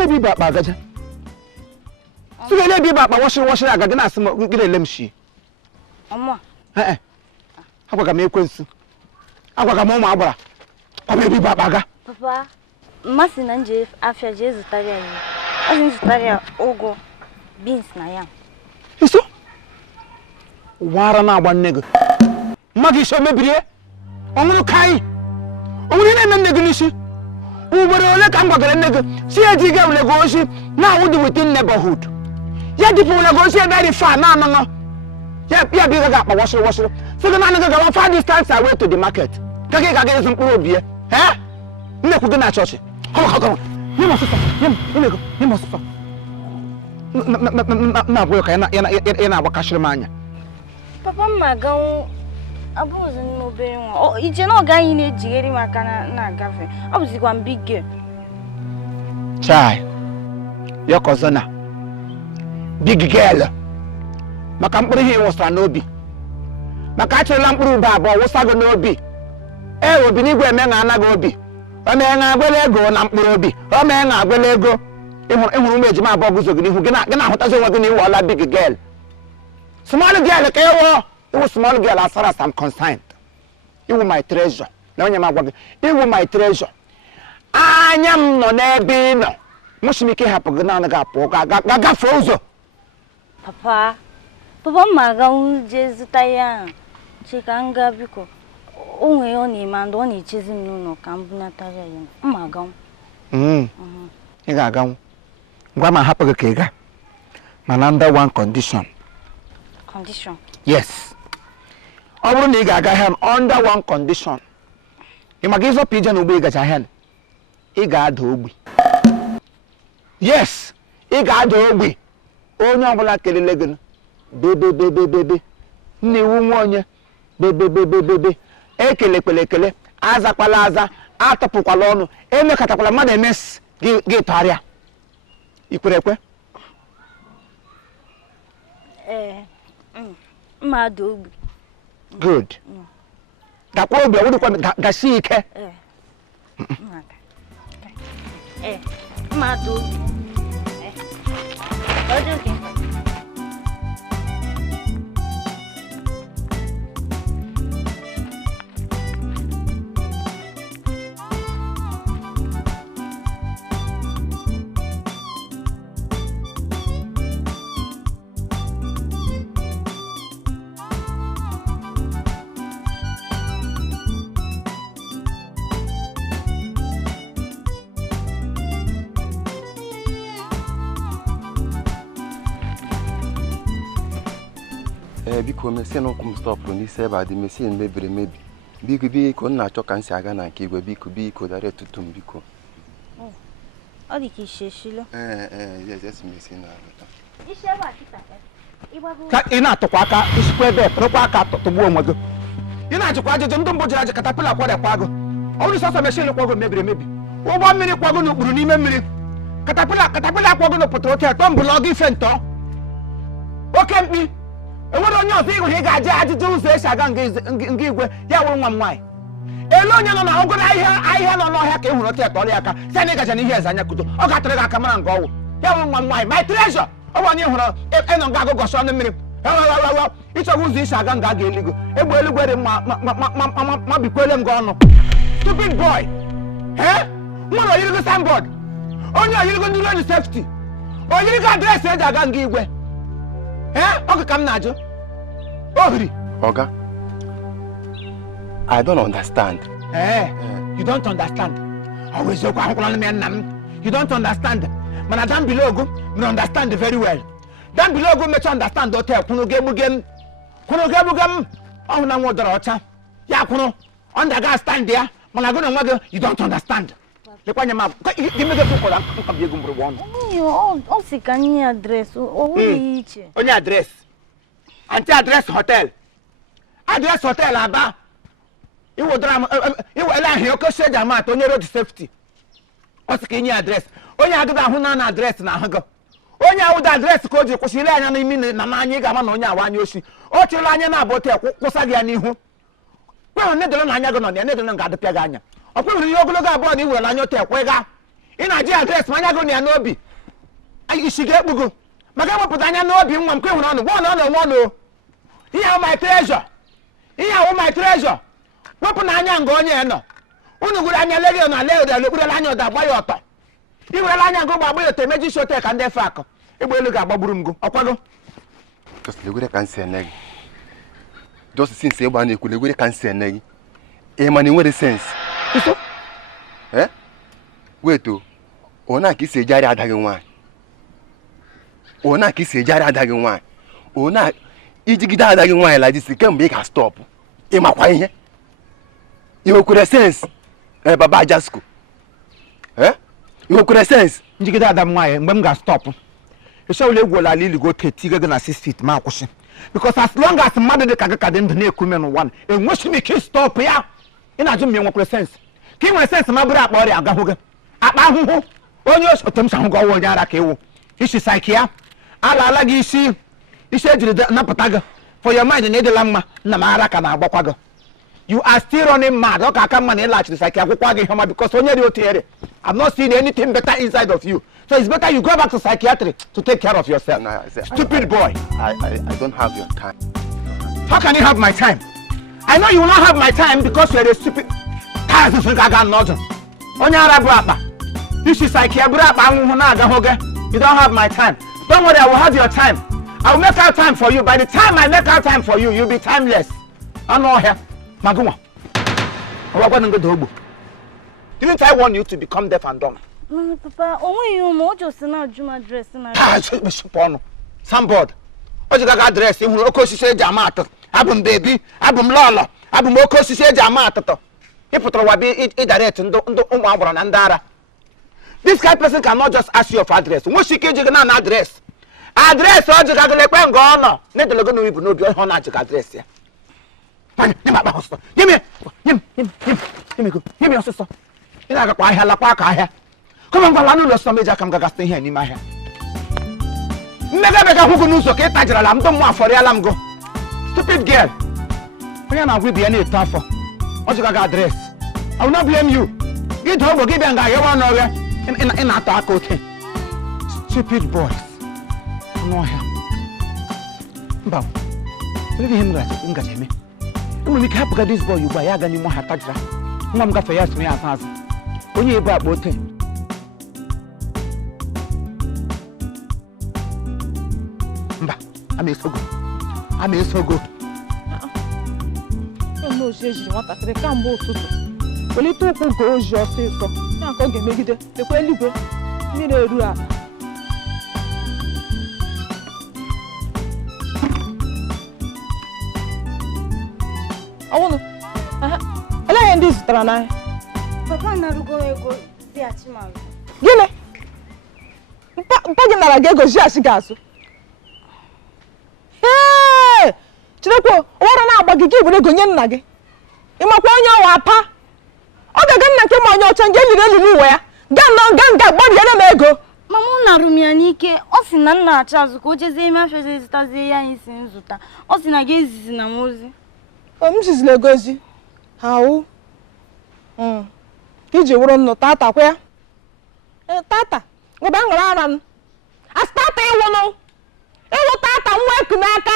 Sile bi ba gaja. Sile bi ba washi agaga na asem gide lemshi. Omo. Agwaga m ekwensu. Agwaga m ụmụ agbara. Ọ bụ ebi ba ga. Papa, mmasị na nje afia je zụtara ya. Ọ zụtara ya ụgụ, beans na yam. Iso? Wara na agba nne gị. Mma gị iso mebiri ọnwụrụ kai. Onwere na-eme nne gị n'isi. Ugboro ole ka m gwagara nne gị si eji ga ule go osi na awụdị within neighborhood. Ya dịpụ ule go osi very far na anọ. Ya bi ga akpa washiri. So na anaga ga far distance away to the market. Ka gị ga ezu mkpụrụ obi ya. Nne kwugo na chọọchị. Come. Nye m ọsụsọ. Nye m ọsụsọ. Na agwa ka ya na-agbakashiri m anya. Papa mma gawo abụzụ n'obere nwa. Ije na ọ gaghị na-ejighere maka na-agafe. Ọ bụzikwa m big girl. Chai. Yokozona. Big girl. Maka mkpụrụ ihe wụsara n'obi. Maka achọrọla mkpụrụ ube abụọ wụsa gị n'obi. Obi n'igwe eme na anaghị obi. O mee na agwele ego na mkpụrụ obi. O mee na agwele ego. Ịhụrụ ụmụ ejima abụọ guzo gị n'ihu gị na-ahụtazi onwe gị n'ihu ọla big girl. Small girl ka ịwụ. Iwu small girl as far as I'm concerned. Iwu my treasure. Na onye m agwa gị. Iwu my treasure. Anya m nọ n'ebe ị nọ. Mụsịmike hapụ gị na-anaghị apụ gafee ụzọ. Papa mma gawo je zụta ya. Chika nga biko. Onwe ọ na-eme ndụ ọ na-echezi m n'ụlọ ka m bunatara ya. Mma gawo. Ị ga-aganwu. Ngwa ma hapụ gị ka ị ga. Mana under one condition. Condition? Yes. Ọ bụrụ na ị ga-aga hen under one condition. Ị maka ịzọpụ ije n'ugbo ị gacha hen. Ị ga-ada ogbi. Yes. Ị ga-ada ogbi. Onye ọbụla kelele gị bebe. Nna iwu nwa onye bebe. Ekele. Azakwala aza. Atọpụkwala ọnụ. Emekatakwala mmadụ emes gị tụgharịa. Ikwere ekwe? Mmadụ ogbi. Good. Dakwa ogbi awụdịkwa gasi ike. Mmadụ ogbi. Ọ dị oke. Biko mesin okwu m stọpụ n'isi ebe a dị mesin mebiri emebi. Biko nna achọ ka m si aga na nke igwe biko dara tutu m biko. Ọ dị ka isheshilo. Yes mesin na-alụta. Isi ebe a kita. Ka ị na-atụkwa aka isikwa ebe tụrụkwa aka tụgbuo onwe gị. Ị na-ajịkwa ajụjụ ndị mbụ jiri ajị katapila kwadakwa gị. Ọ bụrụ sọsọ meshin kwago mebiri emebi. Ụgbọ mmiri kwago n'okpuru n'ime mmiri. Katapila kwago n'opụtara oke atọ mbụlọ gị ife ntọ. Oke mkpi. Enwere onye ọzọ ịhụ ị ga-aje ajụjụ ụzọ esi aga nga igwe ya wụrụ nwa m nwaanyị. Elu onye nọ na ọgụrụ ahịhịa nọ n'ọhịa ka ị hụrụ otu tọrọ ya aka sị na ịgaja n'ihe eze anya kudo ọ ga-atụrụ gị aka mara nga ọwụ ya wụrụ nwa m nwaanyị my treasure. Ọ bụ onye hụrụ ịnọ nga agụ gọsọ ọnụ mmiri ịchọgụ ụzọ isi aga nga aga eluigwe egbe eluigwe dị ma bikwele m gị ọnụ. Stupid boy. Nwere oyirigo signboard onye oyirigo ndị road safety oyirigo adreesị eji aga nga igwe. Oge ka m na-ajụ. Ohiri. Oga, I don't understand. You don't understand. Always okwu akwụkwọ n'ime nna m. You don't understand. Mana down below go, me understand very well. Down below go mecha understand hotel kwunu ga-egbuge m. Ọhụ na nwa dọrọ ọcha. Ya kwunu under ga stand ya. Mana go na nwa gị you don't understand. Lekwanye ma give me the book or nkabi ego mgburu ọnụ. Ọ sị ka nye adreesị ọ bụghị iche. Onye adreesị. Anti adreesị hotel. Adreesị hotel Aba. Iwo drama iwo ele ahịa oke sheji amata onye road safety. Ọ sị ka inye adreesị. Onye agụda ahụ na adreesị na ahụgo. Onye ahụ da adreesị ka o ji kwụsịrị anya n'imi na n'anya ị ga-ama na onye awa anya oshi. O chịrị anya na-abụ hotel kwụsa gị ya n'ihu. Kweghị nedolo na anya gị nọ ya nedolo ga-adịpịa gị anya. Ọ kweghị ihe ogologo abụọ na iwere anya hotel kwega. ina ji address manya go ne n'obi ayi shige ekpugo maka wepụta anya n'obi nwa m kwe hụrụ ọnụ one ihe my treasure my treasure wepụ na anya nga onye nọ unu gụrụ anya lege na le lekpurela anya ọda agba ya ọtọ iwerela anya nga gbagba ya ọtọ emeji shote ka ndị efe akọ egbe elu ga-agbagburu m go ọkwago just legwere ka nsi ene gị just since egbe a na-ekwu legwere ka nsi ene gị ma na nwere sense iso wait o na ka isi ejari adaghị nwaanyị ona ka isi ejari adaghị nwaanyị ona ijigide adaghị nwaanyị la disi kemgbe ị ga stop ịmakwa ihe iwekwere sense baba Jasko iwekwere sense njigide ada m nwaanyị mgbe m ga stop ịshawule egwuola ala iligo tetiga gị na 6 feet ma akwụsị because as long as mmadụ dị ka gị ka dị ndụ na-ekwu me n'ụwa enweghị m ike stop ya ị na-ajụ m enwekwere sense ka ị nwere sense ma bụrụ akpa ọrịa agahụ gị akpa ahụhụ onye otu m si ahụ gị ọwụ onye ara ka ewu isi saiki ya ala gị isi ejiri napụta gị for your mind na ịdịla mma nna m ara ka na-agbakwa gị you are still running mad ọ ka aka mma na ịlaghachiri saiki akwụkwọ gị ihe ọma because onye dị otu ere I'm not seeing anything better inside of you so it's better you go back to psychiatry to take care of yourself. No, Stupid boy. I don't have your time. How can you have my time? I know you will not have my time because you're a stupid. Onye ara bụ akpa. Isi psychiatry bụrụ akpa ahụhụ na-aga hoge. You don't have my time. Don't worry, I will have your time. I will make out time for you. By the time I make out time for you, you'll be timeless. I know here. Maguma. Didn't I warn you to become deaf and dumb? No, Papa, only you more just now Juma dress na. Sandboard. Oji gaga address ihuru okosise jamaat. Abum baby, abum lolo, abum okosise jamaat to. Iputro wa bi direct ndo umu agboro na ndara. This kind of person cannot just ask you for address. Wo shike jiga na address. Address oji gaga lekwe ngo ono. Ne delogo no ibu no bi ho na jiga address ya. Give me your sister. Ina ga kwa ahia la kwa ka ahia. Come on, Valano, let's make a come stay here in my hair. Never who can so get Tajalam, don't want for the alarm go. Stupid girl. We will be any tougher. What you got address? I will not blame you. Get home, give and I one over in attack. Stupid boys. No help. Bow. Leave him got him. We can't get this boy you buy any more Taja. Mom got for yes, me as when you brought both him. I'm so good. No, she's what I can go to. Well, it took goes your sister. Now go get me the quelly go. Neither do I. I want to. I like this, Trana. Papa, now go see a chima. Gile. Pagina la go just gas. Chinekwo owara na agba gị ibere gonye nna gị ịmakwa onye ọwa apa ọ ga-aga nna nke ma onye ọcha nje liri uwe ya ga gbọbịara m ego Mama narụ m ya n'ike ọ sị na nna acha azụ ka o jezie ime afọ zitazie ya anyị si nzụta ọ sị na ga-ezizi na m ozi m sizile ego ozi haụ iji wụrụ nnụ tata kwa ya tata ngọba ngọrọ ara m asịtata ịwụnụ ịwụ tata nwa eku n'aka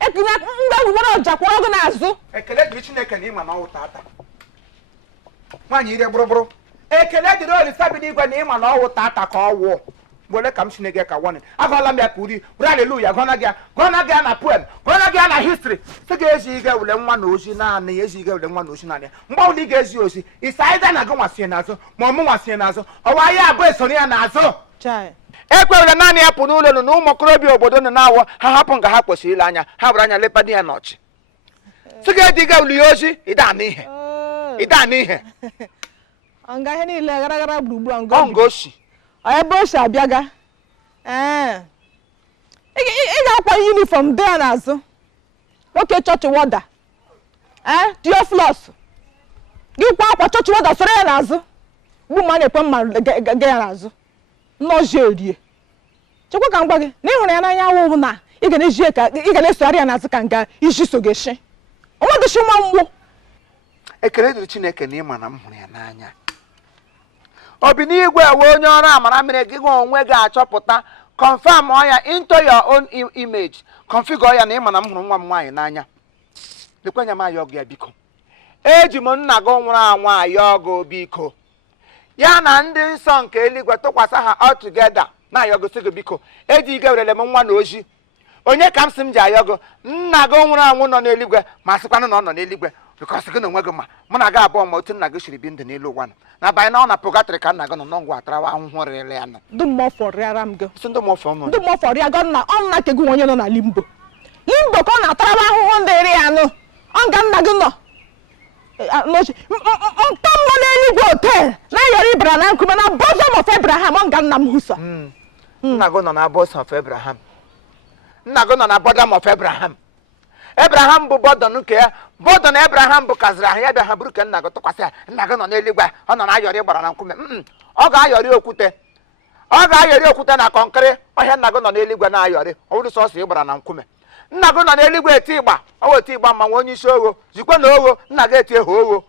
ekuna mgbe nwere ọjakwa ọgụ n'azụ ekele dịrị Chineke na ịma na ọwụ tata nwaanyị ire bụrụbụrụ ekele dịrị Olisa bi n'igwe na ịma na ọwụ tata ka ọ wụọ mgbe ka m Chineke ka wọnị agụọla m ya ka uri bụrụ aleluya gụọna gị na poem gụọna gị na histri sị ga-eji ige ule nwa na ozi naanị ya eji ige ule nwa na ozi naanị ya mgbe ọbụla ị ga-ezi ozi isa aịda na gị nwasie n'azụ ma ọmụ nwasie n'azụ ọwa ya abụ esoro ya n'azụ ekwere naanị ya pụ n'ụlọ nụ na ụmụ okorobịa obodo nọ na-awọ ha hapụ nga ha kwesịrị ile anya ha bụrụ anya lepado ya n'ọchị sị ga-eji ige uli ya ozi ịda n'ihe nga ihe niile gara gburugburu ọnga oshi ebe o si abịaga ị ga-akwa uniform dị ya n'azụ nwoke chọọchị wọda Theophilus gị kwa akwa chọọchị wọda soro ya n'azụ mgbe ma na-ekwe mma ga ya n'azụ nnọọzi erie chekwa ka m gwa gị na ịhụrụ ya n'anya awụ na ị ga na-esogharị ya n'azụ ka nga isi so ga-eshi ọnweghịshi nwa mgbu ekele dịrị Chineke na ịma na m hụrụ ya n'anya Obinigwe we onye ọrụ amara mere gị onwe gị achọpụta confirm ọya into your own image configure ya na ịma na m hụrụ nwa m nwaanyị n'anya lekwanya m ayọ gị biko eji m nna gị nwụrụ anwụ ayọ gị biko ya na ndị nsọ nke eluigwe tụkwasị ha all together na ayọ gị sị gị biko eji ige werele m nwa na oji onye ka m sị m ji ayọ gị nna gị nwụrụ anwụ nọ n'eluigwe ma sịkwanụ na ọ nọ n'eluigwe because gị na onwe gị ma mụ na gị abụọ ma otu nna gị shiri bi ndụ n'elu ụwa na banye na ọ na pụgatịrị ka nna gị nọ n'ọgwụ atarawa ahụhụ rịrị ya na ndị mmụọ rịara m gị ndị mmụọ rịa gị na ọ nna ke gị onye nọ na limbo ka ọ na-atarawa ahụhụ ndị ri ya nụ ọ nga nna gị nọ mkpa mmụọ n'eluigwe hotel na-ayọrọ ibara na nkume na bosom of Abraham ọ nga nna m hụsa nna gị nọ na bosom of Abraham nna gị nọ na bosom of Abraham Abraham bụ bọdọn nke ya bọdọn Abraham bụ kaziri ahụ ya bịa ha bụrụ ka nna gị tụkwasị ya nna gị nọ n'eluigwe ọ nọ na-ayọrị gbara na nkume ọ ga-ayọrị okwute na kọnkịrị ọhịa nna gị nọ n'eluigwe na-ayọrị ọ bụrụ sọsọ ịgbara na nkume nna gị nọ n'eluigwe eti ịgba ọ weta ịgba ma nwa onye isi ogho jikwa na ogho nna gị eti eho ogho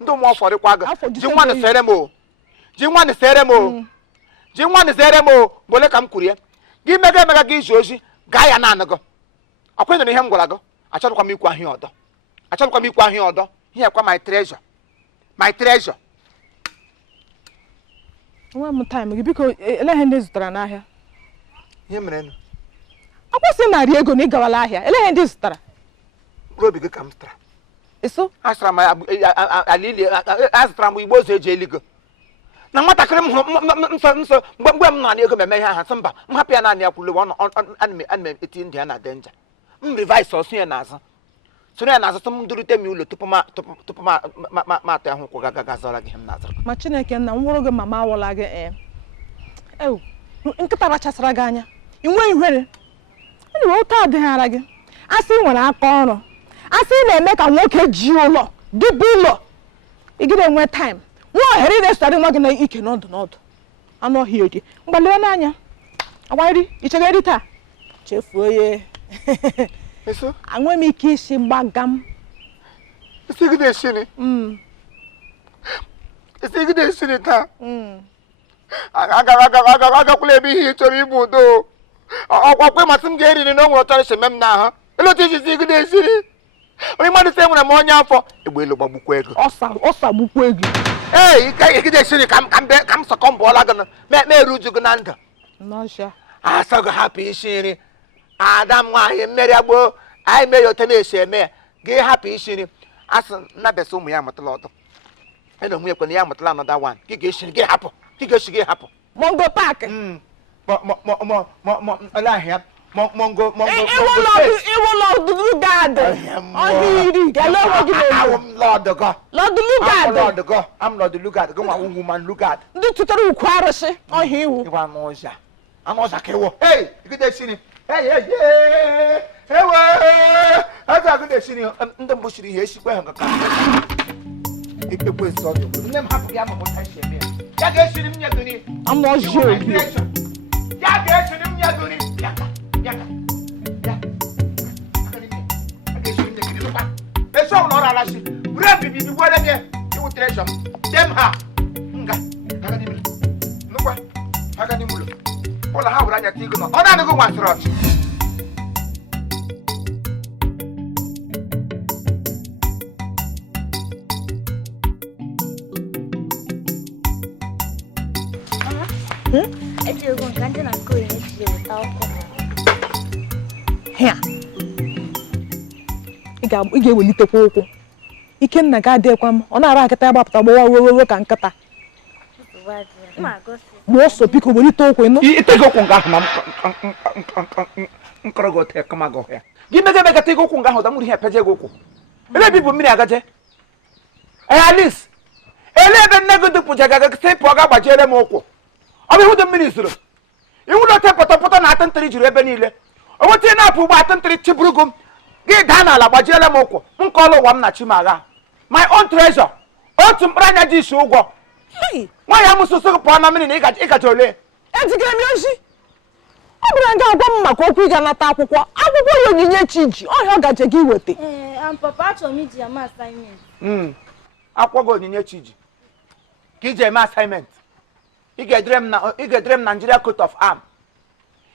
ndị mmụọ fọrịkwa gị ji nwanị sere m o bụ ole ka m kwuru ya gị mega emega gị iji ozi gaa ya naanị gị ọkwenyere ihe m gwara gị achọrọkwa m ikwu ahịa ọdọ ihe kwa my treasure nwa m time gị biko ele ihe ndị zụtara n'ahịa ihe mere nụ akwụsị narị ego na ịgawala ahịa ele ihe ndị zụtara mkpụrụ obi gị ka m zụtara eso azụtara m igbo ụzọ eji eligo na nwatakịrị m hụrụ nso mgbe m nọ n'ego meme ihe aha sị mba m hapụ ya naanị ya kwulewe ana m eti ndị ya na denja m rivise ọsụ ya n'azụ soro ya n'azụ tụ m durute m ụlọ tupu m atụ ahụ kwụ gagazọra gị m n'azụ ma Chineke nna m nwụrụ gị ma ma awụla gị nkịta rachasara gị anya ị nweghị ihere enyiwe ụta adịghara gị asị nwere aka ọrụ asị na-eme ka nwoke ji ụlọ dịbụ ụlọ ị gị na-enwe taịm nwa ohere na-esogharị nwa gị na ike n'ọdụ anụ ọhịa eri mgbalịwe n'anya agbanyeri ichegharị taa chefuo ya anwe m ike isi gbaga m isi gị na-esiri taa agakwula ebe ihe ị chọrọ ịbụ udo ọkwakwe masị m ga-eriri na o nwere chọrọ isi m n'ahụ elotu isi gị na-esiri onye mmadụ sị enwere m onye afọ egbeelu gbagbukwa ego ọsa gbukwa ego ike ga-esiri ka m sọkọ mbụọla gị meru uju gị na ndụ asa gị hapụ isi nri ada m nwaanyị mmeri agboo anyị mee ya ote na-esi eme ya gị hapụ isi nri asị nnabesa ụmụ ya amụtala ọdọ ena onwe ekwe na ya amụtala anọda wan gị ga-esi gị hapụ Mongo Park Mongo Lugard. I'm Lord Lugard. Go on, woman Lugard. Do to the Quarasi or he will. I'm also Kewo. Hey, you get seen. Hey, I got good seen the bush here. She went. If you put so, you happy. I'm not sure. So not alashi. Rabbi be what again? You treasure. Them ha. Nga. Haganimula. Look. Haganimula. All how ranya tigo. Ona no go want rush. If you're going to go without here. Ị ga-ewelitekwa ụkwụ Ikenna ga-adịkwa m ọ na-ara akịta ya gbapụta gbawa wewe ka nkịta ma ọsọ biko welite ụkwụ ịnụ itego ụkwụ nga ahụ na nkọrọgo te kamago ya gị mega tego ụkwụ nga ahụ da nwere ihe peje gị ụkwụ ebe bibu mmiri agaje Alice ele ebe nne gị dupụja gaga sepụ ọ ga-agbajiere m ụkwụ ọ bụ ihu dị mmiri zuru iwu na ote pọtọpọtọ na atịntịrị juru ebe niile o nwetinye na-apụ ụgbọ atịntịrị chiburugo m gị daa n'ala gbajiele m ụkwụ nkọlụ ụwa m na chimagha my own treasure otu mkpụrụ anya ji isi ụgwọ nwaanyị amụsụsụ gị pụọ na mmiri na ịgaji ole ejigara m ozi ọ bụrụ nga agwa m maka okwu ịga nata akwụkwọ ya onyinye chiji ọhịa ọ gaje gị iweta akwụkwọ gị onyinye chiji ka iji eme assignment You get dream Nigeria coat of arm.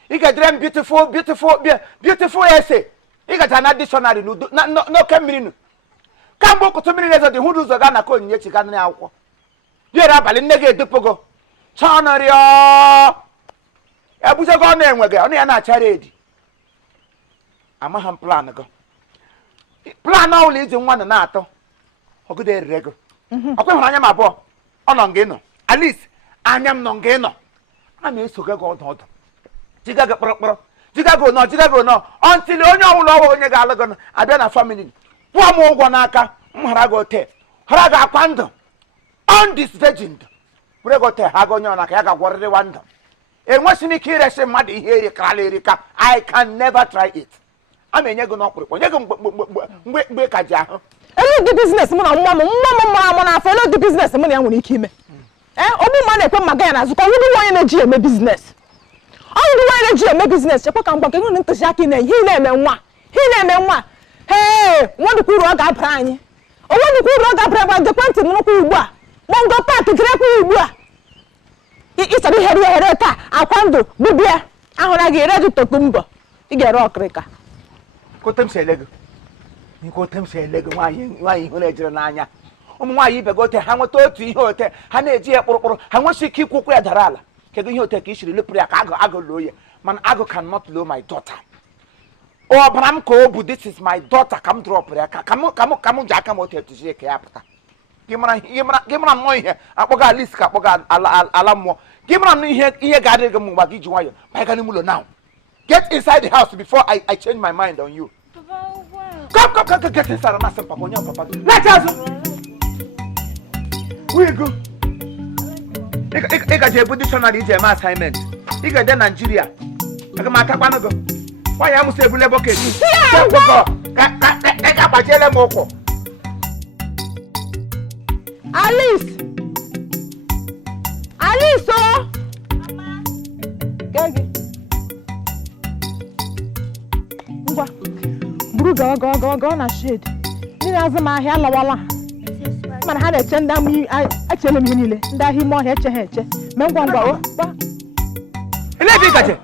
You get dream beautiful essay. You get an dictionary no can Kambo kutumini the hudu zagana ko nye chikana na akwo. Yera bali nege dupogo. Chanario. Abuja go na enwege, oni na charedi. Ama ham plan go. Plan na uli ji nwa na ato. Ogude rego. Akwe hura anya mabo. Ono nge no. At least anyam no nge no. Ama esoge go ododo. Jiga ga kporo. Jiga go no. Until onye awulo onye ga alago abia na family. Pụọ m ụgwọ n'aka m hara gị ote hara gị akwa ndụ on this virgin were gị ote ha gị onye ọnaka ya ga-agwọrịrị wa ndụ enwesịghị ike iresi mmadụ ihe erikarala erika I can never try it a ma enye gị n'ọkpụrụkpụ nye gị mgbe ka ji ahụ elu dị biznes mụ na nwa m mụrụ n'afọ elu dị biznes mụ na ya nwere ike ime ogbu mma na-ekwe mma ya n'azụ ka ọ wụrụ nwaanyị na-eji eme biznes ọ wụrụ nwaanyị na-eji eme biznes chekwa ka mgba nke nwere ntụziaka ị na-eme nwa hey, what do you want to bring? Oh, what do you want to bring? But the quantity no kuwa. Mongo park kire kuwa. Isa bi hereta. Akwando bibia. Ahora gi ready to tumbo. Ige rock reka. Kotem se lego. Ni kotem se lego nwaanyị hụ na-ejere n'anya. Ụmụ nwaanyị ibe gote ha nweta otu ihe ote ha na-eji ya kpụrụkpụrụ ha nwesi ike ikwukwu ya dara ala. Kedu ihe ote ka ishiri lepụrụ ya ka agụ loo ya. Man agụ cannot low my daughter. Oh, Bram Kobu, this is my daughter. Come drop her. Come, Jack, I'm to shake after. Give me more here. Apoga Liska, Apoga Alamo. Give me here, Gadding Mugagi. I can move now. Get inside the house before I change my mind on you. Come, get inside, Master Papa. Let us. We go. I got a dictionary assignment. You got Nigeria. I got my Tapanago. Why am I saying we never get you? Alice, oh, Gagi, go na shade. Ni nazo ma ahia lawala. Man ha na chenda mu achele mi nile. Nda hi mo heche. Mengwangwa o. Ele bi kache.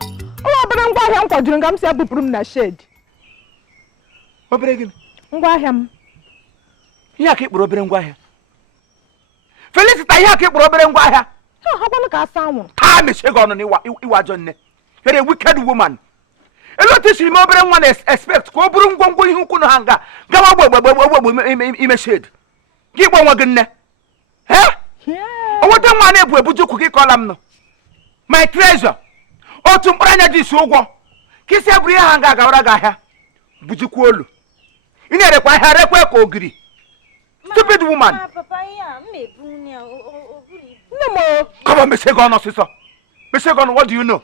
Obere ngwa ahịa m kwadoro nga m si abụpụrụ m na shed. Obere gị? Ngwa ahịa m. Ihe aka ikpụrụ obere ngwa ahịa. Felicita ihe aka ikpụrụ obere ngwa ahịa. Ha gwanụ ka asa anwụrụ. Ha mechie gị ọnụ n'iwa ajọ nne. You're a wicked woman. Elo si m obere nwa na expect ka o bụrụ ngwongwo ihe ukwu na ha nga gawa gbogbo ime shed. Gị gbanwe gị nne. Owote nwa na-ebu ebuju ukwu gị kọla m nọ. My treasure. Otu mkparanya ji isi ụgwọ kisi abụrụ ihe ha ga-agawara gị ahịa bujikwa olu ị na-erekwa ahịa rekwa ka ogiri stupid woman. Come on, mese gị ọnụ ọsịsọ mese gị ọnụ. What do you know?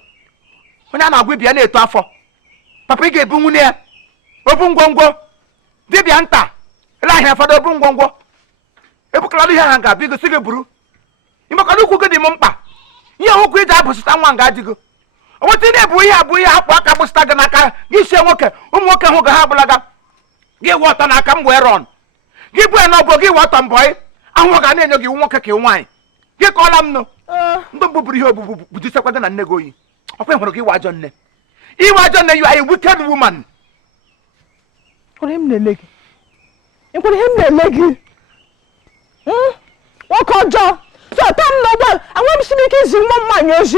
Onye a na-agwa ịbịa na-eto afọ papa ị ga-ebu nwunye ya obu ngwongwo dibịa nta ele ahịa fọdụ obu ngwongwo ebukala ihe ha ga-abịa gosi gị buru imekọrọ ukwu gị dị m mkpa ihe okwu iji abụsịta nwa nga adịgo Owote na-ebu ihe akpụ aka gbụsịta gị n'aka gị sie nwoke ụmụ nwoke hụ ga ha agbalaga gị wọta n'aka m wee rọn gị bụ n'ọbụ gị wọta mbọ ahụ ga na-enye gị nwoke ka nwaanyị gị kọọla m nụ ndị bụbụrụ ihe obubu bujisekwa gị na nne gị oyi ọkwa hụrụ gị iwe ajọ nne you are a wicked woman. Nwoke ọjọọ so tam n'ụgbọ anwa m siri ike izi nwa mmanya ozi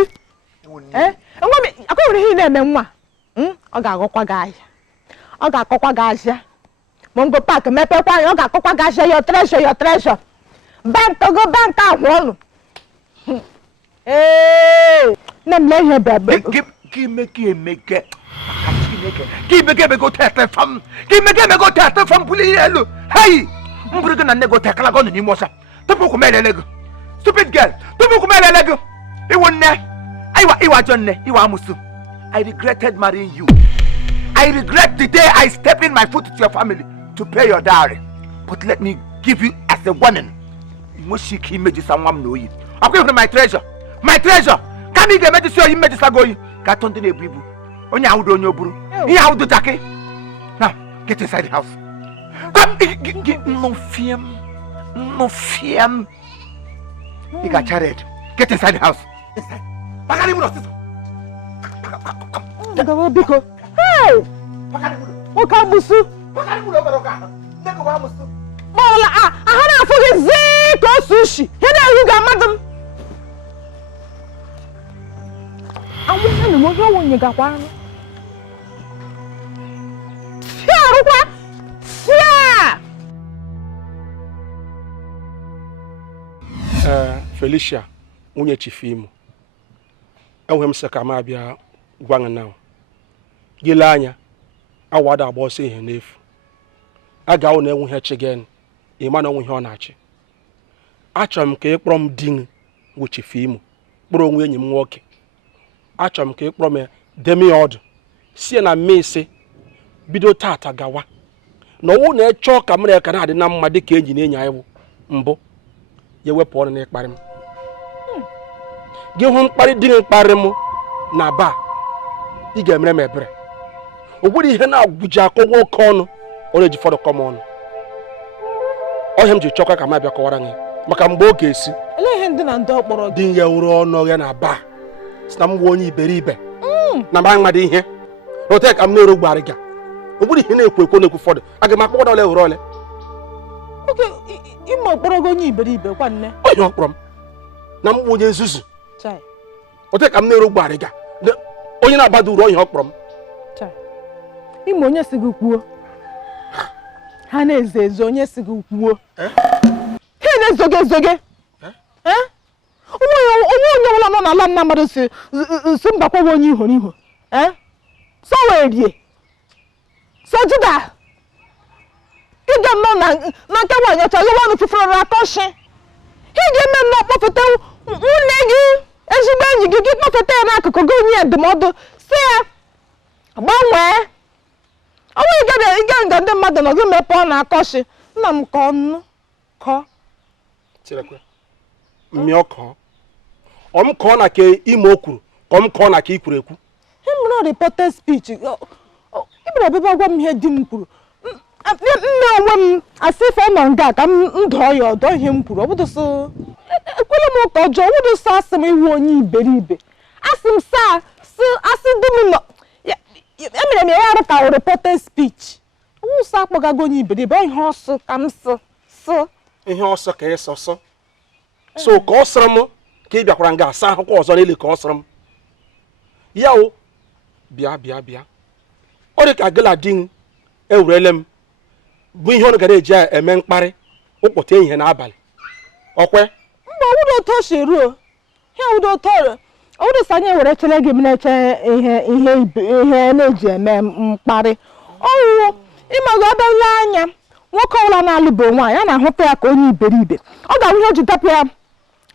akwa nwere ihe na-eme nwa ọ ga-agọkwa gị ahịa ọ ga-akọkwa gị ahịa Mongo Park mepekwa anya ọ ga-akọkwa gị ahịa your treasure bank ahụ ọnụ nne m lee ihe bịa go tete fam puli elu hey mburu gị na nne go tekala gị n'ime ọsha tupu ku melele gị stupid girl tupu ku melele gị iwu nne iwa John nne iwa amusu. I regretted marrying you. I regret the day I step in my foot to your family to pay your dowry. But let me give you as a warning. Moshiki images and one no. I'm going to my treasure. Can you get medicine or images are going? Got on the bibu. On your own your buru. Here how do Jackie? Now get inside the house. Come no fear. You got carried. Get inside the house. Inside. Pakari mu sister. Ngaba biko. Hey! Pakari mu. Oka musu. Pakari mu obere oka. Ndeko ba musu. Bola aha na afugi ziko sushi. Hena yuga madam. Awu na mo ho wonye gakwa anu. Tia rukwa. Tia. Felicia, unye chifimu. Enwe m sị ka m abịa gwa gị na gile anya awada agba ọsọ ihe n'efu. A ga-ahụ na enwe ihe chi gị ịma na onwe ihe ọ na-achị. Achọrọ m ka ị kpọrọ m di bụ chifimu kpọrọ onwe enyi m nwoke. Achọrọ m ka ị kpọrọ m demi ọdụ sie na mmesi bido tata gawa na ọwụ na ịchọ ka m na-eka na-adị na mma dị ka enyi na enyi anyị mbụ ya wepụ ọrụ n'ịkparị m. Gị hụ mkparị dị mkparị m na ba ị ga-emere m ebere. O nwere ihe na-agwụji akọ nwoke ọnụ ọ na-eji fọdụ kọm ọnụ. Ọhịa m ji chọkwa ka m abịa kọwara gị maka mgbe ọ ga-esi Ele ihe ndị na ndị ọkpọrọ gị. dị ya wuru ọnụ ya na ba si na m bụ onye iberibe na mba mmadụ ihe ote ka m na-eru gbarị ga. O nwere ihe na-ekwu ekwu na-ekwu fọdụ aga m akpọkọta ole were ole. Oke ime ọkpọrọ gị onye iberibe kwa nne. Onye ọkpọrọ m na m bụ onye nzuzu. Chai. Ote ka m na-eru gbarị ga onye na-agbada uru onye ọkpọrọ m. Chai. Ime onye si gị kwuo. Ha na-eze ezo onye si gị kwuo. Ha na-ezoge ezoge. Onye ọbụla nọ n'ala nna mmadụ si mbakwa onye iho n'iho. So wee rie. So juda. Ị ga-eme na nke nwaanyị ọcha gị nwanụ fufere akọshi. Ị ga-eme nnọọ kpọfeta nwunne gị ezigbo enyi gị gị kpọfeta ya n'akụkụ gị onye ndụmọdụ si ya gbanwee. Ọ nwere ike nga ndị mmadụ nọ gị mepee na akọshi nna m ka ọnụ kọ. Chirekwe. Mmịọ kọọ. Ọ m kọọ na ka ime kwuru ka ọ m kọọ na ka i kwuru ekwu. Him reported speech. Ibere bebe gwa m ihe di m kwuru. Nne onwe m asị ife ọ nọ nga ka m dọọ ya ọdọ ihe m kwuru. Obodo so ekwela m ụka ọjọọ. Obodo so asị m iwu onye iberibe. Asị m asị di m nọ. Emere m ya arụ ka reported speech. Ụsọ akpọgago onye iberibe ihe ọsọ ka m sị. Ihe ọsọ ka ịsọ sọ. So ka ọ sịrị m ka ị bịakwara nga asa akwụkwọ ọzọ n'elu ka ọ sịrị m. Ya o bịa. Ọ dị ka gịla di m ewurele m bụ ihe ọnụ gara eji eme mkparị ụkpụta ehihie n'abalị. Ọkwe? Mgbe ọwụrụ otu o si ruo. Ihe ọwụrụ otu ọrụ. Ọwụrụ sị anyị were chele gị m na-eche ihe na-eji eme mkparị. Ọwụrụ ịmaghị obele anya nwoke ọbụla na-alụbe nwaanyị a na-ahụta ya ka onye iberibe. Ọ ga-ahụ ihe o ji dapụ ya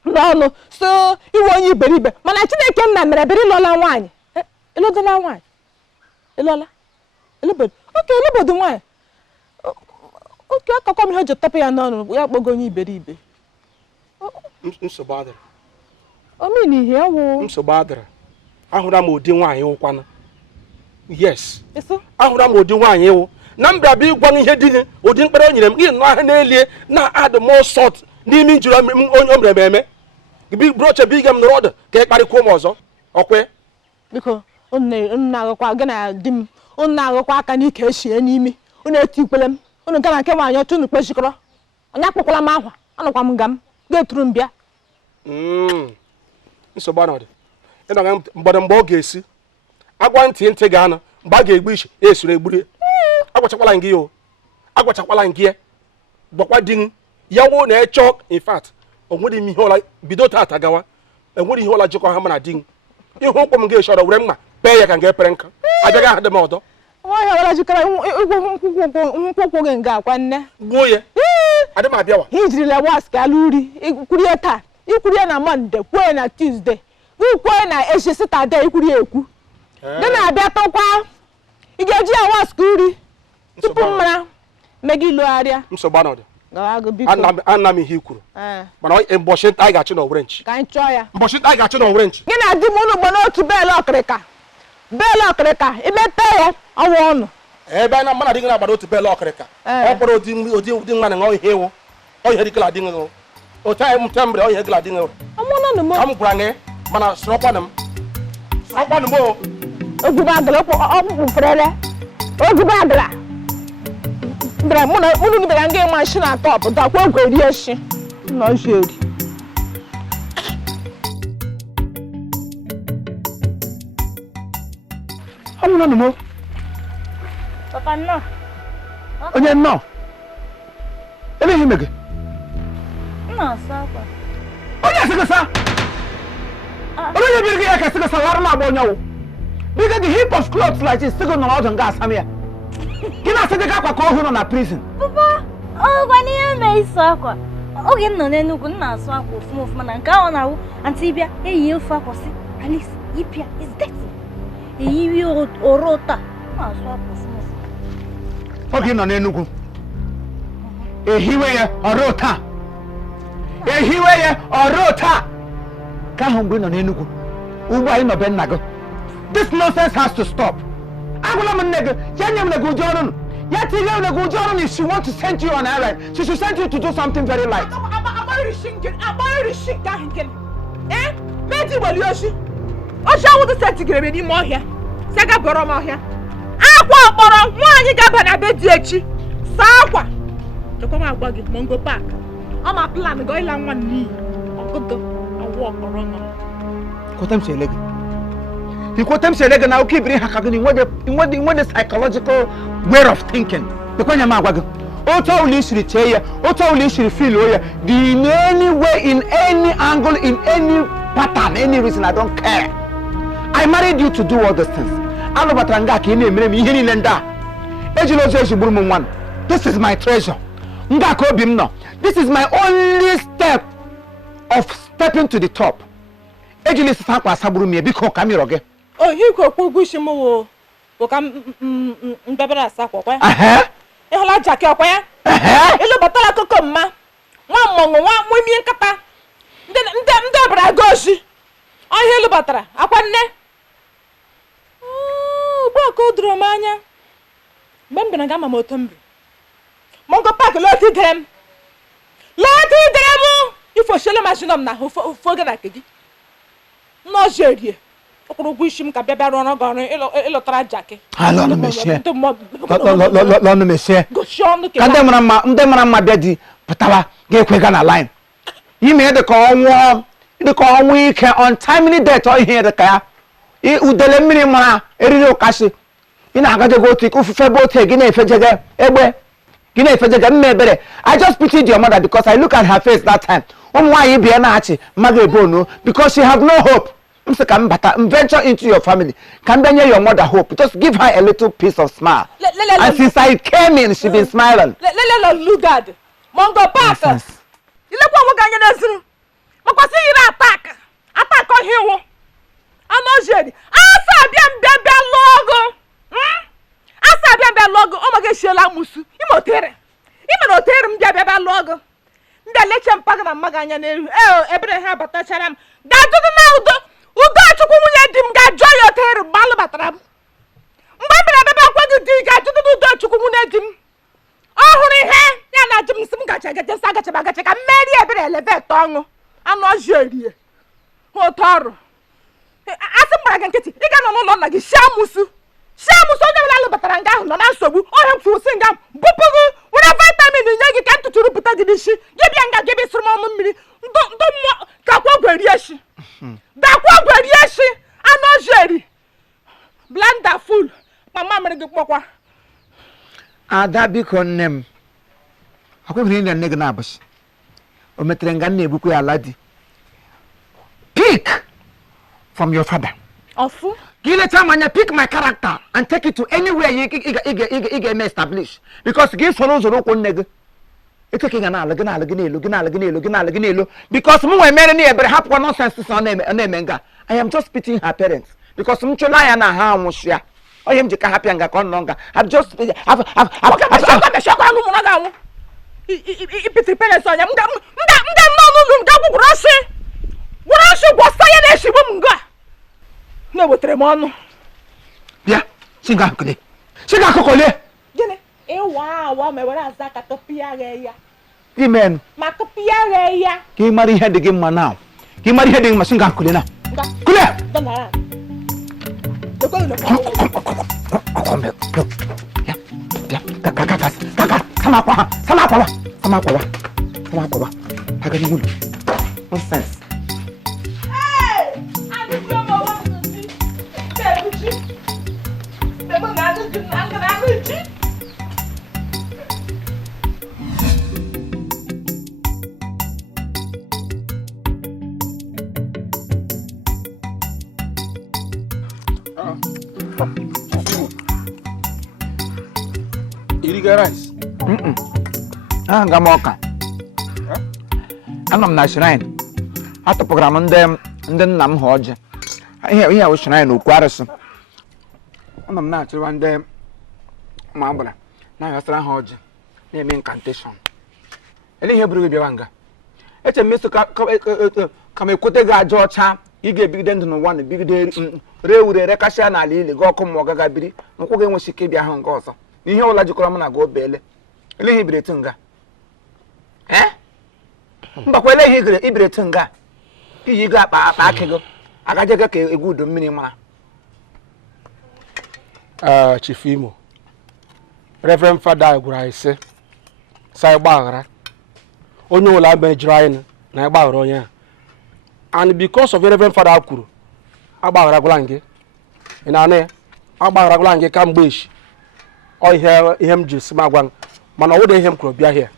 n'ọnụ so iwe onye iberibe mana Chineke nna mere ebere ịlọla nwaanyị. Ịlọdala nwaanyị. Ịlọla. Oke elebodo nwaanyị. Oke akọkọ m ihe o ji dapụ ya n'ọnụ ya kpọgo onye iberibe. Nsogbu adịrị. Omini ihe ewu. Nsogbu adịrị. Ahụra m ụdị nwaanyị ụkwana. Yes. Eso. Ahụra m ụdị nwaanyị ịwụ. Na m bịa ịgwa m ihe dị gị ụdị mkpere o nyere m gị nọ ahụ n'elie na add more salt n'ime njiri onye o mere eme. Gị broche bi ga m nọrọ ọdụ ka ị kparịkwuo m ọzọ. Ọkwe? Biko unu agụkwa gị na di m unu agụkwa aka n'ike eshie n'imi unu eti ikwele m unu nke na nke nwaanyị ọcha unu kpechikọrọ onye akpọkwala m ahwa anọkwa m nga m ga-eturu m bịa. Nsogbu anọdụ. Ịnọ mgbọdụ mgbe ọ ga-esi agwa ntị ga-anọ mgbe a ga-egbu iche esuru egburu. Agwachakwala gị o. Agwachakwala gị gbakwa di m ya wụ na ịchọ in fact o nwere ihe ọla bido tata gawa enwere ihe ọla jikọ ha mana di m ihe ụkwụ m ga-eshọrọ were mma pee ya ka nga epere nka abịaghị ahụ dị m ọdọ. Nwaanyị ọbụla jikọrọ nkwụkwụ gị nga akwa nne gbuo ya adị m abịawa. Ị jirila was ka alụ uri ikwurie taa ikwurie na Mọnde kwuo na Tuesday kwuo na echi Satọde ikwurie ekwu gị na-abịa tọkwa ị ga-eji ya was ka uri tupu mmara megi lụgharịa. Nsogbu anọdụ. Biko Ana m ihe i kwuru mana mbọchị nta anyị ga-achị na owere nchi. ka anyị chọọ ya. Mbọchị nta anyị ga-achị na owere nchi. Gị na di m unu gbo n'otu beelụ ọkịrịka imete ya ọnwa ọnụ. Ebe na mmadụ adịghị na-agbado otu beelụ ọkịrịka ọ kpọrọ ụdị nwa na ihe ịwụ ọ ihe dịkala adịghị otu anyị mte mbre ọ ihe dịkala adịghị ọmụnụ ka m gwara gị mana sọkwanụ m o. Ogube agala ọkpụkpụ frere. Ogube agala. Ndra mụ na bịara nga ịma nshi na top dakwa ogwe rie shi. Nọ jeri. Ọmụ nọ mo. Papa no. Onye nọ. Ebe ihe mege. No, sapa. Onye sigasa. Onye biri ya ka sigasa lar na agba onyawo. Because the heap of clothes like this still no out on gas am here. Kina se de ka kwa ko hu no na prison. Papa, kwa ni ya me iso akwa. Oge nọ n'Enugu nna asụ akwa ofuma na nke ahụ na-awụ anti bịa eyi ofe akwa si Alice yipia is dirty. Eyi orota na asụ akwa ofuma. Oge nọ n'Enugu. Ehiwe ya orota. Ehiwe ya orota. Ka hụ mgbe nọ n'Enugu. Ugbu anyị nọ be nna gị. This nonsense has to stop. Agwala m nne gị, ya nye m na gị ụjọ ọrụ. Ya tinye m na gị ụjọ ọrụ if she wants to send you on errand. She should send you to do something very light. Agbari shink ahụ nke meji gbali oshi. Oshi awụdụ sentigere n'ime ọhịa. Se ga bọrọ m ọhịa. Akwa ọkpọrọ nwaanyị ga-aba na be di echi. Saa akwa. Chekwa m agwa gị Mongo Park. Ọ ma plan gị ịla nwa n'iyi. Ọgụdọ awụ ọkpọrọ nọ. Kotem shele gị. Ikotem shele gị na oke ibiri ha ka gị in the psychological way of thinking. Bekwanya ma agwa gị. Otu ọwụla isiri chee ya, otu ọwụla isiri feel ya, in any way, in any angle, in any pattern, any reason, I don't care. I married you to do all these things. Alụbatara nga ka ị na-emere m ihe niile ndị a. Ejila ozu ejigburu m nwa. This is my treasure. Nga ka obi m nọ. This is my only step of stepping to the top. Ejila isi akwa asagburu m ya biko ka m yọrọ gị. Oh, hiko kwugu isi m wo. Ka mbebere asakwa kwa. Ịhụla jake ọkwa ya? Ilu batara akụkọ mma. Nwa mmọnwụ nwa mwimi nkata. Ndị ọbara goshi. Ọhịa ilu batara akwa nne. Ugbu a ka o doro m anya. Mgbe m bịara ga ama m otu m bi. Mongo Park lọtị dere m. Ifo shele machine m na oge na nke gị. Nọjerie. Okoro gwu isi m ka bịa rụọ ọrụ gị ịlụtara jake. Lọnụ mechie. Ka ndị mara mma bịa di pụtara ga-ekwega na line. Ime dị ka ọnwụ ike untimely death ọ ihe dị ka ya. Udele mmiri mara eriri ụkashi. Ị na-agajego otu ike ofufe bụ otu gị na-efejege egbe. Gị na-efejege mme ebere. I just pitied your mother because I look at her face that time. Ụmụ nwaanyị bịa na-achị mmaga ebono because she have no hope. I'm saying, come venture into your family. Come bring your mother hope. Just give her a little piece of smile. And since I came in, she been smiling. Look at Mongo Park. You look what we're going to do. Because you attack on him. I'm not ready. I saw them logo. I saw them logo. Oh my gosh, Shela Musu. You motere. You motere them logo. The lecture pagan and Magana. Abraham Batacharam. That doesn't know. Ugo chukwu nwunye di m ga-ajọ ya otere mgbalụ batara m. Mgbe bịara bebe akwa gị di ga-ajụdụ udo chukwu nwunye di m. Ọ hụrụ ihe ya na ajụ m si m gacha ka mmeri ebere elevet ọṅụ anụ ọjị erie otu ọrụ. Asị m gbara gị nkịtị ị ga nọ n'ụlọ nna gị shia musu onye ọbụla alụbatara nga ahụ nọ na nsogbu ọhịa m fụsị nga m bupụgụ were vitamin nye gị ka ntụtụ rụpụta gị n'isi gị bịa nga gị bịa sụrụ m ọnụ mmiri ndụ mmụọ kakwa ogwe rie shi. Dakwa gweri eshi anojeri blanda full mama mere gị kpọkwa Ada biko nne m akwebiri nne gị na-abụshi o metere nga nna ebukwe ya ala di pick from your father ofu gị leta manya pick my character and take it to anywhere you ga establish because gị soro ụzọ ụkwụ nne gị eteke ga na-alụ gị n'elu because m nwere mere n'ebere hapụkwa nonsense so na-eme nga I am just pitying her parents because m chụla ya na ha anwụchịa onye m ji ka hapịa nga ka ọ nọ nga I've just ipitiri parents onye m ga nọ n'ụlọ m ga-gwụgwụrụ ọsị gwọsa ya na-eshigbu m nga na-ewetere m ọnụ bịa chiga akụkọlie gịnị ịwa ma were aza ka tọpịa ya amen ma tọpịa ya ka ị mara ihe dị gị mma na ka ị mara ihe dị gị mma chiga akụkọlie na Clear. Nonsense. Iriga rice. Nga m ọka. Anọ m na shrine. Atụpụgara m ndị nna m ha ọjị. Ihe a wụ shrine okwu arụsị. Anọ m na-achịwa ndị ma agbara na-aghasara ha ọjị na-eme incantation. Ele ihe buru gị bịawa nga. Eche m meso ka m ekwute gị aja ọcha ị ga-ebigide ndụ n'ụwa na ebigide ree ure rekasịa n'ala ili gị ọkụ mmụọ gaga biri nkwụ ga-enwechi ike ịbịa ahụ nke ọzọ. Ihe ọla jikọrọ m na gị obeele. Ele ihe ibiri etu nga. Mbakwa ele ihe ibiri etu nga. Iji go akpa akị gị agaje gị ka egwu udu mmiri mara. Chief Imo. Reverend Father gwara anyị sị sa gbaghara. Onye ụlọ abịa jiri anyị na gbaghara onye a. And because of Reverend Father kwuru agbaghara gwala gị. Ị na-anụ ya? Agbaghara gwala gị ka mgbe echi. Ọ ihe m ji si m agwa mana ọ wụda ihe m kwuru bịa here.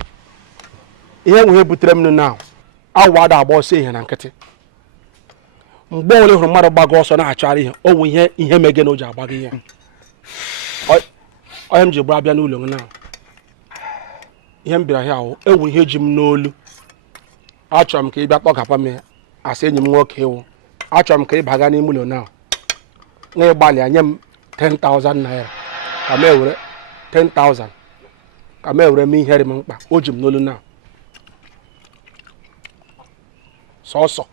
Ihe nwe butere m now. Awa ada agba ọsọ ihe na nkịtị. Mgbe ole hụrụ mmadụ gbaga ọsọ na-achọrọ ihe, o nwe ihe mege na o ji agbaga ihe. Onye m ji gbara bịa n'ụlọ m now. Ihe m bịara ahụ ewu ihe ji m n'olu. Achọrọ m ka ị bịa kpọgapa m asị enyi m nwoke ewu. Achọrọ m ka ị baga n'ime ụlọ now. Nwa ịgbalị nye m 10,000 naira. Ka m ewere 10,000. Ka m ewere m ihe dị m mkpa. O ji m n'olu now. Sọsọ.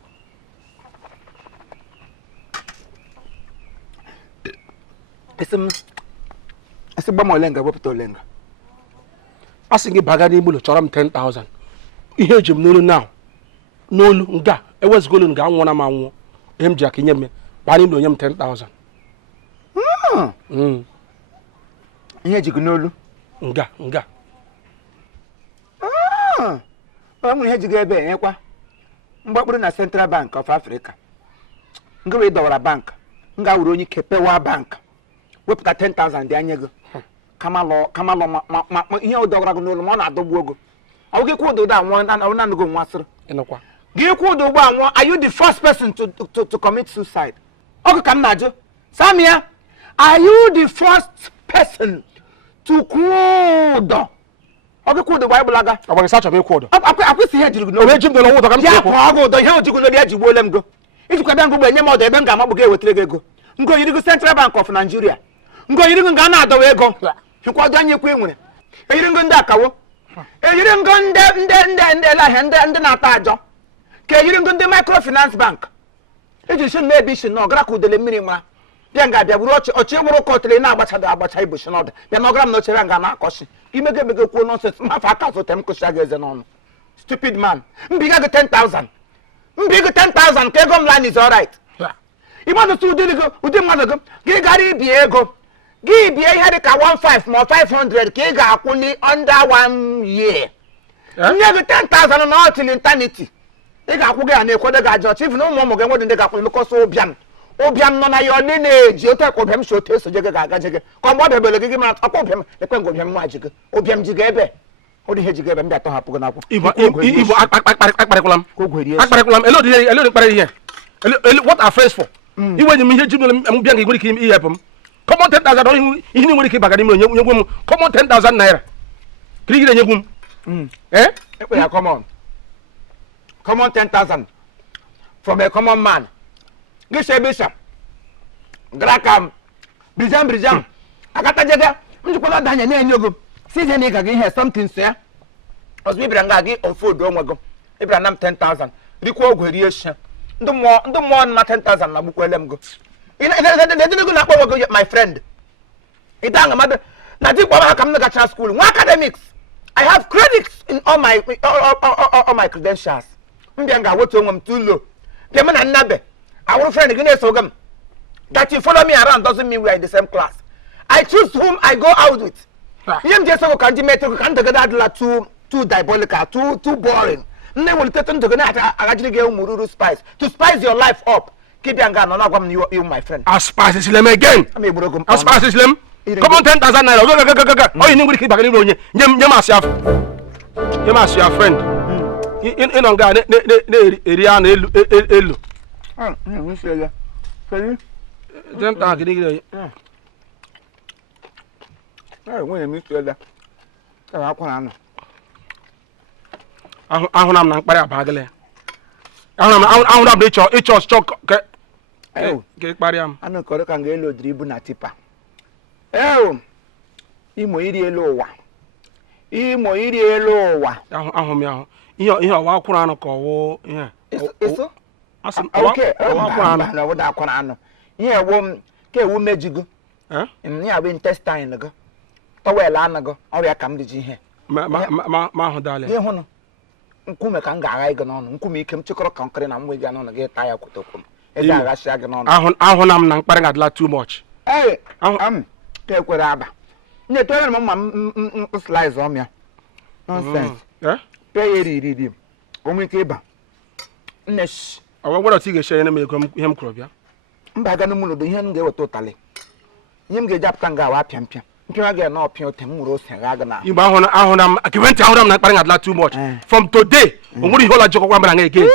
Esi gba m olenga wepụta olenga. Asị gị baga n'ime ụlọ chọrọ m 10,000. Ihe eji m n'olu now. N'olu nga ewezụga olu nga anwụọ na m anwụọ. Ihe m ji aka nye m baa n'ime ụlọ nye m 10,000. Ihe eji gị n'olu. Nga. Ọ nwere ihe eji gị ebe enyekwa. Mgbakpụrụ na Central Bank of Africa. Nga wee dọwara bank. Nga wuru onye kepewa bank. Wepụta 10,000 dị anya gị. Kamalọ ihe o dọwara gị n'olu ma ọ na-adọgbu ogo. Ọ gị kwụ ụdọ anwụ na go nwasịrị. Ịnọkwa. Gị kwụ ụdọ ugbo anwụ, are you the first person to commit suicide? Ọ ka m na-ajụ. Samia, are you the first person to kwụ ụdọ? Ọ gị kwụ ụdọ gba ịbụlaga. Ọ gbara sacha m ịkwụ ụdọ. Akwụsị ihe jiri gị n'olu. O ji m n'olu ụdọ ka m ya kwụ ọgụ ụdọ ihe o jiri n'olu ya ji gbuole m go. Ijikwa bịa ngụgbe enye m ọdọ ebe m ga-amagbu gị ewetara gị ego. Ngo yiri gị Central Bank of Nigeria. Ngo yiri gị nga na-adọwa ego. Hikwa ọdọ anyị kwe nwere. Eyiri ngo ndị akawo. Eyiri ngo ndị elahịa ndị na-ata ajọ. Ka eyiri ngo ndị microfinance bank. Eji shi na-ebi isi na ọgara ka udele mmiri mara. Bịa nga abịa buru ọchị nwụrụ kọtịrị na-agbacha ibu shi n'ọdụ. Bịa na ọgara m na ochere nga na-akọshi. Imege kwuo nọnsens mafa aka zote m kụsịa gị eze n'ọnụ. Stupid man. Mbiga gị 10,000. Mbiga 10,000 ka ego m line is alright. Ịmadụtụ ụdị mmadụ gị gara ibi ego. Gị bie ihe dị ka 15 ma 500 ka ị ga-akwụ under 1 year. Nye gị 10,000 na ọtịl eternity. Ị ga-akwụ gị ya na-ekwedo gị ajọ chief na ụmụ gị nwedị ndị ga-akwụ emekọsọ ụbịam nọ na ya ọ na-eji otu ekwe ụbịam si otu esoje gị ga-agaje gị ka mgbe ọ bịabele gị mara akwa ụbịam ekwe ngwa ụbịam nwa ji gị ụbịam ji gị ebe ọ dị ihe ji gị ebe m bịa tọhapụ gị n'akwụ Igbo akparịkwala m. Akparịkwala m. Elodi kpara ihe. What are friends for? Iwe nye m ihe ji m bịa nga nwere ike ihepụ m. Common 10,000 ihe nwere ike ịbaga n'ime onye gwe m common 10,000 naira. Kiri gị na-enyegwu m. Ekwe ya common 10,000 from a common man. Gị bishop grakam brijam akata jega njikwala danya na-enye ogo si je na ịga gị ihe something so ya ọzọ ibira nga gị unfold onwe gị ibira nam 10,000 rikwa ogwe rie sha ndị mmụọ na 10,000 na gbukwele m go ị na-akpọ onwe gị my friend ịda nga mmadụ na di kpọrọ ha ka m na-gacha school nwa academics I have credits in all my credentials mbịa nga wotu onwe m too low bịa m na nnabe Our friend Ignes Ogam. That you follow me around doesn't mean we are in the same class. I choose whom I go out with. Yem just so can together too diabolical, too boring. They will take them to actually get Mururu spice to spice your life up. Keep your gun on you, my friend. As spices them again. As spices them. Come on, 10,000 naira. Go. Oh, you need to keep back in the you must your friend. In on God, Rian Elu. Then targeting. I want to that. I want to buy bagale. I want to be your stock. Get Mariam. I know Correct and Gelo dribble na tipa. Oh, Imo Idielo. Imo Idielo. Ahomia. You walk around a call. Yeah. Eso? Okay. No, what I can. Yeah, woman, woman, jigo. Eh? And near intestine ago. Oh, well, I go. Oh, I come to here. Ma, darling. Here, Hono. Nkume can go. I go on. Nkumi came to conquer and we got on a get tired. I want too much. Hey, take what Abba. You tell him, slice on me. Nonsense. Eh? Pay it, only cable. Nesh. I want to see a share and make him crop, yeah? Bagano, the hen gave totally. Yim get up and go up, champion. You can get no pure Temuros and Ragana. You bound I can't tell them not buying at too much. From today, what do you hold a joke again?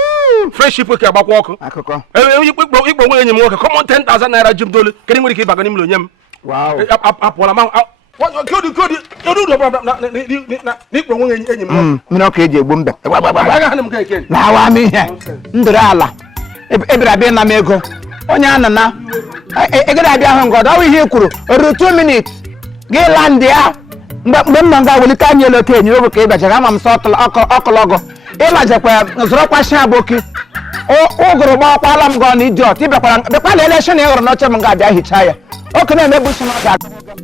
Friendship with about walk. I could go. You come on 10,000 naira Jim Dolly. Can you keep back on him? Wow. Up one amount. What could you do? Okay, Bumba. Now I'm here. Ndrala. Every been a mego. Onyana. I get idea on God. How we here, Kuru? 2 minutes. Get land there. But Manga will come yellow cane. You okay, but I'm sort of Okologo. Elijah, Zropa Shaboki. Oh, Groba, while I'm gone, idiot. The election here or not, Manga, I hitch. Okay, then maybe some of that.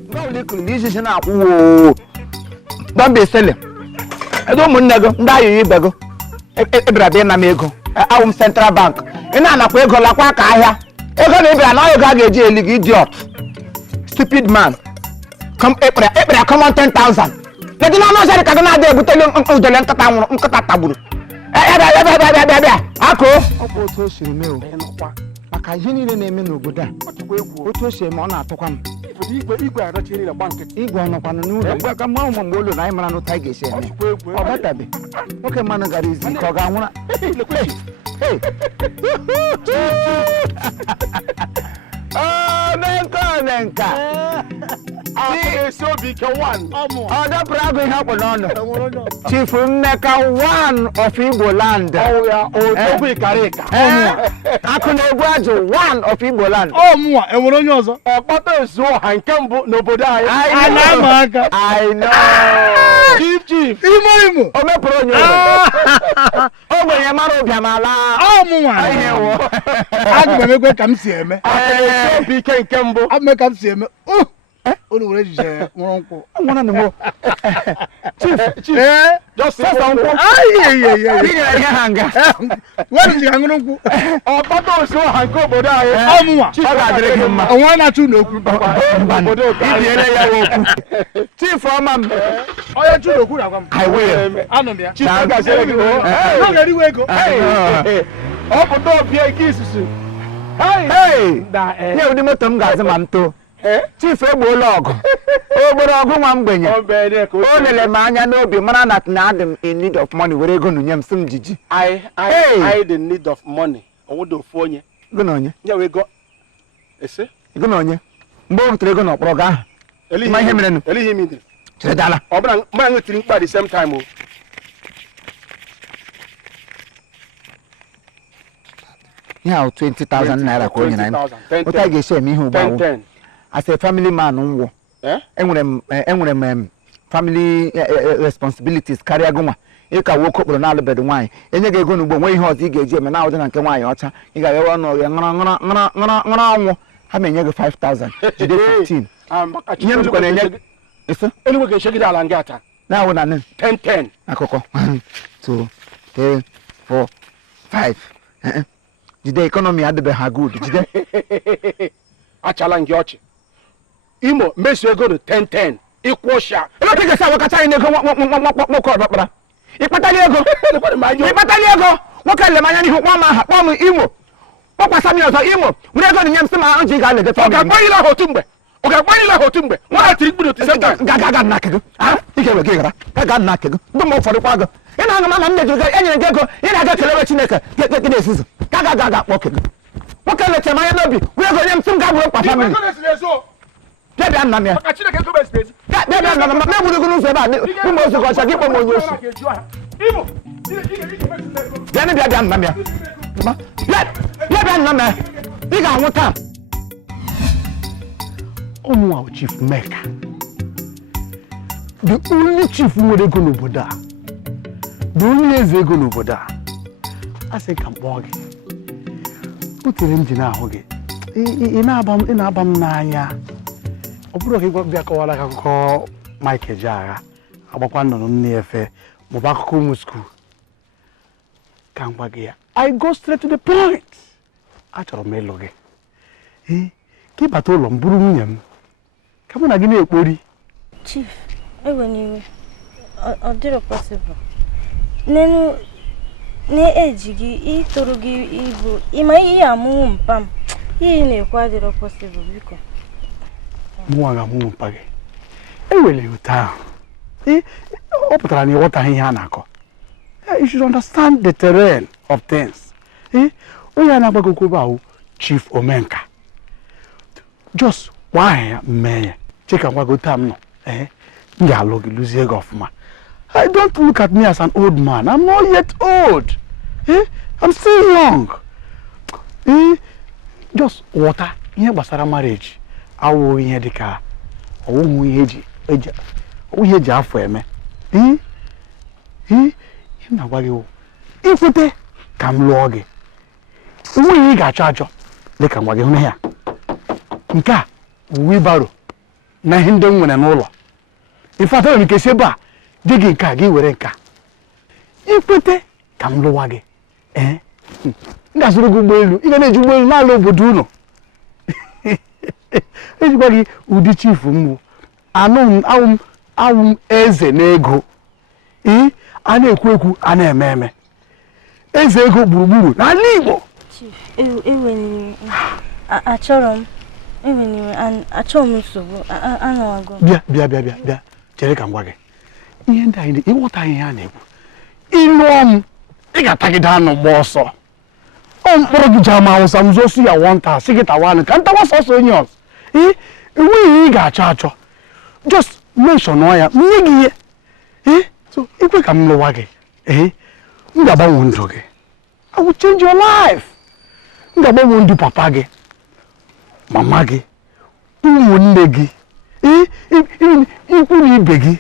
No little decision now. Don't be silly. I don't want to go. Die, you bego. Ebrabin Amigo. Our central bank. And I'm a quick like Wakaya. Even if I know you idiot. Stupid man. Come, Ebra, come on 10,000. They do not know that I cannot do but tell you Uncle the Lankatabu. Ako, so she may. I can't name in Uguda. What was she on to come? Igbo are not in a bank. Igbo no one knew that welcome Mamma Bolo, I'm not Tigers. Okay, Managaris, Kogama. Hey, oh, Nenka. So big one. Oh, that probably happened on Chief Mecca one of Igbo land. Oh, yeah, oh, we Kareka. I couldn't graduate one of Igbo land. Oh, more, and what on yours? But so I can't put nobody. I know. Chief. Imo. Oh, my pro. Oh, my Yamaro Yamala. Oh, more. I'm going to come see me. I became Cambo. I'll make up see me. Oh. Already, Moronco. I want to know. Chief, just say uncle. What is the Hango? Oh, Papa was so Hanko, but I want to know. Chief, I will. I know. Chief, I said, go. Hey, open door, Pierre kisses you. Hey, here with the Motum guys, I'm too. Chief Ebo log. Overall, one benny. Only man, no be man at Nadam in need of money. We're going to yam some Gigi. I in need of money. I would do for you. Good on you. Yeah, we go. Is it? Good on you. Both Dragon or Proga. My him. Tredala. Or man, drink by the same time. Yeah, 20,000 naira coin. What I say me who 10. As a family man, family responsibilities carry a goma. You can walk up on another bed wine. And you're going to go away hot, you get Jim and out and come out. You got one or how many 5,000? Today 15. Anyway, can shake it out and get her. Now, when I'm 10. A coco 1, 2, 3, 4, 5. jide economy adịbe ha good jide achala ngị ọchị Imo meso ego no 10 ịkwụsha ebe ka gesa wakacha anyị n'ego nwoke ọdọkpara ịkpatali ego nwoke lemanya n'ihu kpọọ m aha kpọọ m Imo kpọkwasa m ọzọ Imo were ego nye m sị ma ji ga-alege ọ ga-agbanyela ha otu mgbe nwa tiri mkpụrụ gaga nna akị gị ị ga-ewe gị gara gaga nna akị gị ndị ma ụfọdụ kwa gị ị na-aṅụ ma m mejụrụ gị enyere gị ego ị na-aga kelewe Chineke gị na-ezuzu gaga kpọ oke gị nwoke lecha m anya n'obi were ego nye m sị m gaa gburu mkpa famili bịa nna m ya bịa nna m ma egburu gị n'ụzọ ebe a ụmụ ozu gị ọcha gị kpọ m onye osi bịa nna m ya bịa nna m ya ị ga-anwụ taa ụmụ Chief Meka the only chief nwere ego n'obodo a the only eze ego n'obodo a asị ka m kpọọ gị o tere m ji n'ahụ gị ị na-aba m n'anya ọ bụrụ ka ị bịa kọwara ka akụkọ Mike Ejeagha agbakwa nnụnụ nne efe maọbụ akụkọ ụmụ skuul ka m gwa gị ya I go straight to the point achọrọ m ịlụ gị ka ị bata ụlọ m bụrụ nwunye m ka mụ na gị na-ekpori Chief ewe n'iwe ọ dịrọ possible nenu na-eji gị itoru gị ibu ịma ihe amụmụ mpa m ihe na-ekwu adịrọ possible biko mụnwa ga-amụmụ mpa gị ewere otu ahụ ọ pụtara na ịghọtaghị ihe a na-akọ you should understand the terrain of things onye a na-agbagokwu ahụ Chief Omenka just kwa aha ya mmee ya cheka ngwagote m nọ m ga-alụ gị lụzie gị ọfụma I don't look at me as an old man. I'm not yet old. I'm still young. Just water. Ihe gbasara marriage. Awụ ihe dịka ọwụhụ ihe eji afọ eme. Ihe na-agwa gị ikwete ka m lụọ gị. Enweghị ị ga-achọ achọ dịka ngwa gị hụ ya. Nke a wheelbarrow na ihe ndị m nwere n'ụlọ. Ifeatọ m nke si ebe a dị gị nke a gị were nka ikwete ka m lụwa gị m ga-azụrụ gị ụgbọelu ị ga na-eji ụgbọelu n'ala obodo ụlọ ejikwa gị ụdị chief m awụ m eze n'ego a na-ekwu ekwu a na-eme eme eze ego gburugburu n'ala Igbo achọrọ m nsogbu bịa chere ka m gwa gị ihe ndị anyị ịghọta ihe a na-ekwu ịlụọ m ị ga-atagide anụ gba ọsọ ọ mkpọrọ gị ji ama awụsa m zosu ya wọnta sị gị tawa anụ ka ntawa sọsọ onye ọzọ enweghị ị ga-achọ achọ just mention ya nye gị ihe so ikwe ka m lụwa gị m ga-agbanwe ndụ gị I will change your life m ga-agbanwe ndụ papa gị mama gị ụmụnne gị ikwu na ibe gị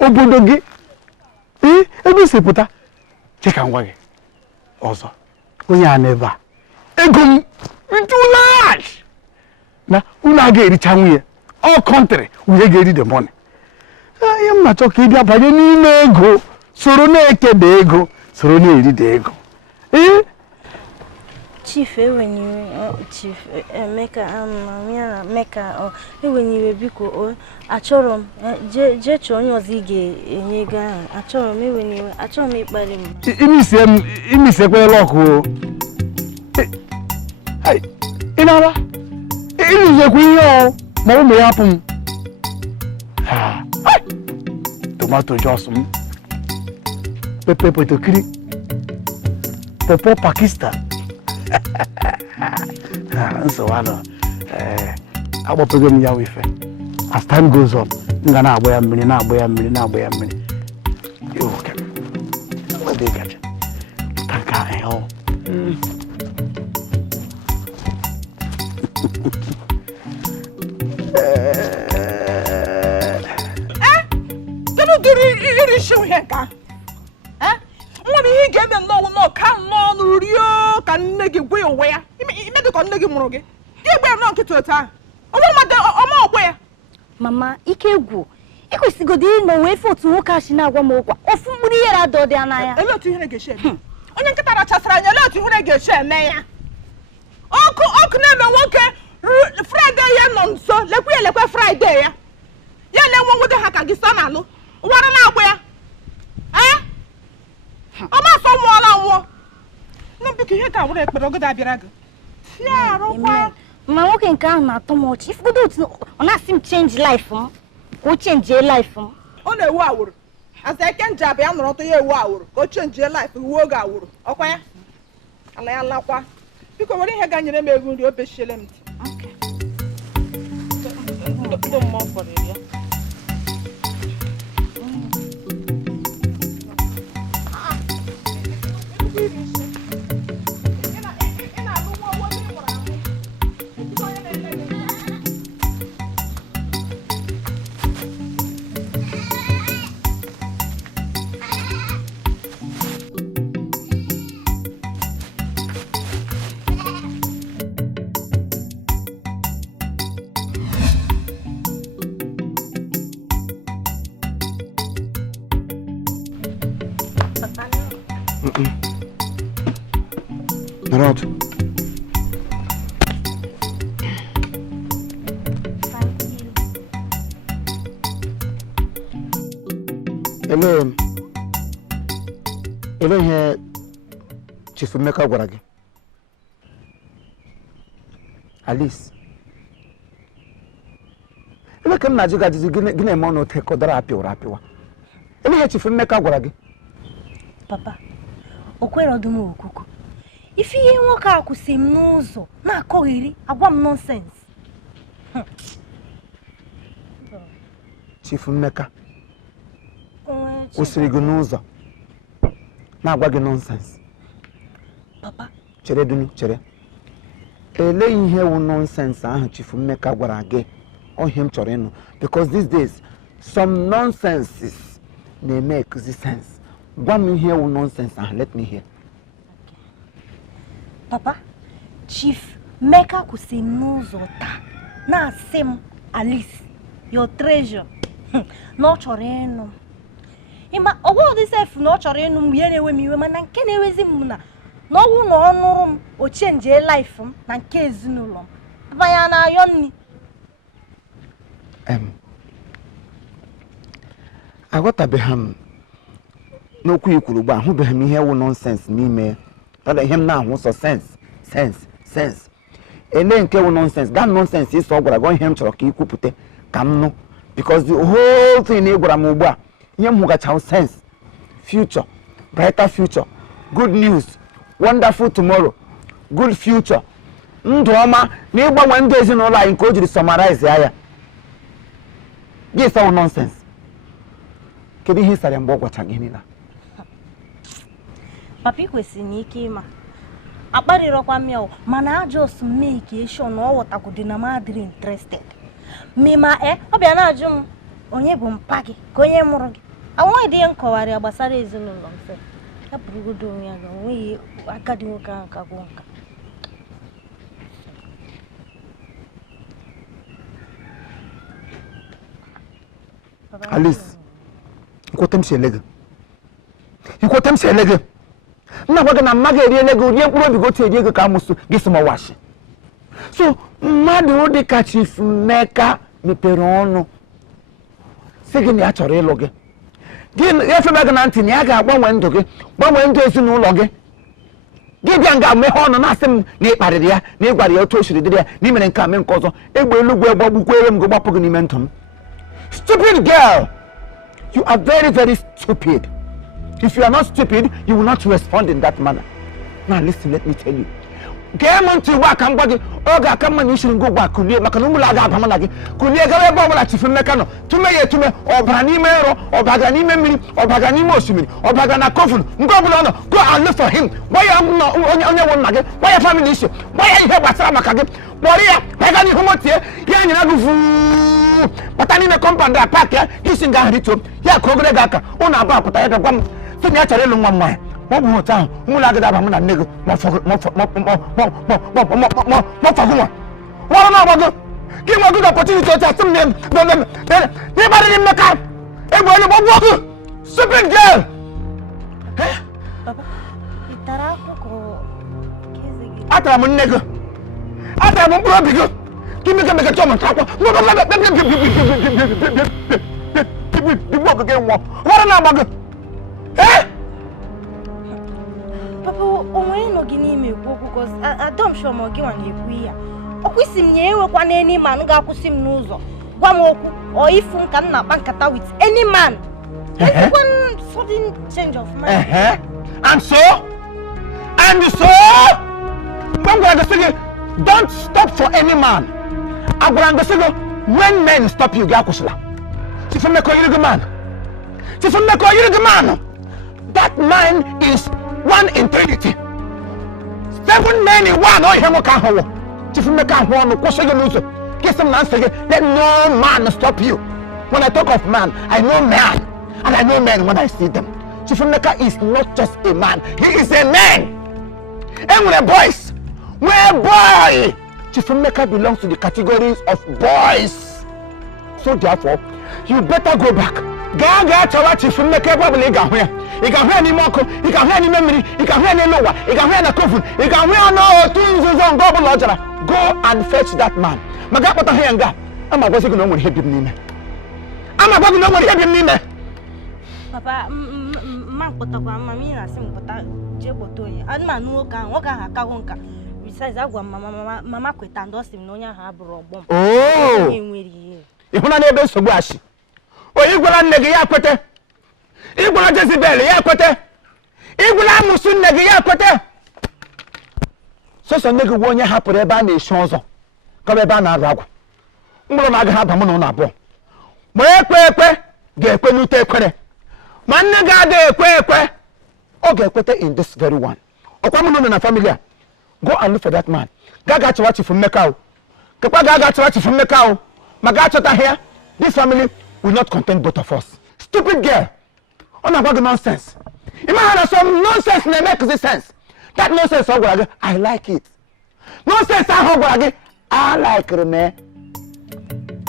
obodo gị ebe isi pụta cheka ngwa gị ọzọ onye a n'ebe a ego m too large na unu a ga-ericha nwunye all country wunye ga-eri the money ihe m na-achọ ka ị bịa banye n'ime ego soro na-ekede ego soro na-eride ego Chief ewenyiwe Chief Emeka Meka ewenyiwe biko achọrọ m jee chọọ onye ọzọ ị ga-enye ego ahụ achọrọ m ewenyiwe achọrọ m ịkparị m imisekwela ọkụ ị na-ala ịlụzekwa ihe ma ụmụ ya hapụ m tomato jos m pepe potokiri popo Pakistan nsogbu agbapụgo m ya wife as time goes on m ga na-agba ya mmiri na-agba ya mmiri na-agba ya mmiri kedu dịrị iri show ihe ka nwa m ihe ga-eme nnọọ n'ọka nnọọ rio ka nne gị gwe onwe ya imedị ka nne gị mụrụ gị gbe ya nnọọ nkịta otu ahụ ọma ọgwe ya mama ike egwu ịkwesịgodo ịnọ wee fe otu nwoke a si na-agwa m ụkwa ofu mkpụrụ ihe adọ dị n'anya ele otu ihe ga-esi eme onye nkịta rachasịrị anya olee otu ihure ga-eche eme ya ọkụ na-eme nwoke Friday ya nọ nso lekwe Friday ya na-enwe nwude ha ka gị sọ na-alụ ụwara na-agba ya ọ ma-asọ nwụọla nwụọ nne mbiko ihe ka wụrụ ekpere oge abịara gị ma nwoke nke ahụ na-atọ m ọchị ifugodo otu ọ na-asị m change life m ka o chenjie life m ọ na-ewu awụrụ aza eke nje abịa nọrọ ọtọ ya ewu awụrụ ka o chenjie life wuo oge awụrụ ọkwa ya ala ya lakwa biko were ihe ga-nyere m ego nri o bechiele m ntị ndụ mmụọ fọrọ ya Narod. Ele ihe Chief Emeka gwara gị. Alice. Ele ka m na-ajụ gị gị na-eme ọnụ tekodara apịwa. Ele ihe Chief Emeka gwara gị. Papa, o kwere gị m okuku. Ife ihe nwoke a kwụsị m n'ụzọ na-akọgheri agwa m nonsense. Chief Emeka o siri gị n'ụzọ na-agwa gị nonsense. Papa, chere dunu chere. Ele ihe wu nonsense ahụ Chief Emeka gwara gị ohe m chọrọ ịnụ because these days some nonsenses na-make sense. Gwa m ihe wu nonsense ahụ, let me hear. Papa, Chief Emeka kwụsị m n'ụzọ taa na-asị m Alice, your treasure, na ọ chọrọ ịnụ m. Ịma ọgwụ dị sef na ọ chọrọ ịnụ m ihe na-ewe m iwe mana nke na-ewezi m na ọnwụ na ọ nụrụ m o chenjie life m na nke ezinụlọ m. Papa ya na-ayọ nni. Aghọtabeghị m n'okwu ikwuru ugbu a, ahụbeghị m ihe wu nonsense n'ime ya. Ihe m na-ahụ sọ sense. Ele nke wu nonsense, that nonsense is ọ gwara gị ihe m chọrọ ka ị kwupụta ka m nụ because the whole thing ị gwara m ugbu a ihe m hụgacha sense, future, brighter future, good news, wonderful tomorrow, good future, ndụ ọma na ịgbanwe ndụ ezinụlọ anyị nke o jiri summarize ya. Gị sọ nonsense. Kedu ihe ịsara mgbe ọ gwacha gị niile? Papa kwesịrị n'ike ịma akparịrọkwa m ya mana ajọ osumekeshọn na ọ ghọtakwụdị na m adịrị interested. Mima ọ bịa na-ajụ m onye bụ mpa gị ka onye mụrụ gị. Anwaghị dị nkọwarị ya gbasara ezinụlọ mfe. Ya pụrụgodo onwe ya ga onweghị agadi nwoke ahụ ka gwụ nka. Alice, ikwete m si ele gị. Nna gwa gị na mma ga-eriele gị rie mkpụrụ obi gotu eri ego ka amụsụ gị sị m washi. So mmadụ dị ka Chief Emeka mepere ọnụ sị gị na ya chọrọ ịlụ gị. Gị efebe gị na ntị na ya ga-agbanwe ndụ gị, gbanwee ndụ ezinụlọ gị. Gị bịa nga meghe ọnụ na-asị m na ị kparịrị ya, na ị gwara ya otu o siri dịrị ya, na ị mere nke a mee nke ọzọ. Egbe elugwu gbagbukwere m gị gbapụ gị n'ime ndụ m. Stupid girl! You are very, very stupid. If you are not stupid, you will not respond in that manner. Now listen, let me tell you. Game on to work and body, Oga come and you should go back, Makanumula Gabanagi, Kulia Bola Chief Mecano, to me, or Branimero, or Baganime, or Baganimo Simi, or Bagana Kofun, go and look for him. Why am not on your one nugget? Why a family issue? Why are you here with Samakagi? Maria, Bagani Homotia, Yan, but I need a compound that pack, using Garito, Yakogregaka, on about Potayaka. So naturally, long one. What more time? Who like that? I'm not nigga. What give a good opportunity to tell some men. Nobody in the car. Everybody walk. Stupid girl. Papa, tara akwụkwọ atara m nne gị atara m mkpụrụ obi gị gịnị ka meka chọọ m ntakwa digbo ogige nwụọ nwara na-agba gị papa onwe nọ gị n'ime ekwu okwu cause Adam sure ma gị nwa na-ekwu ihe okwu isi m nye enwekwa na any man ga-akwụsị m n'ụzọ gwa m okwu ọ ifu m ka m na-akpa nkata with any man one sudden change of mind and so don't stop for any man. When men stop you, that man is one in Trinity. 7 men in one. Let no man stop you. When I talk of man, I know man, and I know men when I see them. Chifumeka is not just a man, he is a man. And with the boys, we're boy. Chifumeka belongs to the categories of boys. So therefore, you better go back. Gaga chawa Chifumeka probably got here. You can hear any moko, you can hear any memory, you can hear any Noah, you can hear any coffin, you can hear no things on Gobble Lodger. Go and fetch that man. Magapata here and that. I'm a going to hit him. I'm a going to hit him. Papa, mammy, I think what I Jebotoy. And man, walk and Kawonka. Besides, I want Mamma quit and lost him no harbor. Oh, if one of those wash. Oh, you will negate Yaquete. You will just be belly Yaquete. You will almost soon negate Yaquete. So, some nigga won't have put a band is Shonzo. Come a banner rag. More like have a man on a bone. Where, get when you take credit. Man, nigga, okay, in this very one. Or come on in a family. Go and look for that man. Gaga to watch you from Macau. Gaga to watch you from Macau. Magachota here. This family will not contain both of us. Stupid girl. Oh, no, what nonsense. You might have some nonsense that makes sense. That nonsense, I like it. Nonsense, I like it, man.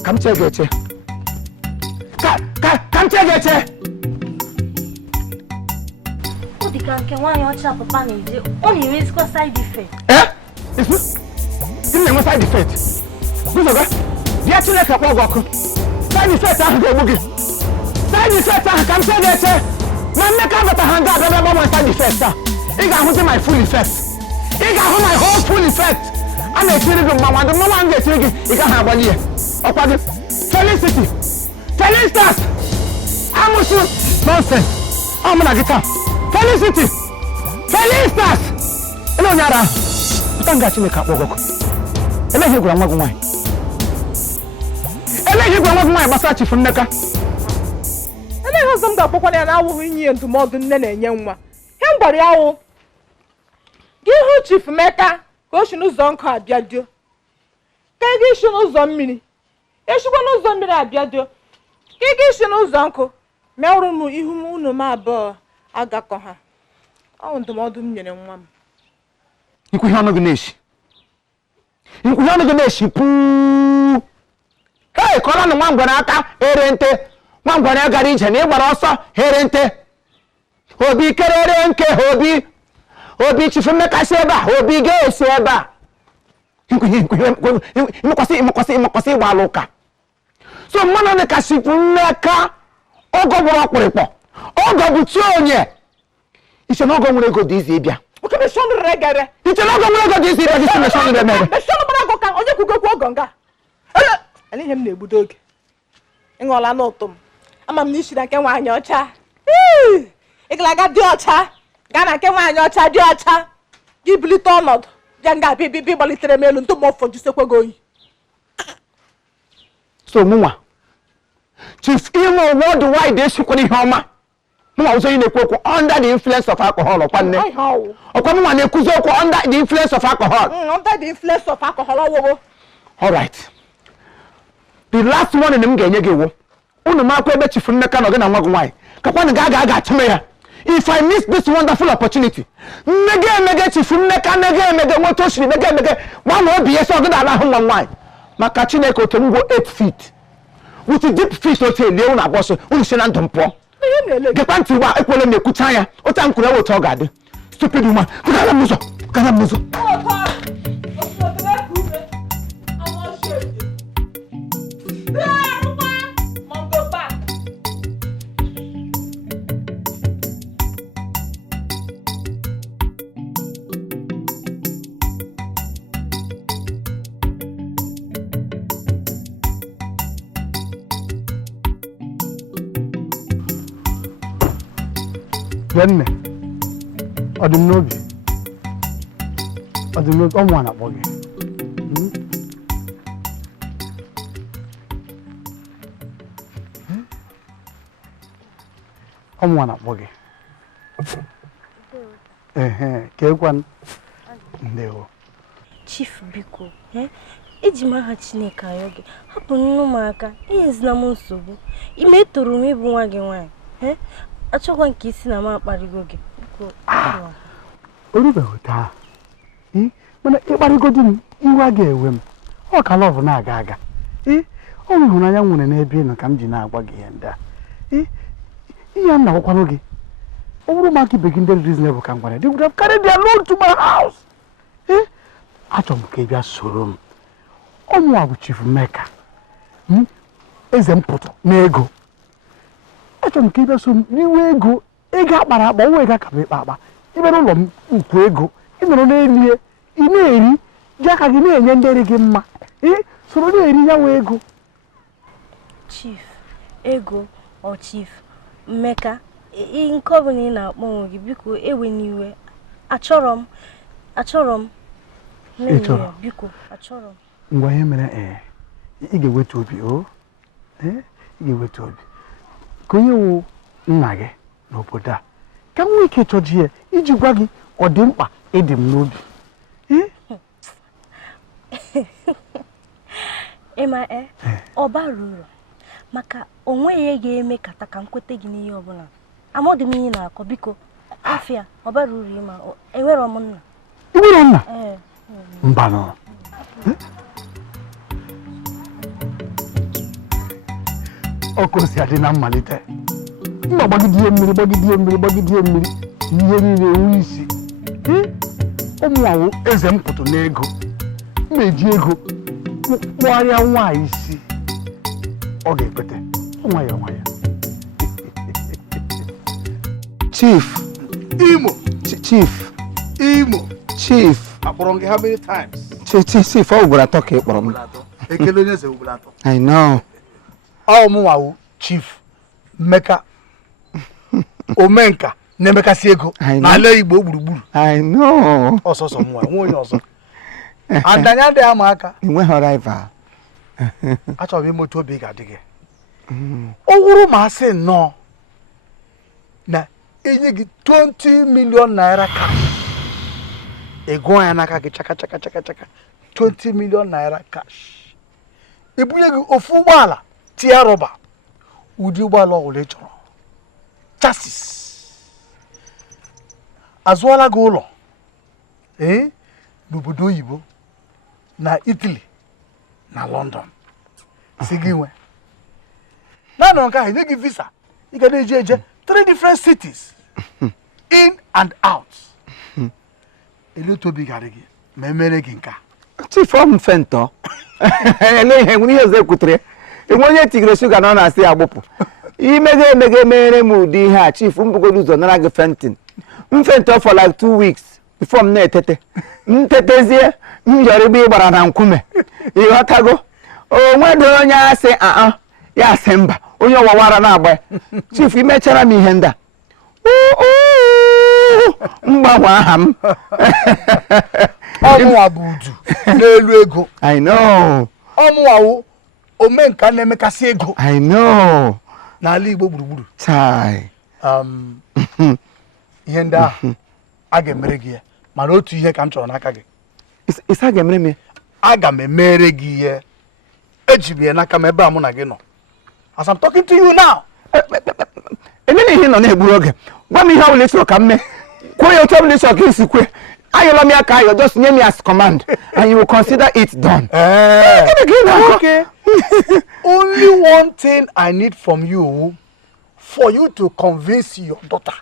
Come check it. Come check it. Why you chop papa na only risk side effect. It's no side effect. Guzoga. Dia tule ka kwa goko. Side effect ah go bugi. Side effect ah come say that. Na make am better hanga be mama side effect ah. I ga hu my full effect. I ga hu my whole full effect. I'm a tiri go mama, the mama am get tiri. I ga ha bali e. Okwade. Felicity. Felicitas. Amusu nonsense. I'm na guitar. Felicity! Felicitas! Hello, Nyara. Tanga chine ka bogoko. Ele hegura nwa gwa. Ele hegura nwa gwa basa chifu nneka. Ele ho zam ga pokwa na awu nyi ntumodu nne na enye nwa. He ngbari awu. Gi hu chifu meka ko shinu zo nko abiadio. Ka gi shinu zo mmiri. E shukwa no zo mmiri abiadio. Gi shinu zo nko. Mewuru mu ihu mu unu ma abo. Agakọ ha. Ọ ndụmọdụ m nyere nwa m. Ikwu ihe ọnụ gị na-eshi. Ikwu ihe ọnụ gị na-eshi puu. Hey, kọrọ na nwa ngwere aka ere nte. Nwa ngwere gara ije na ịgbara ọsọ ere nte. Obi kerere nke obi. Obi chifu mmekasị ebe a. Obi ga-esi ebe a. Ịmụkwasị ịgba ala ụka. So mmanụ dị ka chifu mmeka ogo gburu ọkpụrịkpọ. Ogo butu onye. Iche na ogo nwere ego dị izi ịbịa. Oke me shonu regere. Iche na ogo nwere ego dị izi ịbịa gị me shonu remere. Me shonu mara go ka onye kwugokwu ogo nga. Ani ihe m na-egbudo oge. Ịṅụọla n'ụtụ m. Ama m na isi na nke nwaanyị ọcha. Ịgalaga dị ọcha. Gaa na nke nwaanyị ọcha dị ọcha. Gị bulite ọnọdụ. Bịa nga bi gbalitere m elu ntụ m ọfọ jusekwe gị oyi. So mụnwa. Chief Imo worldwide esikwana ihe ọma. Mwa uzo yine kwekwo under the influence of alcohol okwanne. Okwa mwa na-ekuzo okwo under the influence of alcohol. Under the influence of alcohol owo. All right. The last one in mgenye gị wo. Unu makwa ebe chifu mmeka no gị na nwa gị nwanyị. Kakwa na ga achime ya. If I miss this wonderful opportunity, mege chifu mmeka mege moto shiri mege nwa obi yeso gị na ahụ nwa nwanyị. Maka Chineke otemgo 8 feet. With the deep fish ote le una boso unu se na ndompo. Gekwanti wa ekwele na ekuta ya. Ota nkuru ewo to gade. stupid woman. Genne, Odinobi, someone at Boggy. Someone at Boggy. One. Chief Biko, ejima ha Chineke ayoge. Hapụ nnu m aka. Ihe zina m nsogbu. Ime toro m ịbụ nwa gị nwaanyị. Achọkwa nke isi na m akparigo gị. Orubeghị taa. Mana ịkparịgo di m iwe a ga-ewe m. Ọ ka lọvụ na-aga aga. Ọ bụ ịhụnanya nwere n'ebe ị nọ ka m ji na-agwa gị ihe ndị a. Ihe m na-agwakwanụ gị. Ọ bụrụ maka ibe gị ndị reasonable ka m gwara, they would have carried their load to my house. Achọrọ m ka ị bịa soro m. Ọmụwa bụ Chief Meka. Eze mpụtụ n'ego. Achọrọ m ka ị bịa soro m n'iwe ego. Ego akpara akpa, onwe ego akaba ịkpa akpa. Ibe n'ụlọ m ukwu ego. Ị nọrọ n'elie, ị na-eri, ji aka gị na-enye ndị gị mma. Soro na-eri ya wee ego. Chief, ego or Chief Meka, nke ọ bụla ị na-akpọ onwe gị, biko ewe n'iwe. Achọrọ m. Biko, achọrọ m. Ngwa ihe mere ị ga-eweta obi ị ga-eweta obi. Ka onye wụ nna gị n'obodo a, ka m nwee ike chọji ya iji gwa gị ọ dị mkpa ịdị m n'obi. Ịma ọ bara uru maka onweghị ga-eme kata ka m kweta gị n'ihe ọbụla. Amọdụ m ihe na-akọ, biko afịa ọ bara uru ịma enwere m nna. Ị nwere nna? Mbanụ. Ọkụ si adị na mmalite. Mma gbagidie mmiri. Ihe niile enwe isi. Ụmụnwawo eze mpụtụ n'ego. Mmeji ego kpụgharịa nwaanyị isi. Ọ ga-ekwete. Nwayọ. Chief. Imo. Chief. Imo. Chief. Akpọrọ gị how many times? Chief, ọ gwara atọ ka ị kpọrọ m. Ekele onye eze ugboro atọ. I know. Ọmụnwawo Chief Meka Omenka na-emekasị ego n'ala Igbo gburugburu. I know. Ọsọsọ nwa nwe onye ọzọ. Adanya dị ama aka. Enweghị rival. Achọrọ m imotu obi ga-adị gị. Ọ wụrụ ma asị nnọọ na enye gị 20 million naira cash. Ego ya n'aka gị chaka 20 million naira cash. Ebunye gị ofu ụgbọala tia rọba. Ụdị ụgbọala ọbụla ị chọrọ. Chassis. Azụọla gị ụlọ. N'obodo oyibo, na Italy, na London. Si gị nwe. Na nke ahụ, nye gị visa. Ị ga na-eje 3 different cities. In and out. Elutobi gara gị, ma emere gị nka. Chief, ọ mfe ntọ. Ele ihe nwere ihe ọzọ ekwutere. Enwe onye tigre shuga na ọ na-asị agbụpụ. Imege mere m ụdị ihe a, Chief, mbugoro ụzọ nara gị fentin. Mfe ntọ for like 2 weeks before m na-etete. Ntetezie, njọrọ igbe ịgbara na nkume. Ịghọtago? Onwedo onye asị ya asị mba. Onye ọwawara na-agba. Chief, imechara m ihe ndị a. Mgbanwe aha m. Ọmụwa bụ udu n'elu ego. I know. Ọmụwa Omenka na-emekasị ego. I know. N'ala Igbo gburugburu. Chai. Ihe ndị ahụ a ga-emere gị ya, mana otu ihe ka m chọrọ n'aka gị. Isa ga-emere m ya? Aga m emere gị ihe. Eji m ya n'aka m ebe a mụ na gị nọ. As I'm talking to you now. Emere ihe nọ na-egburu oge. Gwa m ihe ọbụla ịchọrọ ka m mee. Kwuo ya otu ọbụla ịchọrọ ka isi kwe. Ayọla m ya ka ayọ, just name me as command and you will consider it done. Okay. Only one thing I need from you, for you to convince your daughter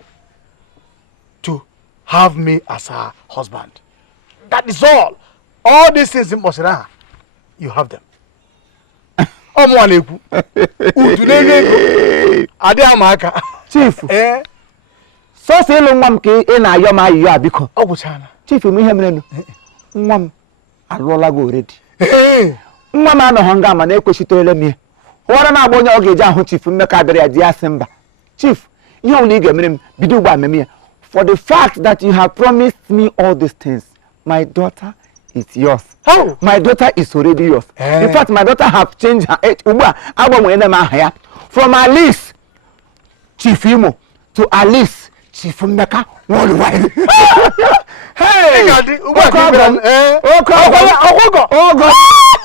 to have me as her husband. That is all. All these things in Mosira, you have them. Chief. So say long one ke na ayo ma ayo abiko. Chief mu ihe mere no. Nwam alụọla go already. Nwa m anọ hanga ma na ekwesitole mi. Wara na agba onye ọ ga-eji ahụ chief mmeka abịara ya di asimba. Chief, ihe ọ na ị ga-emere m bido ugbu a meme ya. For the fact that you have promised me all these things, my daughter is yours. How? My daughter is already yours. In fact, my daughter have changed her age. Ugbu a agbanwe na ma aha ya. From Alice Chief Imo to Alice Chief Mmeka worldwide. Hey! Ogom!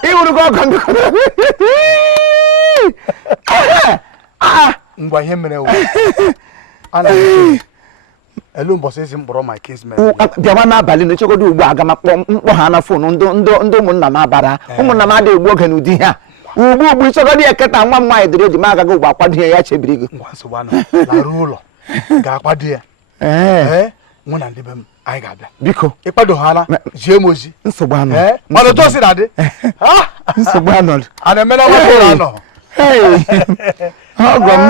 Iwuru ogom. Ngwa ihe mere o. Ana elu mbosi si mboro my case man. Bịawa n'abalị na chegodo ugbu aga ma mkpọ ha na phone ndị ụmụnna m abara. Ụmụnna m adị egbu oge n'ụdị ha. Ugbu ichegodo eketa nwa m nwaanyị dịrị dị m agaghị ugbu akwado ya chebiri gị. Ngwa nsogbu anọ larụ ụlọ ga-akwado ya. Mụ na ndị be m anyị ga-abịa. Biko ịkwado ha ala jie m ozi. Nsogbu anọ. Mana to si na dị. Nsogbu anọ. Ana emela nwa ụlọ anọ. Ogom.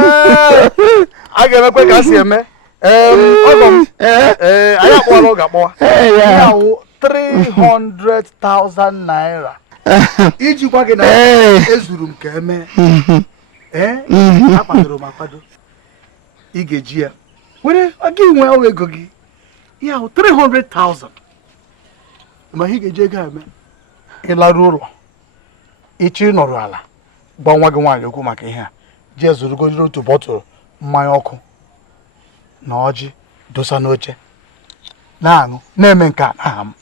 A ga-emekwe ka si eme. Ogom. Anyị akpọrọ oge akpọwa. Ya wụ 300,000 naira. Iji gwa gị na ezuru m ka eme. Akwadoro m akwado. Ị ga-eji ya. Were aga inwe ọwa ego gị. Ya wụ 300,000. Ma ị ga-eji ego eme. Ịlarụ ụlọ. Ichi nọrọ ala. Gba nwa gị nwaanyị okwu maka ihe a. Jee zụrụgodoro otu bọtụlụ mmanya ọkụ na ọjị dosa n'oche na-aṅụ na-eme nke a n'aha m.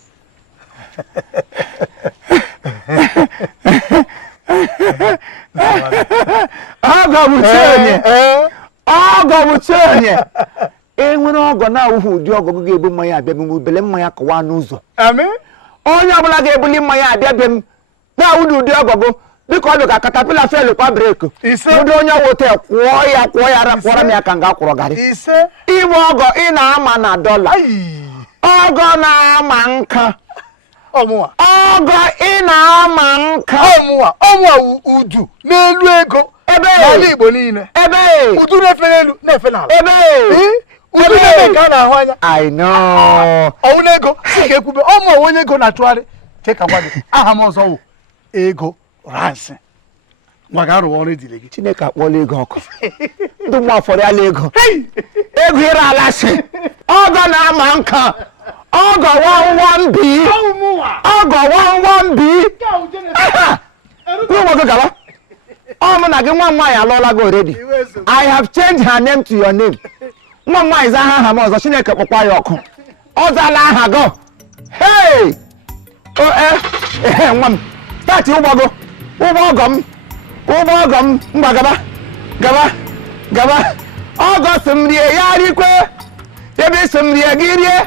Ọgọ bụ chenye. Enwere ọgọ na-awụhụ ụdị ọgọ ga-ebu mmanya abịa bụ bele mmanya kọwa n'ụzọ. Onye ọbụla ga-ebuli mmanya abịa be m na-awụdị ụdị ọgọgụ biko ọ dị ka katapila felu kwa breki. Ndị onye wote kwụọ ya rapụọrọ m ya ka nga kwụrụ garị. Iwe ọgọ ị na-ama na dọla. Ọgọ na-ama nka. Ọgọ ị na-ama nka. Ọmụwa udu n'elu ego. N'ala Igbo niile. Udu na-efe n'elu na-efe n'ala. Udu na-efe nke a na-ahụ anya. I know. Ọwụ n'ego si ga-ekwube ọmụ onye ego na-atụgharị. Cheka gwa gị aha m ọzọ wụ ego ransi. Nwa ga-arụ ọrụ edile gị. Chineke akpọla ego ọkụ. Ndị mmụọ afọrọ ala ego. Ego ire ala si. Ọgọ na-ama nka. Ọgọ 11B. Ọgọ 11B. Kwụrụ nwoke gaba. Ọ mụ na gị nwa nwaanyị alụọla gị already. I have changed her name to your name. Nwa nwaanyị za aha m ọzọ Chineke kpọkwa ya ọkụ. Ọ zala aha gị. Hey! Nwa m. Tati ụgbọgụ. Ụgbọ ọgọ m. Mgba gaba. Ọgọ si m rie ya rikwe. Ebe si m rie gị rie.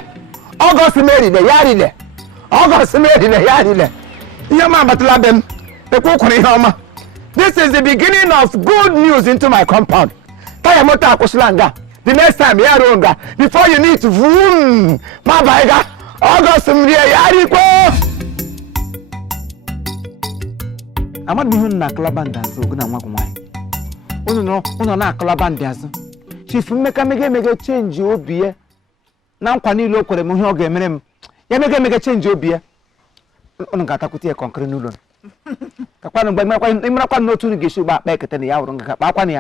Ọgọ si m erile ya rile. Ọgọ si m erile ya rile. Ihe m abatala be m. Ekwe kwere ihe ọma. This is the beginning of good news into my compound. Taya moto akwụsịla nga. The next time ya ruo nga. Before you need to vroom. Ma baiga. Ọgọ si m rie ya rikwe. Amadu ihe na akụlaba ndị azụ ogu na nwa gị nwaanyị. Unu na akụlaba ndị azụ. Chief Mmeka mege change obi ya. Na nkwa niile o kwere m ihe ọ ga-emere m. Ya mege change obi ya. Unu ga-atakwute ya kọnkịrị n'ụlọ. Kakwanụ mgbe ịmarakwa n'otu unu ga-esi ugba akpa ekete na ya wụrụ nga kpawakwa na ya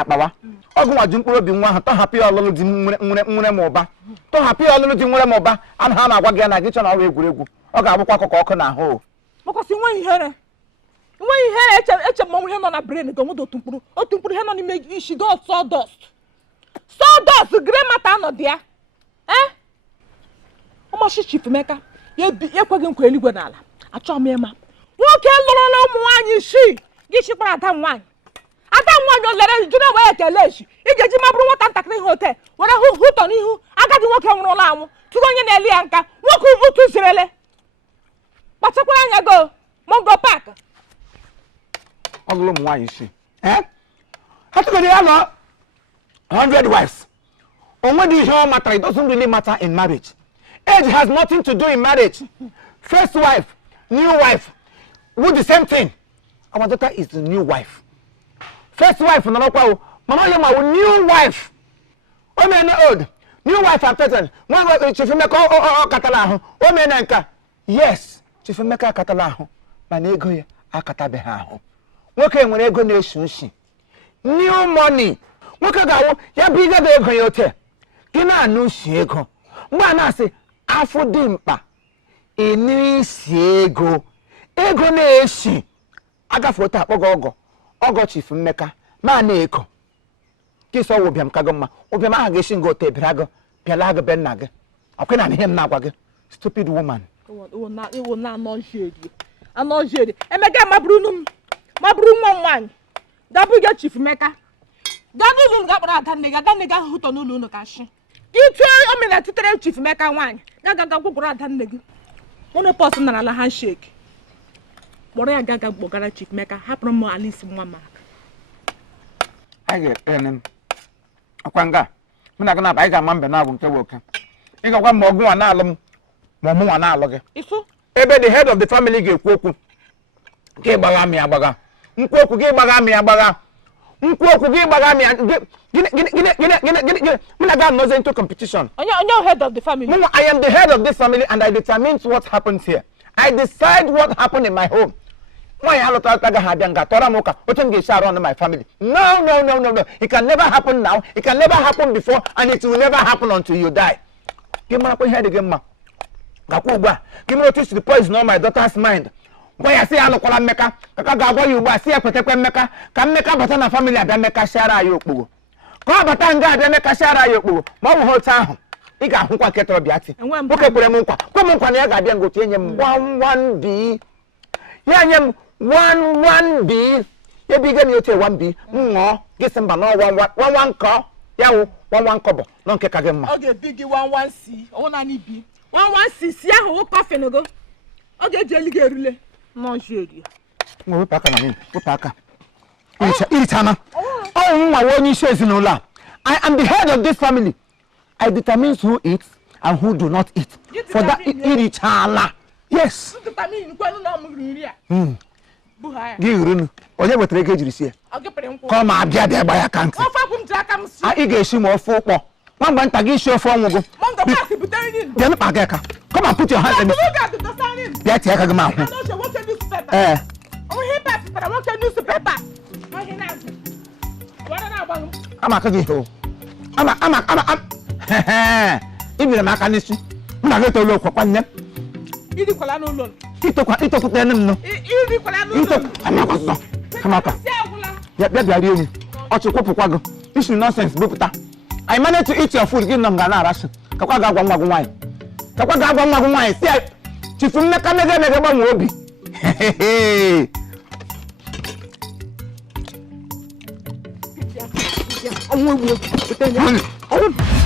akpawa. Ọgụ nwa ji mkpụrụ obi nwa ahụ tọhapụ ya ọlụlụ dị nwere m ụba. Tọhapụ ya ọlụlụ dị nwere m ụba. Ana ha na-agwa gị ya na gị chọ na ọrụ egwuregwu. Ọ ga-abụkwa akụkọ ọkụ na ahụ. Makwasị nwe ihere eche mmanwụ ihe nọ na brain ga onwede otu mkpụrụ ihe nọ n'ime isi do sawdust gre mata anọdụ ya. Ọmachi Chief Mmeka ya ekweghị nkwa eluigwe n'ala. Achọ m ịma nwoke lụrụla ụmụ nwaanyị isii gị chikwara ada nwaanyị o lere jụrụ wee ekele echi ị ga-eji mabụrụ nwata ntakịrị hotel were hụtọ n'ihu agadi nwoke nwụrụla anwụ tụrụ onye na-eli ya nka nwoke ụtụ zirele kpachakwara anya go Mongo Park. Ọlụlụ ụmụ nwaanyị isii. Ha tụgoro ya lụọ 100 wives. Only the whole matter, it doesn't really matter in marriage. Age has nothing to do in marriage. First wife, new wife, do the same thing. Our daughter is the new wife. First wife, Mama Yama, new wife. Oh, man, old. New wife are present. One wife, Chifimeka, Catalan. Oh, man, yes, Chifimeka Catalan. Manego, Akatabeha. Working when they go nation. New money. Look at that. You're bigger than Coyote. Kina no shego. Mana say, Afrodimpa. Ini shego. Ego nation. Agafota, Ogogo. Ogo Chifimeka. Maneko. Kiso Wobiam Kagoma. Obiama Hagishin go te Brago. Pialaga Benaga. I can't him now. Stupid woman. It will not shade you. I'm not shady. And again, my broom one. Double get Chief Mecca. Double got that nigga who don't know no cash. You tell me that to tell Chief Mecca one. Naga go grab that nigga. One person and a handshake. What I got Bogara Chief Mecca happen more at least 1 mark. I get him. Aquanga. When I got a man, now won't work. You got one more go on alum. Momo and alloga. It's so. Ebe the head of the family gave Koku. Gave Bagami Abaga. Nkoku gave Bagami Abaga. Nkoku gave Bagami and when I got nothing into competition. On your head of the family. Mama, I am the head of this family and I determine what happens here. I decide what happened in my home. Why I look at Toramoka, what can get around my family? No. It can never happen now. It can never happen before, and it will never happen until you die. Give me up head again, ma. Gakuba, give me notice to the poison on my daughter's mind. Why I say I look at Mecca, Kaka you see a protect Mecca, can make a Batana family at Mecca Shara Yoku. Come Batanga, then make a Shara Yoku. Mom whole town. He got who can get to Biati. And one book of Muka. Come on, Panaga, then go to him 1-1B. Yanyam 1-1B. You begin you take 1B. No, get some banana 1-1 car. Yaw 1-1 cobo. Non Kagama. Okay, biggie 1-1C. Oh, Nanny B. 1-1C. See how coffee no go. Okay, jelly girl. No shady. Who pack on him? Who pack? Iritana. Oh, my one you says in Ola. I am the head of this family. I determine who eats and who do not eat. For that Iritana. Yes. Give onye wetere ego ejiri sie. Come abia there by account. I get you more for. One man tagi show for go. Then pageka. Come and put your hands in it. Yeah, take a man. I'm Ibi na aka nisi. Mna ga to lo kwakwa nne. Idi kwala no lo. Ito kuta nem no. Idi kwala no lo. Amaka. Kamaka. Ya bia ri ni. Ochi kwopukwa go. This is nonsense buputa. I managed to eat your food give nam ga na arasu. Kakwa ga gwa nwa gwai. Kakwa ga gwa nwa gwai. See Chief Meka mega gba mu obi.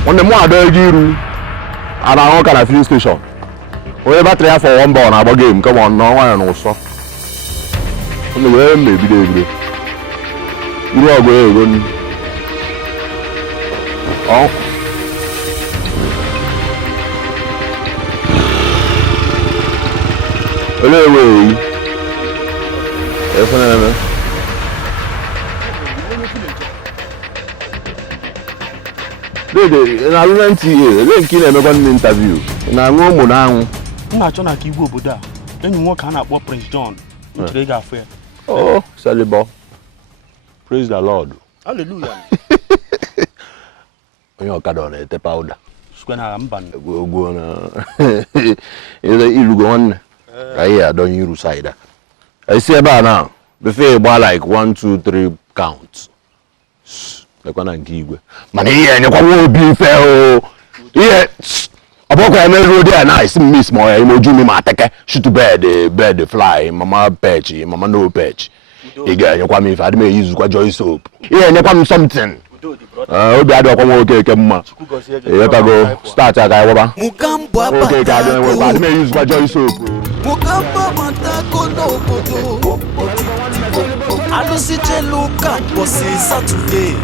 Onde mo adogiru ana ho kana filling station o battery for one ball na game come on no one no so onde we me bi de iru ogo ego ni oh elewe efana na alụmenti ele nke na-emekwa ndị interview na aṅụ ụmụ na anwụ m na-achọ na ka igwe obodo a enyi nwoke a na-akpọ Prince John nchere ga afọ ya oh celebrate praise the Lord hallelujah onye ọkada na-ete powder sukwe na mba ogwo na ile ilugo nwanne ka ihe adonye iru side I see ebe a now before gba like 1 2 3 count lekwana nke igwe mana ihe nyekwa obi mfe o ihe aboko emeru dey nice miss mo emoju mi ma teke shoot bed fly mama perch mama no perch iga nyekwa mi fa ade me use kwa joy soap ihe nyekwa m something obi ade okwa nwoke ke mma e ka go start aga iwoba Mugambo okay ka do ade me use kwa joy soap Mugambo matako no kodo Alusi cheluka bosi Saturday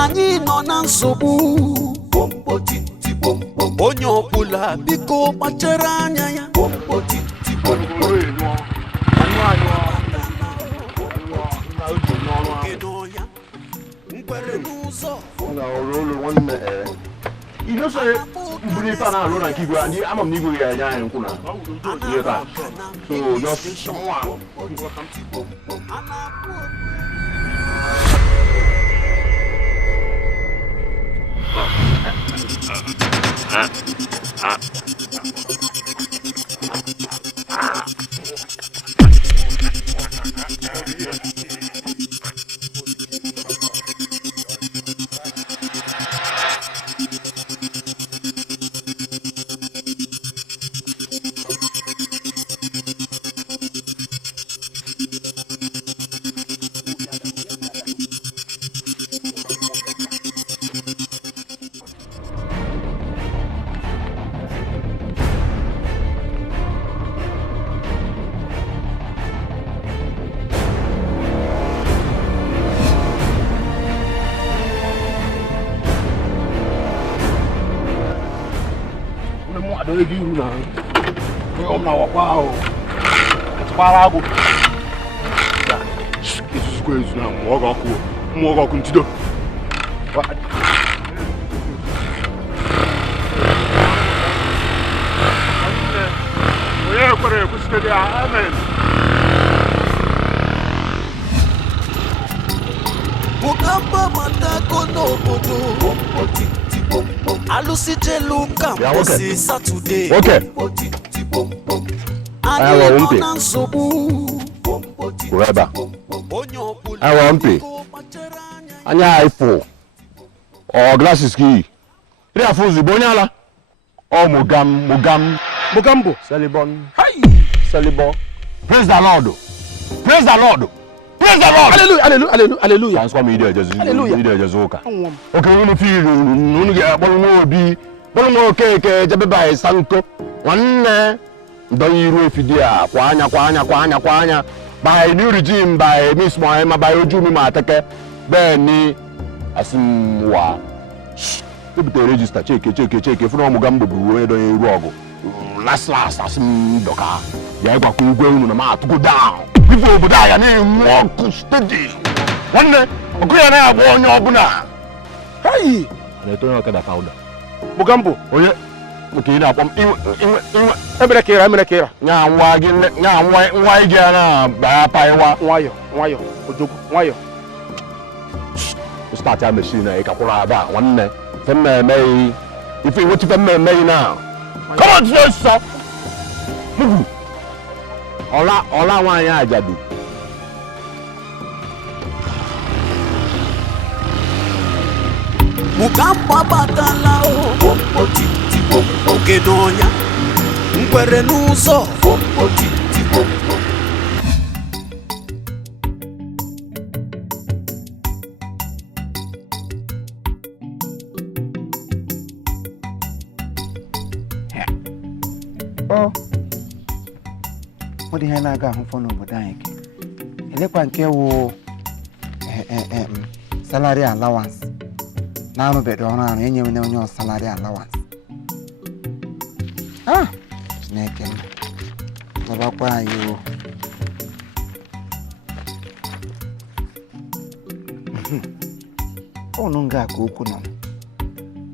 anyị nọ na nsogbu onye ọbụla biko kpachara anya ya nkwere n'ụzọ Ino so mbuni fa na lo na kigwe ani amam ni gwe ya nya nku na. Ye ta. So just someone. Lagi na. Kau nak apa? Separa aku. Ya, itu kau itu nak mau aku tidak. Oye, kore, aku sudah dia, amen. Mugamba matako no bodo. Alusije luka mosi Saturday. Okay. Awa umpe. Kureba. Awa umpe. Anya ifo. O glasses ki. Ile afuzi bonyala. O Mogambo. Salibon. Hi. Salibon. Praise the Lord. Praise the Lord. Praise the Lord. Hallelujah. Transform media jazuka. Okay, we no feel no get bolu bi. Bolu ke jabe bai sanko. Wanne don yiru efidia kwanya by new regime by Miss Moema by ojumi ma atake be ni asimwa. Tebute register check fu no Mogambo bu we don yiru ogo. Last asim doka. Ya igba ku igwe unu na ma to go down. People over there na walk steady. Wanne okuya na abo onye obuna. Hey, Na to no kada powder. Mogambo. Oye, okay na pom inwe. Emere kera. Nya nwa igi na ba paiwa. Nwayo, ojogu, nwayo. Start your machine na ikakura aba wanne. Femme mai. If you want to femme mai now. Come on, sir. Mugu. Ola wa ya ajadu. Mugamba batala o okedonya nkwere n'ụzọ Ọ dị ihe na-aga ahụfọ n'obodo anyị ke. Elekwa nke wụ salary allowance. Na-arụbeghị ọrụ arụ enyewe onye salary allowance. Chineke m. Lọbakwa anyị o. Ọnụ nga ka okwu nọ.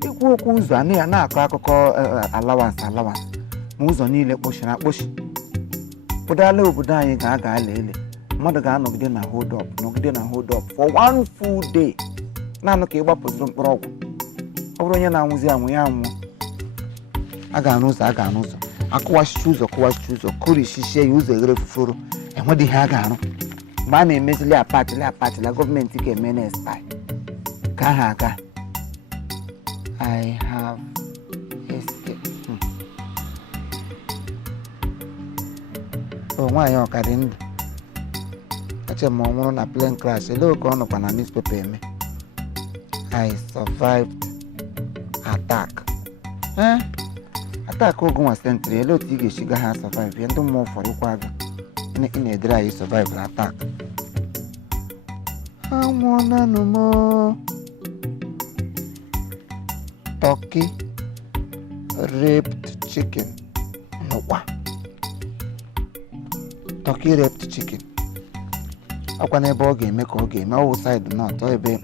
Ikwu okwu ụzọ anụ ya na-akọ akụkọ allowance. Ma ụzọ niile kpochiri akpochi. Ụdala obodo anyị ga-aga ele. Mmadụ ga-anọgide na hold up for one full day. Naanị ka ịgbapụziri mkpụrụ ọgwụ. Ọ bụrụ onye na-anwụzi anwụ ya anwụ. A ga-anụ ụzọ. Akụwachichi ụzọ, kụrichichie ya ụzọ eghere fuforo. Enwedị ihe a ga-arụ. Mgbe a na-emezili apatịla gọọmenti ga-eme na-espai. Ka ha aga. I have escaped. Nwaanyị ọkadị ndụ. Eche m ọ nwụrụ na plane crash. Elee ka ọ nọkwa na newspaper eme. I survived attack. Attack ogun wa sentry. Elee otu ị ga-esiga ha survive. Ndị mmụọ fọrọ ịkwa aga. Ị na-edere anyị survive attack. Anwụọna nụ m. turkey raped chicken. What? Turkey raped chicken. I can never make a game outside not able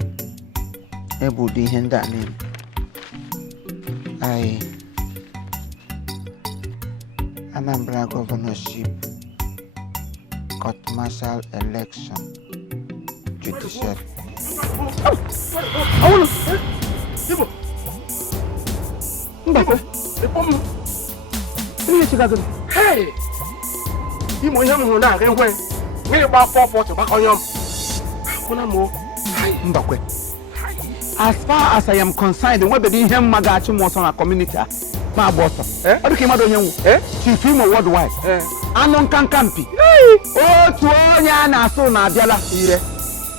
to hinder name. Anambra governorship, court martial election, judiciary. Hey! Imo yam na ga nkwe. Me gba 440 bakonyom. Kuna mo. Mbakwe. As far as I am concerned, what the him magachi mo so na community ma boss. O dike ma do nyen wo. Chief Imo worldwide. Anon kankampi. O tu onya na so na abiala ire.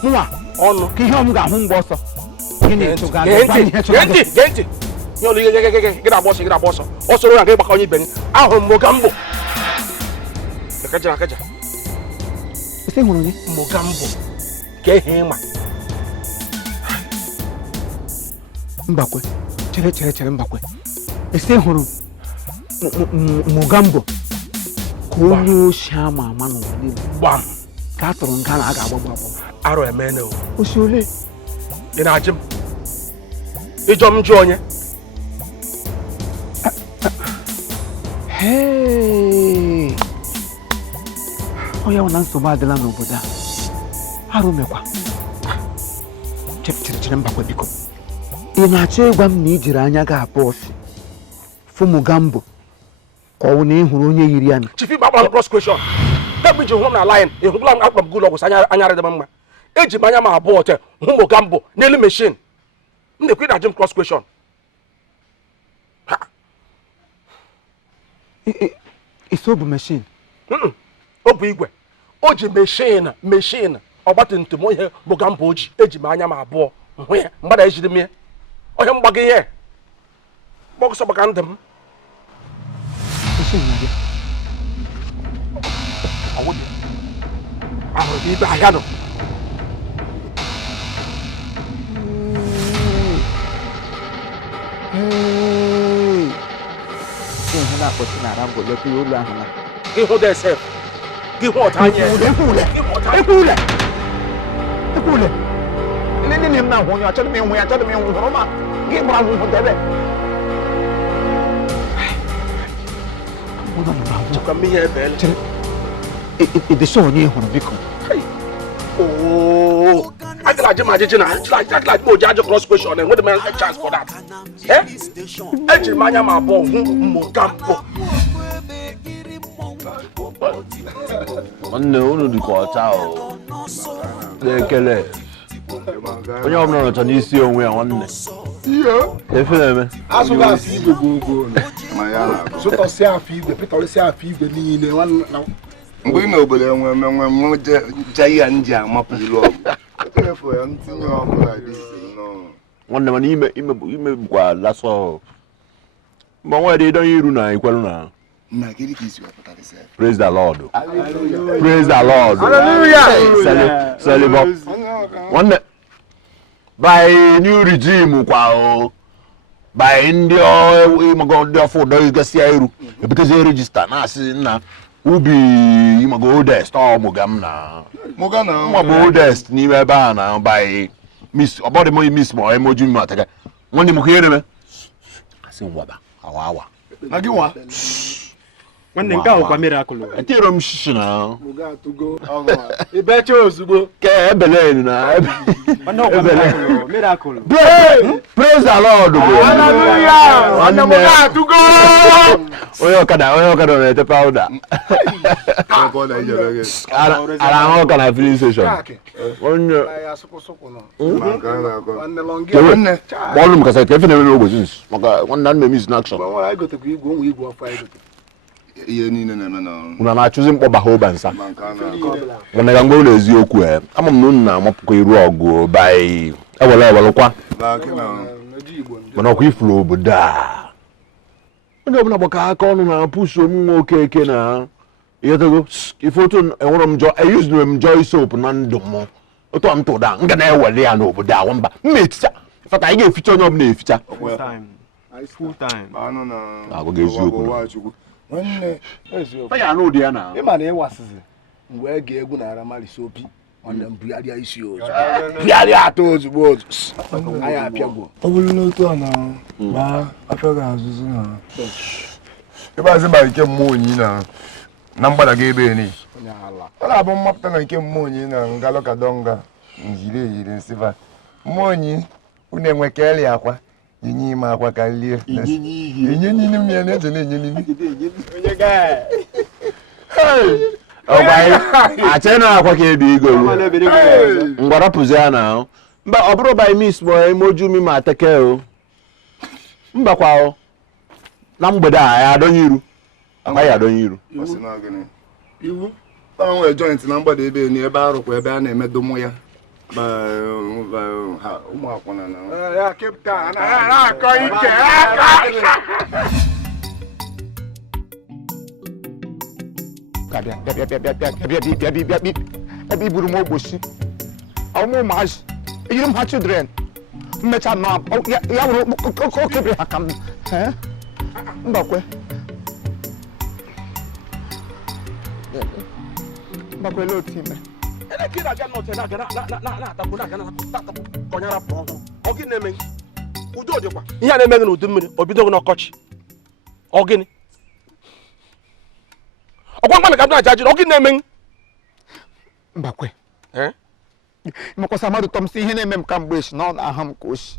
Nwa onu ki him ga hu boss. Gini to ga. Genti. Yo li get a boss. Also na ga bakonyi ben. Ahụ mogambo. Kaja. Ise hunu ni mogambo. Ke hima. Mbakwe. Chere Mbakwe. Ise hunu mogambo. Ko ni shama manu ni Bam. Ka toro nka na aga agbagbo. Aro emene o. Osiole. Ina ajim. Ijom nju onye. Hey! Oya wana nsogbu adịla n'obodo a. Arụ mekwa. Chere Mbakwe biko. Ị na-achọ ịgwa m na i jiri anya gị abụọ si fụ Mogambo ka ọ wụ na ị hụrụ onye yiri ya na. Chief Igbo cross question. That ji hụ na line, ị hụbụla m akpọ gụlọ ọgwụ anya rịdị mma. Eji m anya m abụọ te hụ Mogambo n'elu machine. M na-ekwe na Jim cross question. It's over machine. O bụ igwe. O ji machine ọgbatumtum ihe Mogambo oji. Eji m anya m abụọ hụ ya mgbada ejiri m ya. Onye mgbaga ihe. Gbọgụsọ gbaka ndụ m. Machine na gị. Awụdị. Ahụrụ ibe ahịa nọ. Na kwesị na Rambo lepe olu ahụ na. Gị hụ dị sef. Gị hụ ọta anya. Ekwule. Ndị m na-ahụ onye achọghị m ịhụ ya, achọghị m ịhụ hụrụ ma gị gbara m hụ debe. Chekwa m ihe ebe ele. Ịdịsị onye hụrụ biko. Oh, I can imagine like Mojajo cross question and what the man a chance for that. Eh? Manya ma bon Mogambo. Nwanne unu dị ka ọcha o. Ekele. Onye ọbụla nọcha n'isi onwe ya nwanne. Efe na-eme. Asụga afọ igwe gogo ma ya na. Sụtọsị afọ igwe, pịtọrịsị afọ igwe niile nwanne. Mgbe ị n'obodo enwe jaya ndị a mapụrụ ọgụ. Therefor ya ntinye ọkụ na dị nwanne mana ime bụkwa lasọ. Mgbe nwa dị donye iru na ikwelu na. na gịnị ka isi wepụtara isi? Praise the Lord. Praise the Lord. Hallelujah. Celebrate. One by new regime kwa o. By India imago ndị for do gasi iru. Because they register na asi na ubi imago oldest or mogam na. Mogam oldest ni ebe a na by miss about the money miss mo emoji mataka. One mo kere me. Asi nwaba. Awa. Na gị wa. Nwanne nke ahụ kwa miracle. Etiro m shishi na. Muga to go. Ibeche ozugbo. Ke ebele na. Nwanne ọkwa miracle. Praise the Lord. Hallelujah. Nwanne muga to go. Oyo kada na ete powder. Ara ho kana filling station. Onye. Ya soko no. Nwanne longi. Nwanne. Volume ka say ke fene no go since. Maka nwanne na miss in action. Nwanne go to go igwe onwe igwe afa igwe. Ihe niile na-eme na Una na choose mkpọba ha obansa. Nwanne ga ngwa ụlọ eziokwu ama m na unu na-amapụkwa iru ọgụ by ewelekwa. Mana ọkwa ifuru obodo a. Onye ọbụla gbaka aka ọnụ na push omume okeke na yetogo ife otu enwere m joy I used them joy soap na ndụ m. Otu am tụda nga na ewele ya n'obodo a nwamba. Mmechicha. Fata ị ga-eficha onye ọbụla eficha. full time. Ano na. Agwa eziokwu. Nwanne. Ya na ụdị ya na. Ị ma na ịwasịzi mgbe ga egwu na ara malisi opi. Nwanne m bugharịa isi ozu. Bugharịa atọ ozugbo ozu. Anyị apịagwo. Ọ bụrụ n'otu a na ma afọ ga-azụzụ na. Ebe azị ba nke mmụọ onyi na mgbadaga ebe ni. Ọ na-abụ mmapụta na nke mmụọ onyi na ngalọ kadonga njiri eyiri nsịba. Mmụọ onyi unu enwe ka eli akwa. Yenye ime akwa ka lie. Yenye nini mmiri na-eje na-enye nini. Onye gaa. Achị na akwa ka ebi ego. Ngwara pụzi ya na. Mba ọ bụrụ by miss boy moju mi ma teke o. Mba kwa o. Na mgbede a ya adonye iru. Akwa ya adonye iru. Iwu. Ọ nwere joint na mgbede ebe ni ebe arụkwa ebe a na-emedo mụ ya. Ụmụ akwụna na. Ya kepta na akọ ike aka. Ebe iburu m ogbochi ọmụ ụmụazị eyiri m ha children mmecha nọ ya wụrụ okebere ha ka m mbakwe ele otu ime ihe a na-eme gị n'udu mmiri o bido gị n'ọkọchị ọ gịnị ọkwa mgbalị ka m na-aja ajụ ọ gịnị na-eme mbakwe mekwasa mmadụ tọm si ihe na-eme m ka mgbe echi na ọ na-aha m ka oshi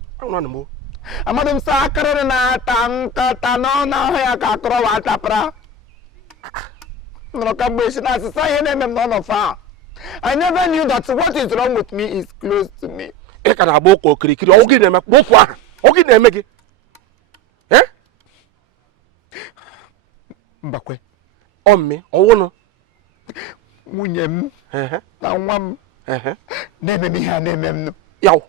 amadụ m sa akarịrị na-ata nkata na ọ na-ahụ ya ka akọrọ wa atapara nọrọ ka mgbe echi na asịsa ihe na-eme m na ọnọfa I never knew that what is wrong with me is close to me. Ị ka na-agba ụka okirikiri ọ gị na-eme okwu aha ọ gị na-eme gị mbakwe ọmme ọwụnụ nwunye m na nwa m na-eme m ihe a na-eme m yaw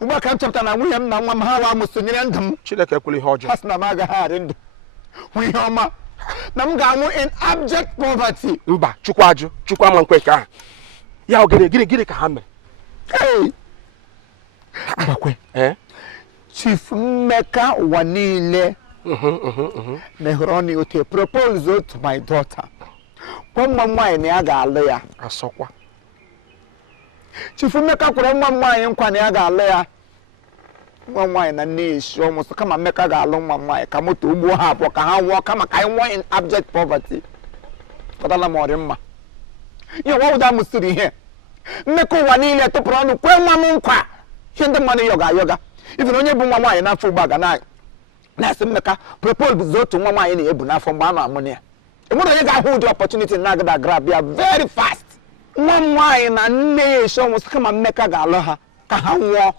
ugbu a ka m chọpụtara na nwunye m na nwa m ha wa m sonyere ndụ m Chineke ekwela ihe ọjọọ ha sị na m agaghị arị ndụ hụ ihe ọma na m ga-anwụ in abject poverty. Mba chukwu ajụ chukwu ama nkwe ka ya gịnị ka ha mere mbakwe Chief Mmeka ụwa niile mehụrụ ọnụ otu propose to my daughter kwa nwa m nwaanyị na ya ga-alụ ya asọkwa Chief Mmeka kwere nwa m nwaanyị nkwa na ya ga-alụ ya nwa m nwaanyị na nne esi ọmụsọ kama Mmeka ga-alụ nwa m nwaanyị ka moto ugbo ha abụọ ka ha nwụọ kama ka anyị nwụọ in abject poverty kọtala m ọrị mma ihe ọwụda m siri ihe Mmeka ụwa niile tụpụrụ ọnụ kwe nwa m nkwa ihe ndị mmadụ yoga ife na onye bụ nwa nwaanyị n'afọ ugbu a ga na-asị Mmeka propose bụ otu nwa nwaanyị na-ebu n'afọ mgbe a na-amụ ya enwere onye ga-ahụ ụdị opportunity na-agada grab ya very fast nwa m nwaanyị na nne ya esi ọnwụ sị kama Mmeka ga-alụ ha ka ha nwụọ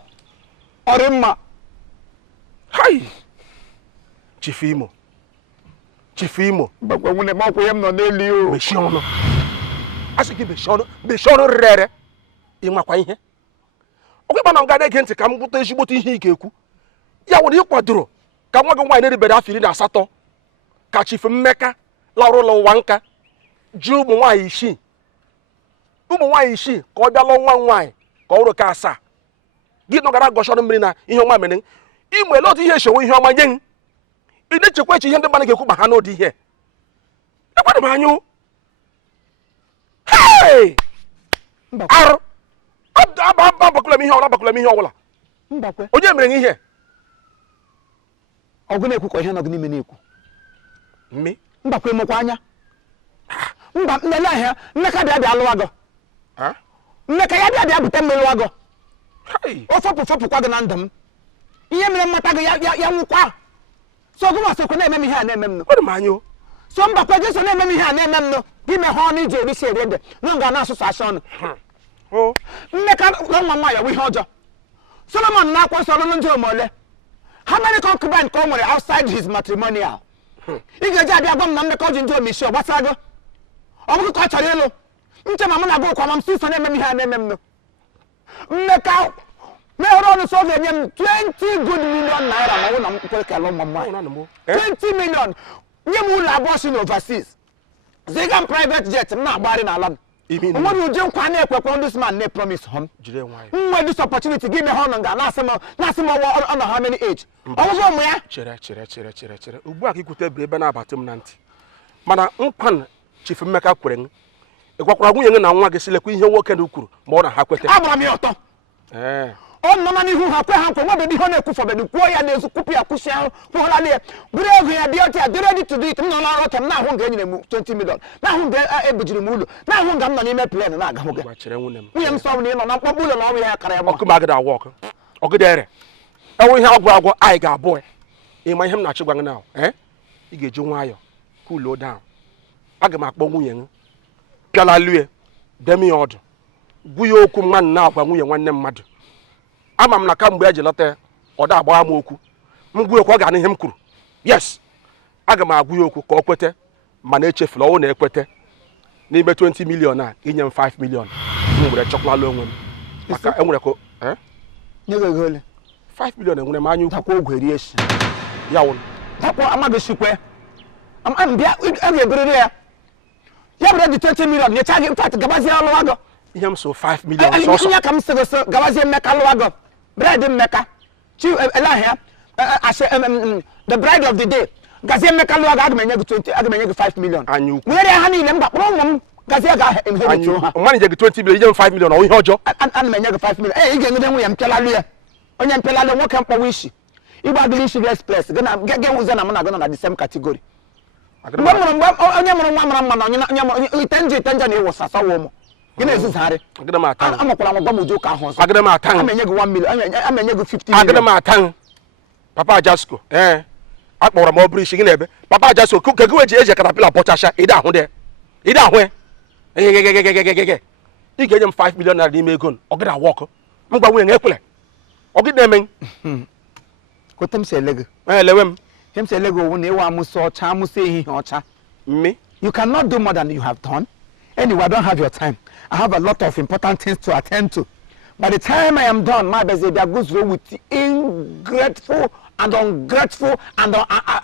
ọrị mma Chief Imo gbagwa nwunye m ọkwụ ya m nọ n'elu mechie ọnụ asị gị mechie ọnụ rere ịmakwa ihe ọkwa na m ga na-ege ntị ka m gwụta ezigbote ihe ị ga-ekwu ya nwere ịkwadoro ka nwa gị nwaanyị na-eribere afọ 18 ka Chief Mmeka larụ ụlọ ụwa nka ji ụmụ nwaanyị isii ka ọ bịa lụọ nwa nwaanyị ka ọ bụrụ ka 7 gị nọgara agọchi ọnụ mmiri na ihe ọma mere ị nwere otu ihe echewe ihe ọma nye m ị na-echekwa eche ihe ndị mmadụ ga-ekwu ma ha n'ụdị ihe ekwadụ m anyụ arụ abakwala m ihe ọbụla onye mere ihe ọgụ na-ekwu ka ihe nọ gị n'ime na-ekwu mme mbakwe mekwa anya mba nlele ahịa Mmeka bịa lụwa gị Mmeka ya bịa bute mmiri lụwa gị o fọpụkwa gị na ndụ m ihe mere mmata gị ya nwụkwa so gị masịkwa na-eme m ihe a na-eme m nụ so mbakwe gị so na-eme m ihe a na-eme m nụ gị meghe ọnụ iji erisi eri ede na nga na-asụsụ asị ọnụ Mmeka na nwa nwaanyị bụ ihe ọjọọ Solomon na-akwa nsọ ọlụlụ ndị omole how many concubines ka o nwere outside his matrimonial ị ga-eji abịa gwa m na Mmeka ji ndị omisi ọ gbasara gị ọ bụghị ka ọ chọrọ ịlụ nche ma m na-agụ ụkwa ma m si so na-eme m ihe a na-eme m nụ Mmeka meghere ọnụ so ọ ga-enye m 20 good million naira ma ọ bụ na m kwere ka lụ nwa m nwaanyị 20 million nye m ụlọ abụọ si na overseas ziga m private jet m na-agbagharị n'ala m What do you do? Can I this man? Ne promise him. When this opportunity give me honor, on how many age? Chere. Ugbu a ka ikwute bre ebe na-abata m na ntị. Mana nkwan chief Mmeka kwere m. Ịgwakwara nwunye na nwa gị silekwa ihe nwoke na kwuru ma ọ na ha kwete. Agbara m ya ọtọ. On no money who have what the honor for the Koya, there's a copy of Kushan, Pohale, Brave, they're ready to do it. No, now won't get 20 million. Now won't get a Bujimulu. Now won't get money plan and I go. We am sorry, no, not Babu, and all we have Kamagada walker. Okay, there. I will have I got boy. In my him not going now, eh? You get Jumayo, cool low down. I get my Bomuyan, Galalue, Demi order. Guyo Kuman now, when we are one name mad. Ama m na ka mgbe ejelata oda agba m okwu mgwe okwu ga na ihe m kwuru yes aga m agwu okwu ka o kwete ma na echefula o na ekwete n'ime 20 million a inye m 5 million m nwere chokwala onwe m maka enwere ko nyego gole 5 million enwere m anya ukwu takwa ogweri eshi ya won takwa amagoshikwe am bia e berere ya bere di 20 million nye charge in fact gabazi alo wago ihe m so 5 million so nya kam sego gabazi meka lo wago bride Mmeka, chief Elahia, the bride of the day. Gazia Mmeka lo agamenye 20, agamenye 5 million. Anyu. We dey hani them back wrong. Gazia ga inherit. Money get 20 million, 5 million or hojo. Agamenye 5 million. Eh, ige ngene we mpela lo ya. Onye mpela lo nwoke mpo wishi. Igba English express. Gana get wuza na na na the same category. Onye muru nwa mara mma na onye tenje na iwo sasa wo mo. Gina ezuzare. Agada ma tan. Amakwala mo gbamujo ka ho. Agada ma tan. Amenye go 1 million. Amenye go 50 million. Agada ma tan. Papa Jasko. Akpọrọ m obiri shigi na ebe. Papa Jasko kegu eje katapila bọchasha. Ida ahụ de. Ida ahụ. Ị ga-enye m 5 million naira n'ime ego. Ogida work. M gwa nwunye ekwele. Ogida emen. Kotem se lego. Lewe m. Him se lego wo na ewa amuso ọcha amuso ehi ọcha. Me. You cannot do more than you have done. Anyway, I don't have your time. I have a lot of important things to attend to. By the time I am done, my baby goes through with ingrateful and ungrateful and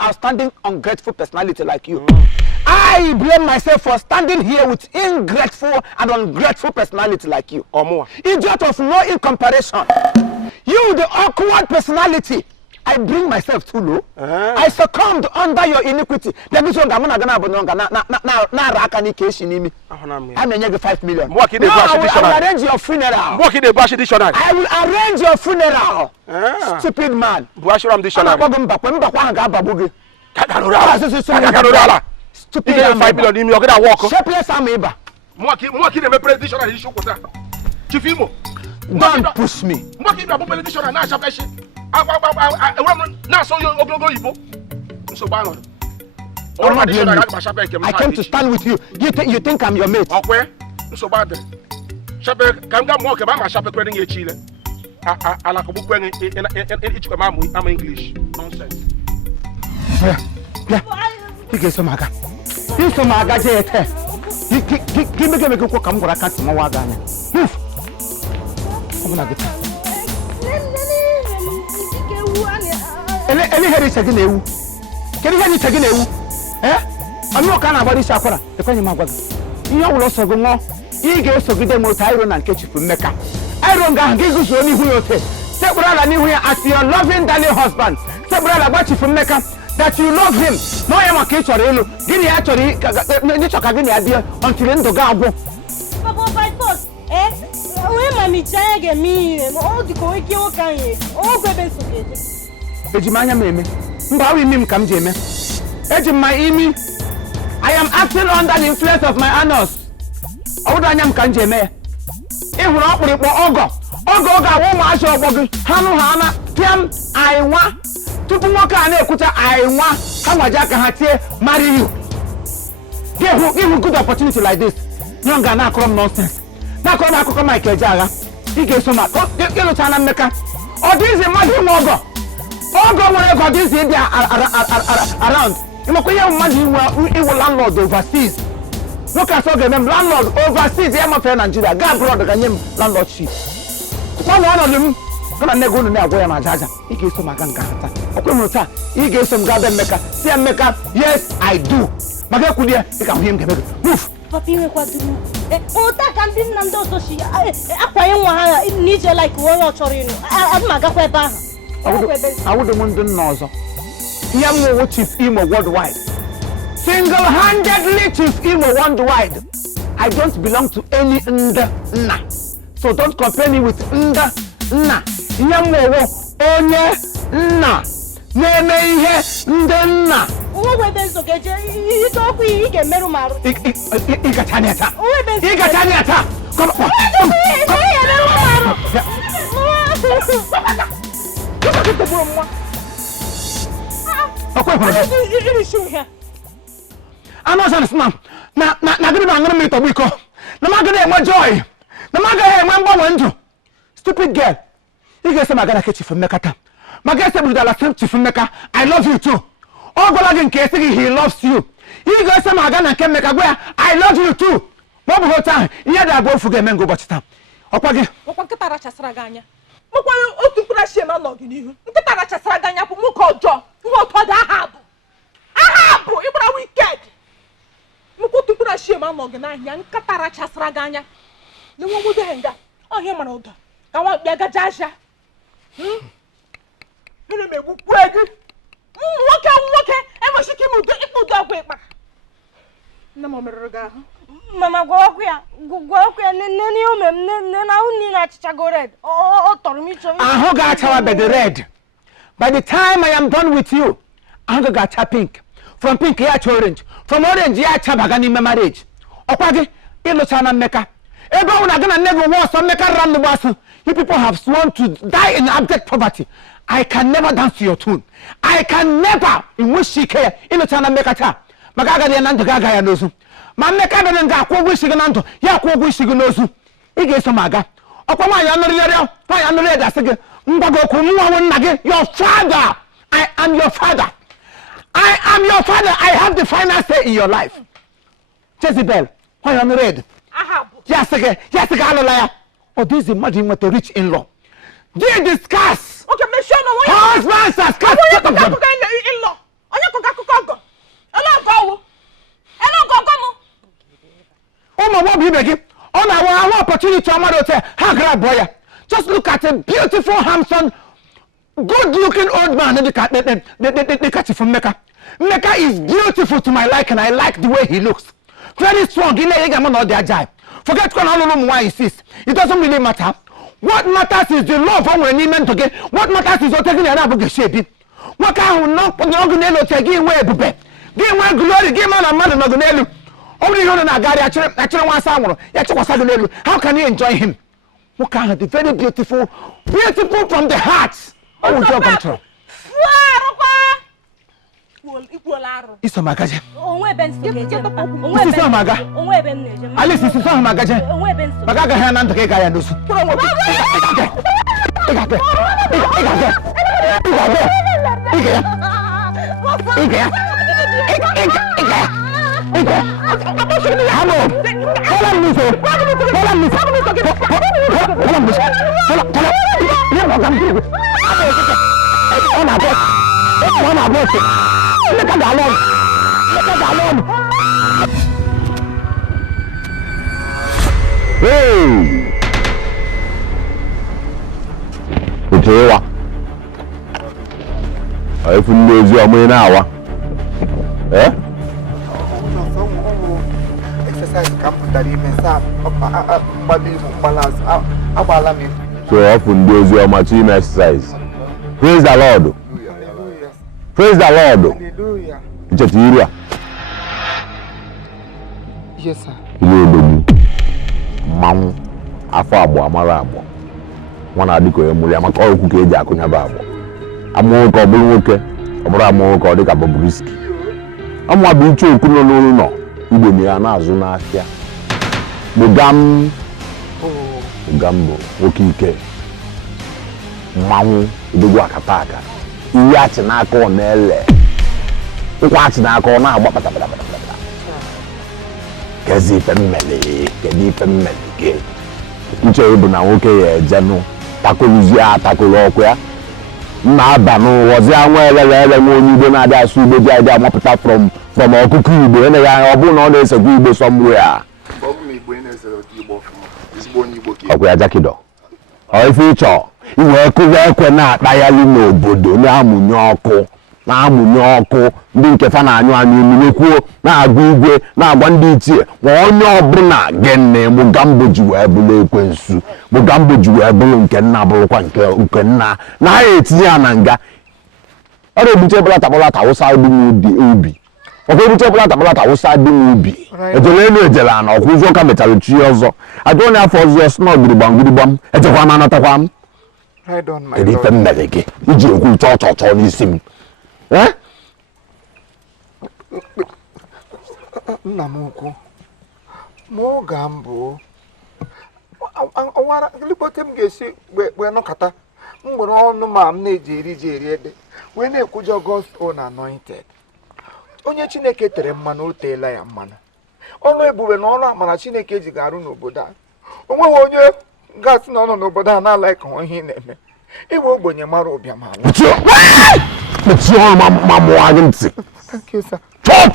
outstanding ungrateful personality like you. I blame myself for standing here with ingrateful and ungrateful personality like you. Or more. Idiot of no in comparison. You, the awkward personality. I bring myself too low. I succumbed under your iniquity. Then this one gonna na raka ni keshi ni mi. I may give 5 million. No, I will arrange your funeral. I will arrange your funeral. Stupid man. Stupid 5 million in your walk. Shapeless ameba. Don't push me. I came to stand with you. You think I'm your mate? Okay. So bad. Shape can get more about my shape credit in Chile. I like a book in each of my English. Nonsense. Yeah. He gets some maga. He's some maga. Give me a come for a cat in my wagon. I'm not good. Any head is again. Can you hear it again? I'm not kind of body shopper. The question my brother. You know, also go more. You get so good more iron and catch you from Mecca. Iron gun gives you only who you say. Say, brother, anywhere as your loving darling husband. Say, brother, about you from Mecca that you love him. No, I'm a catcher. Give me actually, until end the garbo. Papa, by force, where my child me, all the Koikio can you, all the best. Ejimanya meme. Mbawi mim kam jeme. Ejima imi. I am acting under the influence of my anus. Awudanyam kan jeme. Ehuru okpuri po ogo. Ogo ga wo ma aso ogbogi. Hanu hana tiam aiwa. Tupu nwoke a na-ekuta aiwa. Ha gwaja ka ha tie marry you. Give good opportunity like this. Nyonga na akrom nonsense. Na akrom akụkọ Mike Ejeagha. Ige so ma. Ke lo chana Mmeka. Odizi madu mogo. All go where God is there around. You know, you will landlord overseas. Look at all them landlord overseas. I'm a friend Nigeria. God brought the name landlord chief. One of them gonna nego no na go ya majaja. He gave some maganga. Okwemota. He gave some garden Mmeka. See Mmeka. Yes, I do. Maga kudia. You can hear him. Move. Papi me kwadu. ụta ka ndị nna ndị ọzọ si akwanye nwa ha n'ije like onye ọ chọrọ ịnụ adị m agakwa ebe ahụ awụdị m ndị nna ọzọ ihe m nwewo Chief Imo worldwide single-handedly Chief Imo worldwide. I don't belong to any nna, so don't compare me with nna. Ihe m nwewo onye nna na-eme ihe ndị nna. Nwa ebe nso ga-eje ite okwu ị ga-emerụ m arụ. Ị gacha anya taa. I'm not understand. Na gịnị na-aṅụrụ m ịtọgbọ iko. Na m agaghị enwe joy. Na m agaghị enwe mgbanwe ndụ. Stupid girl. Ị ga-ese m aga na Chief Emeka taa. Ma ga-ese m dala Chief Emeka, I love you too. Ọ gwara gị nke esi gị he loves you. Ị ga-ese m aga na nke Emeka gwa ya I love you too. Ma ọ bụ otu ahụ ihe dị abụọ ofu ga-eme ụbọchị taa. Ọkwa gị. Ọkwa nkịta rachasara gị anya. Mụkwa otu mkpụrụ ashị ma nọ gị n'ihu. Nkịta rachasara gị anya bụ nwoke ọjọọ. Ihe ọtọ dị aha bụ ịgbara wicked. Mụkwa otu mkpụrụ ashị ma nọ gị n'ahịa nkịta rachasara gị anya. Nyewe nwoke nga ọhịa mara ụda ka nwa bịa gaja aja. Mmiri m egbukwu gị. Nwoke enweghị ike ime ịkpụ ụdị ọgwụ ịkpa. Nne m merụrụ gị ahụ. Mama gwa ọkụ ya nne ume m nne na ahụ niile achịchago red. Ọ tọrọ m ịchọ. Ahụ ga-achawa bedi red. By the time I am done with you, ahụ ga-acha pink. From pink ya acha orange. From orange ya achabaga n'ime marriage. Ọkwa gị ịlụcha na Mmeka. Ebe ọ na gị na nne gị nwa ọsọ Mmeka rara m gbasụ. You people have sworn to die in abject poverty. I can never dance to your tune. I can never in which ike ya ịlụcha na Mmeka taa. Maka agaghị ya na ndụ gị agaghị ya n'ozu. Ma Mmeka bịara nga akwụ ụgwọ isi gị na ndụ ya akwụ ụgwọ isi gị n'ozu. Ị ga-eso m aga. Ọkwa nwaanyị anụrụ ya gasị gị mgbago okwu nwa nna gị your father. I am your father. I am your father. I have the final say in your life. Jezebel, nwaanyị anụrụ ed. Ya sị gị alụla ya. Ọ dịzi mmadụ inweta rich in-law. They discuss. Okay, make sure no one. Husbands are scarce. Onye kụkọ akụkọ ọgọ. Ele ọgọ mụ. Ụmụ agbọghọ ibe gị ọ na-awa opportunity ọmara ote ha gara abụọ ya. Just look at a beautiful, handsome, good-looking old man dịka Chief Mmeka. Mmeka is beautiful to my liking. I like the way he looks. Very strong. Ị na-enye gị na ọ dị ajaib. Forget kwa na ọlụlụ ụmụ nwaanyị sis. It doesn't really matter. What matters is the love ọ nwere n'ime ndụ gị. What matters is ote gị na abụ gị ebi. Nwoke ahụ n'ọgụ n'elu ote gị nwee ebube. Gị nwee glory. Gị ma na mmadụ n'ọgụ n'elu. Ọ bụrụ ihe ọ na-agarị achịrị nwa asa nwụrụ ya chịkwasa gị n'elu. How can you enjoy him? Nwoke ahụ dị very beautiful from the heart. Ọ wụ jọ gọmtụrụ. Iso m agaje. Onwe ebe nso ga-eje mpa. Isi so m aga. Onwe ebe m na-eje mpa. Alice isi so m agaje. Onwe ebe nso. Maka agaghị na ndụ gị ga ya n'osu. Uchewa. Aifu ndozi amwe nawa. Exercise camp that even sa balance abala me. So often ndozi amachi exercise. Praise the Lord. Praise the Lord. Hallelujah. Ichetiria. Yes sir. Ile odogu. Manwu afọ abụọ amara abụọ. Nwa na-adịka emuli amaka okwu ka eji akụnya ba abụọ. Amụọ ka ọ bụrụ nwoke, ọ bụrụ amụọ ka ọ dịka Bobrisky. Amụọ bụ iche okwu nọ n'ụlọ Igbo na ya na-azụ n'ahịa. Mogambo nwoke ike. Mmanwụ odogwu akata aka. Ihe achị n'aka ọ na-ele. Ụkwụ achị n'aka ọ na-agba kpatakpatakpata. Kezi ife mmeli gị. Uche bụ na nwoke ya ejenụ takoluzie atakolu ọkụ ya. Nna aba n'ụwọzi anwụ ele nwa onye Igbo na-adị asụ Igbo ji adị amapụta from ọkụkọ Igbo. Ene ya ọ bụrụ na ọ na-esegwu Igbo somewhere. ọgwụ ya jakido ọ ife ịchọ iwe kụwa ekwe na-akpaghalị n'obodo na-amụnye ọkụ ndị nke fa na-anyụ anyụ emumekwuo na-agwa igwe na-agwa ndị ichie ma onye ọbụla gene Mogambo ji wee bụrụ ekwensu Mogambo ji wee bụrụ nke nna bụrụkwa nke nna na ha etinye ya na nga ọ na-ebuche bụlata awụsa dị n'ubi ọkwa ebuche bụlata awụsa dị n'ubi ejele elu ejele ana ọkwa ụzọ ka mechara chi ọzọ ajọ onye afọ ọzọ si na gbam echekwa m anatakwa m kedu ife m mere gị iji ekwu chọọ n'isi m nna m ukwu Mogambo ọwara gịlịkpote m ga-esi wee nọkọta mgbere ọnụ ma m na-eji eri ede wee na-ekwujọ gospel na anointed onye Chineke tere mmanụ o teela ya mmanụ ọrụ ebube na ọrụ amara Chineke ji ga-arụ n'obodo a onweghị onye gasị na ọnọ n'obodo a na-ala ka ihe ị na-eme iwe ogbenye mara ụbịam ala ma mụọ gị ntị chọọ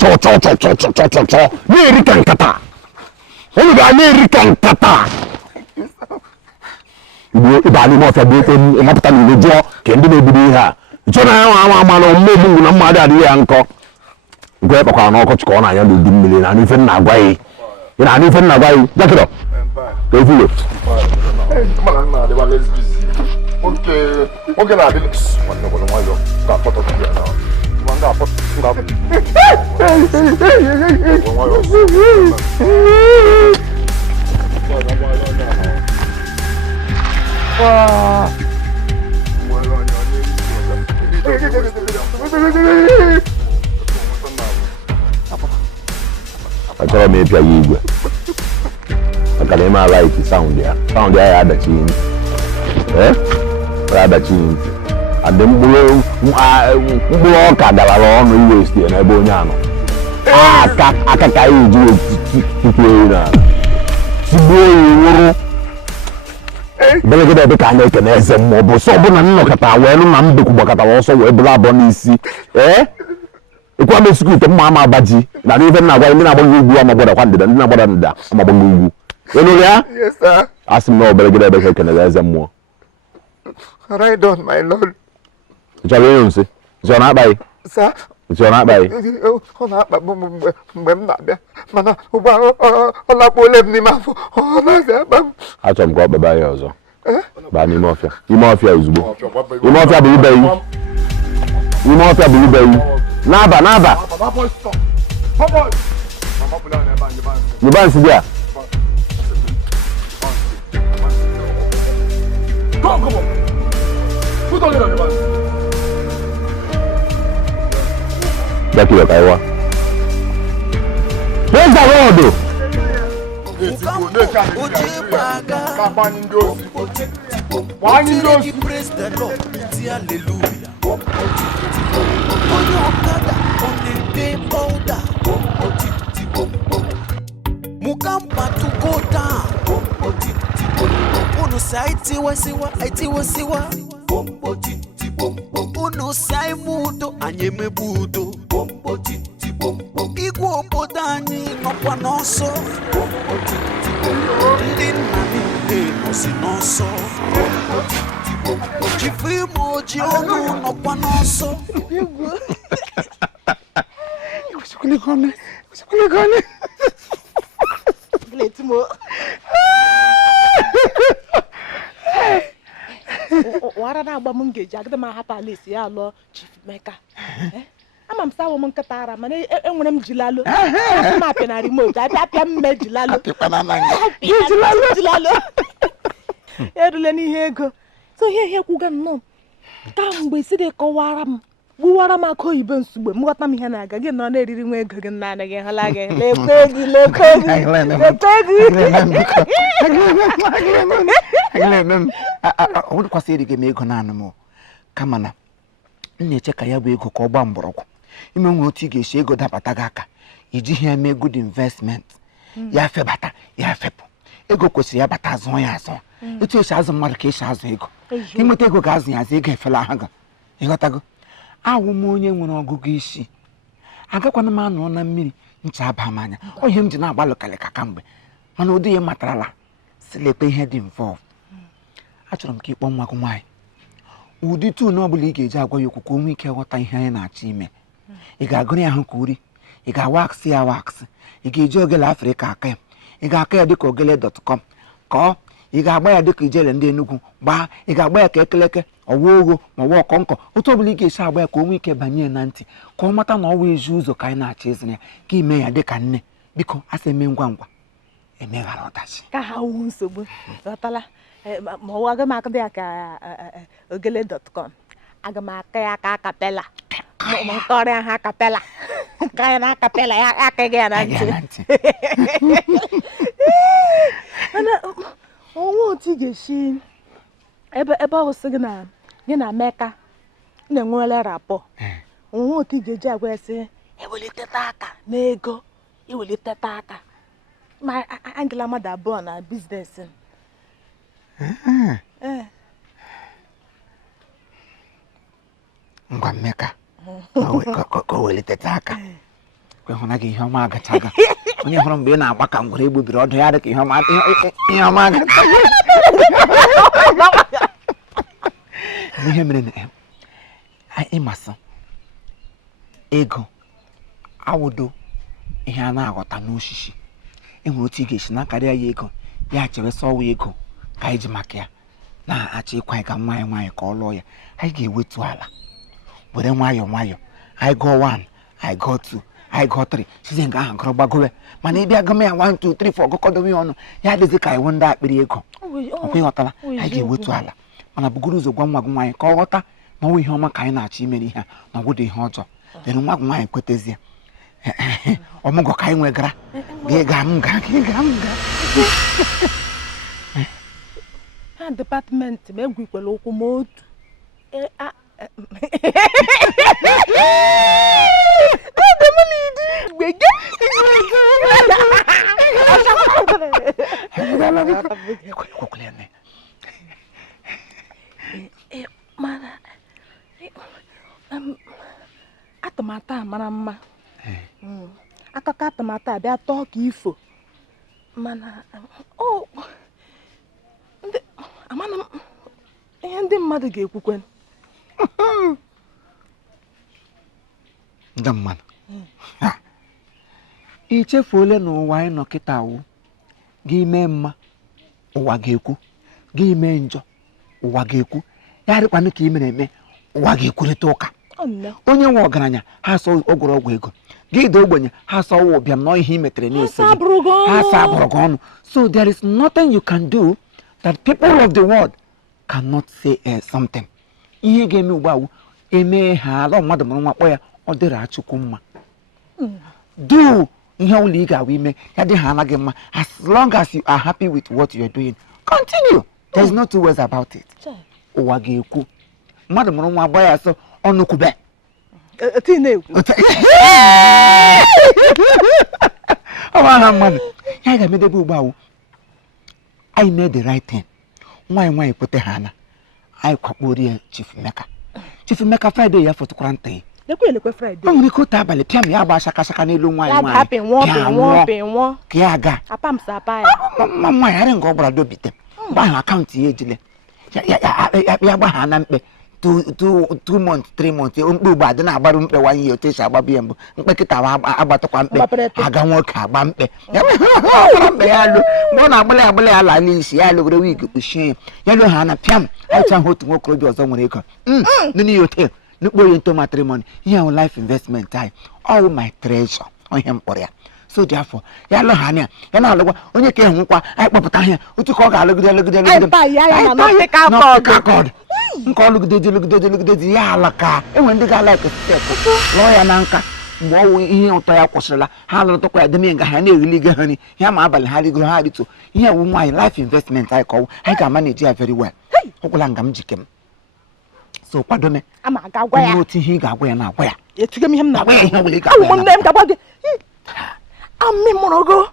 na-eri ka nkata onye ga na-eri ka nkata ibe anyị ọfịa bụ ekwe ịmapụta na iwe jụọ ka ndị na-ebido ihe a chọ na ya ama na omume egbu na mmadụ adịghị ya nkọ nke ya kpakwara n'ọkọchị ka ọ na-anya n'udu mmiri na ife nna agwa ya ị na ife nna agwa ya jakịrọ ka efulo oge na-adị nwanne gwara nwayọ ga-akpọtọ ya na achọrọ m ịpịa ya igwe maka na ime alaiki saụndụ ya ya adachi ntị ya adachi ntị adị mkpụrụ ọka galara ọnụ iwe site n'ebe onye anọ aka ka ya eji tupu ewu na tigbuo ya nwụrụ belegede ebe ka a na-ekene eze mmụọ bụ sọ ọbụla nnọkọta wee nụ na mbekwu gbakọtara ọsọ wee bụrụ abụọ n'isi ekwe m esiku ite mma ama agbaji na n'ife nna agwa ndị na-agbaghị ugwu amagbadakwa ndịda ndị na-agbada ndịda amagbaghị ugwu ịnụrụ ya asị m na obelegede ebe ka ekenere eze mmụọ ị chọrọ ịnyụ nsị nsị ọ na-akpaghị nsị ọ na-akpaghị ọ na-akpagbu m mgbe m na-abịa mana ụgbọ ọ lakpuola m n'ime afọ ọ na-azị akpagbu achọrọ m ka ọ kpaba ya ọzọ baa n'ime ọfịa ozugbo ime ọfịa bụ ibe yi ime ọfịa bụ ibe yi n'aba nyeba nsị dị a Jakilo kaiwa where's the road praise the Lord, hallelujah. On your Okada, on the day older. Mugamba to go down. Uno say siwa. Uno say mudo, anyeme budo. Igwe obodo anyị nọkwa n'ọsọ. Ndị nna niile nọsi n'ọsọ. Chifu Imo oji ọnụ nọkwa n'ọsọ. Wara na agba m ngeji agada m ahapụ Alice ya alụọ Chief Meka. Ama m sawo m nkịta ara mana enwere m jilalo. M apịa na remote apịa m me jilalo. Jilalo. Erule n'ihe ego. So ihe kwuga nnọọ. Ka mgbe isi dị kọwara m. Gbuwara m aka oyibo nsogbu m ghọta m ihe na-aga gị nọ na-eriri nwa ego gị nna gị hụla gị lekwe gị ọ dịkwasị eri gị m ego naanị m kama na m na-eche ka ya bụ ego ka ọ gbaa mgbọrọgwụ ime nwere otu ị ga-esi ego dabata gị aka iji ihe mee good investment ya febata ya fepụ ego kwesịrị ya bata azụ ya azụ etu esi azụ mmadụ ka esi azụ ego inweta ego ga-azụ ya azụ ego efela aha gị ịghọtago awụ m onye nwere ọgụgụ isi agakwana m anọ na mmiri ncha aba m anya ihe m ji na-agbalụ kalịka kamgbe mana ụdị ya matarala selekta ihe dị involved. Achọrọ m ka ịkpọ nwa gị nwaanyị ụdị tun ọ bụla ị ga-eji agwa ya okwu ka o nwee ike ghọta ihe anyị na-achọ ime. Ị ga-agụrụ ya ahụ ka uri, ị ga-awaksị ya waksị, ị ga-eji ogele Afrịka aka ya, ị ga-aka ya dịka ogele.com ka ị ga-agba ya dịka ijele ndị Enugu gbaa, ị ga-agba ya ka ekeleke ọwa ogho ma ọwa ọkọnkọ. Otu ọbụla ị ga-esi agba ya ka o nwee ike banye na ntị ka ọ mata na ọ wụ ezi ụzọ ka anyị na-achọ ịzụ ya ka ime ya dịka nne. Biko asị eme ngwa ngwa emeghara ọdachi ka ha wu nsogbu ghọtala. Ma ọ aga m aka ya ka ogele.com, aga m aka ya ka akapela ma nkọrịa ha akapela ka ya na akapela ya akaghị ya na ntị. Mana onwe otu ị ga-esi ebe ọ sị gị na Emeka na-enwele rapọ, onwe otu ị ga-eji agwa ya sị eweliteta aka n'ego, iweliteta aka ma angela mmadụ abụọ na biznes. ngwa Emeka ka o weliteta aka hụna gị ihe ọma agachaga. Onye hụrụ mgbe ị na-agba ka ngwere egbubiri ọdụ ya dị ka ihe ọma agachaga. Ihe mere na ịmasị ego awụdo ihe a na-aghọta n'osisi. Enwere otu ị ga-esi na-akarịa ya ego ya chere sọwa ego ka anyị ji maka ya na-achọ ịkwa ịga nwaanyị nwaanyị ka ọ lụọ ya. Anyị ga-ewetu ala were nwayọọ nwayọọ, anyị gụọ 1, anyị gụọ 2, anyị gụọ 3, sizie nga ahụ gụrụ gbagowe. Mana ịbịa gụma ya 1 2 3 4 gụkọdowe ya ọnụ ya adịzi ka iwu ndị akpịrị ego. Ọkwa ịghọtala, anyị ga-ewetu ala mana bugoro ụzọ gwa nwa gị nwaanyị ka ọ ghọta na ọnwụ ihe ọma ka anyị na-achọ imere ihe a na ọgwụdị ihe ọjọọ. Dere nwa gị nwaanyị kwetezie ọmụgwọ ka anyị nwegara ga-ega m ga ha depatmentị ma egwu ikwere ụkwụ ma otu atụmatụ a mara mma. Akụkọ atụmatụ a bịa tọọ ka ifo mana amana m ihe ndị mmadụ ga-ekwukwe. Ndị mmadụ ichefuole n'ụwa anyị nọ kịta wụ gị mee mma ụwa ga-ekwu, gị mee njọ ụwa ga-ekwu, ya dịkwanụ ka ị mere eme ụwa ga-ekwurịta ụka. Onye nwe ọgaranya ha sọ ọgwụrọgwụ ego, gị dị ogbenye ha sọ ọwụ ụbịam na ihe i metere na-ese ha sa abụrụ gị ọnụ. So there is nothing you can do that people of the world cannot say something. Ihe ga-eme ugbu a eme ha ala mmadụ mụrụ nwa kpọ ya ọ dịrị Achukwu mma. Do ihe ọbụla ị ga-awụ ime ya dị ha anaghị mma. As long as you are happy with what you are doing, continue. There is no two ways about it. Ụwa ga-ekwu mmadụ mụrụ nwa gba ya sọ ọnụ kwube ọ ha mmadụ ya ga-emedebe ugbu a anyị mee the right thing. Nwaanyị kwete ha na anyị kwakporo ya Chief Emeka Friday ya fọtụkwara nta ya. O nwere ike otu abalị pịam ya agba shaka n'elu nwaanyị ka ya aga ma nwaanyị arị nga ọ gbara dobite mgbe ahụ akaụntụ ya ejile ya gba ha na mkpe 2 months 3 months mkpe ugbo adị na-agbarụ mkpe wanye otu esi agbabu ya mbụ mkpe kịta agbatụkwa mkpe aga nwoke agba mkpe mkpe ya alụ mgbe ọ na-agbala ya ala n'isi ya alụgoro wigi kpuchie ya lụ ha na pịam aịcha ahụ otu nwokorobịa ọzọ nwere ego n'ihe hotel n'ukpo onye nto matrimony ihe ahụ life investment anyị all my treasure ihe mkpọrọ ya. So Therefor ya lụ ha anya ya na-alụgwa onye ka ịhụ nkwa anyị kpọpụta ahịa otu ka ọ ga-alụgide nke ọlụgide ya alaka. Enwere ndị ga-ala ekesitepụ lụọ ya na nka mgbe ọwụ ihe ụtọ ya kwụsịrịla ha lụrụtụkwa ya deme nga ha na-eriliga ha nri ya ma abalị ha rigoro ha rito ihe ewu nwaanyị life investment anyị ka ọwụ anyị ga-amaneji ya very well. Ọgwụla nga m jike m so kwadome onye otu ihe ị ga-agwa ya na-agwa ya amị mụrụgo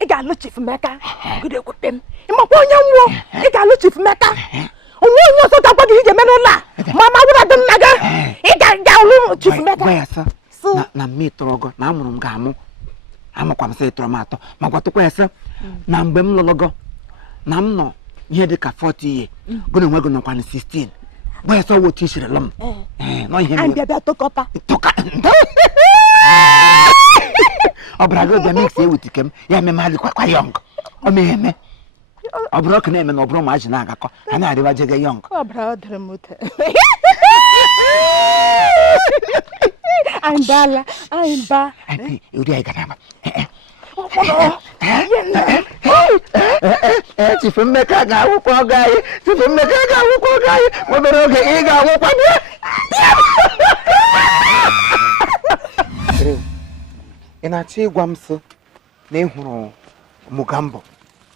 ị ga-alụ Chief Emeka gịdekwute m ịmakwa onye nwụọ ị ga-alụ Chief Emeka onwe onye ọzọ ga-agwa gị ị ga-eme n'ụlọ a ma ma gwụra dị nna gị ị ga-alụ Chief Emeka na mme tọrọgọ na amụrụ m ga-amụ amakwa m sị tọrọ m atọ ma gwatukwa ya sị na mgbe m lụlụgo na m nọ ihe dị ka 40 years gụ na onwe gị nọkwa na 16 bụ ya sọ wotu ishiri lụm nọ ihe Anyị bịa tụkọta. ọ bụra gị bịa mix ewuti kem ya eme ma dịkwa yọng ọ mee eme ọ bụrụ ọkụ na-eme na ọ bụrụ ma ji na-agakọ ha na-adịba jege yọng Ọ bụra ọ dịrị m ute. Anyị bala, anyị ba. ụdị anyị gara ama chifu mmeka ga-awụkwa ọgọ anyị chifu mmeka ga-awụkwa ọgọ anyị obere oge ị ga-awụkwa ị na-achọ ịgwa m sị na ị hụrụ Mogambo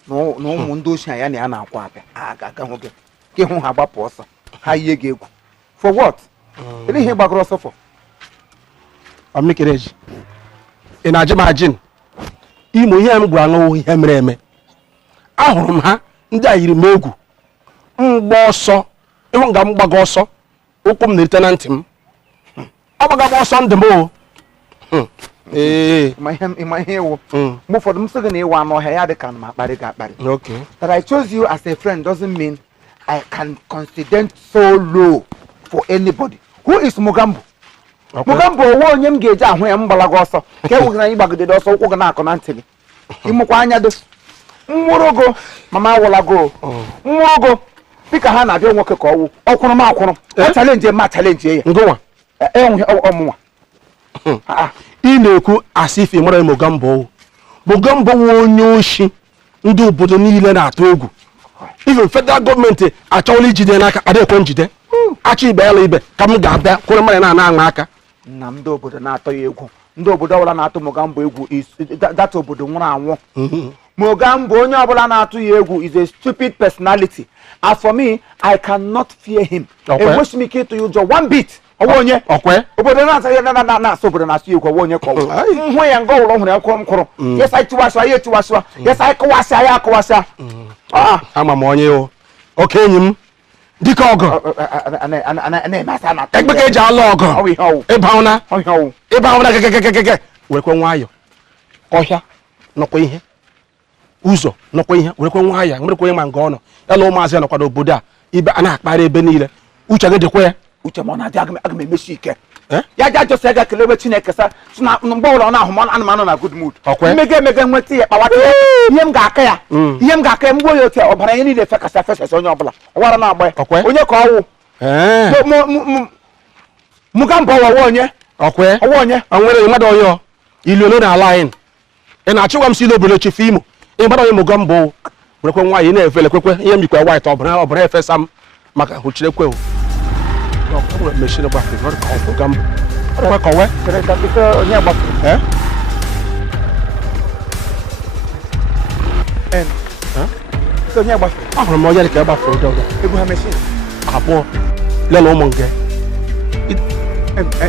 na ụmụ ndị ochie ya na ya na-akwa abịa a ga-aga hụ gị ka ịhụ ha gbapụ ọsọ ha yie gị egwu for what? Ele ihe gbagoro ọsọ for? Omikereji ị na-ajị m ajị Imo ihe m gwara n'ụwa ihe mere eme ahụrụ m ha ndị a yiri m egwu mgba ọsọ ịhụ nga m gbaga ọsọ ụkwụ m na-erite na ntị m ọ gbaga m ọsọ ndụ m o ịma ihe ịwụ mgbe ụfọdụ m sị gị na ịwa anụ ọhịa ya dị ka m akparị gị akparị that I chose you as a friend doesn't mean I can consider so low for anybody. Who is Mogambo? Mogambo owo onye m ga-eji ahụ ya m gbalaga ọsọ ka ewu gị na ịgbagidede ọsọ ụkwụ gị na-akọ na ntị gị ịmụkwa anya do nwụrụgo mama awụlago nwụrụgo dịka ha na-abịa nwoke ka ọwụ ọkwụrụ m akwụrụ ọ chalenji ma chalenji ya ngụnwa enweghị ọmụnwa ị na-ekwu asị ife mara Mogambo nwe onye oshi ndị obodo niile na-atụ egwu even federal gọọmenti achọwala ijide n'aka adịkwe njide achọ ibe ya ibe ka m ga-abịa kwụrụ mmadụ na-ana aṅa aka na ndị obodo na-atọ ya egwu ndị obodo ọbụla na-atụ Mogambo egwu data obodo nwụrụ anwụ Mogambo onye ọbụla na-atụ ya egwu is a stupid personality. As for me, I cannot fear him. Enweghị m ike ịtụ ya ụjọ one bit. Ọwụ onye obodo na-asa ya na-asọ obodo na-asụ ya egwu ọwụ onye kọwụ nhụ ya nga ụlọ hụrụ ya kwụrụ yes anyị tiwasịa ya etiwasịa yes anyị kọwasịa ya akọwasịa ama m onye o oke enyi m dịka ọgụ egbe ka eji alụ ọgụ ịbanwụna gekekekeke werekwe nwayọ ọhịa nọkwa ihe ụzọ nọkwa ihe werekwe nwayọ nwerekwe ihe ma nga ọ nọ yala ụmụazị ya nọkwa n'obodo a ibe a na-akparị ebe niile uche gị dịkwa ya uche ma ọ na-adị aga m emechi ike ya ji ajọsị ya ga-ekelewe Chineke sa na mgbe ọbụla ọ na-ahụ m anụmanụ na good mood mmega emega nweta ya kpawata ya ihe m ga-aka ya mgbe ya otu ya ọbara ya niile fekasị fesasị onye ọbụla ọwara na-agba ya onye ka ọwụ Mogambo ọwụ onye ọwụ onye nwere mmadụ onye ilu na ala anyị ị na-achịgwa m si ile obodo chifu Imo ị gbara onye Mogambo werekwe nwaanyị ị na-efe elekwekwe ihe mbikwa white ọbara efesa m maka hụchirekwe machine ba fi vor ko Mogambo ko ko we tere ka ko nya ba ko nya ba ahụrụ m onye ka ebe afọ do ebu ha machine abụọ lele ụmụ nge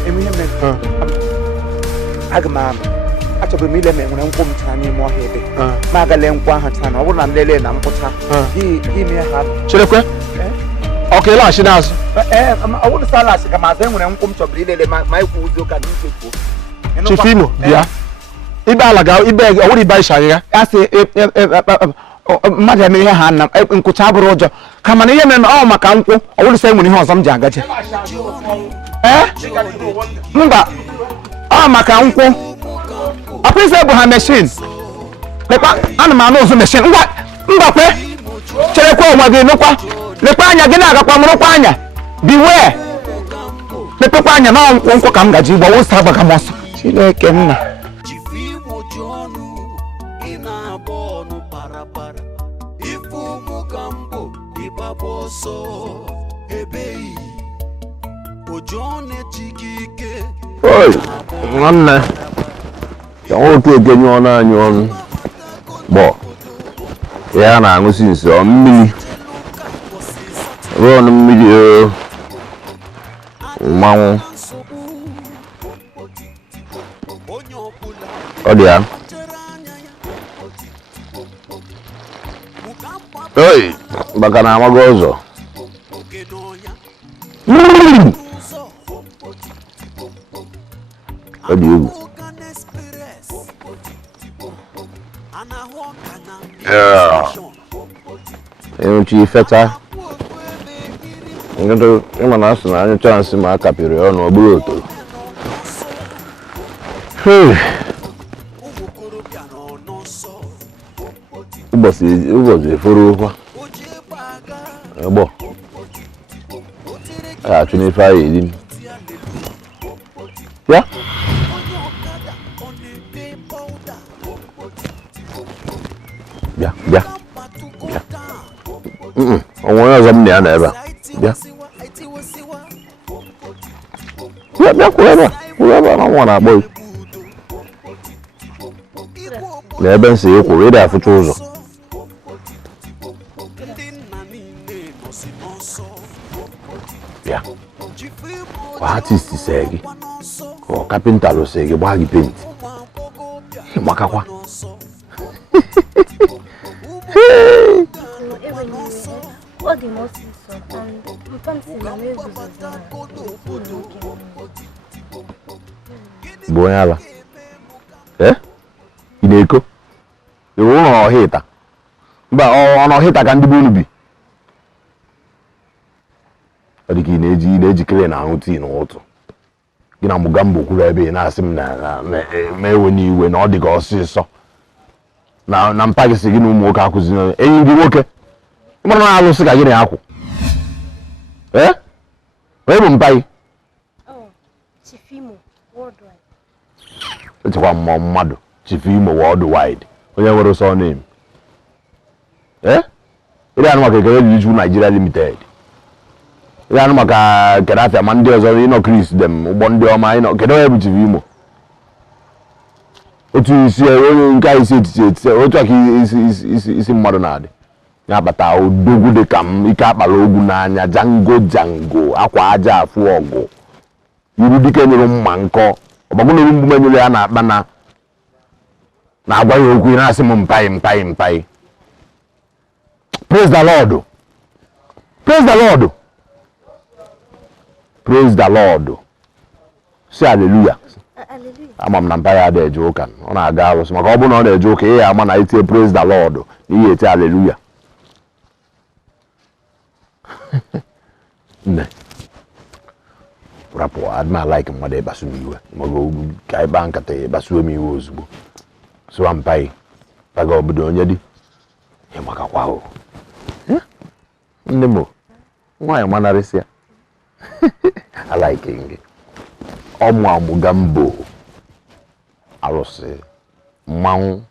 emihe me agama achọbụ m ile me nwere nkwụ m tara n'ime ọhịa ebe ma agale nkwụ ahụ tara na ọ bụrụ na m lelee na mkpụcha gị me ha cherekwe okay la shi nazo I want to start last ka ma nwere nkwụ m chọbụrụ ilele ma ikwu ụzọ ka n'ike kwuo chifu Imo bịa ibe ala ga ibe ọwụrụ ibe isha ya asị mmadụ eme ihe ha na nkwụcha abụrụ ụjọ kama na ihe mere ọ maka nkwụ ọwụrụ sị nwere ihe ọzọ m ji agaje mba ọ maka nkwụ ọkpụisi bụ ha machine lekwa ana m anụ ụzọ machine mbakwe cherekwa onwe gị nụkwa lekwa anya gị na-agakwa mụrụkwa anya beware lepekwa anya na nkwụ ka m gaji igbo wụsa agbaga m ọsọ Chineke nna nwanne ya nwoke ekenye ọnụ anyị ọnụ gbọ ya na-aṅụsi nsi ọ mmiri ruo mmiri mmanwụ ọ dị ya maka na amaghị ụzọ ọ dị egwu enwechi feta ngado ịma na asụ na anyị chansị ma akapịrị ọnụ ọ bụrụ otoro ụbọchị eforo ụkwa egbo a ga-achụ n'ife anyị eri ya bịa onwe onye ọzọ m na ya nọ ebe a bịa kwụrụ ebe a na nwa na-akpọ gị na ebe nsị gị kwụrụ ịdị afụcha ụzọ bịa kwa artist see gị ka ọ kapịnta lụsị gị gbaa gị penti ịgbakakwa bụ onye ala ị na-eko ịrụ ụlọ ọhịta mba ọnụ ọhịta ka ndị be unu bi ọ dị ka ị na-ejikere na aṅụ tii n'ụtụ gị na Mugambo kwuru ebe ị na-asị m na ewe n'iwe na ọ dị ka ọsịsọ na mpa gị si gị na ụmụ nwoke akụziri enyi gị nwoke mara na alụsị ka gị na-akwụ onye bụ mpa gị echekwa mmụọ mmadụ Chief Imo worldwide onye nwere sọ name ịrị anụ maka ekele dị Chukwu Nigeria Limited ịrị anụ maka kere afịa ma ndị ọzọ ịnọ Chris dem ụgbọ ndị ọma ịnọ kedu onye bụ Chief Imo otu isi onye nke a isi etiti otu aka isi mmadụ na-adị ya akpata odogwu dị ka m ike akpala ogwu n'anya jango akwa aja afụ ọgụ iru dike nyere mma nkọ ọgbagụ n'olu mgbu menyere ya na-akpa na-agwa ya okwu na-asị m mpai. Praise the Lord. Praise the Lord. Praise the Lord. Say hallelujah. Ama m na mpa ya na-eje ụka ọ na-aga alụsị maka ọ bụrụ na ọ na-eje ụka ihe ama na itie praise the Lord na ihe eti hallelujah. Nne rapụ adịma like mmadụ ịbasu m iwe mago ka ịba nkata ịbasuo m iwe ozugbo sụwa mpai paga obodo onye dị ịmakakwa o nne m nwaanyị manarịsị ya alaike gị ọmụ Mugambo arụsị mmanwụ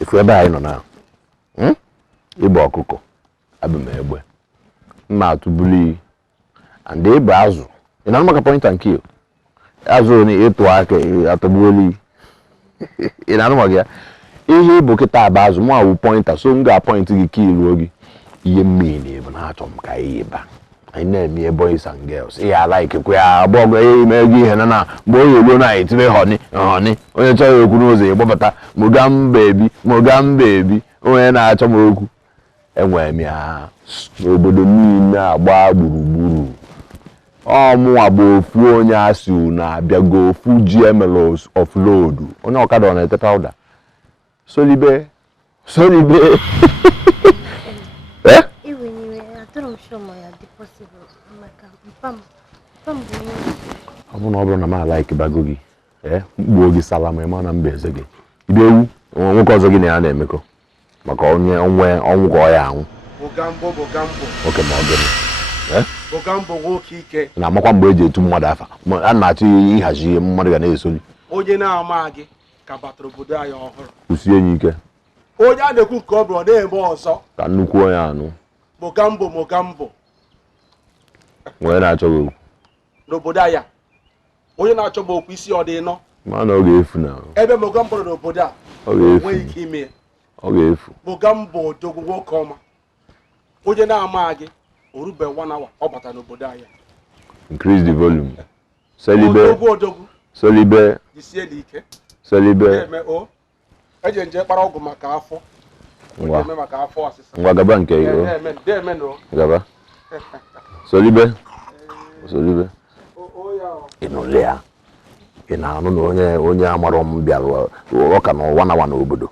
efu ebe anyị nọ na ịgba ọkụkọ abụ m egbe mma atụbuli and ịbụ azụ ị na maka point and kill azụ ni ịtụ aka atụbuli ị na maka ya ihe ịbụ kịta abụ azụ mụ awụ pointer so m ga-apọint gị kill oge ihe mmiri bụ na achọ m ka ihe ba anyị na-eme boys and girls ihe like kwe abụọ ime ego ihe na mgbe onye elu na etime honey onye chọrọ okwu n'ụzọ ịgbabata Mugambo ebi onye na-achọ m okwu enwere m ya n'obodo niile agba gburugburu ọmụnwa bụ ofu onye asị na-abịago ofu GML offload onye ọkada ọ na-ete powder solibe ọ bụrụ na m alaiki bago gị mkpuo gị salama ịma na mba eze gị ibe ewu nwoke ọzọ gị na ya na-emekọ maka onye ọnwụ ka ọ ya anwụ oke ma ọ gịnị Mugambo nwoke ike na-amakwa mgbe eji etu mmadụ afa a na-achọ ịhazi ihe mmadụ ga na-esoli onye na-ama gị ka batara obodo anyị ọhụrụ kwụsie enyi ike onye a na-ekwu nke ọ bụrụ na-eme ọzọ ka nnukwu onye anụ Mugambo nwere na-achọghị okwu n'obodo anyị onye na-achọgba okwu isi ọ dị nọ ma na ọ ga-efu na ebe Mugambo n'obodo a ọ ga-efu enweghị ike ime ọ ga-efu Mugambo odogwu nwoke ọma onye na-ama gị orube 1 hour ọ bata n'obodo anyị increase the volume odogwu jisie n'ike eme o eje nje kpara ọgwụ maka afọ eme maka afọ ọsịsa ngwa gaba nke igo gaba solibe ịnụle ya ị na-anụ na onye amara m bịara ọka na 1 hour n'obodo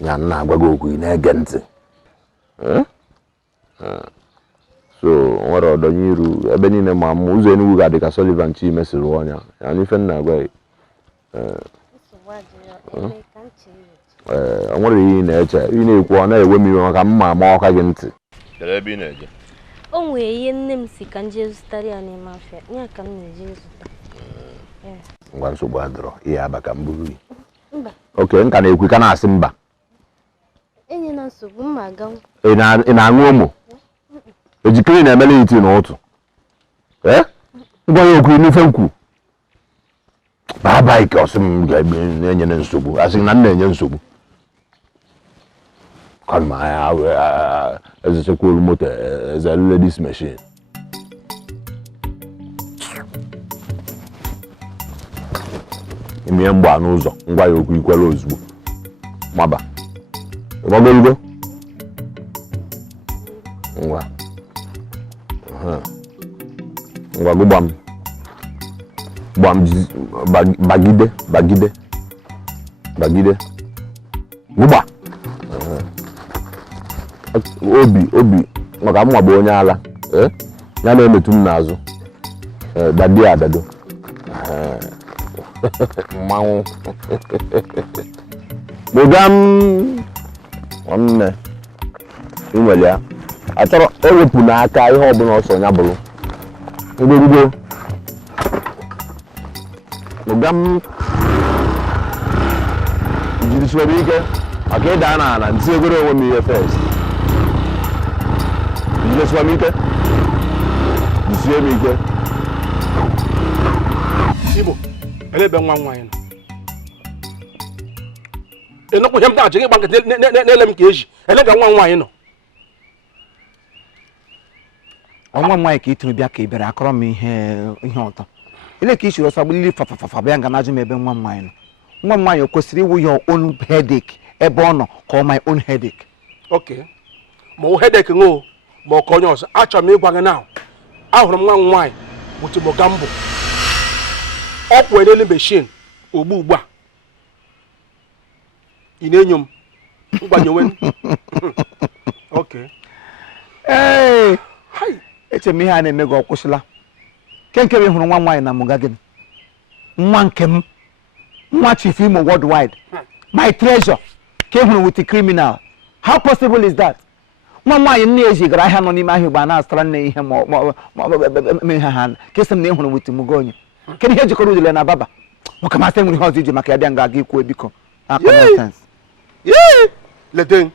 nya nna agwago okwu na-ege ntị so nwere ọdọnye iru ebe niile ma mma ụzọ Enugu ga-adị ka Sullivan Chime siri ọnya ya n'ife nna agwa nwere ihe na-eche ị na-ekwu ọ na-ewe m iwe maka mma ama ọka gị ntị ebe ị na-eje o nwere ihe nne m si ka nje zụtara ya n'ime afịa ya ka m na-eje zụta ngwa nsogbu adọrọ ihe aba ka m buru gị oke nka na-ekwu ka na-asị mba enye na nsogbu mma aga ị na-aṅụ ụmụ ejikere na-emele iti n'ụtụ ngwa ya okwu n'ife nkwu baba ike ọsị m ga-egbe na-enye nsogbu asị na m na-enye nsogbu kan ya ezechekwuru moto eze ladies machine ime mgba n'ụzọ ngwa ya okwu ikwere ozugbo maba ịgbagolugo ngwa gụgbam bagide gụgba obi maka mma bụ onye ala ya na-emetụ m n'azụ dadi adado mmanwụ Mogam nwanne inwere ya achọrọ ewepụ n'aka ihe ọbụla ọsọ ya bụrụ ngwegwugo Mogam jidisiwere ike maka ịda n'ala nti egoro onwe m ihe first jidisiwere m ike jisie m ike Igbo elebe nwa nwaanyị nọ enokwu ihe m na-ajụ gị gba nkịtị n'ele m ka eji ele ka nwa nwaanyị nọ nwa nwaanyị ka ị tụrụ bịa ka ị bịara akọrọ m ihe ụtọ ele ka ị chiri ọsọ gbalili fafafafa bịa nga na-ajụ m ebe nwa nwaanyị nọ nwa nwaanyị o kwesịrị iwu your own headache ebe ọ nọ ka ọ my own headache okay ma ọ headache ṅụ ma ọ ka onye ọzọ achọrọ m ịgwa gị na ahụrụ m nwa nwaanyị bụ Mogambo ọ kwụ n'elu machine ugbu a ị na-enyo m mgbanyewe okay ee eche m ihe a na-eme gị ọ kwụsịla nke m hụrụ nwa nwaanyị na mụga gị nwa nke m nwa Chief Imo worldwide my treasure ka hụrụ with the criminal how possible is that nwa nwaanyị nne eji gara ahịa nọ n'ime ahịa Igbo a na-azụtara nne ihe ma ihe ha kesị m na ịhụrụ with mụga onye kedu ihe jikọrọ udele na baba nwoke masị nwere ihe ọzọ iji maka ya bịa nga aga ikwu biko leden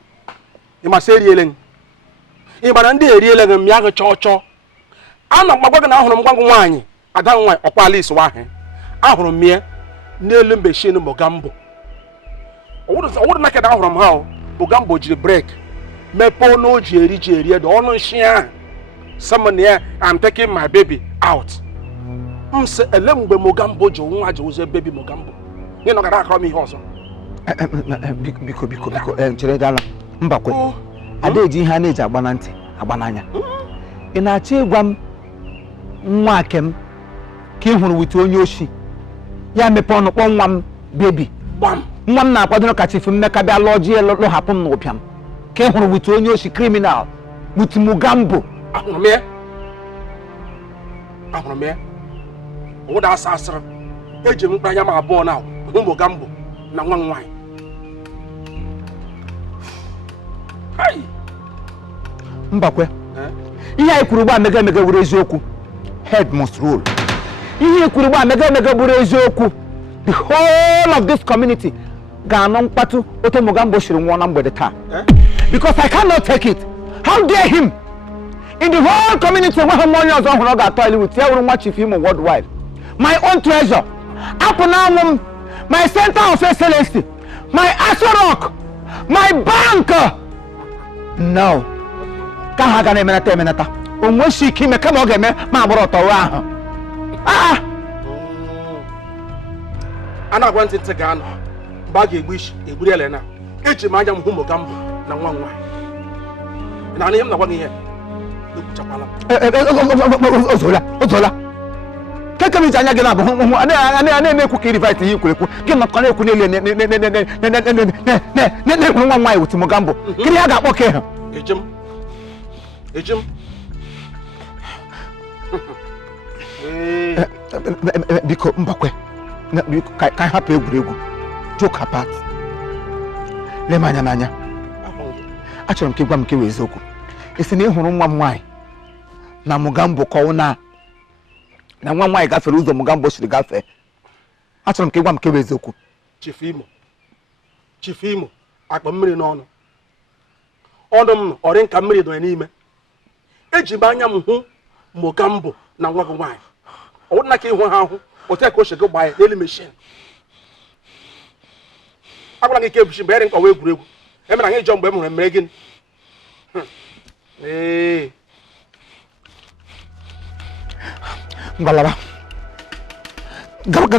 ịmasị eriele ịmara ndị eriele gị mịa gị chọọ ana m agwa gị na ahụrụ m ngwa nwaanyị ada nwaanyị ọkpala isi ahụ ahụrụ m mie n'elu machine Mogambo ọwụrụ na kedụ ahụrụ m ha Mogambo jiri brek mepee na o ji eri edo ọnụ nshi ahụ someone here I'm taking my baby out m sị ele mgbe Mogambo ji nwa ji ụzọ baby Mogambo ị nọ gara akọrọ m ihe ọzọ biko chere dala mbakwe ada eji ihe a na-eji agba na ntị agba n'anya ị na-achọ ịgwa m nwa akem ka ị hụrụ wite onye oshi ya mepe ọnụ kpọọ nwa m bebi nwa m na-akwadoro ka Chief Mmeka bịa lụọ ji lụhapụ m n'ụbịam ka ị hụrụ wite onye oshi criminal wite Mogambo ahụrụ m ya ụda asa asịrị eji m mkpa anya m abụọ na hụ Mogambo na nwa nwaanyị mbakwe ihe anyị kwuru gba mega emega bụrụ eziokwu head must roll ihe kwuru gba mega emega bụrụ eziokwu the whole of this community ga-anọ mkpatụ otu Mogambo shiri nwụọ na mgbede taa because I cannot take it. How dare him in the whole community nweghị m onye ọzọ hụrụ ọ ga-atọ ili wit ya wụrụ nwa Chief Imo worldwide my own treasure apụ na anwụ m my center of excellency my Aso-Rock my bank no ka ha ga na-emenata o nweghị ike ime kama ọ ga-eme ma agbụrụ ọtọrọ ahụ a na-agwa ntị ga-anọ mgbe a ga-egbu isi egburu ele na eji m anya m hụ Mogambo na nwa nwaanyị na ihe m na-agwa gị ihe ekwuchakwala ozola Keke mi janya gina bo ane na-ekwu ka invite yi kwurekwu gị nọ kọrọ ekwu n'ele ne nwa nwaanyị wuti Mogambo kiri ya ga-akpọ ke ha Ejim biko mbakwe ka hapụ egwuregwu joke apart lee m anya n'anya achọrọ m ka ịgwa m nke wee eziokwu isi na ị hụrụ nwa m nwaanyị na Mogambo kọwụ na nwa nwaanyị gafere ụzọ Mogambo siri gafee achọrọ m ka ịgwa m nke wee eziokwu Chief Imo akpa mmiri n'ọnụ ọnụ m ọrị nka mmiri nọ n'ime eji m anya m hụ Mogambo na nwa gị nwaanyị ọ wụrụ na ka ịhụ ha ahụ otu ka o si gị gbaa ya n'elu meshin agwara gị ka ebuchi mgbe ere nkọwa egwuregwu emere anyị jọ mgbe m hụrụ mere gịnị Ngalaba. Get out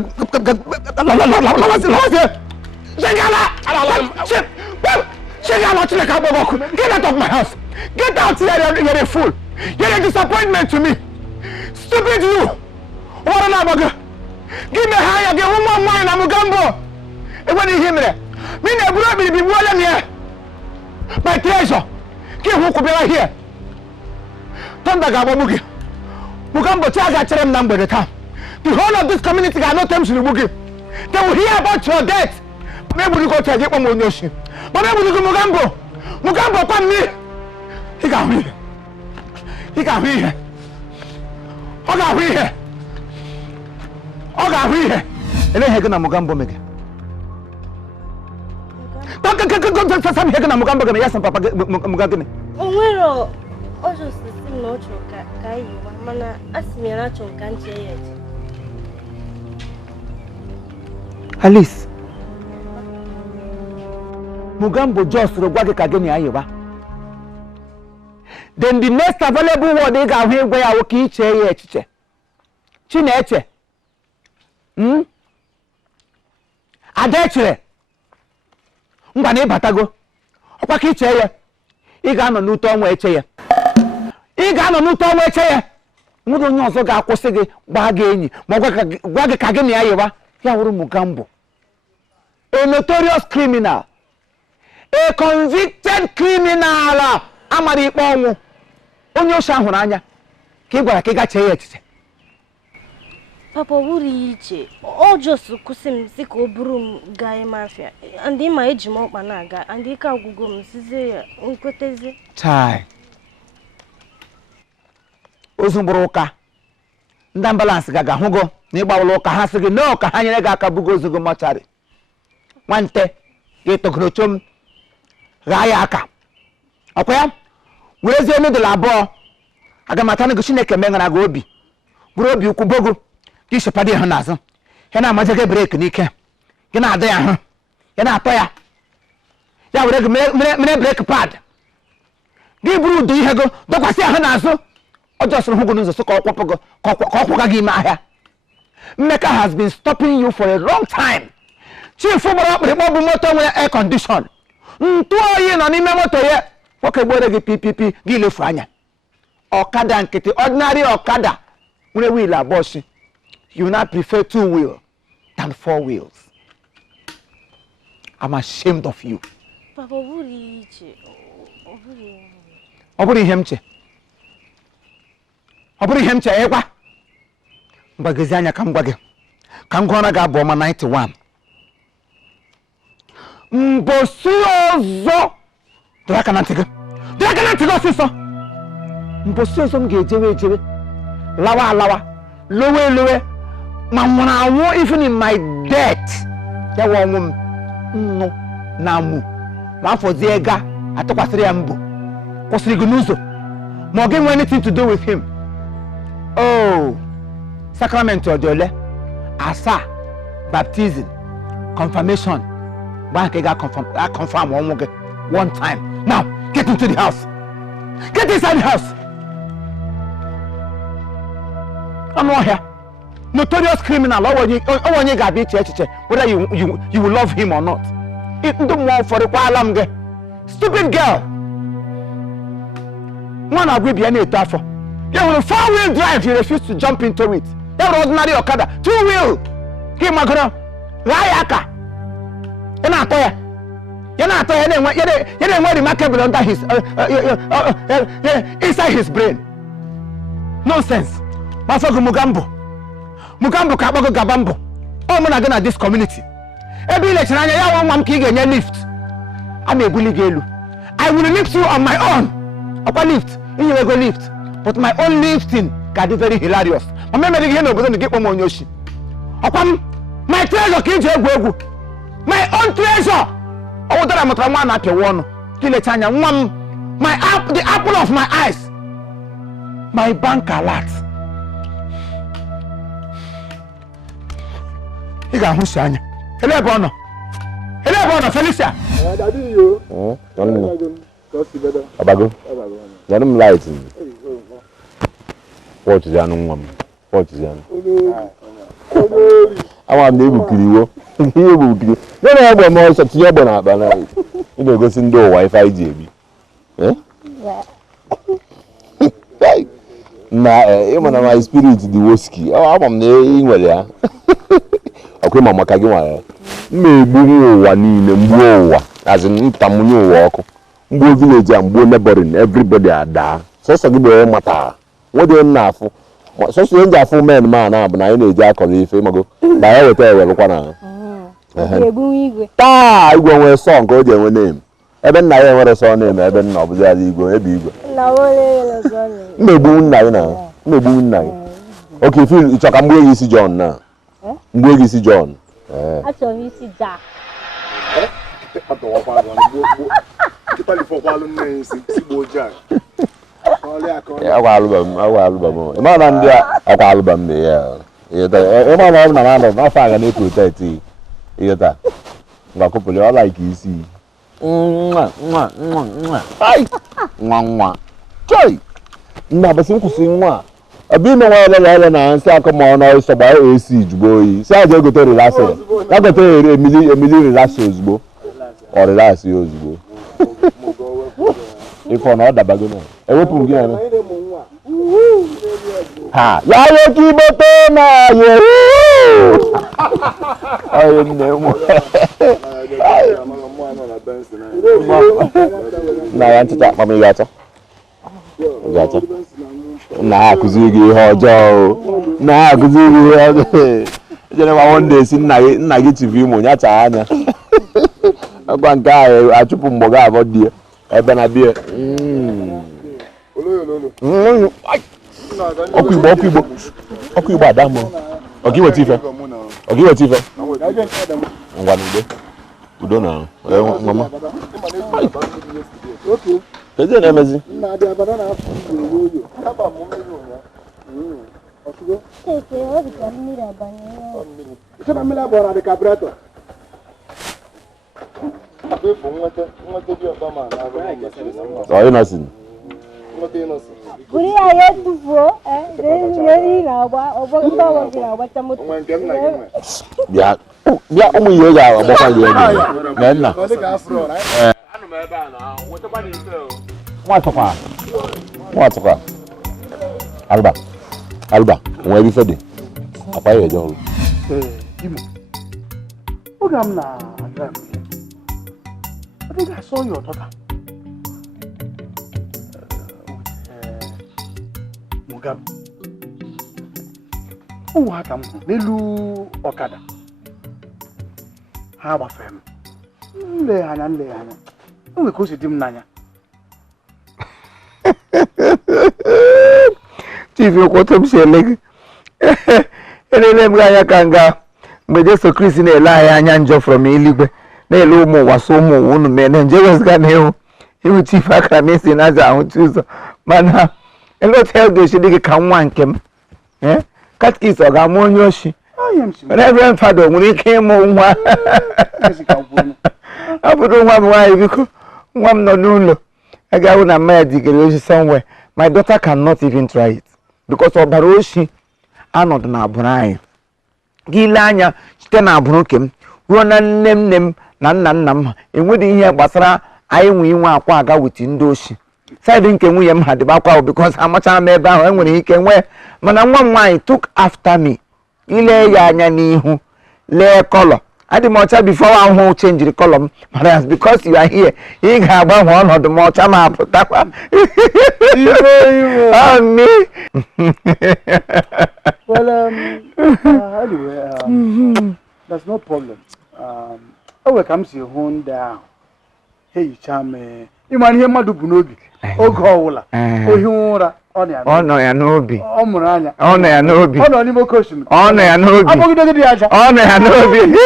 of my house. Get out here, you're a fool. You're a disappointment to me. Stupid you. What an abaga. Give me higher, get one more wine, I'm Mogambo. And when you hear me, me never be one here. My treasure. Get who could be right here. Thunder Gabamugi. Mogambo charge at number at the time. The whole of this community got no time to Mugi. They will hear about your death. Maybe you go to get one more notion. But maybe you go Mogambo. Mogambo, come me. He got me. He got me here. I got me here. I got me here. And then Hagan Mogambo make. Don't some Hagan Mogambo, yes, and Papa Mugagani. Oh, well, I just see no choke. Mana asimira choka nje yetu. Alice. Mogambo just rogwage kageni ayewa. Then the next available word they ga hwe gwa ya woki iche ye echiche. Chineche. Adechere. Ngwa na ibatago. Okwa ka iche ye. Ị ga-anọ n'ụtọ ọnwa eche ya. Ị ga-anọ n'ụtọ ọnwa eche ya. Nwere onye ọzọ ga-akwụsị gị gbaa gị enyi ma gwa gị ka gị na ya yewa ya wụrụ Mogambo. A notorious criminal. A convicted criminal. Amara ikpe ọnwụ. Onye oshi ahụrụ anya ka ị gwara ka ị gachee ya echiche. Papa wuru iche. O just kwụsị m si ka o buru m gaa mafia. Ndị ma eji m ọkpa na-aga. Ndị ike agwụgo m sizie ya nkwetezi. Chai. Ozu mgburu ụka. Ndị ambulance ga hụgo na ịgbawala ụka ha sị gị no ka ha nyere gị aka bugo ozu gị mọchari. Nwante ga-etogoro chom ghaa ya aka. Ọkwa ya? Werezie nudul abụọ. Aga m ata na gị Chineke mengara gị obi. Bụrụ obi ukwu bogo. Gị shepadi ya hụ n'azụ. Ya na-amaje gị breki n'ike. Gị na-ada ya hụ. Ya na-atọ ya. Ya were gị mere breki pad. Gị buru udo ihe gị dọkwasị ahụ n'azụ. Ọ jọsịrị hụ gị n'ụzọ ka ọ kwụga gị ime ahịa. Mmeka has been stopping you for a long time. Chief gbara ọkpịrịkpọ bụ moto nwere air condition. Ntụ oyi nọ n'ime moto ya. Nwoke gbere gị pipipi gị lefu anya. Ọkada nkịtị, ordinary ọkada nwere wheel abụọ. You now prefer 2 wheels than 4 wheels. I'm ashamed of you. Papa wuru iche. Ọ bụrụ ihe m che. Ọ bụrụ ihe m che ịgwa. Mgbagezi anya ka m gwa gị. Ka m gụọra gị abụọ ma 91. Mbosi ọzọ. Dọrọ aka na ntị gị. Dọrọ aka na ntị gị ọsịsọ. Mbosi ọzọ m ga-ejewe. Lawa alawa. Lowe. Ma nwụrụ anwụ even in my death. Ya wụ ọnwụ m. Nnụ na mụ. Ma afọzie ga atụkwasịrị ya mbụ. Kwụsịrị gị n'ụzọ. Ma ọ ga-enwe anything to do with him. Oh, sacrament ọdịole. Asa, baptism, confirmation. Gba nke ga-confirm ọnwụ gị one time. Now, get into the house. Get inside the house. Anụ ọhịa. Notorious criminal. Onye ga-abịa iche echiche whether you will love him or not. Ndị mmụọ ụfọdụkwa m gị. Stupid girl. Nwa na-agwa bịa na-eto afọ. You will 4-wheel drive, you refuse to jump into it. ya were ordinary ọkada 2 wheel ka ị magoro raa ya aka ị na-atọ ya na-enwe remarkable under his inside his brain nonsense masogo mugambo ka akpọgo gaba mbọ ọ mụ na gị na this community ebe ilechara anya ya nwa m ka ị ga-enye lift a na-ebuli gị elu I will lift you on my own ọkwa lift inyewe go lift but my own lifting ga dị very hilarious ma memere gị ihe n'obodo na gị kpọ m onye oshi ọkwa m my treasure ka iji egwu my own treasure ọ dara mụtara nwa na-apịawa ọnụ ka ilecha anya nwa m the apple of my eyes my bank alert ị ga-ahụsi anya ele ebe ọ nọ Felicia Abago ya nụ m light watch ya nụ nwa m watch ya ama m na-ebukiri iwo ihe ebukiri ya na egbe m ọsọ tinye egbe na akpa na ị na-egosi ndị ụwa ife anyị ji ebi na ịma na my spirit dị woski ama m na ị nwere ya ọkwa ịma maka gị nwere ya mmegbu ụwa niile mgbuo ụwa azị ntamunye ụwa ọkụ mgbuo village a mgbuo neighboring everybody ada sọsọ gị bụ onye mata nwede nna afụ sọsọ onye ji afụ men ma na bụ na anyị na-eji akọrọ ife mago na ya weta ewelụkwa na taa igwe nwere sọ nke o ji enwe name ebe nna ya enwere sọ name ebe nna ọ bụzi ala igwe ebe igwe mmegbu nna gị na mmegbu nna gị oke fil ịchọ ka mgbe gị isi John na mgbe gị isi John achọrọ m isi Jack agwa alụbam ịma na ndị akwa alụbam ya ịma na ọ bụ na mmadụ n'afọ aga na-eprotect ihe taa ngwa kụpụrụ ọ like isi nwa choi nna basi nkwụsị nwa ebe ime nwa ele na nsị aka ma ọ na ọsọ gbaa AC jugbo oyi si aja egote relax ya gote emili relax ozugbo ọ relax ya ozugbo ife ọ na ọ dabago na ewepụ m gị na ha ya nwoke igbote na ye ọyị nne m na ya nchịcha akpa m ị ga-achọ nna ha akụziri gị ihe ọjọọ nna ha akụziri gị ihe ọjọọ ejere ma wonde esi nna gị chifu imo nyacha anya agwa nke ahụ achụpụ mgbọ gị abọ die ebe na bie ọkụ igbo ada mụ ọgị weta ife ngwa udo na mama kedu na-emezi innocent buri ya tufuo na-agba ọgbọ na-agbacha moto bịa ụmụ ihe ga-agbakwa gị ego na nna nwatụkwa alba nwe ebe ife dị akwa ya eje ọrụ Imo oge m na-aga I think I saw your daughter Mugambo ụwa ka m hụ n'elu ọkada ha gbafere m nleghe anya o nwere ka o si dị m n'anya chief okwoto m si ele gị elele m gị anya ka nga mgbe Jesu Kristi na-ele anyị anya njọ from eluigwe na-ele ụmụ ụwa so ụmụ ụwa unu mee na nje wezga na ihu chief akara m esi na-aza ahụchi ụzọ mana eleta ya ga-esi dị gị ka nwa nke m katkis ọ ga-amụ onye oshi Reverend Fado nwere ike ịmụ nwa ọ bụrụ nwa m nwaanyị biko nwa m nọ n'ụlọ agaghị na mma ya digere oshi somewhere my daughter cannot even try it because ọbara oshi anọdụ na abụrụ anyị gị ile anya site na abụrụ nke m ruo na nne m na nna nna m ha enweghị ihe gbasara anyị nwe inwe akwa aga witi ndị oshi side nke nwunye m ha dịbakwa because amachara m ebe ahụ enwere ike nwee mana nwa m nwaanyị took after me ile ya anya n'ihu lee color adị m ọcha before ahụ change color m mana because you are here ị ga-agbanwe ọnọdụ m ọcha ma apụtakwa me. Well, anyway, that's no problem. Oh, comes your home down. Hey, charme. You man here, Madu Bunobi. Oh, Gola. Oh, you honor ya n'obi. Ọmụrụ honor ya n'obi. Honor n'ime question. Honor ya n'obi. Abụghị dogidi aja. Honor ya n'obi.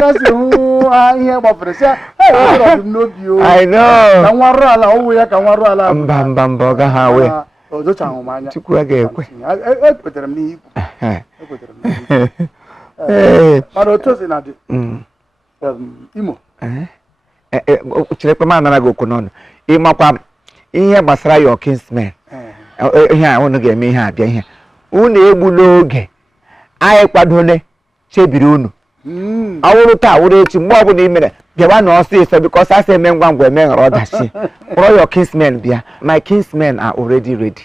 Kasi hu ihe gbafere sị honor n'obi o. I know. Ka nwarụ ala owu ya ka nwarụ ala. Mba ọ ga ha we. Odocha ahụ manya. Chukwu ga-ekwe. Ekwetere m n'ihe. Ekwetere m n'ihe. Mana otu si na dị. Imo. Chirekwa ma nara gị okwu n'ọnụ. Ịmakwa ihe gbasara your kinsmen. Ihe a unu ga-eme ihe abịa ihe unu egbula oge anyị kwadone chebiri unu awụrụ taa awụrụ echi mgbe ọbụla ị mere bịawa na ọsịsọ because asị eme ngwa ngwa eme ghara ọdachi kpọrọ your kinsmen bịa my kinsmen are already ready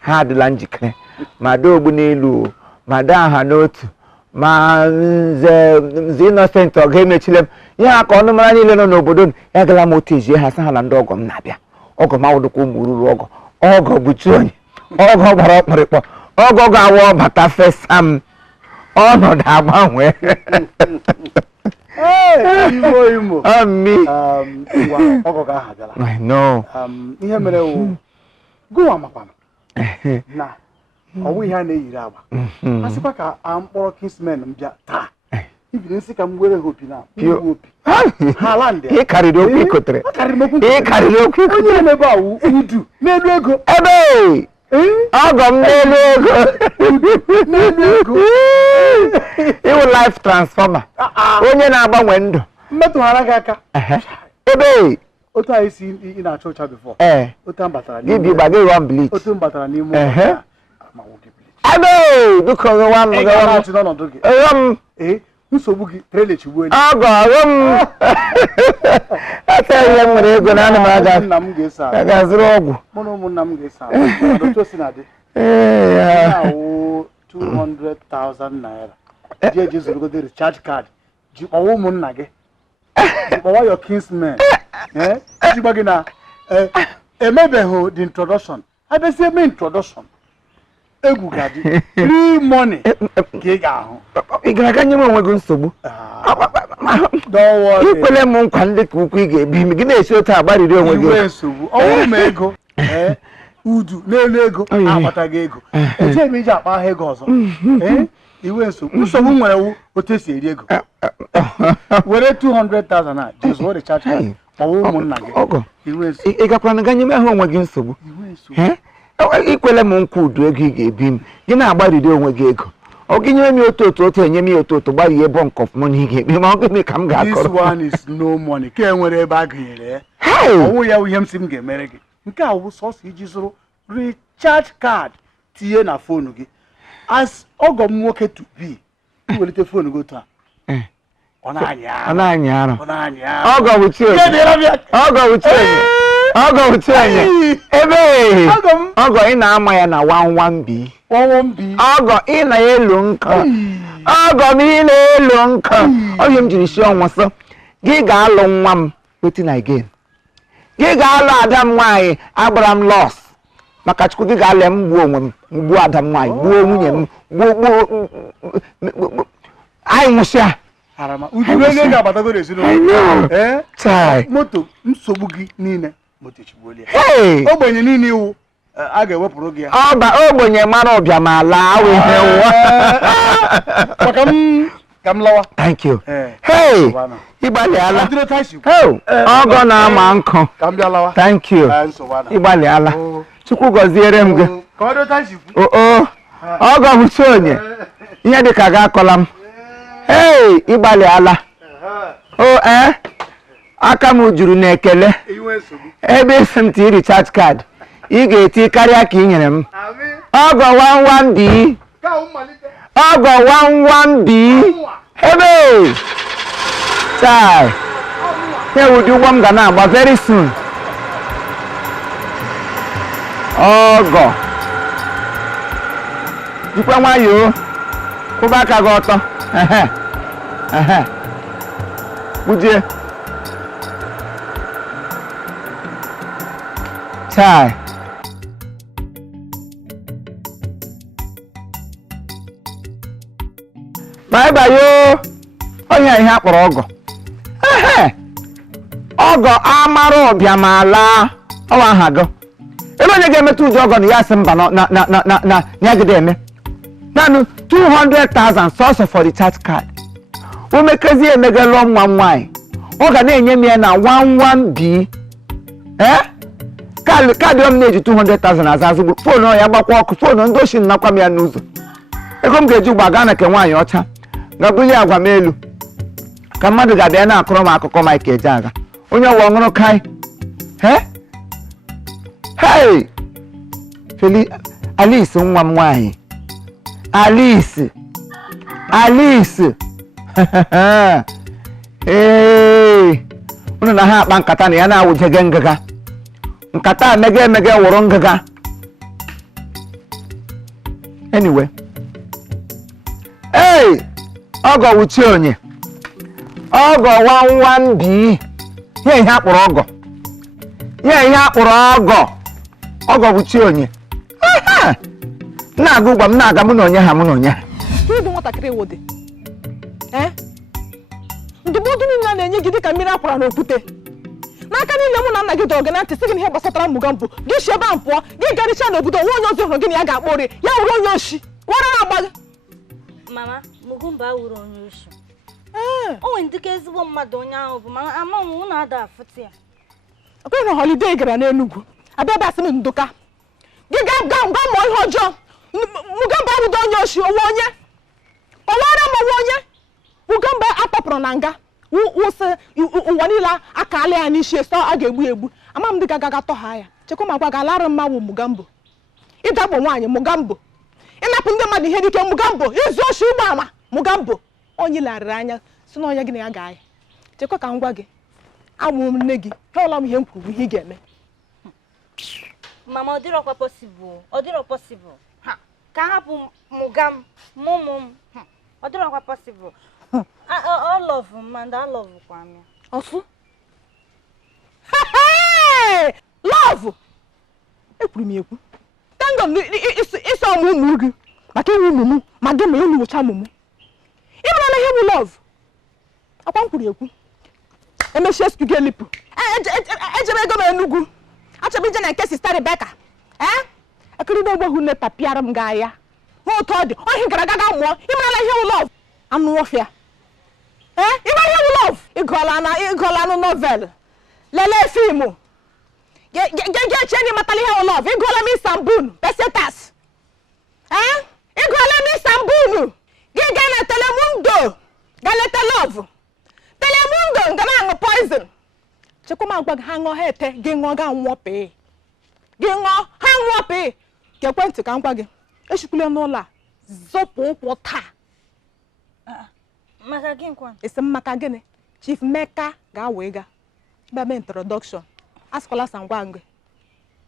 ha adịla njikere ma do ogbu n'elu ma do aha n'otu ma nze Innocent ọ ga-emechile m ihe a ka ọnụ mara niile nọ n'obodo ya gala m otu ejie ha sị ha na ndị ọgọ m na-abịa ọgọ m awụdụkwa ụmụ ruru ọgọ ọgọ bụchi onye ọgọ gbara ọkpụrịkpọ ọgọ ga-awa ọbata fesa m ọnọdụ agbanwe Imo ọgọ ga-aha bịala I know ihe mere wụ gụwa makwana na ọwụ ihe a na-eyiri agba a sịkwa ka a mkpọrọ kinsmen m bịa taa ibiri nsị ka m were ha opi na opi ha ala ndị ị karịrị okwu ikotere ị karịrị okwu onye emebe awụ udu n'elu ego ebe ọgọ m n'elu ego ịwụ life transformer onye na-agbanwe ndụ mmetụghara gị aka ebe otu anyị si ị na-achọ ụcha bifọ otu m batara n'ime gị gbagị rụọ bleach otu m batara n'ime ebe biko gịwa m n'ọnọdụ gị nsogbu gị trelechigbuo ọgọ m ata ihe m nwere ego na ana m aga nna m ga-eso ga-azụrụ ọgwụ mụ na ụmụnna m ga-eso otu si na dị na-awụ 200,000 naira ji eji zụrụgodo recharge card ji kpọwa ụmụnna gị ji kpọwa your kinsmen iji gwa gị na emebeghị the introduction abịasị eme introduction egwu ga-adị free money ka ị ga-ahụ ị gara aga nye m onwe gị nsogbu ikwele m nkwa ndị ka ukwu ị ga-ebi m gị na-esi otu agbarịrị onwe gị iwe nsogbu ọnwụrụ m ego udu n'elu ego akpataghị ego eche m iji akpa aha ego ọzọ iwe nsogbu nwere wu otu esi eri ego were 200,000 a jizụọ recharge card kpọwa ụmụnna gị iwe nsogbu ị gakwara ga nye m ahụ onwe gị nsogbu ikwele m nkwa udu ego ị ga-ebi m gị na-agbarịrị onwe gị ego ọ gị nyere m otu enye m otu gbarie bọnk of money ị ga-ekpe ma ọ gịnị ka m ga-akọrọ this one is no money ka enwere ebe a gụnyere ya ọwụ ya ihe m si m ga-emere gị nke a wụ sọsọ iji zụrụ recharge card tinye na fonu gị as ọgọ m nwoke to be iwelite fonu gị otu a ọ na-anyị arọ ọgọ bụ chi onye ebe ọgọ ị na-ama ya na 11B ọgọ ị na-elu nkọ ọgọ m ị na-elu nkọ ọhịa m jiri si ọnwa sọ gị ga-alụ nwa m wetin again gị ga-alụ ada m nwaanyị agbara m lọs maka chukwu gị ga-alụ m gbuo onwe m gbuo ada m nwaanyị gbuo nwunye m gbuo anyị nwụsịa moto nsogbu gị niile ogbenye niile iwu a ga-ewepụrụ gị ya ogbenye mara ọbịa ma laa awụ ihe ụwa maka ka m lawa thank you ịgbalịala ọgọ na-ama nkụ thank you ịgbalịala chukwu gọziere m gị ọgọ hụchi onye ihe dịka ga-akọla m ịgbalịala aka m juru n'ekele ebe isi m ti recharge card ị ga-eti karịa ka ị nyere m ọgọ 11B ọgọ 11B ebe chai ụdị ụgbọ m ga na-agba very soon ọgọ jikwa nwayọọ kwụba aka gị ọtọ kpujie chai bye onye ihe akpọrọ ọgọ ọgọ amara ọbịa ma laa ọwa aha gị ebe onye ga-emetụ ụjọ ọgọ na ya sị mba na ya gide eme naanị 200,000 sọsọ for the chat card omekezi emegelụọ nwa nwaanyị ọ ga na-enye m ya na 11B kaadị ọm na-eji 200,000 azazụ foonu ya gbakwa ọkụ foonu ndị oshi nnakwa m ya n'ụzọ ego m ga-eji ụgba gaa na ke nwaanyị ọcha ga-abụli agwa m elu ka mmadụ ga-abịa na-akọrọ m akụkọ Mike Ejeagha onye ọwa ọṅụrụ kai hey Alice nwa m nwaanyị Alice unu na ha akpa nkata na ya na-awụjege ngịga nkata emege wụrụ ngịga anyway ọgọ wuchie onye ọgọ 11B ihe akpụrụ ọgọ ọgọ wuchie onye na-aga ụgwa m na-aga mụ na onye ha Kedu nwatakịrị wode ndụmọdụ niile na-enye gị dịka mmiri akwara n'okwute n'aka niile mụ na nna gị dọrọ gị na ntị sị gị ihe gbasatara MOGAMBO gị si ebe a pụọ gị garịcha n'obodo nwa onye ọzọ hụrụ gị na ya ga-akpọ ori ya wụrụ onye oshi wara na-agba gị mama MOGAMBO awụrụ onye oshi o nwere ndị ka ezigbo mmadụ onye ahụ bụ mana ama m ụnụ ada afụta ya okwe na holiday gara n'Enugu abịa basị m nduka gị ga mụọ ihe ọjọọ MOGAMBO awụdo onye oshi onwe onye ọwara m onwe onye MOGAMBO atọpụrụ na nga wụsị ụwa niile akala ya n'isi eso a ga-egbu ama m dị ga tọha ya chekwa ma gwa ga alara mma wụ MOGAMBO ịdakpo nwaanyị MOGAMBO ịnapụ ndị mmadụ ihe dike MOGAMBO izu oshi ụgbọ ama MOGAMBO onye larịrị anya si na onye gị na ya ga-aya chekwa ka m gwa gị amụrụ m nne gị hụla m ihe m kwuru ihe ị ga-eme mama ọ dịrọkwa possible ka hapụ MOGAMBO mụmụ m ọ dịrọkwa possible I love him and I love Kwame. Ofu? Love! Ekwuru m ekwu. Tango ịsọ ụmụ gị maka iwu ụmụ m ma gị ma ịlụ ụcha ụmụ. Ị mara na ihe bụ love. Akwa m kwuru ekwu. Emechie sku gị elipụ. Ejebe ego m Enugu. Achọbụ ije na nke sista Rebecca. Ekiri n'ogbe hụ nne papịara m gaa ya. Hụ otu ọ dị. Ohi gara aga mụọ. Ị mara na ihe bụ love. Anụ ọfịa. Ịgba ihe bụ love. Ịgụọla anụ novel. Lelee fiimu. Ga-eche ndị matala ihe bụ love. Ịgụọla m Istanbul. Pesetas. Ịgụọla m Istanbul. Gị gaa na Telemundo. Ga leta love. Telemundo nga na-aṅụ poison. Chekwa m agwa gị ha ṅụọ ha ete. Gị ṅụọ ga nwụọ pee. Gị ṅụọ ha nwụọ pee. Ka ekwentị ka m gwa gị. Echikwula n'ụlọ a. Zọpụ ụkwụ taa. Maka gị nkwa. Isi maka gịnị? Chief Meka ga-awa ịga. Bịa introduction. Asịkwala sa ngwa ngwe.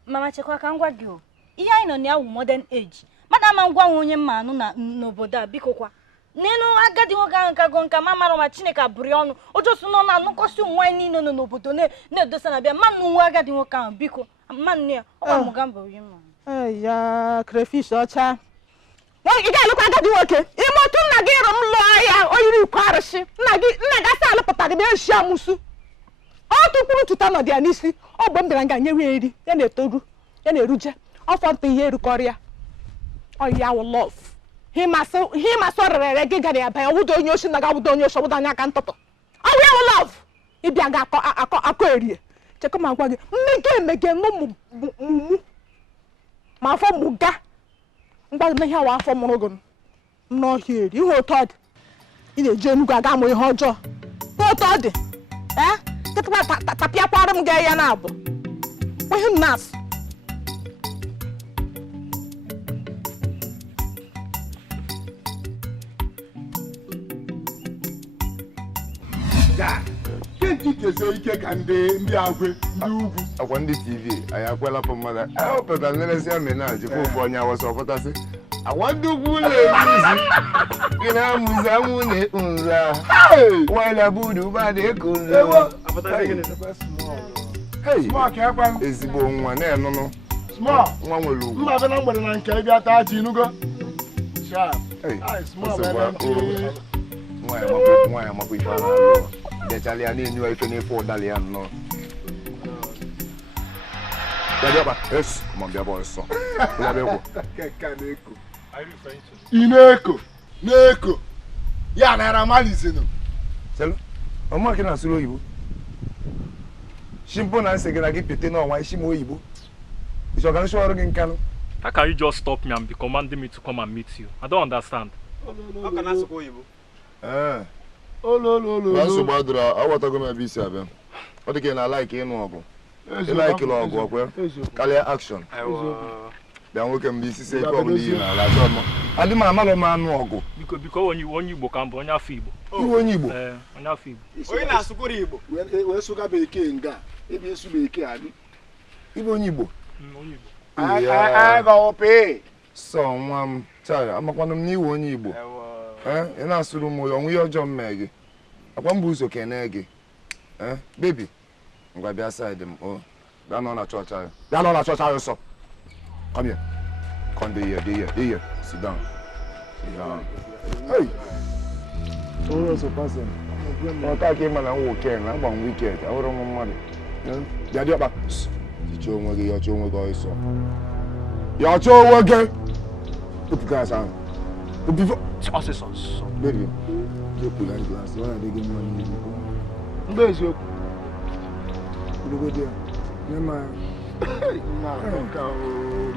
Mama chekwa ka ngwa gị o. Ihe anyị nọ na ya wụ modern age. Mada ama ngwa nwe onye mma anụ n'obodo a biko kwa. N'elu agadi nwoke ahụ ka go nka ma mara ma Chineke abụrụ ọnụ. O josu nọ na anụkọsi nwa niile nọ n'obodo na-edosa na bịa mmanụ nwa agadi nwoke ahụ biko. Mmanụ ya ọ bụ MOGAMBO yi mma. Ya crayfish ọcha. Ị ga-alụkwa agadi nwoke ime otu nna gị ịrụ m lụọ ya o yiri ikwu arụsị nna gị asị alụpụta gị na-eshi amụsụ otu kwuru tụta nọdụ ya n'isi ọ bụ m bịara nga nyewe eri ya na-etoru ya na-eruje ọfọ nta ihe erukọrọ ya ọ ya wụ lọv ihe masị ọrịrịrị gị gara ya banye ọwụdo onye oshi na ga awụdo onye oshi ọwụdo anya aka ntụtụ ọ ya wụ lọv ịbịa ga akọ erie chekwa ma gwa gị emege n'ụmụ ma afọ mụga ngwa na ihe awa afọ mụrụ gị n'ọhịa eri ihe otu ọ dị ị na-eji Enugu aga amụ ihe ọjọọ otu ọ dị kịtịkwa tapịakwara m gaa ya na-abụ ihe nnas ikese ike ka ndị agwe ndị ugwu akwa ndị TV anyị akwela pụ mmadụ ahụpụta nleresi ya menaji fụfụ onye awọsọ ọpụtasị awa ndị ugwu na-emuzi gị na-amụzi amụ na-ekpu nza wala budu ba na-eku nza ezigbo nwa na-enụnụ nwa nwere ugwu mma bịa na mgbede na nke ịbịa taa ji inugo nwaanyị amakwa ife a na-alụ dechara ya na-enye ife n'efe ụdali ya nnọọ ị na-eko ya naira malizinu ọmụaka na-asụrụ oyibo shimpo na nsị gị na gị pete n'ọnwa isi m oyibo isi ọga nshọ ọrụ gị nkanụ. How can you just stop me and be commanding me to come and meet you? I don't understand. How can I support you? Nsogbu adịrị aghọtago m ebe isi abịa. Ọ dị ka ị na-alaiki ịnụ ọgụ. Ị laikiri ọgụ ọkwa karịa action. Bịa nwoke mgbe isi si ike ọbụla iyi n'ala achọ mma. Adị m amalụ m anụ ọgụ. Biko onye Igbo ka mbụ onye afọ Igbo. Iwe onye Igbo? Onye afọ Igbo. Onye na-asụkwuru Igbo. Wee sụga bekee nga ebe esu bekee adị. Ibe onye Igbo? Onye Igbo. Sọ nwa m chaya amakwanụ m n'iwe onye Igbo. Ị na-asụrụ m onwe ihe ọjọọ mme gị. Akwa mbụ ụzọ kene gị. Baby, ngwa bịa side m. Bịa nọ na chọọchị anyị. Bịa nọ na chọọchị anyị nsọ. Come here. Come dey here. Sit down. Hey. Oh, so person. Ọta ka ịma na weekend, agba m weekend, ahụrụ m mmadụ. Bịa dị ọkpa. Yọchọ onwe gị ọsọ. Yọchọ onwe gị. Opuka asa ahụ. Opuka. Ọsịsọ. Baby, jee pụla glass. Ọ na-adịghị mma n'ihu. Mgbe eziokwu. Udogo dia. Nema.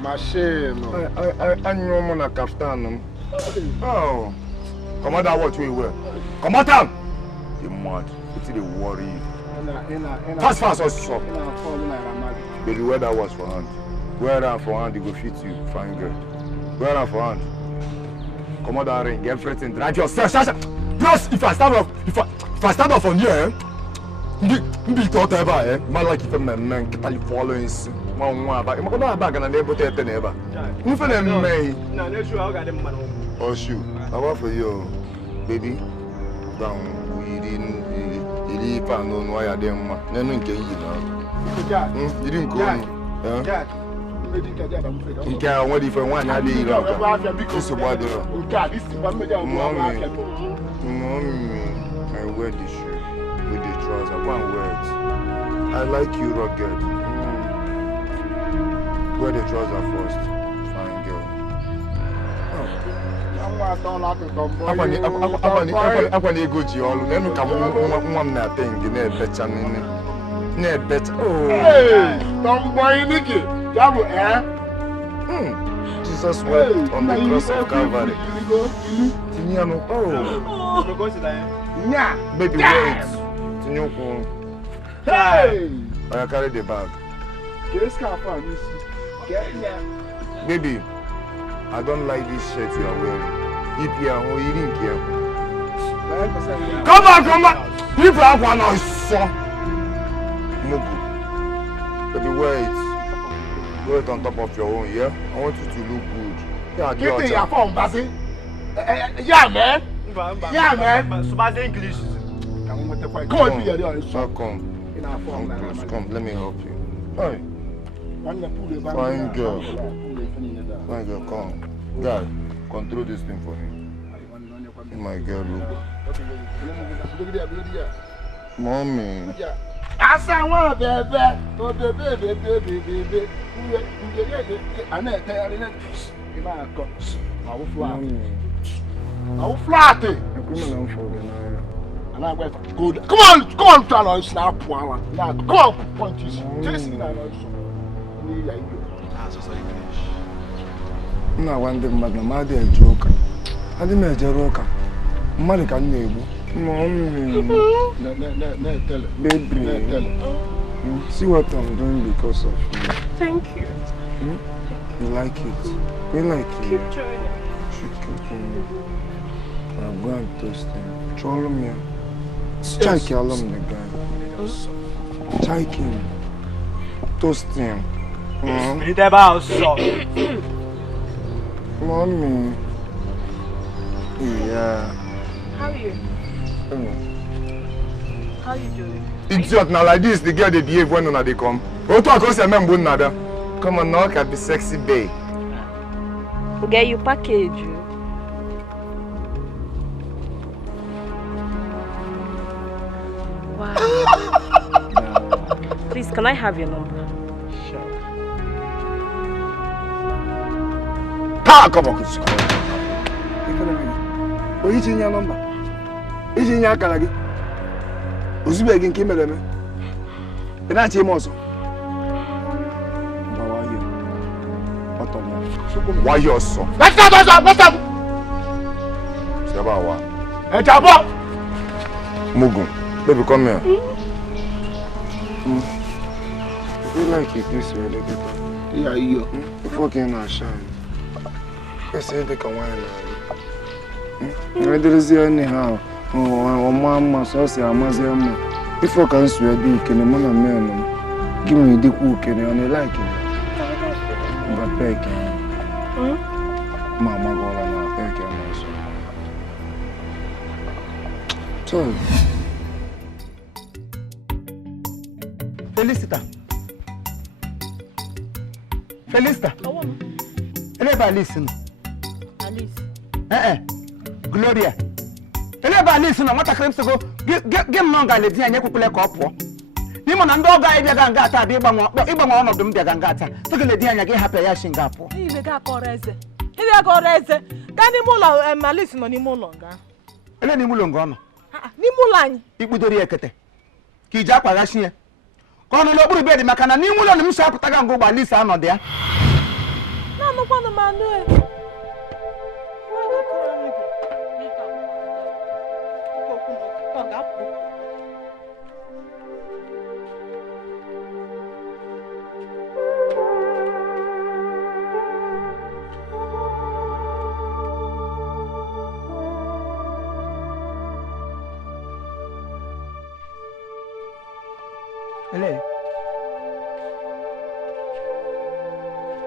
Machine. Anyụ m na kaftan m. Oh. Come on down, watch me well. Come on down. You mad. It's the worry. Fast, also. Baby, wear that was for hand. Wear that for hand, it will fit you. Fine girl. Wear that for hand. Come on down, ring. Get everything. Drag yourself. Plus, if I stand up on here, be thought ever, man, like if a man can follow his one back. I'm going to back and I'm able to get never. Who for them, may? No, that's true. I got them. Oh, shoot. I want for you, baby. Down, we didn't know why I didn't. Then you didn't go. Nke a nwere ife nwaanyị adịghị ire ọkwa. Nsogbu adịrọ. Mommy, I wear the shoe with the trouser. Go and wear it. I like you rugged. Wear the trouser first. Fine girl. Akwa na ego ji ọlụ. Nenu ka nwa m na-ate ngị na-ebecha nene. Na-ebecha. Tomboy niki. Jabu Jesus wept on the cross of Calvary. Tinyano. Baby, wait. Tinyoko. Hey! I carry the bag. Baby, I don't like this shirt you are wearing. If you are eating here. Come on! If you have one, I saw. Mugu. Baby, wait. Wear it on top of your own, yeah? I want you to look good. Yeah, get your phone, Bassy. Yeah, man. Yeah, man. Somebody English. Come on, come, let me help you. Hey. Fine girl. Fine girl, come. Guy, control this thing for me. My girl, look. Mommy. Asa wa bebe, o bebe. I na tell you. Ima ko. Now flat. Good. Come on, try to snap one. Now, come on, point you. Just now. Na wande mmadụ ma dị eje ụka. Adị m ejere ụka. Mmadụ ka m na-egbu. Baby, see what I'm doing because of you. Thank you. You like it? We like it. Keep trying it. Keep going. I'm going to toast him. Cholo me. Check your alum the guy. Chicken. Toasting. Spirit about so. Mommy. Yeah. How are you? How you doing? Idiot, now like this, the girl they behave when they come. What talk us nada. Come on, now can be sexy babe. We'll get you package. Wow. Please, can I have your number? Sure. Come on, oh, you your number? Is in your calagi? Uzibe again came at me. And I came also. Why you so? Let's up! Sabawa. Hey, Jabo! Mugu, baby, come here. You like it this way, look at it. Yeah, you. Before can I shine? I say they can wine. I didn't see anyhow. Oh, Mama, so say I'm a man. Before can swear, do can a man. Give me the cook and I like it. But begging. Mama, go on now, begging also. So, Felicita. Eleba Alice. Alice. Gloria. Eleba Alice no mata krem go. Get manga le dia nyekukule ka opo. Ni mo na ndo ga ide ga ngata bi igba mo onodu mbia ga ngata. So le dia nya ge happy ya shinga po. Ile ga koreze. Ile ga koreze. Ka ni mulo Alice no ni mulo nga. Ele ni mulo ngo no. Ni mulo anyi. Ikpudori ekete. Ki ija kwa gashie. Ka onu lo buru bedi maka na ni mulo ni msha putaga ngo gba Alice anode ya. Na no kwa no manu e.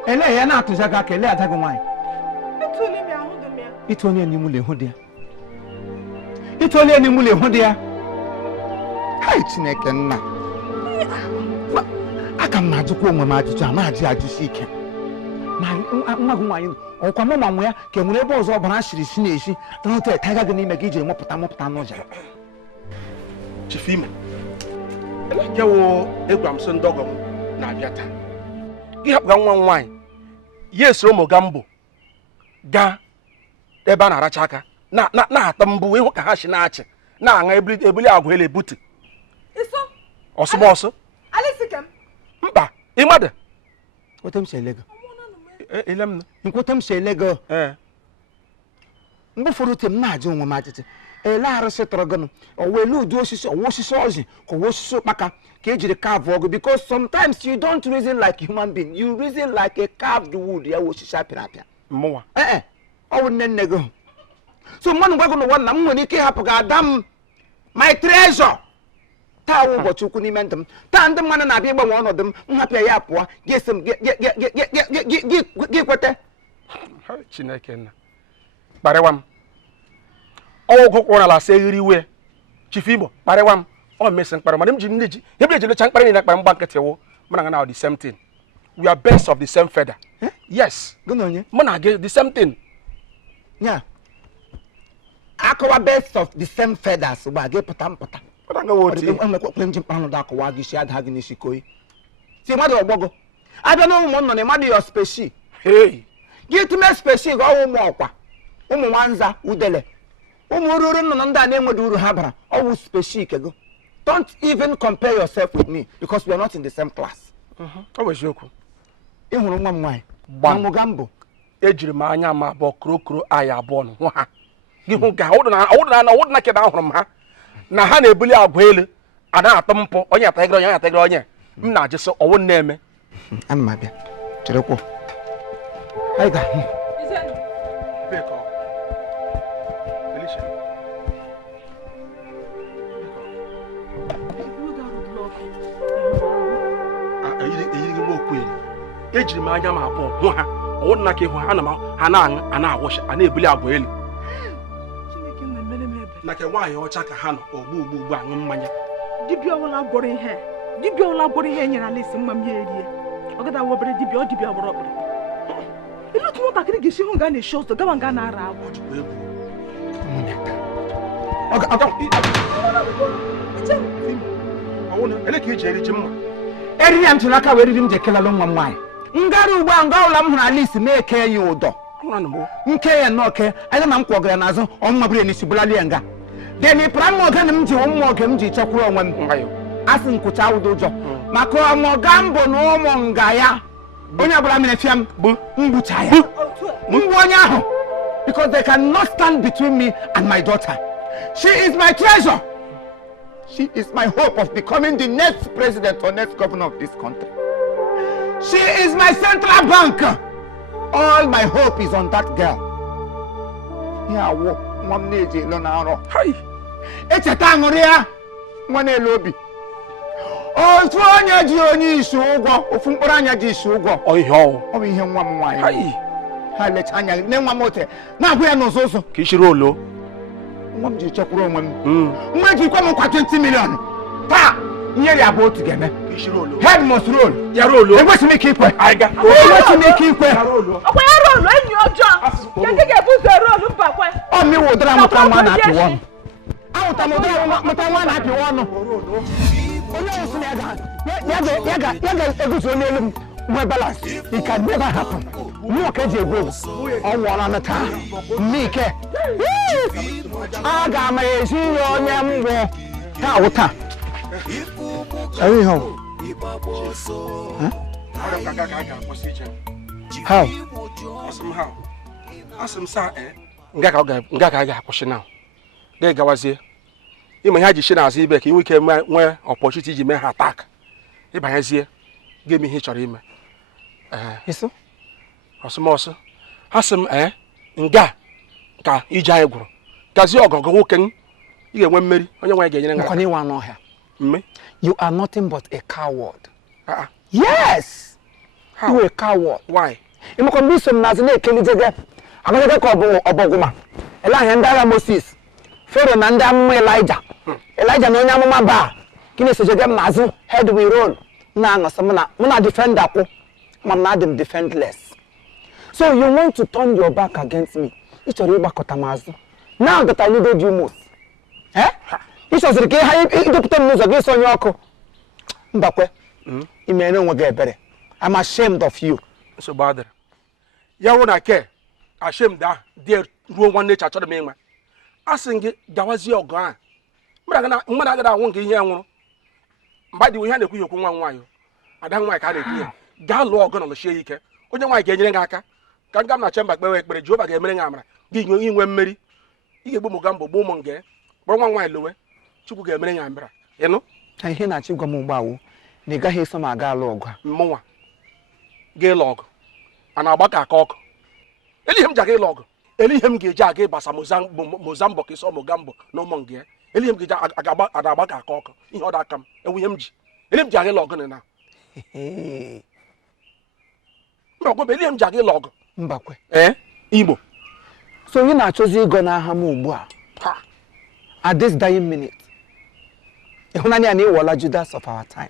Ele ya na atujaga ka ele adago nwai. Ituli mi ahudu mi. Itoli ani mu le hu dia. Itoli ani mu le hu dia. Hai Chineke nna. Aka m na-ajụkwa onwe m ajụjụ a na-ajụ ajụsi ike. Ma nwa gị nwaanyị ọkwa mụ ma nwa ya ka enwere ebe ọzọ ọbara shiri si na-eshi tọnụta etaga gị n'ime gị iji mụpụta n'ụja. Chifimo. Ele kewo egwam so ndogo na abịa taa. Gị hapụga nwa nwaanyị. Yes, MOGAMBO. Ga ebe a na-aracha aka na-ata mbụ ịhụ ka ha si na-achị na-aṅa ebuli agwa ele butu. Iso. Ọsụbọsụ. Alice kem. Mba, ịmadụ. Kwetem si elego. Elem na. Kwetem si elego. Mgbe fọrọ tem na-ajụ onwe m ajụjụ. Ele arụsị tọrọ gịnụ. Owelu ụdị osisi, ọwa osisi ọjị, ka ọwa osisi ụkpaka ka ejiri carve ọgụ because sometimes you don't reason like a human being. You reason like a carved wood ya osisi apịrị apịa. Mmụọ. Ọ bụ nne gị. So mmanụ gwa gị n'ụwa na m nwere ike ịhapụ gị ada m my treasure. Taa wụ ụbọchị ukwu n'ime ndụ m. Taa ndị mmadụ na-abịa ịgbanwe ọnọdụ m nhapụ ya pụọ ga-esi m gị kwete. Chineke nna. Kparịwa m. Ọgwụ kwụrụ n'ala asa eghiri iwe. Chifimo, kparịwa m. Ọ mesi mkparị mana m ji ndị ji. Ebe eji lecha mkparị na-akpa mgba nkịtị wụ. Mụ na now the same thing. We are birds of the same feather. Yes. Gụ na onye? Mụ na gị the same thing. Yeah. Akọwa birds of the same feathers gba gị pụta mpụta. Enwekwakwe nji mkpa anụdụ akọwa gị isi ada gị n'isi koyi. Si mmadụ ọgbọgọ. Abịa na ụmụ nnọ na mmadụ your specie. Gị tụme specie gị ọwụ ụmụ ọkwa. Ụmụ nwanza udele. Ụmụ ruru nnụnụ ndị a na-enweghị uru ha bara. Ọwụ specie ike gị. Don't even compare yourself with me because we are not in the same class. Ọ bụ eziokwu. Ị hụrụ nwa m nwaanyị. Na MOGAMBO. Ejiri m anya m abụọ krokro aya abụọ nụ ha. Gị hụ ka ọwụdụ na kebe ahụrụ m ha. Na ha na-ebuli agwa elu. A na-atụ mpụ onye atagịrị onye atagịrị onye. M na-ajụ sị ọwụ na-eme. Ana m abịa. Cherekwa. Anyị ga-ahụ. ejiri m anya m abụọ hụ ha ọwụ nna ka ịhụ ha ana m ha na-aṅụ a na-awụcha a na-ebuli agwa elu na ke nwaanyị ọcha ka ha nọ ugbu aṅụ mmanya dibịa ọbụla gwọrọ ihe nyere Alisi mma m ya erie ọ gada wobere dibịa ọ dibịa gbọrọ ọkpụrụ ilu otu nwatakịrị ga-esi hụ nga na-eshi ụzọ gaba nga na-ara agwọ eriri ya m chiri aka wee riri m ji ekelalụ nwa m nwaanyị ngara ugbu a nga ụlọ m hụrụ Alisi na-eke ya ụdọ nke ya nnọọ ke anya na m kwọgara n'azụ ọmụma bụrụ ya n'isi bụlalị ya nga deni pra mmụọ oge na m ji ụmụ oge m ji chekwuru onwe m asị nkwụcha ụdọ ụjọ maka ọmọgambụ na ụmụ nga ya onye ọbụla mere fịa m mgbucha ya mgbu onye ahụ because they cannot stand between me and my daughter. She is my treasure. She is my hope of becoming the next president or next governor of this country. She is my central bank. All my hope is on that girl. Yeah, one neji lo na ro. Hi. Echeta ngori ya. Nwane lobi. Ofu onye ji onye isi ụgwọ, ofu mkpụrụ anya ji isi ụgwọ. O ihe o. Ọ bụ ihe nwa m nwaanyị. Hi. Ha lecha anya ne nwa m ote. Na-agụ ya n'ụzụzụ. Ka ishiri olo. Nwa m ji chekwuru onwe m. Nwa ji kwa m kwa 20 million. Taa, ihe ya bụ otu ga-eme. Ka ishiri olo. Head must roll. Ya rolo. Enwesi m ike ikwe. Aiga. Enwesi m ike ikwe. Ọkwa ya rolu enyi ọjọọ. Ya ga ebu ụzọ rolu mbakwe. Ọ mi wo dara mụta nwa na-apị ọnụ. Ahụta m ụdara mụta nwa na-apị ọnụ. Onye osu na ya ga-eguzo n'elu m nwe balance. It can never happen. Mmụọ ka eji egwu egwu. Ọ nwụọla na taa. Mmike. Aga m esi ya onye mgbọ. Taa wụ taa. Every how? How? Asem sa nga ka ga akwụsị now. Ga gawazie. Ime ha ji shi na azụ ibe ka inwe ike nwe opportunity ji mee ha attack. Ịbanyezie. Ga-eme ihe chọrọ ime. Eso? Ọsụmọsụ. Asem nga ka ije anyị gwụrụ. Gazie ọgọgọ nwoke ị ga-enwe mmeri onye nwaanyị ga-enyere nga. Nkwana ịwa n'ọhịa. Mme? You are nothing but a coward. Yes! How? You are a coward. Why? Imo Comedy so mnazi na-ekeli jege. Agajege ka ọbọgụma. Ele ahịa ndị agha Moses. Pharaoh na ndị amụma Elijah. Elijah na onye amụma ba. Kini se jege mnazi head we roll. Na anọsọ mụ na defender kwụ. Ma na dem defendless. So you want to turn your back against me. Ị chọrọ ịgbakọta m azụ. Now that I needed you most. Ị chọziri ka ha idepụta m n'ụzọ gị sonye ọkụ. Mbakwe. Ime onwe gị ebere. I'm ashamed of you. So bad. Ya wụ na ke ashamed da there ruo nwanne cha chọrọ m ịma. Asị gị gawazie ọgụ a. Mmadụ agada anwụ nke ihe nwụrụ. Mgbe dị ihe na-ekwu okwu nwa nwaanyị. Ada nwaanyị ka a na-ekwu ya. Gaa lụọ ọgụ na lụchie ike. Onye nwaanyị ga-enyere gị aka. Ka nga m na chemba kpewe ekpere Jehova ga-emere gị amara. Gị inwe mmeri. Ị ga-egbu MOGAMBO gbuo ụmụ nge. Kpọrọ nwa nwaanyị lowe. Chukwu ga-emere gị amara. Ịnụ? Na ihe na-achị gwa m ugbu awụ na ị gaghị eso m aga alụ ọgụ a. Mmụnwa. Ga ịlụ ọgụ. A na-agba ka aka ọkụ. Elihe m ji aga ịlụ ọgụ. Elihe m ga-eji aga ịbasa Mozambique ka ịsọ MOGAMBO na ụmụ nge. Elihe m ga-eji agba ka aka ọkụ. Ihe ọ dị aka m. Ewu ihe m ji. Elihe m ji aga ịlụ ọgụ na. Mbakwe elihe m ji aga ịlụ ọgụ. Mbakwe. Igbo. So onye na-achọzi ịgọ n'agha m ugbu a. At this dying minute. Ịhụnanya ya na ịwọla Judas of our time.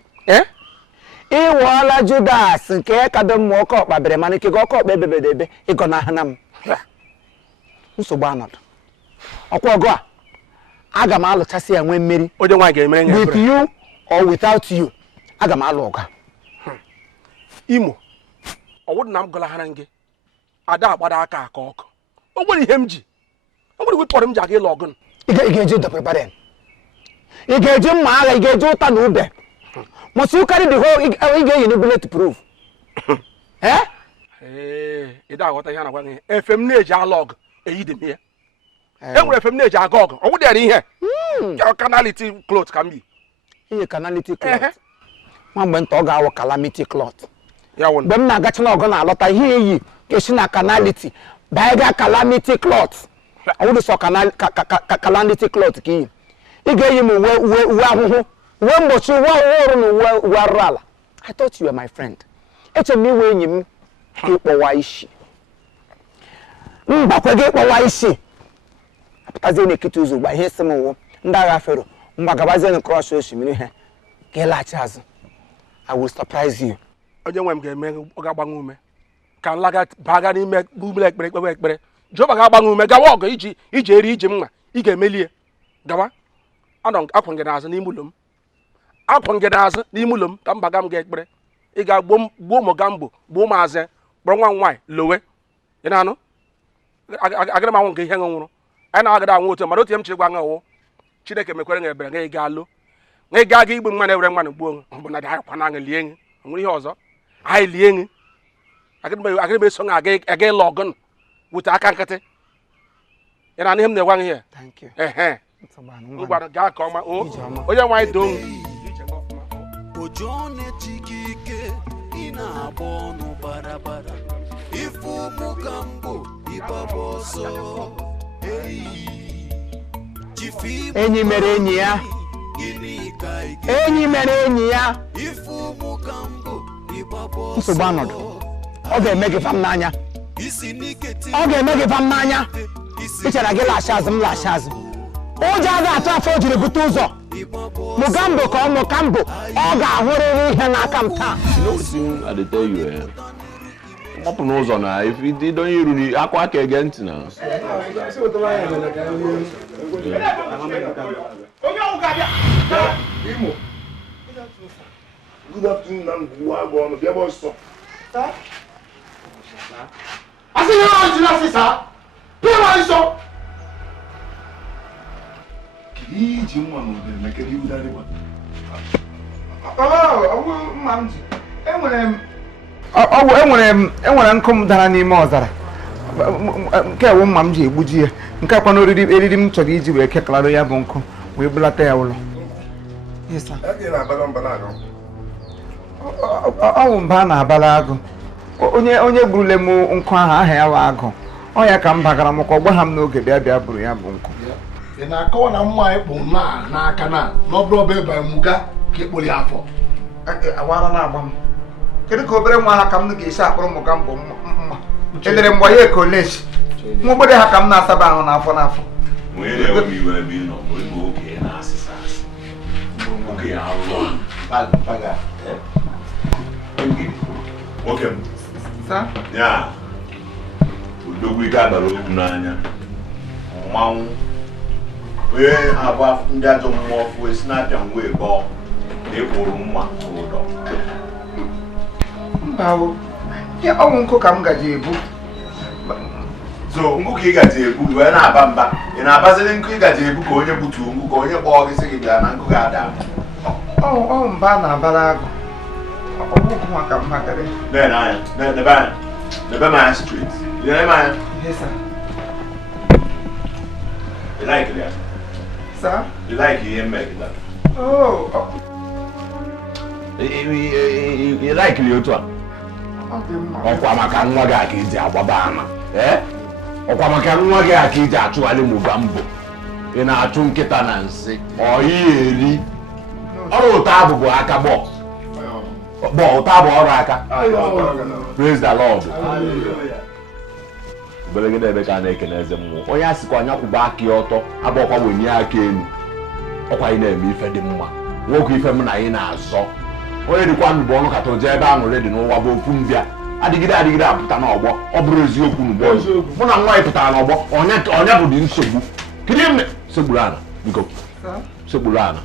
Ịwọla Judas nke ka dị mmụọ ọkọ ọkpa bere mana ike gị ọkọ ọkpa ebebedebe ịgọ n'agha na m. Nsogbu anọdụ. Ọkwa ọgụ a aga m alụchasị ya nwee mmeri. Onye nwaanyị ga-emere ya with you or without you. Aga m alụ ọgụ a. Imo. Ọwụdụ na m gọlahara gị. Ada agbada aka ọkụ. O nwere ihe m ji. O nwere wepọrọ m ji aga ịlụ ọgụ. Ị ga-eji dọpụtara. Ị ga-eji mma agha, ị ga-eji ụta na ube. Must you carry the whole ị ga-eyi na bulletproof? Ị da-aghọta ihe a na-agwa gị. Efe m na-eji alụ ọgụ eyide m ya. E nwere efe m na-eji aga ọgụ. Ọ wụdịara ihe. Canality cloth ka m yi. Ihe canality cloth. Nwa mgbe nta ọ ga-awụ calamity cloth. Mgbe m na-agacha na ọgụ na-alọta ihe eyi ga-esi na canality baa ga calamity cloth. Ọ wụdị sọ calamity cloth ka iyi. Ị ga-eyi m uwe ahụhụ, uwe mgbochi, uwe ọhụrụ na uwe arụrụ ala. I thought you were my friend. eche m iwe enyi m ka ịkpọwa isi mbakwa gị ịkpọwa isi apụtazie n'ekiti ụzọ gba ihe si m wụ ndị agha fero mgba gabazie n'krọs osimiri ha ka ịlaghachi azụ. I will surprise you. onye nwe m ga-eme ọ ga-agbanwe ume ka nlaga baga n'ime bubele ekpere Jehova ga-agbanwe ume gawa ọgụ iji eri iji mma ị ga-emelie gawa akwa ngị n'azụ n'ime ụlọ m akwa ngị n'azụ n'ime ụlọ m ka m baga m ga ekpere ị ga-gbuo mogambo gbuo maazị kpọrọ nwa nwaanyị lowe ị na-anụ agara m anwụ nke ihe nwụrụ anyị na-agada anwụ otu mara otu m chiri gwa nwa Chineke mekwere ebere nga ị ga-alụ nga ị ga-aga igbu mmanụ ewere mmanụ gbuo bụ na dị akwa na lie nị nwere ihe ọzọ anyị lie nị agara m eso aga ịlụ ọgụ wute aka nkịtị ị na ihe m na-egwa ihe ehe ngwara gaa ka ọma onye nwaanyị doo ojo na-echighị ike ị na-agba ọnụ barabara ifu mogambo ịgbaba ọsọ enyi mere enyi ya enyi mere enyi ya nsogbu ọnọdụ ọ ga-eme gị fam n'anya ọ ga-eme gị fam n'anya ichere gị laghachi azụ m laghachi azụ ụjọ a ga-atụ afọ o jiri bute ụzọ mogambo ka mogambo ọ ga-ahụrịrị ihe n'aka m taa ọpụ n'ụzọ na idonye iru akwa aka ege ntị na Imo. Good afternoon, I'm going to be able to stop. I see you on the sir. Pay my son. Kiji mwana make you that one. Oh, mamji. Enwere nkụ m dara n'ime ọzara nke ewu mma m ji egbuji ya nke akwa n'eriri m chọrọ iji wee kekalado ya bụ nkụ wee bulata ya ụlọ ọwụ mba na-abala agụ onye gburule m nkụ ahụ aha ya wa agụ ọ ya ka m bagara m ka ọ gbagha m n'oge bịa bụrụ ya bụ nkụ ị na-akọwa na mma ịkpụ n'aka na n'ọbụrụ ọba ebe muga ka ịkpụrụ ya afọ awara na-agba m kedu ka obere nwa ha ka m ga-esi akpụrụ mogambo mma edere mgbe ya ekolechi nwa ogbede ha ka m na-asaba ahụ n'afọ n'afọ udogwu ike agbara okwu n'anya mmanwụ onye abụọ ndị ajọ mmụọ fụ esi na-apịa ngwa ebe ịkpụrụ mma ụdọ ọnwụ nkụ ka m gaji ebu so nkụ ka ị gaji ebu wee na-aba mba ị na-abaziri nkụ ị gaji ebu ka onye gbutu nkụ ka onye kpọọ gị sị gị bịa na nkụ ga-ada ọ mba na-abara agụ ọgwụgwụ maka mmakịrị nebe m anya street nebe m anya ị like ya ị like ihe mmegide ị like ya otu a ọkwa maka nwa gị aka iji agbaba ama ọkwa maka nwa gị aka iji achụgharị mogambo ị na-achụ nkịta na nsị ọyị eri ọrụ ụtọ abụ bụ aka bọ ụtọ abụ ọrụ aka praise the Lord belegide ebe ka a na-ekene eze mmụọ onye a sịkwa anya kwụba aka ya ọtọ abụọkwa wenye aka elu ọkwa anyị na-eme ife dị mma nwoke ife m na anyị na-azọ onye dịkwa ndụ bụ ọnụ kata oje ebe aṅụrị dị n'ụwa bụ ofu mbịa adịgide apụta n'ọgbọ ọ bụrụ eziokwu n'ugbo mụ na nwa anyị pụtara n'ọgbọ onye bụ dị nsogbu kedu ime segburu ana biko segburu ana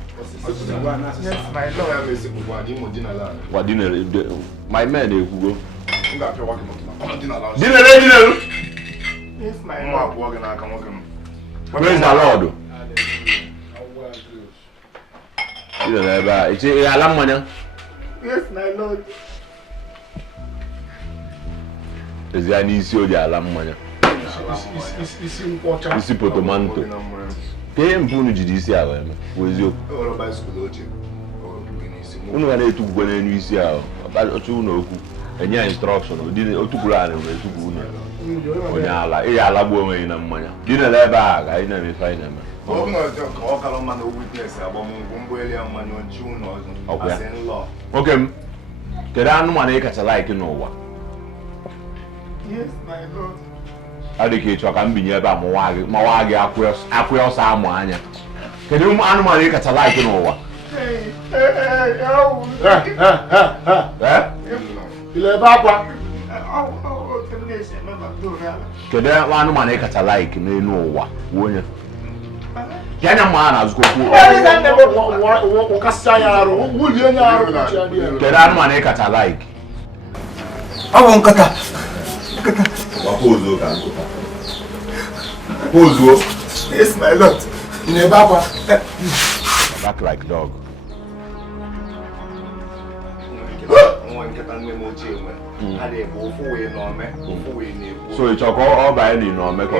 my men ekwugo dinere praise the Lord dinere ebe a ị ala mmanya Yes, my Lord. ezi ya n'isi o ji ala mmanya isi potomanto ka ihe mpụ unu jiri isi ahụ eme bụ eziokwu unu ga na-etukwukwe n'elu isi ahụ ọchụ unu okwu enye ya instrọkshọn otukwuru anyị nwere etukwu unu onye ala ị ga-alagbu onwe gị na mmanya dị nele ebe ahụ ka anyị na-eme ife anyị na-eme nwoke m Kedu anụmanụ ị kacha like n'ụwa? Yes, my lord. Adịghị ịchọ ka m binye ebe a mawa gị akwụ ọsọ amụ anya. Kedu anụmanụ ị kacha like n'ụwa? Ile ebe akwa. Kedu anụmanụ ị kacha like n'elu ụwa? Onye ya anya mma na-azụkọ okwu. Kedu anụmanụ ị kacha like? Ọ bụ nkata. Pozuo ka nkụta. Pozuo. Yes, my lord. Ile ebe akwa. Back like dog. So ị chọrọ ka ọ banye n'inome ka ị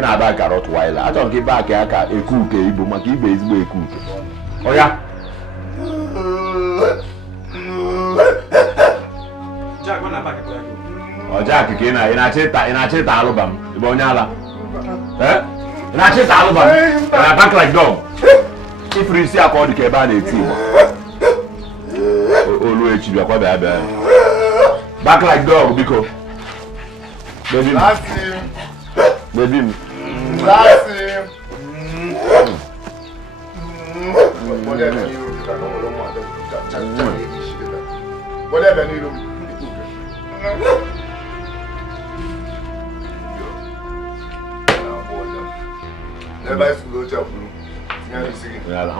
na-aba ka Rottweiler. Achọrọ ka ị baa ka aka eku uke Igbo maka ibe ezigbo eku uke. Ọya. Jack ka ị na-achị ịta alụba m ebe onye ala. Ị na-achị ịta alụba m. Back like dog. Ifuru isi aka ọ dị ka ebe a na-eti Igbo. Olu echi bịakwa bịa. Back like dog, biko. Baby m. Baby m.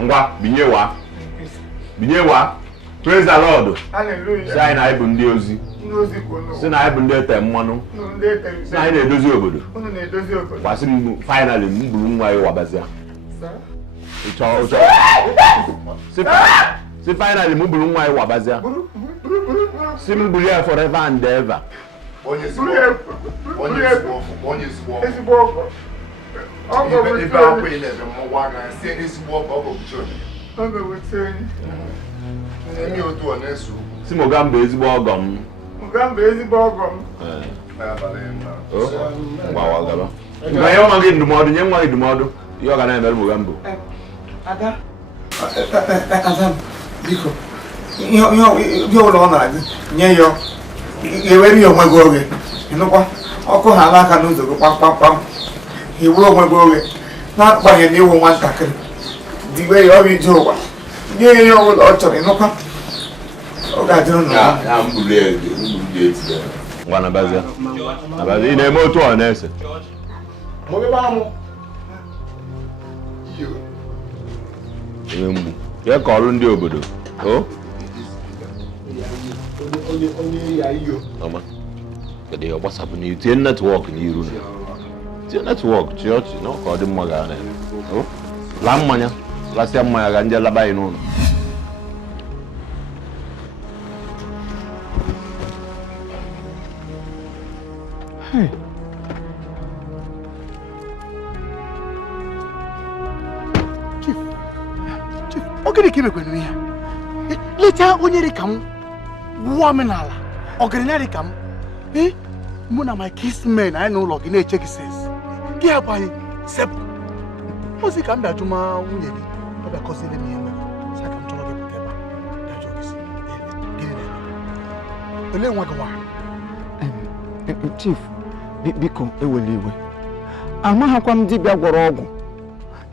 Ngwa, binyewa. Praise the Lord. Hallelujah. Si anyị na anyị bụ ndị ozi. Si na anyị bụ ndị ete mmanụ. Si na anyị na-edozi obodo. Kwasị m finally m buru nwa ya wabazia. Si finally m buru nwa ya wabazia. Si m buru ya forever and ever. Si Mogambo ezigbo ọgọ m. Mogambo ezigbo ọgọ m. Ngwa ya nwa gị ndụmọdụ, nye nwa gị ndụmọdụ. Ihe ọ ga na-emere Mogambo. Ada biko. Ihe ụlọ ọ na-adị nye ya ewere ya onwe gị oge. Ịnụkwa ọkụ ha n'aka n'ụzọ gị kpamkpamkpam. Iwere onwe gị oge na-akpaghe na iwu nwatakịrị. Diwe ya ọrụ ije ụwa. Nye ya ụlọ ọ chọrọ ịnụkwa. Ọ ga-adịrị n'ụwa. Ya mbulu ya eti ya. Ngwa nabazia. Ị na-eme otu ọ na-ese. Onye mgbu. Ya ka ọrụ ndị obodo. Ọma. Kedu ya gbasapụ n'ihu tie netwọk n'iru na. Tie netwọk chịọchị na ọka ọ dị mma ga na-eme. La mmanya. Lasịa mmanya ga nje laba anyị n'ụlọ. Chief, ọ gịnị ka imekwanụ ihe? Leta onye dị ka m wuo omenala ọgaranya dị ka m mụ na my kinsmen anyị n'ụlọ gị na-eche gị sens gị hapụ anyị sepụ ozi ka m bịa jụma nwunye gị ọ bịa kọziere m ihe mere sa ka m chọrọ gị pụta ebe a dajụọ gị si gịnị na-eme olee nwa gị nwaanyị? Chief, biko ewela iwe. Amaghakwa m dibịa gwọrọ ọgwụ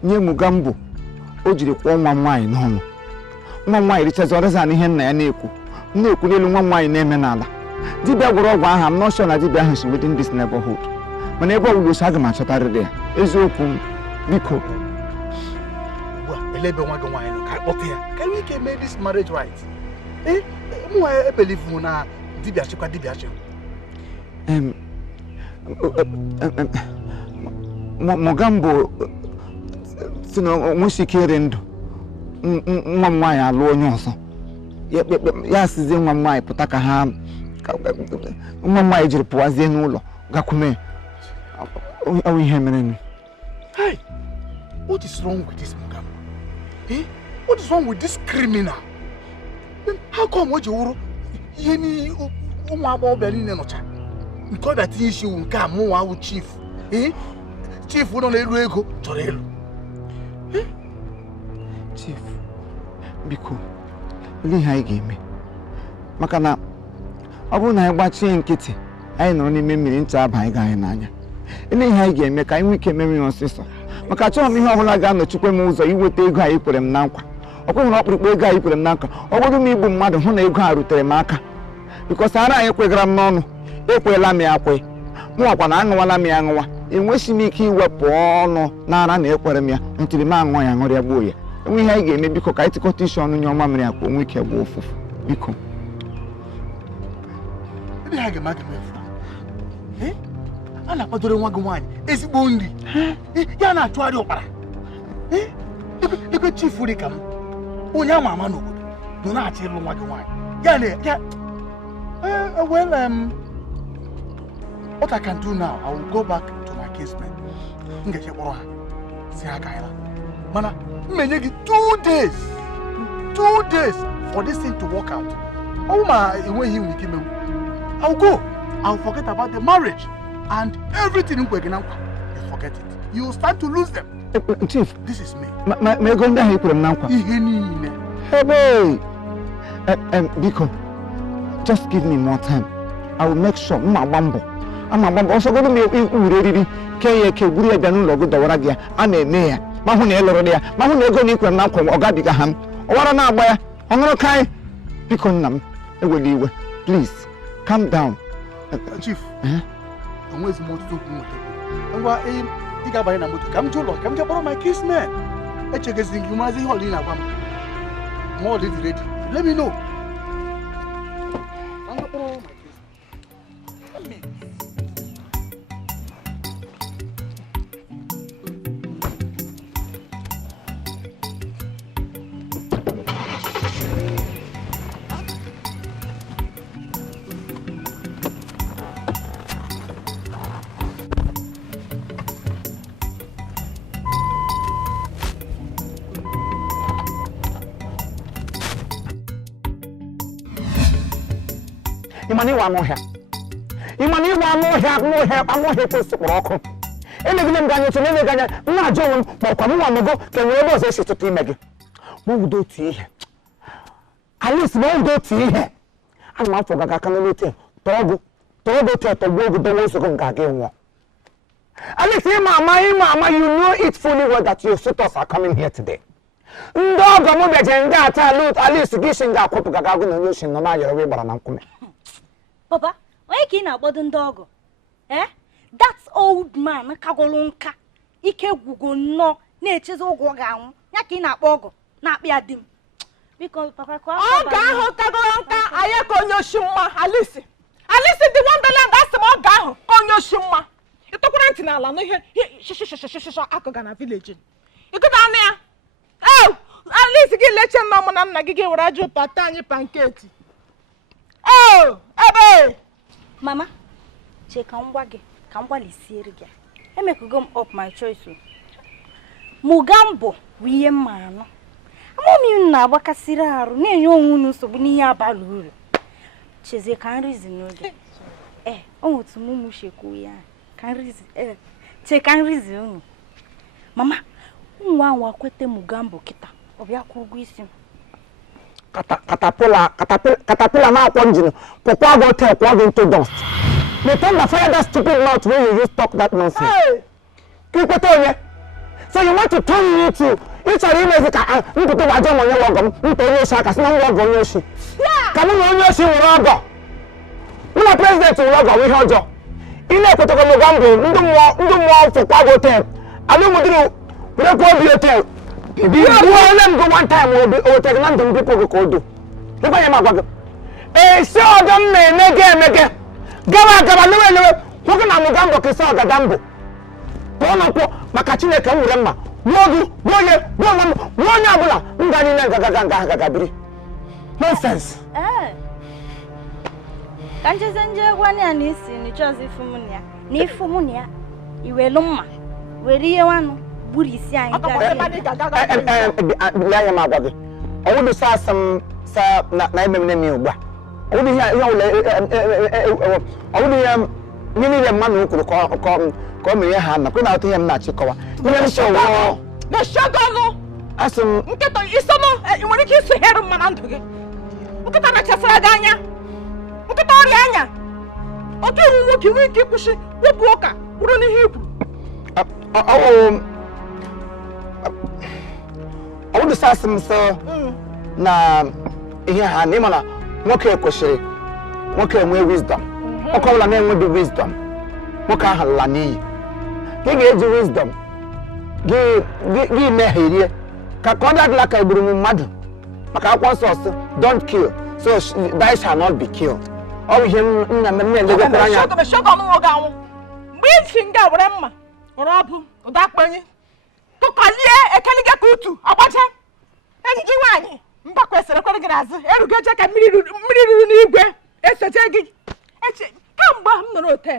nye Mogambo o jiri kwụọ nwa nwaanyị n'ọnụ. Nwa nwaanyị richazi ọrịza na ihe nna ya na-ekwu n'elu nwa nwaanyị na-eme n'ala. Dibịa gwọrọ ọgwụ aha m nọọsụ na dibịa ahụ si within this neighborhood. Mana ebe ọbụla osi aga m achọtarịrị ya. Eziokwu m, biko. Ugbu a elebe nwa gị nwaanyị nọ ka kpọta ya ka enwe ike mee this marriage right. Mụ ebelivu na dibịa chịkwa dibịa chịkwa. Mogambo si na onwesi ike iri ndụ nwa m nwaanyị alụ onye ọzọ ya sizie nwa m nwaanyị pụta ka ha nwa m nwaanyị jiri pụwazie n'ụlọ gakwume ọ ihe mere. Hey, what is wrong with this Mogambo? What is wrong with this criminal? How come o ji wụrụ ihe ni ụmụ agbọghọbịa niile nọcha nke ọ bịa tinye isi iwu nke a mụnwa awụ chief chief nọ na-elu ego chọrọ elu. Chief, biko olee ihe anyị ga-eme maka na ọ bụrụ na anyị gbachie nkịtị anyị nọrọ n'ime mmiri ntị abaghị gị anyị n'anya ele ihe anyị ga-eme ka anyị nwee ike mere ya ọsịsọ maka achọghị m ihe ọbụla ga-anọchikwa m ụzọ iweta ego anyị kwere m na nkwa ọ kweghị na ọkpụrụkpụ ego anyị kwere m na nkwa ọ bụrụ m igbu mmadụ hụ na ego a rutere m aka bikọs ara anyị kwegara m n'ọnụ ekweela m ya kwe mụnwakwa na aṅụwala m ya aṅụwa enweghị m ike iwepụ ọnụ n'ara na ekwere m ya ntiri m aṅụọ ya ṅụrịa gbuo ya enwe ihe anyị ga-eme biko ka anyị tịkọta isi ọnụ nye ọma mere akwa onwe ike gbuo ụfụfụ biko a na-akwadoro nwa gị nwaanyị ezigbo nri ya na-achụgharị ụkpara ego chifu dị ka m onye ama ama n'obodo nọ na-achọ ịlụ nwa gị nwaanyị ya what I can do now, I will go back to my kinsmen. M ga-eche kpọrọ ha si ha gaala mana mmenye gị 2 days for this thing to work out. Ọ ma enweghị inwe ike imenwu, I will go. I will forget about the marriage and everything m kwere gị na nkwa. You forget it. You will start to lose them. Chief, this is me. Ma ego ndị ahụ ekwere m na nkwa. Ihe niile. Hey, biko, just give me more time. I will make sure m agba mbọ. I'm a also going to be ready. Keke, Guru, Danu, Logo, the Waragia, and a mayor. Mahone, Loria, Mahone, go Nico, and Nako, or Gabigaham, or what an hour, Honokai, Piconam, will please calm down. Chief, and where's more to do? And what aim, Tigabana, come to look, come to borrow my kiss man. I check a thing, you must be holding up. More ready. Let me know. Imani wa moha. Imani wa moha post roko. Ele gile mganyo to nene ganya na ajo mo kwa mo amogo ke we bo se shitu ti mege. Mo wudo ti ihe. At least mo wudo ti ihe. An ma fo gaga kan lete. Togo to go do wo so ko ngage won. At least mama, you know it fully well that your suitors are coming here today. Ndogo mo beje nga ata loot at least gishin ga kopu gaga go no yoshin no ma yere we bara na nkume. Papa, why can't I bother dog? Eh? That old man, Kagolunka, Ike Gugo no, nature's all go down. Yakin at Bogo, not be at them. Because Papa, oh, Kagolunka, I echo your shuma, Alice. Alice, the Wonderland, that's the more gaho, on your shuma. You took a in Alan here, Akogana village. You go down there. Oh, Alice, get let your mama and Nagigi or Rajo Patani pancake. Oh, Abe! Mama, check on Waggy, Kambali Siriga. I make a gum up my choice. Mogambo, we man. Mommy, na Wakasira, near your wounds of Nia Balu. Chese can't reason. Oh, to Mumushikuya. Can't reason. Check and reason. Mama, one walk with the Mogambo kita of Yakuguisim. Caterpillar now plunging. Papa go take plug into dust. They tell the fire that stupid mouth when you just talk that nonsense. Hey! So you want to turn me to each of you is a into the wagon when you walk into your shack as no walk on your ship. Come on your ship, Rogo. You are president to Rogo, we heard you. In a particular Mogambo, no more for Pago Hotel. I don't want to do the hotel. If you let go one time, we'll take London people who do. Look at my bag. A show them make Gaba, no, look at Mogambo Kisaga Dambo. Bonapo, Macachine Kamurama, Mogu, Boye, Bonam, Monabula, Nganina Gagabri. Nonsense. Can't you send your one and is in Joseph Fumunia? Ni Fumunia, you will lumma. Where do you want? Burisia, my body. I would say some name. I would hear man who could come here. I'm not going out here. Nachikowa. The shadow. As some is some. You want to kiss the hair of Mananto. nkịta na-achasara gị anya nkịta ọrịa anya otu iwu nwoke nwee ike ịkwụsị wepụ ụka bụrụ n'ihe i kwuru ọ bụrụ sasị m sọ na ihe ha na ịma na nwoke kwesịrị nwoke enwe wisdom nwoke ọbụla na-enweghị wisdom nwoke ahụ lala n'iyi gị ga-eji wisdom gị megherie ka ọ dị ka egburu m mmadụ maka akwụkwọ nsọ sị don't kill so thou shall not be killed ọ bụ ihe nna m na-elegokwara anya mgbe isi nga were mma were ọbụ ụda akpanye tụkọlie ekeliga ka utu agbacha enyi gị nwaanyị mba kwesịrị ekwere gị n'azụ erugo eche ka mmiri ruru n'igwe esoche gị kamgbe m nọrọ ote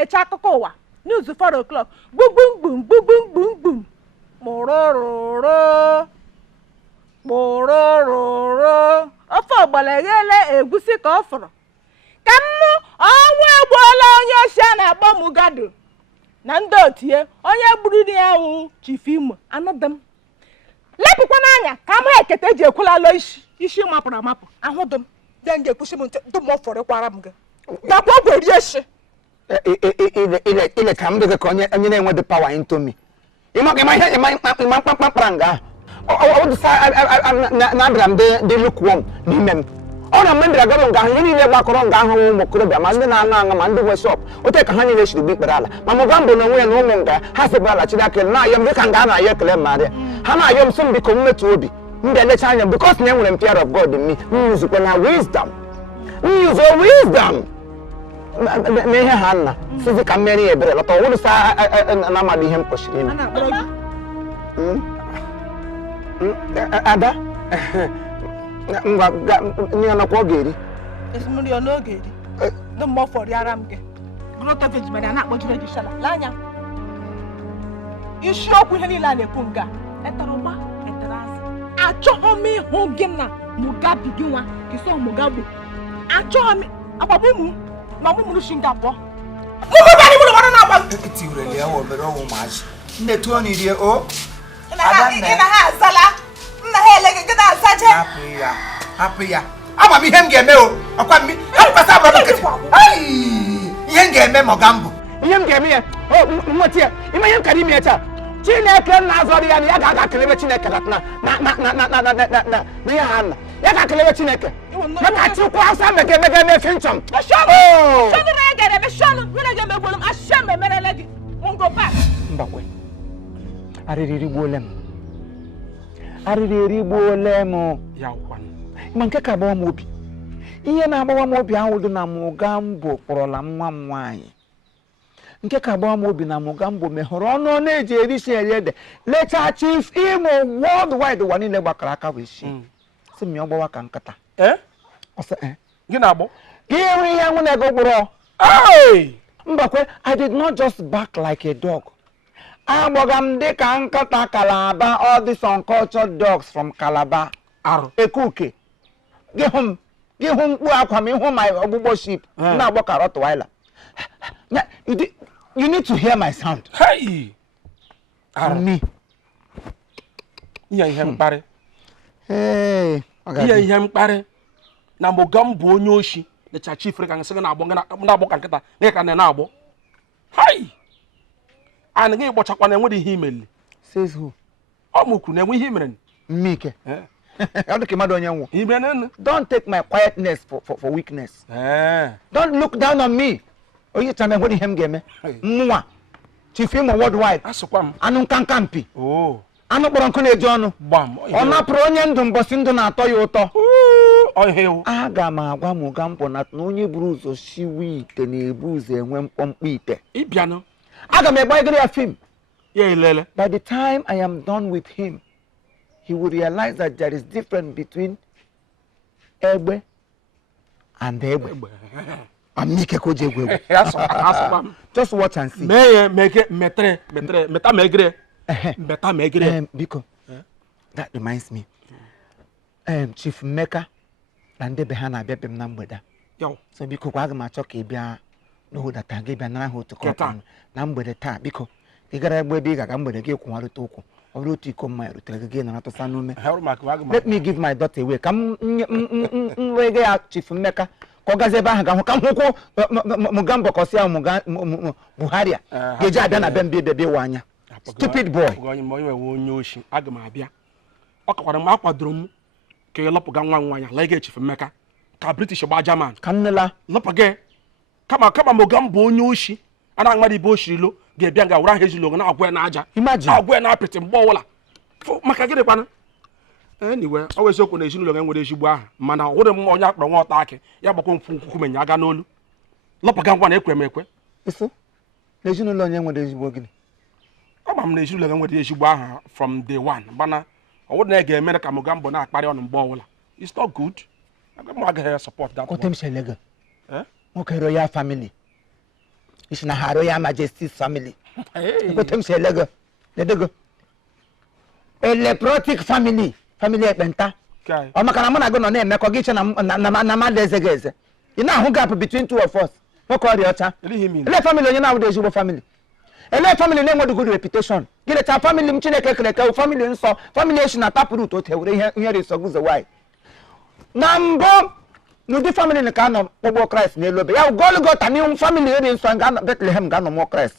eche akụkọ ụwa news 4 o'clock gbugbum kpụrụrụrụ ofe ọgbara eghele egusi ka ọ fọrọ ka mụ ọnwụ egbuola onye ochi a na-akpọ Mugado na ndị otie onye gburu ya wụ Chief Imo anụdị m lepụkwa n'anya ka m ha ekete eji ekwulala isi mapụrụ amapụ ahụdị m de m ga-ekwusi m ntụ m ọfọrịkwara m gị gakwa ọgwụ eri eshi ile ka m dịghị ka onye na-enwe the power into me ịma mkpamkpara nga ahụ na-abịara m dị lukewarm n'ime m ọ na mgbe mbịara gaba nga ahụ ihe niile gbakọrọ nga ahụ ụmụ okorobịa ma ndị na-aṅụ aṅụ ma ndị nwe shọp ote ka ha niile siri gbe ikpere ala ma Mogambo na onwe ya na ụmụ nga ha sibara ala chiri aka na-ayọ m dịka nga a na-ayọ ekele marịa ha na-ayọ m sị m biko m metụ obi m ga-elecha anya because na enwere m fear of God in me m yuzukwa na wisdom na ihe ha nna sizi ka mmeri ya ebere lọta ọwụrụ sa na-amadị ihe m kwesịrị ime ada ngwa n'ihe nakwa ọ ga-eri esimiri ọ n'oge eri ndị mmụọ fọrịara m gị grotovej mere a na-akpọjire gị shala lee anya isiokwu ihe niile a na-ekwu nga etara ụgba etara azụ achọghị m ịhụ gị na Mugabe gị nwa kiso Mogambo achọghị m agbagbu m na ọmụmụrụ shi nga abụọ hapụ ya ama m ihe m ga-eme o ọkwa m ihe m ga-eme Mogambo ihe m ga-eme ya nweta ya ime ihe m kara ime ya taa Chineke na-azọrọ ya na ya ga-aga kelebe Chineke na ihe ha nna ya ga-kelebe Chineke maka Chukwu Hausa mega emefe nchọm mbakwe arịrị erigbuole m ma nke ka agbawa m obi ihe na-agbawa m obi ahụ dị na Mogambo kpọrọla nwa m nwaanyị nke ka agbawa m obi na Mogambo mehụrụ ọnụ na-eji erisi eri ede lechaa Chief Imo worldwide ụwa niile gbakọrọ aka wee si si m ya ọgbawa ka nkata gị na-agbọ gị hụ ihe nwụ na ego gbụrụ mbakwe I did not just bark like a dog agbaga m dị ka nkata Calabar all these uncultured dogs from Calabar ekuke gị hụ mkpu akwa m ịhụ my ọgbụgbọ sheep na-agbọ ka Rottweiler. You need to hear my sound. Hey! Me. Ihe mkparị. Hey. Ihe mkparị na Mogambo onye oshi lecha Chief ka nsị na-agbọ ka nkịta na ka na-agbọ. Hey! Ana gị gbochakwa na enwe ihe imeli. Says who? Ọ mụkwu na enwe ihe imere. Mike. How do you onye nwo? Don't take my quietness for weakness. Don't look down on me. Oye tell me what him game. Mwa. Chief Imo worldwide. Asukwa m. Anu kankampi. Anu kpọrọ nkụ na-eje ọnụ. Ọ napụrụ onye ndụ mbọsị ndụ na-atọ ya ụtọ. Aga m agwa Mogambo na onye buru ụzọ shiwe ite na-ebu ụzọ enwe mkpọmkpọ ite. Ịbịanụ. Aga m egbaigere ya film. Ya elele. By the time I am done with him, he will realize that there is difference between egbe and egbe. Just watch and see. Biko, that reminds me. Chief Meka and the Behana Bebem Nambeda. So Biko Wagama Chokibia no that I gave an hour to call number the tar. Biko, you got a way bigger, I'm going to give one to ọrụ otu iko mmanya rutere gị na atụsa n'ume. Let me give my daughter away ka m wege ya Chief Mmeka ka ọ gazi ebe ahụ ga-ahụ ka m hụkwụ Mogambo ka ọ sị ahụ Buhari a ga-eji abịa na be mbi bebe ịwa anya. Stupid boy. Onye oshi aga m abịa ọ kakwara m akwadoro m ka ị lọpụga nwa nwanya la ị Chief Mmeka ka British gba German ka m nela lọpụga kama Mogambo onye oshi ana mmadụ ibe oshirilo ga-ebịa nga wụra ha ezilo na-agwa ya n'aja agwa ya na apịtị mgbe ọbụla maka gịnị kwana anyway ọ wụ eziokwu na ezinụlọ ga nwere ezigbo aha mana ọwụrụ m onye akpọrọ nwa ọta akị ya gbakwa nkwụ menya aga n'olu lọpụga ngwa na ekwe m ekwe eso na ezinụlọ onye nwere ezigbo gịnị ama m na ezinụlọ ga nwere ezigbo aha from day one mana ọwụrụ na ga-emere ka Mogambo na-akparị ọnụ mgbe ọbụla it's not good m agaghị support that kotem shelega nwoke royal family is na her royal majesty's family kotem shelega nedego a leprotic family ekpenta ọ maka na mụ na gị nọ na-emekọ gị che na mmadụ ezege eze ị na-ahụ gap between two of us nwoke ọrịa ọcha ele family onye na-awụda ezigbo family ele family na-enweghị good reputation gị lecha family m Chineke kere eke family nsọ family echi na taproot o tewere ihe resọ guzo why na mbụ n'ụdị family na ka anọ kpọgbo Christ n'elu obe ya Golgota n'ihu family eri nsọ ga Bethlehem ga-anọ mụọ Christ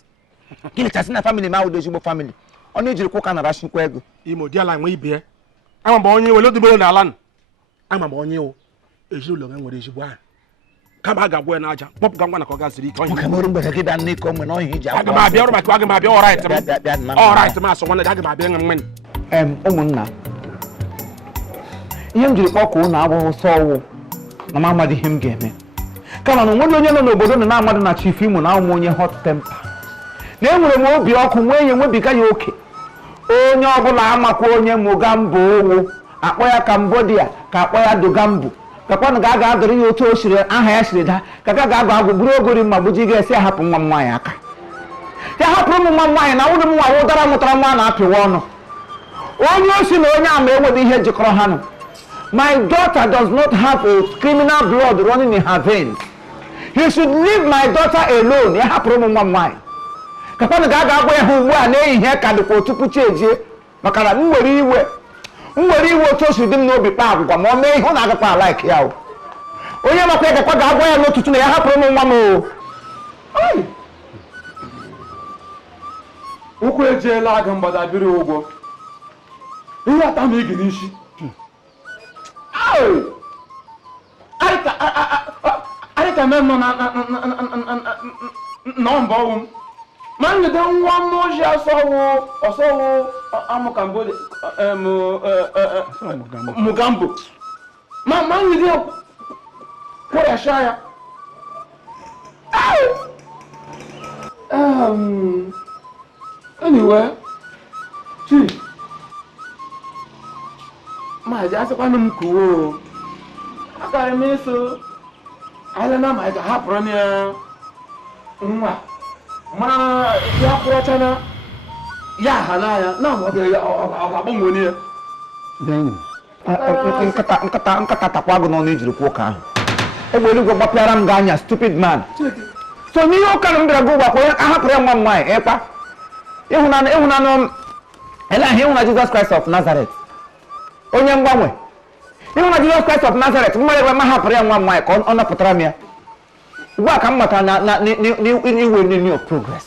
gị lechasị na family ma awụda ezigbo family ọ na-ejiri kwụka na rashikwa ego Imo di ala nwe ibe ama m onye wele odubere na ala ama m onye o ezinụlọ ga nwere ezigbo aha kama a ga-agwa ya n'aja kpọpụga ngwa na ka ọ gaziri ike onye mọrụ mgbede gị da n'iko mgbe na ọhịa iji aga m abịa ọrụ maka aga m abịa ọrait m asọ nwanne aga m abịa nwe mmeni ụmụnna ihe m jiri kpọkụ ụnụ abụghị sọ ọwụ na m amadị ihe m ga-eme kama na onwere onye nọ n'obodo nọ na-amadụ na Chief Imo na ụmụ onye hot temper na enwere m obi ọkụ nwee ihe nwebiga ya oke onye ọbụla amakwa onye Mogambo owu akpọ ya Cambodia ka akpọ ya Dogambo kakwanụ ga-aga adụrụ ya otu o siri aha ya siri daa ka ga ga-agba agwụ buru ogori mma gbuji ga-esi ahapụ nwa m nwaanyị aka ya hapụrụ ụmụ nwa m nwaanyị na nwụrụ m nwa wụdara mụtara nwa na-apịwa ọnụ onye osi na onye ama enweghị ihe jikọrọ ha nụ. My daughter does not have a criminal blood running in her veins. He should leave my daughter alone. Ya hapụrụ ụmụ nwa m nwaanyị kakwanụ ga-aga agwa ya ha ugbu a na-ehihie ka dịkwa tupu chi ejie maka na m nwere iwe otu o si dị m n'obi kpa agwụgwa ma ọ mee ihe ọ na-agakwa alaik ya o onye makwa ya gakwa ga-agwa ya n'ụtụtụ na ya hapụrụ ụmụ nwa m o ụkwụ ejeela aga mgbada biri ụgwọ ihe ata m igi n'isi anyị ka mee nọ na mba ọnwụ m ma njide nwa m ojii ọsọwụ amụ Cambodia Mogambo ma njide kwụrịasha ya anyway Chief maazị asịkwanụ m kwuo agaghị m eso alena ma ị ga-ahapụrụ ya nwa mana ya kwụrọchana ya ha n'anya na ọ ga-agbanwe ya nkata takwa agụ n'ọnụ ijiri kwuo ka ahụ egbe eluigwe gbapịara m ga-anya stupid man so n'ihe ụka na m bịara gị ụgwọ ka onye ahapụrụ ya nwa m nwaanyị ịkwa ịhụnanụ eleghị ịhụna Jesus Christ of Nazareth onye mgbanwe ịhụna Jesus Christ of Nazareth mmadụ ebe ma hapụrụ ya nwa m nwaanyị ka ọ napụtara m ya ugbu a ka m matara na iwe new progress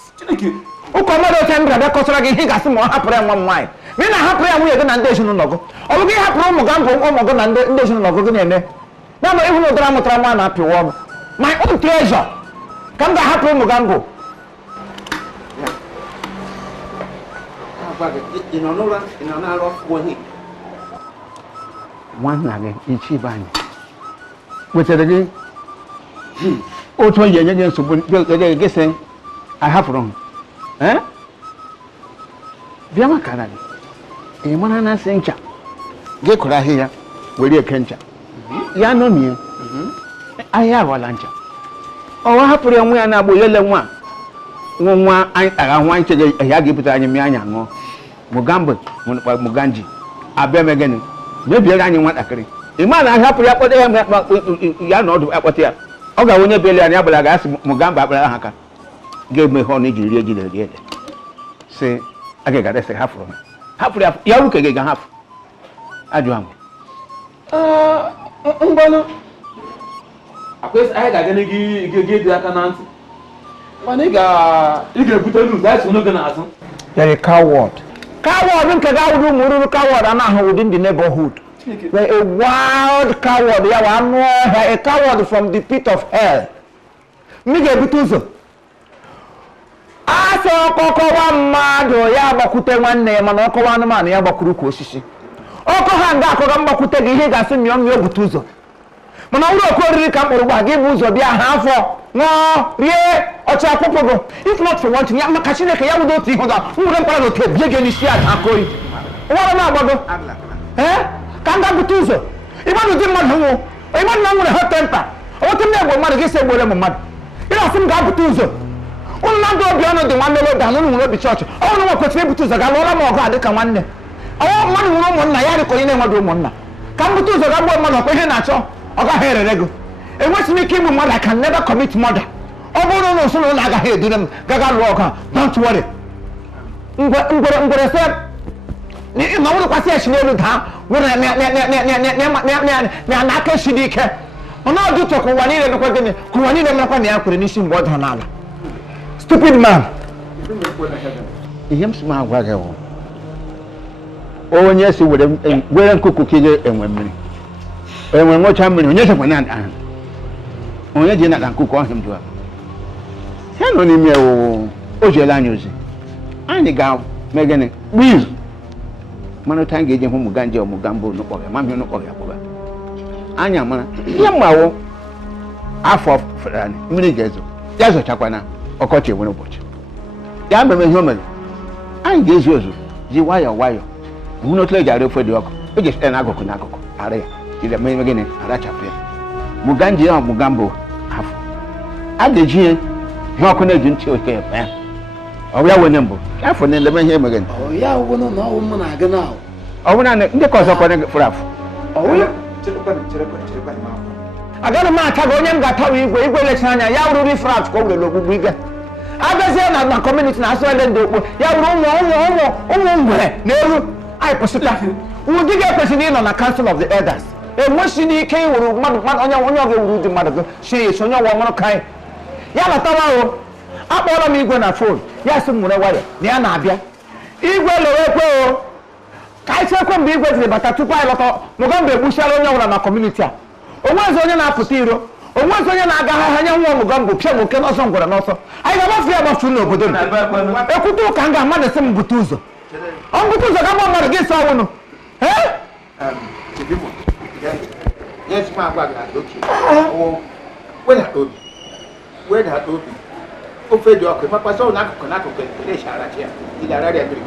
ụka mmadụ oche m bịara kọsara gị ihe ị ga-asị ma ọ hapụrụ ya nwa m nwaanyị ma ị na-ahapụrụ ya nwunye gị na ndị ezinụlọ gị ọ bụ gị hapụrụ ụmụ gị na ndị ezinụlọ gị na-eme na ịhụ na ụdara mụtara nwa na-apịwa ọnụ my own treasure ka m ga-ahapụrụ Mogambo nwanna gị ichi be anyị wetara gị otu onye enye gị nsogbu gị sị ahapụrụ m bịa makara gị ị mara na asị ncha gị kụrụ ahịhịa were eke ncha ya ṅomie ahịa aghọla ncha ọwa hapụrụ ya nwa ya na-agba olele nwa agha nwa anyị chere ya ga-epụtara anyị mmiri anya ṅụọ Mogambo Moganji abịa megịnị mebiere anyị nwatakịrị ị ma na ahapụrụ ya kpọta ya na ọdụ akpọta ya ọ ga onye bele ya agbara ga-asị Mogambo akpara ha ka ga-eme ihe ọnụ iji rie ji na eri ede sị aga-egara sị hapụrụ m hapụrụ ya ya ruke gị ga hapụ ajụ ahụ ngwanụ akwesị anyị ga-aga gị dị aka na ntị mana ị ga-ebute n'ụzọ anyị so n'oge n'azụ. You're a coward. Coward nke ga wuru mururu coward anaghị within the neighborhood. You're a wild coward. You are a coward from the pit of hell. Mi ga-ebute ụzọ. Asọ ọkọkọwa mmadụ ya gbakwute nwanne ya mana ọkọwa anụmanụ ya gbakwuru ka osisi. Ọkọ ha nga akọga mgbakwute gị ihe ga-asị mịọ bute ụzọ. Mana ụlọ oke oriri ka mkpụrụ gba gị bụ ụzọ bịa ha afọ ṅụọ rie ọcha akwụkwọ gị. If not for one thing, ya maka Chineke ya wudo otu ihe ụzọ nwere mkpara na oke bie gị n'isi aja aka oyi. Ụwara na-agbago. Ka nga bute ụzọ. Ịmadụ dị mmadụ nwụ. Ịmadụ na nwere hot temper. Otu na-egbo mmadụ gị si egbere m mmadụ. Ị na-asị m ga-abute ụzọ. Ụnụ na-adụ obi ọnụ dị nwanne ụlọ ụnụ nwere obi chọọchị. Ọnụ nwa kwesịrị ibute ụzọ ga-alụọla m ọgụ a dịka nwanne. Ọnwụ mmadụ nwere ụmụnna ya dịka onye na-enweghị ụmụnna. Ka m bute ụzọ ga gbuo mmadụ ọkwa ihe na-achọ ọ gaghị erere gị. Enwesịrị ike igbu mmadụ I can never commit murder. Ọ bụrụ na ụsụlụ ụlọ agaghị edure m gaga lụọ ọgụ a don't worry. Ngwere sị na ọ bụrụkwasị echi n'elu daa nwere na aka echi dị ike. Ọ na-adụ ụtọ ka ụwa niile dịkwa gịnị ka ụwa niile merekwa na ya kwere n'isi mgbe ọ dara n'ala. Stupid man. Ihe m si m agwa gị bụ onye si were nkuku ka ije enwe mmiri enwe nwocha mmiri onye sekwa na ahụ onye ji nata nkuku ọhịa m jụa ya nọ n'ime ewu o jiela anyị ozi anyị ga-eme gịnị gbiz mana otu anyị ga-eji hụ muganje ọmụgambo n'ụkpọrọ mami n'ụkpọrọ ya kwụba anyị amara ihe mmawo afọ fere mmiri ga-ezo ya zochakwana ọkọchị enwere ụbọchị ya mere ihe o mere anyị ga-ezu ozu ji nwayọọ nwayọọ hụ n'otu eji arị ofe dị ọkụ o ji site n'akụkụ n'akụkụ arị ya jiri eme gịnị arachapụ ya muganje ya ọmụgambo afọ a ga-eji ihe ọkụ na-eji ntị oke efe ya ọ bụ ya wene mbụ afọ na-eleme ihe emeghe ya ọbụna na ọwụ m na-aga n'ahụ ọ bụ naanị ndị ka ọzọ kwana fụrụ afụ agaghị m aka gị onye m ga-atawa igwe lecha anya ya wụrụ rifrat ka o were ogbugbu ige abịazie na kọmuniti na-asụ ele ndị okpo ya wụrụ ụmụ ngwere na-eru anyị kwụsịta ụdị gị ekwesịrị ịnọ na council of the elders enwesị n'ike iwuru mmadụ onye ọ ga-ewuru ụdị mmadụ gị sie esi onye ọwa nwụrụ ka anyị ya lọtawa o akpọọla m igwe na fon ya sị m nwere waya na ya na-abịa igwe lere ekwe o ka anyị chekwe mgbe igwe jiri bata tupu anyị lọta Mugambo egbuchiala onye ọbụla na kọmuniti a onwezi onye na-apụta iro onwezi onye na-agagha anya nwa Mugambo pịa m oke n'ọsọ ngwere n'ọsọ anyị ga-agbafu ya agbafu n'obodo m ekwute ụka m ga-amadụ sị m bute ụzọ ọ bute ụzọ ga-agba mmadụ gị sọ ọnwụnụ ofe dị ọkụ makpasa ụlọ n'akụkụ n'akụkụ na-echarachi ya ịdara ya mmiri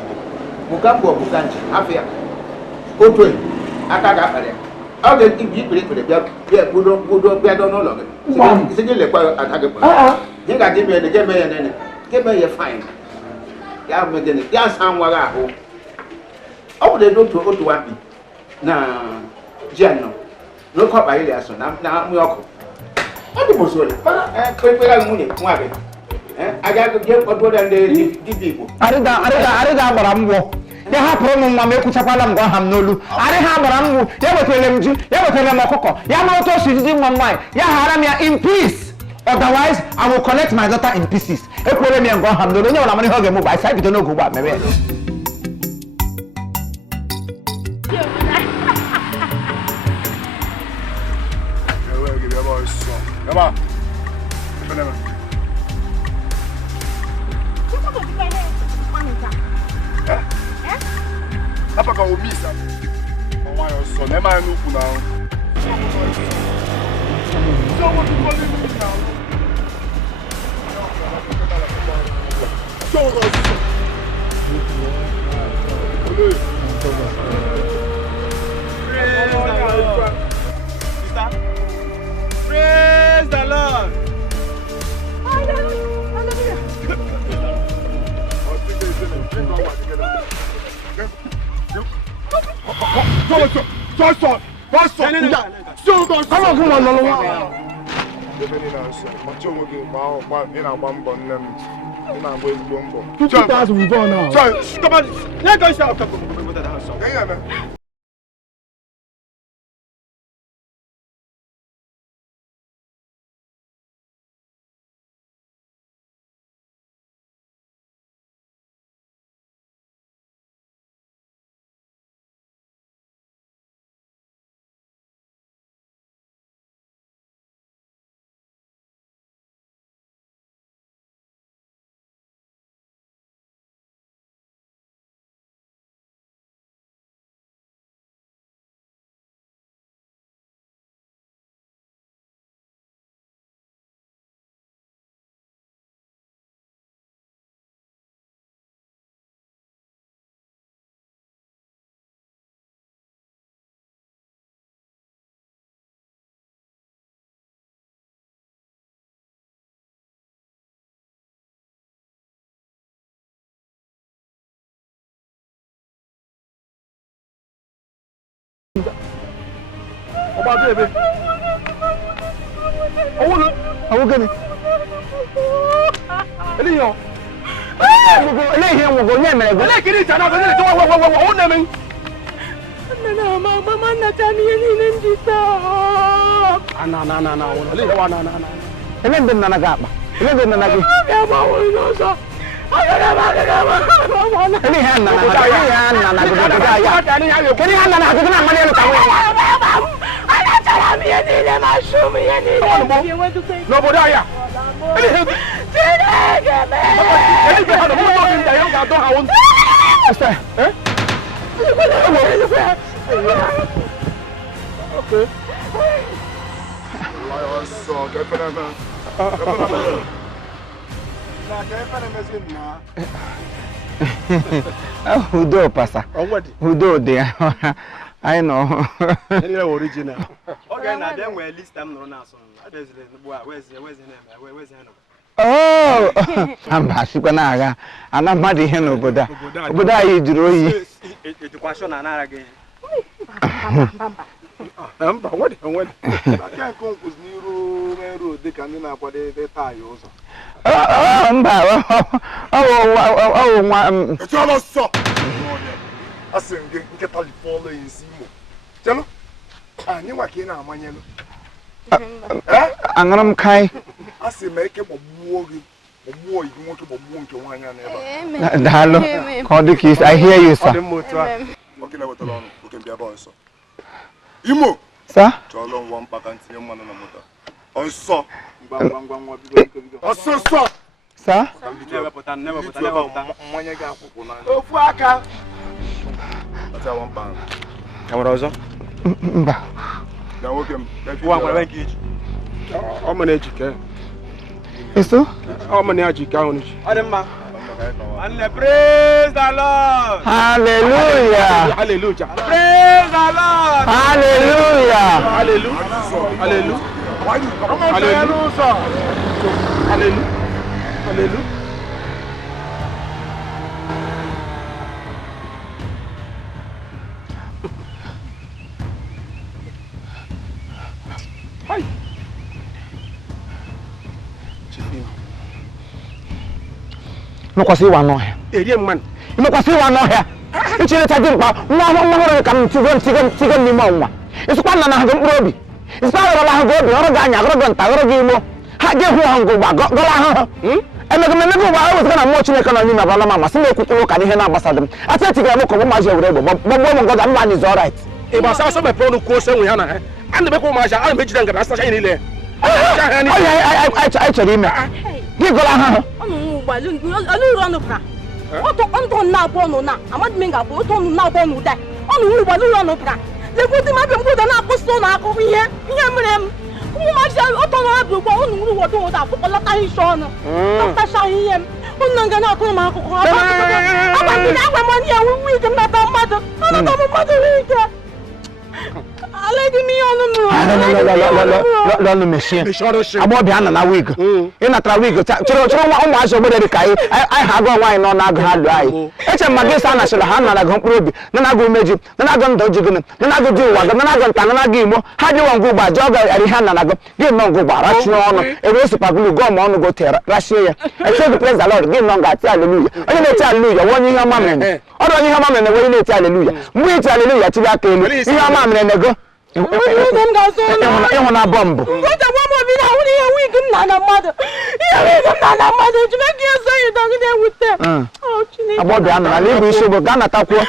Mugambo ọbụga nchi afọ ya otu enyi aka ga-akpara ya ọ ga-ebi ikpere ikpere bịa gbudo bịa dọ n'ụlọ gị isi gị lekwa aka gị kpara ihe ga-adị m ya ga-eme ya nene ga-eme ya fain ya megene ya saa nwa gị ahụ ọ bụ dị otu nwampi na ji anọ n'oke ọkpa iri asọ na mmiri ọkụ ọ dị mosori mana kpekpere nwunye nwa gị aga je kwadoro ndị dibịa Igbo arịga agbara mgbọ ya hapụrụ ụmụ nwa m ekwuchakwala m gwa ha m n'olu arị ha agbara mgbụ ya wetara m ji ya wetara m ọkụkọ ya na otu o si jide nwa m nwaanyị ya ghara m ya in peace otherwise I will collect my daughter in pieces ekwere m ya ngwa ha m n'olu onye nwere amara ihe ọ ga-eme ugbu a isi bido n'oge ugbu a mere ya Apa ka o misa. O wa yo so na ma nu ku na. So what you call it now? So praise the Lord. ebe niile nso kpachi onwe gị gba ị na-agba mbọ nne m ị na-agba ezigbo mbọ 50,000 we've gone now. Come on, let's go shout. Come on. Ọba bebe. Ọwọ́ gẹ́ni. Eléyìí eléyìí wọ̀ gọ̀ ní ẹ̀mẹ̀rẹ̀ gọ̀. Eléyìí kìíní ìjà náà fẹ́lẹ́ tí wọ́n nà mí. Nana mama nata ni ni njita. Ana wọ́n eléyìí wà na. Eléyìí bẹ̀ nana gà àpà. Eléyìí bẹ̀ nana gà. Ẹ bá wọ́n iná sọ. Eléyìí nana gà. Kìíní hàn nana gà. Nobody here. Okay. Udo pasa. Udo de. I know. Original. Okay, now then we list them no now so. Where's the name? Where's the name? Oh, amba sikwana aga. Ana madi he no oboda. Oboda yi juru oyi. Education na na again. Amba what? I can't come with new road they can na kwade dey tie uzo. Amba. Oh, it's all so. Asin nke Therefor in Imo. Chelo. Ani wa ke na amanyelo. Angaram kai. Asin make bobuo gi. Bobuo yi nwoke bobuo nke nwanya na eba. Dalo. Kodikis, I hear you, sir. Okay, na wetalo no. Okay, bia ba onso. Imo. Sir? Cholo nwa mpaka ntinye mmanụ na moto. Onso. Ngwa bido. Onso. Sir? Never put. Mmanya ga akwụkwọ na. Ofu aka. Ata one pound. Kamara ọzọ? Mba. Na nwoke m. Wa ngwa bank each. Ọ mụ na-ejike. Eso? Ọ mụ na-ejike ahụ n'echi. Ọ dị mma. And praise the Lord. Hallelujah. Hallelujah. Praise the Lord. Hallelujah. Hallelujah. Hallelujah. Hallelujah. Hallelujah. Hi. Nokwasi wa no he. Eri man. Nokwasi wa no he. Nchire ta dimpa. Nwa horo kam tigo ni mo nwa. Isukwa na ha mkpụrụ obi. Isukwa na ha obi ọrụ ga anya ọrụ nta ọrụ gị imo. Ha je hu ha ngụgba gola ha. Emegeme wa awu na mo Chineke na nyina bala mama si na ekwukwu ka ihe na agbasada m. Ati etiga mo ko mo maje wure egbo. Gbogbo mo ngoda mma ni all right. E ba sa so be pro no ko se nwe ha na he. Ande be ko ma sha, ande be jide ngara sa sha ni le. I chere ime. Gị gola ha. Ọnụ ugbalu olu ọnụ pra. Ọtọ na abọ na amadi me ngabọ ọtọ na abọ na ụda. Ọnụ ugbalu ọnụ pra. Lekwuti ma be mboda na akpụsọ na akụ ihe mere m. Ụmụ maji ọtọ na abụ ugbo ọnụ uru wodo ụda afụkọlata ihe ọnụ. Tatasha ihe m. Ụnụ nga na akụ m akụkọ. Abandi na agwa m onye ewu ike mmata mmadụ. Ọnụ mmadụ ike. lọnụ mechine agbọ bịa na wig ị natara wig chọrọ nwa ụmụazị obodo dị ka anyị ha agụ nwaanyị nọ na-agụ ha lụọ anyị eche mma gị sa nachara ha nara gụ mkpụrụ obi nana-agụ umeji nana-agụ ndụ ji gị nana-agụ dị ụwa gị nana-agụ nta nana-agụ igbo ha dịwa ngụ ụgba jọọ ga-eri ha nana gụ gị nọ ngụ ụgba rachie ọnụ ebe o sipagulu gụọ ma ọnụ gote rachie ya echegị praise the Lord gị nọ ga-ati aleluya onye na-eti aleluya nwe onye ihe ọma mere ọ dị onye ihe ọma mere na onye na-eti aleluya mgbe iti aleluya chiri aka elu ihe ọma mere na-ego ịhụ na bọmbụ agbọbịa nọ n'ala ịbụ isi bụ gaa natakwuo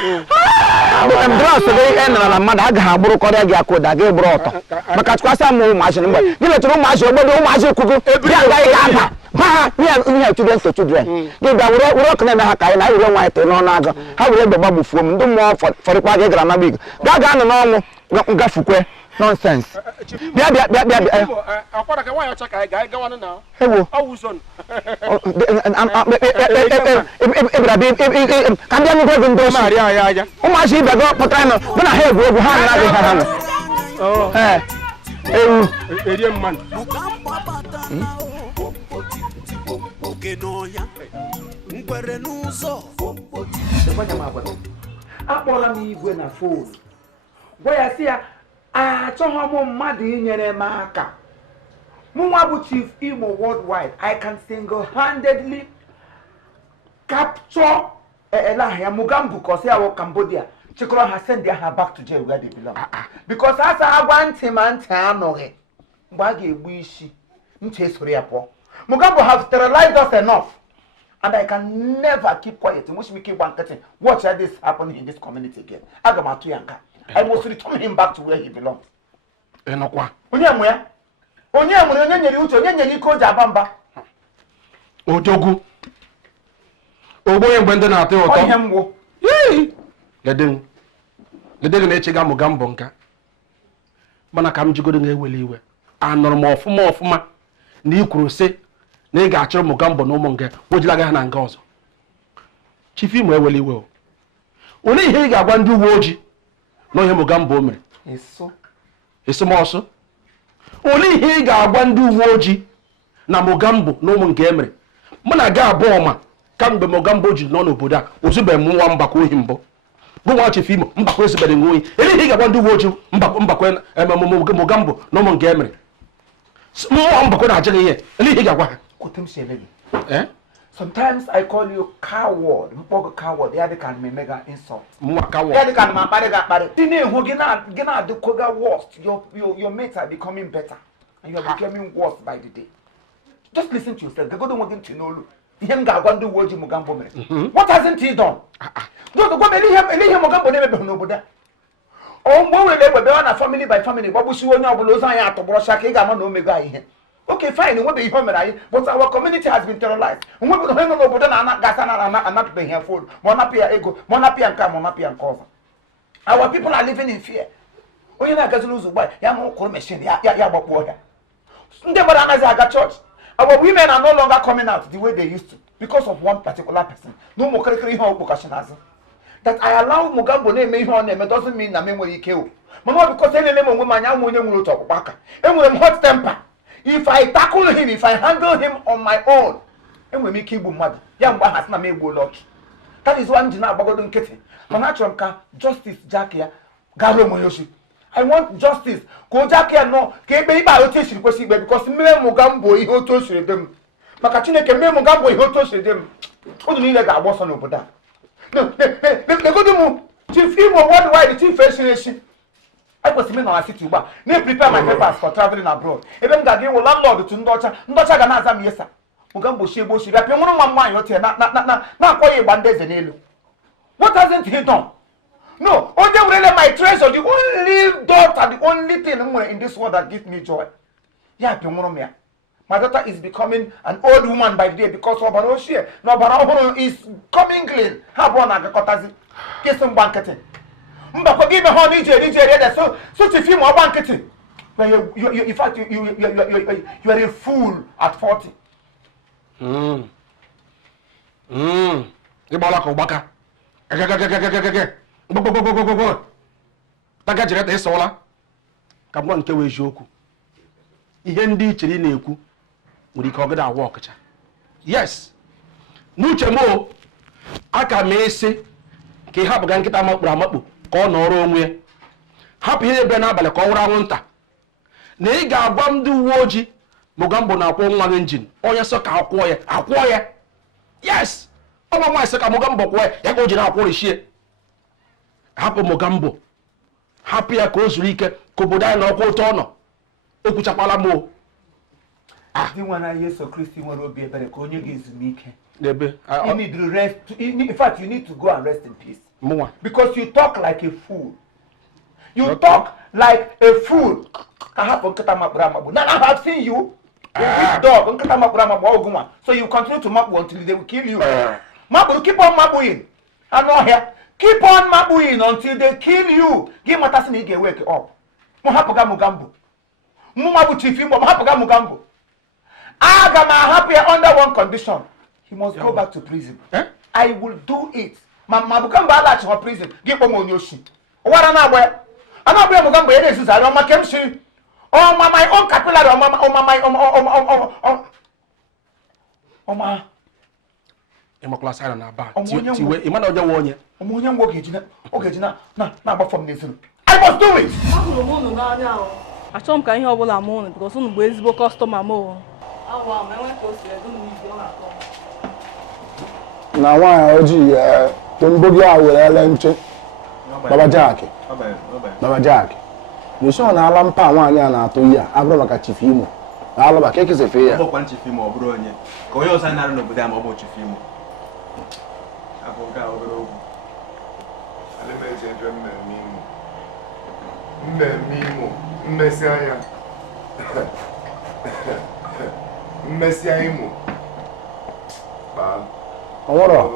drọs gị enara na mmadụ agaghị agbụrụkọrịa gị aka ụda gị bụrụ ọtọ maka chụkwasị m ụmụazị mgbe gị letụrụ ụmụazị ogbodo ụmụazị kwugo gị agaghị ga-aba ma ha ihe children to children gị bịa were ọkụ na-eme ha ka anyị na anyị were nwaanyị tee n'ọnụ agụ ha were egbe gbagbufuo m ndị mmụọ fọrịkwa gị gara na big gaa gaa nọ n'ọnwụ ngafukwe nonsense bịa ewo ka ndị amụgwọ ego ndị osi ụmụazị ibe gị pụtara nọ bụ na ha egwu ha anaghị ha nọ ewu akpọla m igwe na fon gwa ya sị ya achọghị m mmadụ inyere m aka mụnwa bụ Chief Imo worldwide. I can single-handedly capture Elahia Mugambo because they are Cambodia. Chikoro has sent her back to jail where they belong. Because as I want him and Tanoe, Baggy Wishi, Nchesoriapo. Mugambo have sterilized us enough. And I can never keep quiet. Wish me keep one cutting. Watch this happen in this community again. Agamatu Yanka. I must return him back to where he belongs. Enokwa. Onye nyere uche, onye nyere iko jabamba. Ojogu. Ogboye mgbe ndị na-atọ ụtọ. Ihe mgbo. Ledeng na-echega Mugambo nka. Mana ka m jigodo na-eweli iwe. Anụrụ m ọfụma na ikwuru sị na ị ga-achọrọ Mugambo na ụmụ nke wejilaga ha na nga ọzọ. Chief Imo eweli iwe o. Olee ihe ị ga-agwa ndị uwe ojii na ihe Mugambo mere? Esomọsụ. Olee ihe ị ga-agwa ndị uwe ojii na Mugambo na ụmụ nke emere? Mụ na ga abụọ ma kamgbe Mugambo ji nọ n'obodo a ozubeghị m nwa mbakọ ohi mbụ. Bụ nwa Chief Imo mbakọ ezubeghị nwa ohi. Olee ihe ị ga-agwa ndị uwe ojii mbakọ Mugambo na ụmụ nke emere? Nwa mbakọ na-ajaghị ihe. Olee ihe ị ga-agwa ha? Sometimes I call you coward. Mpogo coward. They can me mega insult. Coward. They can ma pare. Tini who gina do koga worst. Your mates are becoming better, and you are becoming worse by the day. Just listen to yourself. They go don't want to know you. Him ga gwandu woji Mugambo mere. What hasn't he done? Don't go him Mugambo nebe no boda. Oh, mo we be na family by family. What we onye obulo zan ya atoboro shaka ga ma no mega ihe. Okay, fine. We be human, but our community has been terrorized. We be no obodo na gasa na people here food. Monapia ego, monapia nka, monapia nkoza. Our people are living in fear. Onye na gazu luzu boy, ya mo koro machine, ya gbakpo ya. Nde bada na za church. Our women are no longer coming out the way they used to because of one particular person. No more kere ihe okpokashinazo. That I allow Mugambo na eme ihe ọ na-eme doesn't mean na me nwere ike o. Mama because elele mo nwe manya mo onye nwere otu okpaka. Enwere m hot temper. If I tackle him, if I handle him on my own, and we make him mad, young one has not made luck. That is one Jina Bagodon Kitty. Manachonka, justice Jackia, Garo Moyoshi. I want justice. Go Jackia no, can't be by rotation because me Mugambo, he hotosh them. Makachine can me Mugambo, he hotosh them. Who do you need a boss on over that? No, they go to move. Chief Imo worldwide, the chief fascination. I was in our city, but they prepare my papers for traveling abroad. Even that game will landlord to Ndocha Ganazam, yes, sir. Mugambo Shebo, she rapid one of my hotel, not quite 1 day in Elu. What hasn't he done? No, only really my treasure, the only daughter, the only thing in this world that gives me joy. Yeah, my daughter is becoming an old woman by the day because of Baroshia. No, Baroho is coming clean. How one I got get some banqueting. Mbako give me honey, Nigeria. So if you more banqueting, but you in fact you are a fool at 40. Ibola ko baka. Taka jira te sola. ka m gwa nke wee eziokwu ihe ndị ichere ị na-ekwu nwere ike ọgịda agwa ọkacha yes n'uche m aka m esi ka ị hapụga nkịta makpụrụ amakpụ ka ọ nọrọ onwe ya hapụ ihe ebe n'abalị ka ọ wụrụ anwụnta na ị ga-agwa ndị uwe ojii Mogambo na-akwụ nwa gị njin onye sọ ka akwụọ ya yes ọgba nwaanyị sọ ka Mogambo kwụọ ya ka o ji na-akwụrịchie hapụ Mogambo hapụ ya ka o zuru ike ka obodo anyị na ọkwa ụtọ ọnọ ekwuchakwala m Ndị nwa na Yesu Kristi nwere obi ebere ka onye ga-ezumike. Ebe You need to rest. In fact, you need to go and rest in peace. Mwa. Because you talk like a fool. You talk like a fool. Now I have seen you. A weak dog. So you continue to mabu until they will kill you. Mabu, keep on mabuing. I'm not here. Keep on mabuing until they kill you. Give my task and wake up. Mohapaga Mogambo. Mumabu Chifimo, Mohapaga Mogambo. I am happy under one condition. He must go back to prison. I will do it. Mogambo ala to prison. Give him on your shit. What an hour. I'm not going Mogambo. It is I don't make him see. Oh, my own capillary. Oh, my. Imo class I na ba. Tiwe imana oja wonye. Omonye ngogejina na agba from nation. I must do it. Achọrọ m ka ihe ọbụla m unu because unu bụ ezigbo customer m. Na nwaanyị ojii tombo gị a werele nche Baba Jack Yosho na ala mpa nwaanyị a na-atụ ihe a abụrụ maka Chief Imo na-alụ maka ekesefe ya ọbụkwa Chief Imo ọ bụrụ onye ka onye ọzọ na-arụ n'obodo a ma ọ bụ Chief Imo abụga obere okwu Alemeze ebe mmemme Imo mmesi anya mmesi Imo ọnwụrọ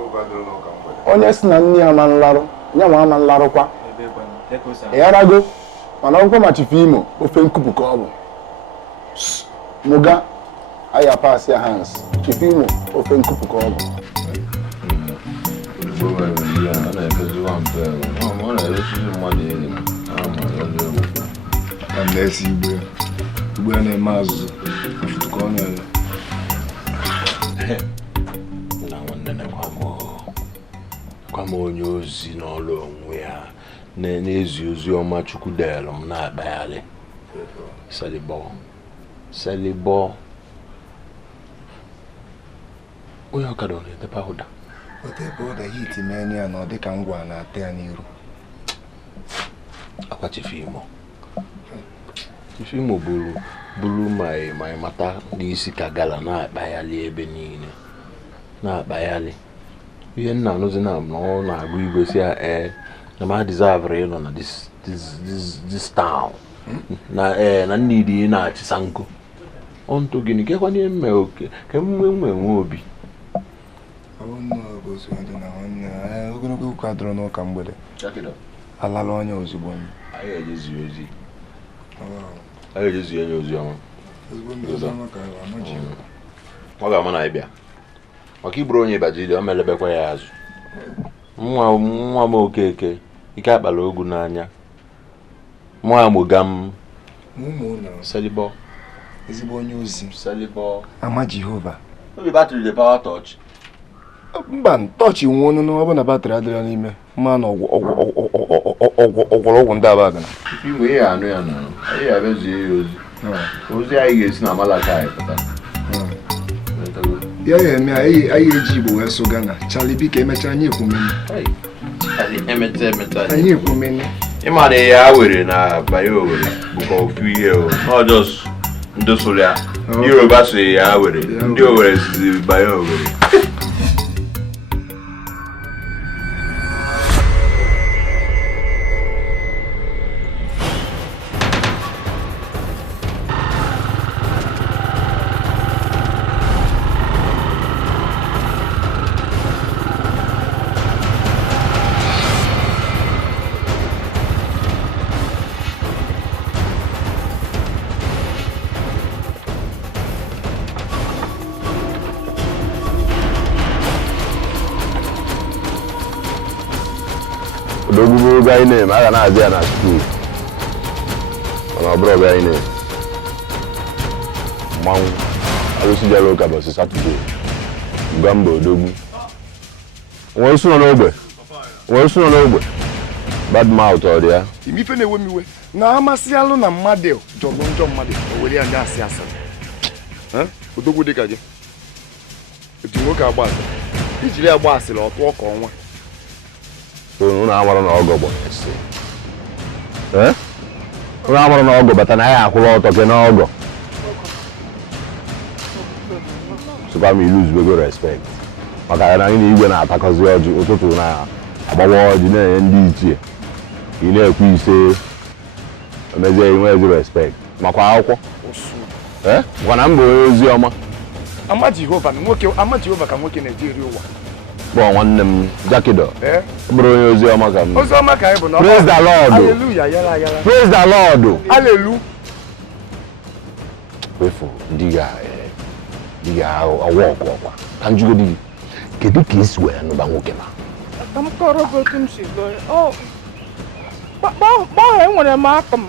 onye si na nne ya ma nlarụ nye ma ama nlarụkwa ịgharago mana ọgwụkwọ ma Chief Imo ofe nkupu ka ọ bụ Muga aya pass ya hands Chief Imo ofe nkupu ka ọ bụ na-esi Igbo ya na-eme azụzụ ka ọ na-ele kwa m onye ozi n'ọlụ onwe ya na-ezi ozi ọma Chukwu deelụ m na-akpagharị selibọ onye ọkada ọ na-etepa ụda otepe ụda hit mee ya na ọ dịka ngwa na-ata ya n'iru akwa Chief Imo buru ma mata n'isi ka gala na-akpagharị ebe niile na-akpagharị ihe nna anụzi na ọ na-agụ igwe si na ma deserve ịnọ na this town na nnidi na-achịsa nkụ ọntụ gịnị kekwa n'ihe mme oke ka nwe obi ogologo ụka dọrọ n'ụka mgbede alala onye ozugbo anyị ejezi onye ozi ọma ọ ga-ama na ịbịa maka iburu onye bajiri o melebekwa ya azụ nwa m Okeke ike akpala ogu n'anya nwa Mogam selibọ ezigbo onye ozi selibọ ama Jehova obi battery the power touch mba touch nwụnụ na ọ bụ na battery adịrị n'ime mma na ọgwụrọgwụ ndị abagana Imo ihe anụ ya na anyị ga-abezie ya ozi anyị ga-esi na Malaka anyị pụta ya eme anyị eji Igbo wee so Ghana Charlie biko emechaa anyị ekwumeni anyị ekwumeni ịma na ihe a were na banye Owere bụkwa ofu ihe ọ just ndị sụrụ ya Yoruba so ya were ndị Owere sizi banye Owere Odogugo guy name aga na-azị ya na school Mana bro bịa anyị na mmanwụ arụsị bịara ụka bọsị Satọde Mogambo odogwu nwere nsụ nọ n'ogbe bad mouth ọ dị ya imife na-ewe m iwe na amasị alụ na mmadụ jọrọ njọ mmadụ o were ya ndị asị asị odogwu dịka gị etu nwoke agba asị ijiri agba asịrị ọtụ ọka ọnwa unu amara na ọgọ gbọsị unu amara na ọgọ bata na ya akwụrụ ọtọ ke na ọgọ sịkwa m iluzubego respect maka na anyị na igwe na-atakọzi ọjị ụtụtụ na-agbawa ọjị na-enye ndị ichie ị na-ekwu ise emezie inwezi respect makwa akwụkwọ gwana m bụ onye ozi ọma ama Jehova ka nwoke na-eji eri ụwa bụ nwanne m Jakido bụrụ onye ozi ọma ka m ozi ọma ka anyị bụ na praise the Lord hallelujah yala praise the Lord hallelujah wefu ndị ga-awa ọgụ ọkwa ka njugodi gị kedu ka esi wee nụba nwoke ma ka m kọrọ gị otu m si lụọ gbahụ enwere m aka m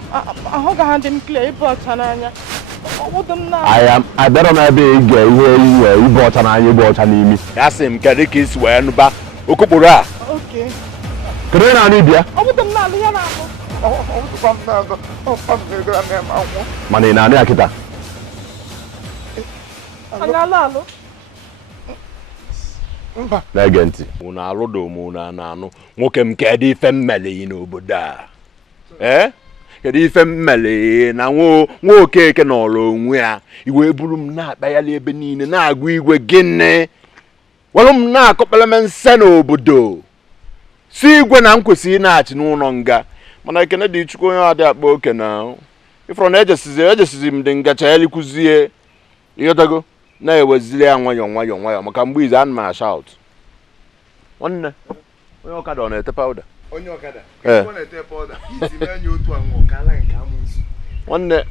ahụghị ha dị m klia ịbụ ọcha n'anya abịara m ebe ige ihe iwe ibe ọcha n'anya ibe ọcha n'imi ya sị m kedu ka esi wee nụba okokporo a kedu na anụ bịa mana ị na-anụ ya kịta na-ege ntị unu alụdo m unu na-anụ nwoke m kedu ife mmele n'obodo a kedu ife mmele na nwa Okeke n'ọrụ onwe ya iwe buru m na-akpaghalị ebe niile na-agụ igwe gịnị welụ m na-akọkpere m nse n'obodo si igwe na m kwesịrị na-achị n'ụlọ nga mana ekene dị Chukwu onye adị akpa oke na ifọrọ na ejesizi m dị ngacha ya likụzie ịghọtago na-ewezili ya nwayọọ maka mgbe izu ana m ashaut nwanne onye ọkada ọ na-ete pawuda onye ọkada ọ na-ete pawuda isi menye otu anwụ ọkala nke amụsụ nwanne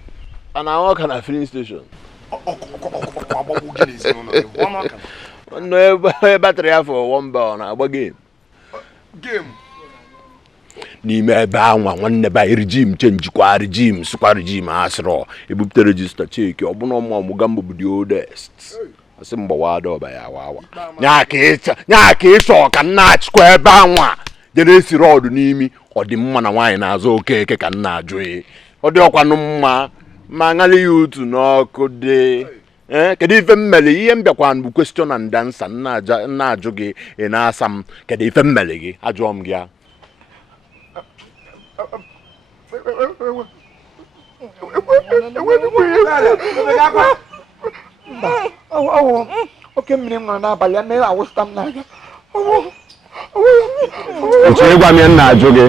a na-ahụ ọka na filling station nwanne ebe batrị ya fọ wọmba ọ na-agba game n'ime ebe anwa nwanne ba regime chenjikwa regime sịkwa regime asịrọ ebupụta regista cheki ọ bụna ọmụ Mogambo bụ the oldest asị mgbawa adọba ya wawa nya ka ịchọ ka nna achịkwa ebe anwa jere esi rọdụ n'imi ọ dị mma na nwaanyị na-azụ Okeke ka nna ajụ ọ dị ọkwanụ mma ma ṅalị ya otu n'ọkụ dị kedu ife mmele ihe m bịakwa bụ question and answer nna ajụ gị ị na-asa m kedu ife mmele gị ajụọ m gị ya oke mmiri m nọ n'abalị ya mere awụsịta m n'anya etu ịgwa m nna ajụ gị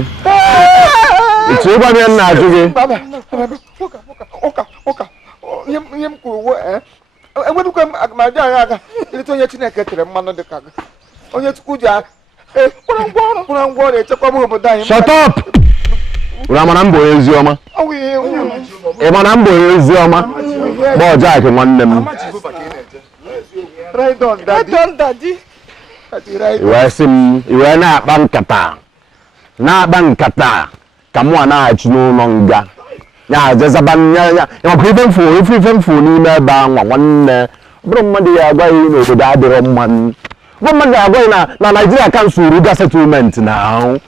ụka ihe m kwuru enwedukwe m agamaji anyị aga ileta onye Chineke tere mmanụ dị ka gị onye Chukwu ji kwụrụ ngwa ọrụ echekwaba obodo anyị shut up mana m bụ onye ozi ọma ị mana m bụ onye ozi ọma ma ọjọọ akị nwanne m iwe sị m iwe na-akpa nkata ka mụ na-achị n'ụlọ nga ya jezaba ya maka ife mfu n'ime ebe anwa nwanne bụrụ mmadụ ya agwaghị n'obodo adịrọ mma bụ mmadụ ya agwaghị na Nigeria kansụl ruga settlement na ahụ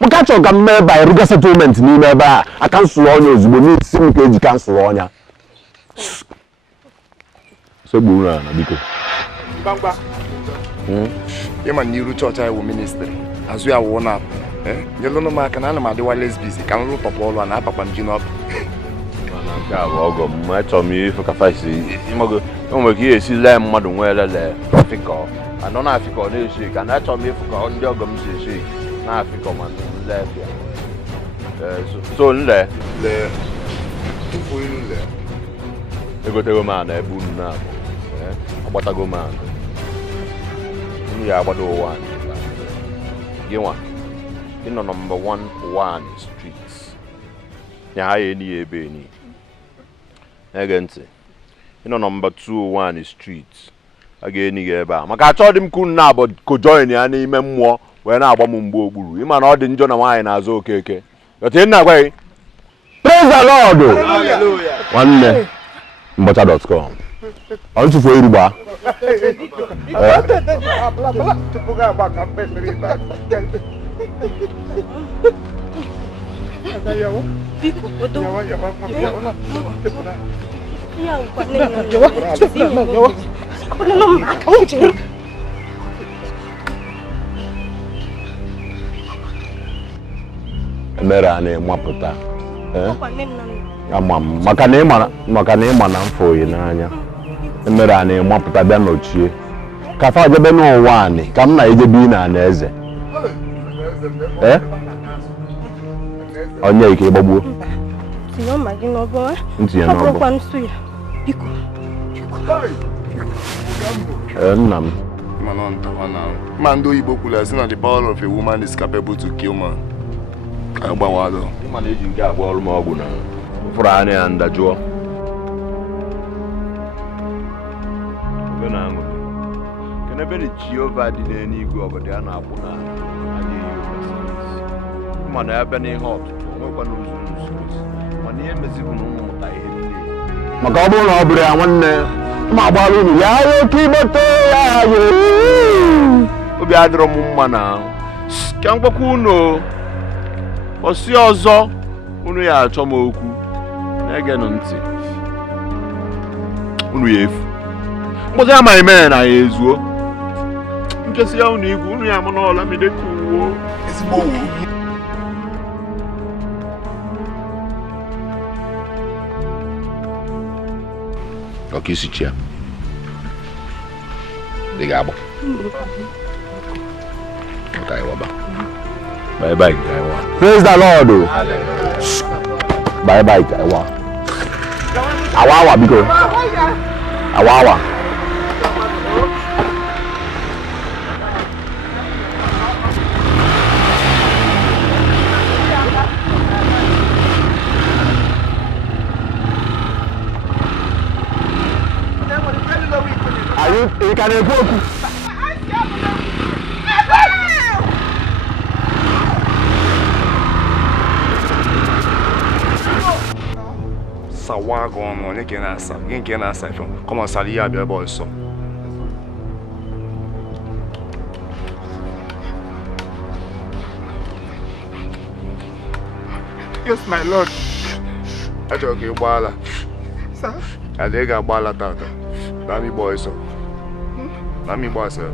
maka chọrọ ka mme ebe a ruga settlement n'ime ebe a akansụl ọnya ozugbo n'isi m ka eji kansụl ọnya segbu na biko ịma na iru chọọchị anyị wụ ministri azụ ya wụ na nyelụnụ m aka na ana m adịwa lesbis ka m lụtọpụ ọlụ a na-apakpa m ji n'ọkụ nke a bụ ọgọ m achọrọ m ife kafaisi ịmago enwere ka ihe esi lee mmadụ nwee lele Afịkọ anọ na Afịkọ na-eshi ka na achọrọ m ịfụ ka ndị ọgọ m si eshi na Afịkọ ma nlefia so nle egotego m ana ebe unu na-abụ agbatago m ana unu ya agbado ụwa gị nwa ị nọ number 1 street ya ha ya eni ebe eni ege ntị ị nọ number 2 street a ga-eni gị ebe a maka achọghị m ka unu na-abụ ko join ya n'ime mmụọ wee na-agba m mgbe okpuru ịma na ọ dị njọ na nwaanyị na-azụ Okeke yote nna agwa gị Praise the Lord. Nwanne mbocha.com. Ọ tụfu irugba. Mere a na-emapụta maka na ịma na mfọ oyi n'anya mere a na-emapụta bịa n'ochie ka fa jebe n'ụwa anị ka m na-ejebe ị na eze onye ike ịgbagbuo ntinye n'ọbọ nna m ma ndị oyibo kwuru asị na the power of a woman is capable to kill man. Agbawado. Ma na eji nke agba ọrụ m ọgwụ na fụrụ anya ya ndajụọ. Obe na aṅụ. Kenebe ni Jehova dị n'eluigwe obodo ya na-akwụ na adịghị obodo. Ma na ya bịa n'ihe ọtụtụ onwekwa n'ụzọ nzuzo. Mana ihe mezibụ na ụmụ mụta ihe niile. Maka ọ bụrụ na ọ bụrụ ya nwanne ma agbara unu ya oke igbote ya obi adịrọ m mma na ahụ. Ka m gwakwa unu osi ọzọ unu ya achọ m okwu na-egenụ ntị unu ya efu mkpọzi ya ma ime na ya ezuo nkesi ya unu igwu unu ya mụ n'ọla mideka uwo ezigbo uwu ọka isi chi ya dị ga-agba ọka ịwaba bye bye, Gaiwa. Praise the Lord. Bye bye, Gaiwa. Awawa, biko. Awawa. Are you can evoke? Sawa going on, you can answer. You can answer. Come on, Sally, you boy, so. Yes, my lord. I told you, Bala. Sir? I think I Bala Tata. Nami boy, so. Nami boy, sir.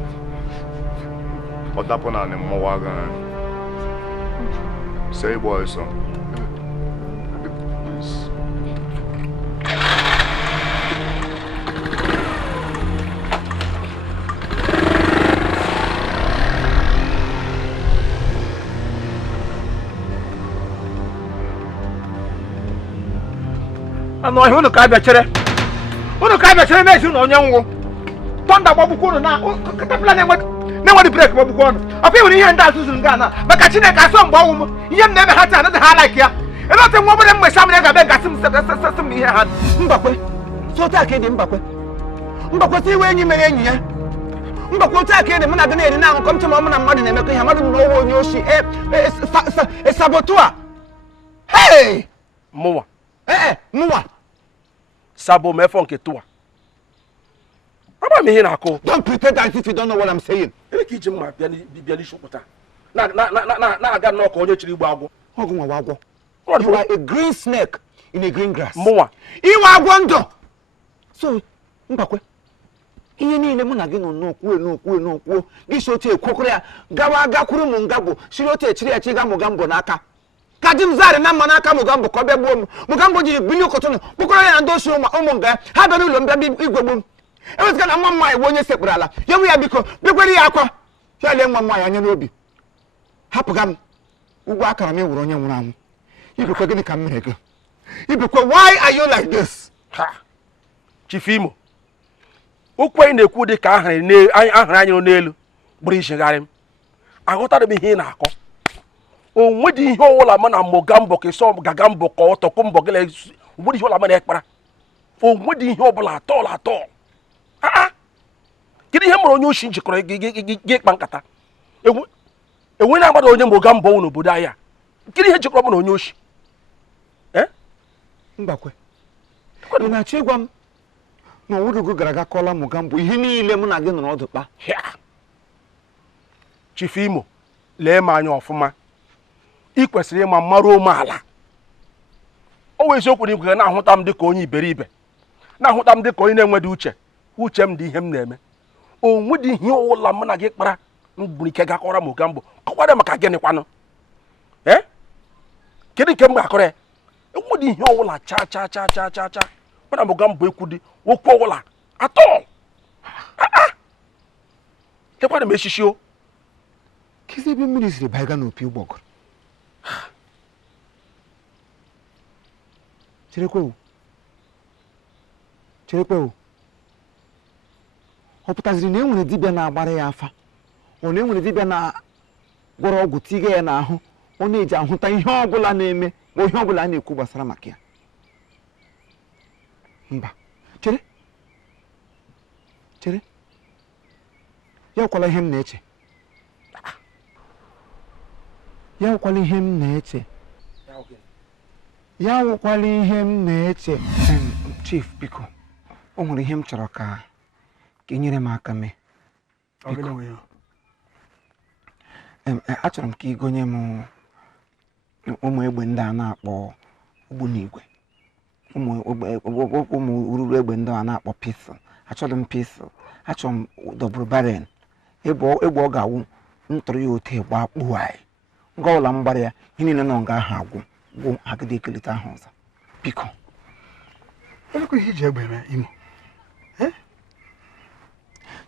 What happened on the Mowagan? Say, boy, so. Ano unu ka abịachere na-esi na onye nwụ tọnda gbagbukwu na katapila na-enwere breki gbagbukwu ọnụ ọkwa iwere ihe ndị azụzụ nga na maka Chineke asọ mgbe ọnwụ m ihe m na-eme ha taa anaghị ha laik ya elote nwa obere mgbe samere ga-abịa gasị m ihe ha mbakwe sote aka dị mbakwe si iwe enyi mere enyi ya mbakwe otu aka dị mụ na gị na-eri na aṅụkọ m chema ọmụ na mmadụ na-emekọ ihe mmadụ na ọnwa onye oshi sabotua mụnwa mụnwa sabo mefo nke tụwa aba m ihe na-akụ. Don't pretend as if you don't know what I'm saying. Ebe ka iji mma bịa n'isi pụta na-aga nnọọ ka onye chiri igbo agwọ. Ọgụ nwa agwọ. You are a green snake in a green grass. Mụnwa iwe agwọ ndụ. So mbakwe ihe niile mụ na gị nọ n'okwu gị si otu ekwokọrọ ya gawa gakwuru m nga bụ siri otu echiri ya chi ga MOGAMBO n'aka ka di m zari na mma n'aka MOGAMBO ka ọ bịa gbuo m MOGAMBO jiri bili ụkọtụnụ kpụkọrọ ya na ndị osi ụmụ nga ha bịara ụlọ m bịa igwe gbu m ewezụga na nwa iwe onye sekpụrụ ala ya nwe ya biko bekwere ya akwa ya lee nwa ya anya n'obi hapụga m ugwu akara m ewuru onye nwụrụ anwụ ibekwe gịnị ka m mere gị ibekwe why are you like this? Chief Imo okwu anyị na-ekwu dị ka ahụrụ anyị n'elu gburu ishegharị m aghọtara m ihe ị na-akọ onwe dị ihe ọwụla ma na MOGAMBO ka ịsọ gaga mbọ ka ọ tọkwu mbọ gị onwe dị ihe ọbụla ma na-ekpara onwe dị ihe ọbụla atọ kedu ihe mere onye oshi njikọrọ gị ịkpa nkata enwe na-agbada onye MOGAMBO n'obodo anyị kedu ihe jikọrọ m na onye oshi Mbakwe. Ị na-achọ ịgwa m na ọwụrụgo gara aga kọọla Mogambo ihe niile mụ na gị nọ n'ọdụ kpa. Chief Imo, lee m anya ọfụma. Ị kwesịrị ịma mmarụ umeala. O wee eziokwu na igwe na-ahụta m dịka onye iberibe. Na-ahụta m dịka onye na-enwedị uche. Uche m dị ihe m na-eme. Onwe dị ihe ọwụla mụ na gị kpara mgburu ike gakọrọ Mogambo. Kọkwara maka gịnị kwanụ? Kedu nke m ga-akọrọ ya? Enwe dị ihe ọwụla cha. Mana Mogambo ekwu dị okwu ọwụla atọ. Kekwara m echichi o. Kizi ebe mmiri siri baiga n'opi ụgbọgụrụ. Cherekwe o. Ọ pụtaziri na enwere dibịa na-agbara ya afa. Ọ na-enwere dibịa na-gwọrọ ọgwụ tiga ya n'ahụ. Ọ na-eji ahụta ihe ọbụla na-eme ma ihe ọbụla a na-ekwu gbasara maka ya. Mba, chere. Ya ọkwala ihe m na-eche. Chief, biko. O nwere ihe m chọrọ ka nyere m aka mee. Achọrọ m ka ị gonye m ụmụ egbe ndị a na-akpọ ogbunigwe. Ụmụ ururu egbe ndị a na-akpọ pistol. Achọrọ m pistol. Achọrọ m double barrel. Egbe ọ ga-awụ ntụrụ ya ote gba kpuo anyị. Nga ọla m gbara ya ihe niile nọ nga ahụ agwụ agide ekelite ahụ ọzọ. Biko. Elekwa ihe iji egbe eme Imo?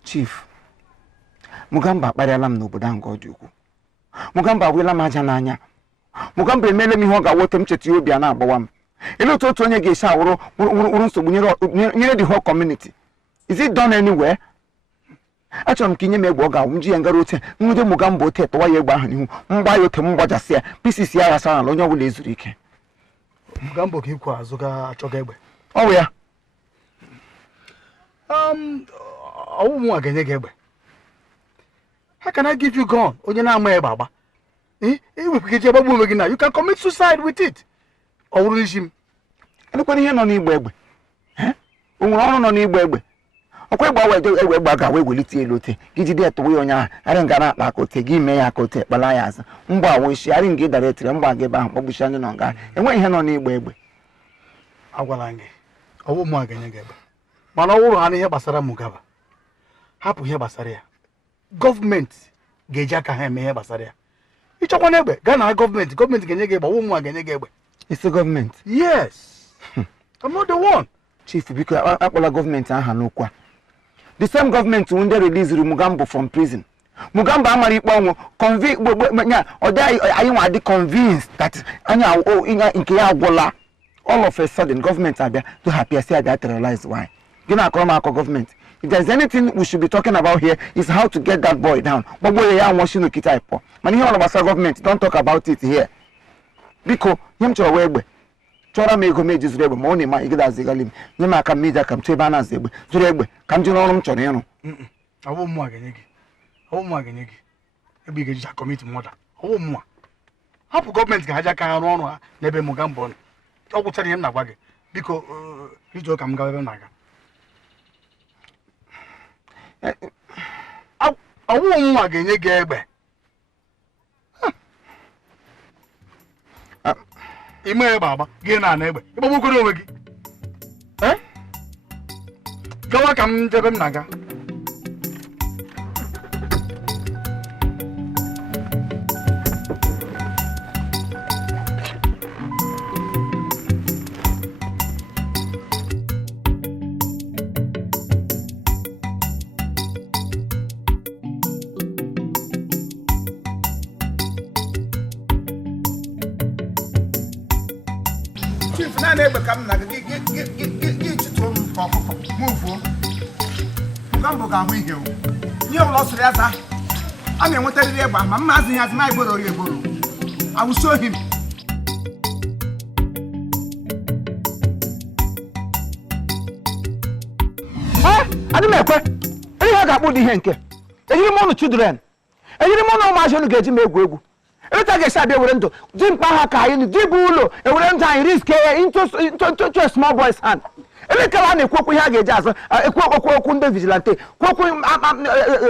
Chief, Mogambo akparịala m n'obodo ahụ ọ dị ukwuu. Mogambo agwela m aja n'anya. Mogambo emeela m ihe ọ ga-awote m cheta ya obi a na-agbawa m. Ele otu onye ga-esi awụrụ nsogbu nyere the whole community. Is it done anywhere? Achọrọ m ka inye m egbe ọ ga-awụ m ji ya ngara ote nwude Mogambo ote tọwa ya egbe ahụ n'ihu mgba ya ote m gbajasị ya pieces ya ghasara n'ala onye ọbụla ezuru ike. Mogambo ka ikwu azụ ga-achọga egbe. Ọ bụ ya. Ọwụ mụ ga-enye gị egbe. How can I give you gun? Onye na-ama egbe agba. Iwepụ gị gbagbu onwe gị na you can commit suicide with it. Ọ wụrụ isi m. Elekwara ihe nọ n'igba egbe. O nwere ọrụ nọ n'igba egbe. Ọkwa egbe a ga-awa ewelite elu ote gị jide etụwa ya onye ahụ arị nga na-akpa aka ote gị mee ya aka ote kpala ya azụ mgbe awụ isi arị nga dara etiri mgba gị ebe ahụ kpọgbuchi ndị nọ nga enweghị ihe nọ n'igba egbe. Agwala gị ọwụ mụ ga-enye gị egbe mana ọ wụrụ ha n'ihe gbasara Mogambo hapụ ihe gbasara ya gọọmenti ga-eji aka ha eme ihe gbasara ya ịchọkwa na egbe gaa na gọọmenti ga-enye gị egbe ọwụ mụ ga-enye gị egbe. Isi gọọmenti? Yes. I'm not the one. Chief, biko akpọla gọọmenti aha n'okwu a. The same government when they released Mogambo from prison. Mogambo amari ikponwo I dey convinced that anya nke ya agwola. All of a sudden government abia to happy say that realize why. Gina akoma government. If there's anything we should be talking about here is how to get that boy down. But boy ya won shinu kita ipo. Man here all about government don't talk about it here. Biko yem choro wegbe. Chora me go meji zuru egbe ma ọ na-ema igida azigalim nye m aka meji aka m chebe ana azegbe zuru egbe ka m ji n'ọrụ m chọrọ ịrụ. Ọwụ mụ ga-enye gị ebe ị ga-eji commit murder. Ọwụ mụ hapụ gọọmenti ga-aja aka ha n'ọrụ ha n'ebe Mogambo nọ. Ọ gwụchara ihe m na-agwa gị biko iji ka m gawa ebe m na-aga. Ọwụ mụ ga-enye gị egbe. Ime egbe agba gị na-ana egbe ịgbagbukoro onwe gị gawa ka m jebe m na-aga. Chief na egbe ka m na gị chịtụrụ m ka ọkụkọ mụvuo Mogambo ga-ahụ ihe ihe ọbụla ọ sịrị ya za a na-enwetarịrị egbe ma mma azụ ihe azụ ma egboro ya egboro awụsi ohi m. Adị m ekwe ihe ga-akpụ dị ihe nke ejiri m ụnụ children ejiri m ụnụ ụmụazị unu ga-eji m egwu Eleta ga sha be were ndo din pa ha ka yin di bulo e were ndo an risk into a small boy's hand. Eleta wa na ekwoku ha ga eje aso ekwoku ndo vigilante kwoku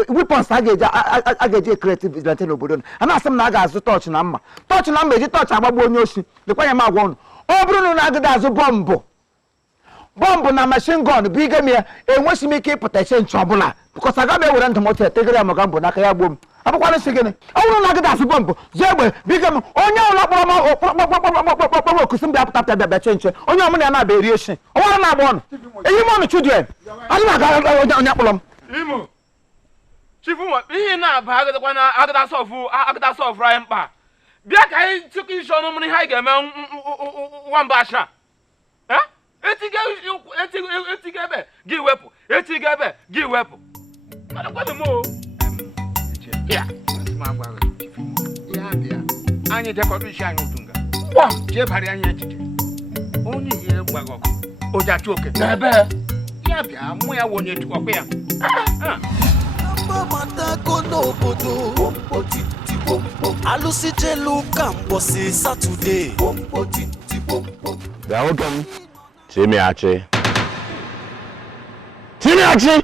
weapons ha ga eje create vigilante n'obodo ana asem na ga azu touch na mma eji touch agbagbo onye osi lekwa ya ma agwa onu ọ bụrụ na agada azu bomb na machine gun bụ ige mie enwesi m ike ịpụta eche nche ọbụla because aga m ewere ndụ m otu etegere ya Mogambo n'aka ya gbuo m abụkwana si gịnị ọ bụrụ na agada asụ bọmbụ zie egbe bụ ige m onye ọbụla kpọrọ m okusi mgbe apụta bịa che nche onye ọmụ na ya na-abịa eri echi ọnwara na-agba ọnụ eyi m ọnụ chudren adị na-aga onye akpọrọ m Imo chifu ihe na-aba agada sọfụ anyị mkpa bịa ka anyị chịkọ isi ọnụ mmiri ha ga-eme nwamba asha etiga ebe gị wepụ etiga ebe gị wepụ anyị dekọrọ isi anyị otu nga jee bara anyị echiche onye ihe gbaghị ọkụ ojachi oke n'ebe ya bịa mụ ya wonye tukọkwa ya Matago n'obodo alụsị jelu ka mbọsị Satọde bịa nwoke m Chimiachi Chimiachi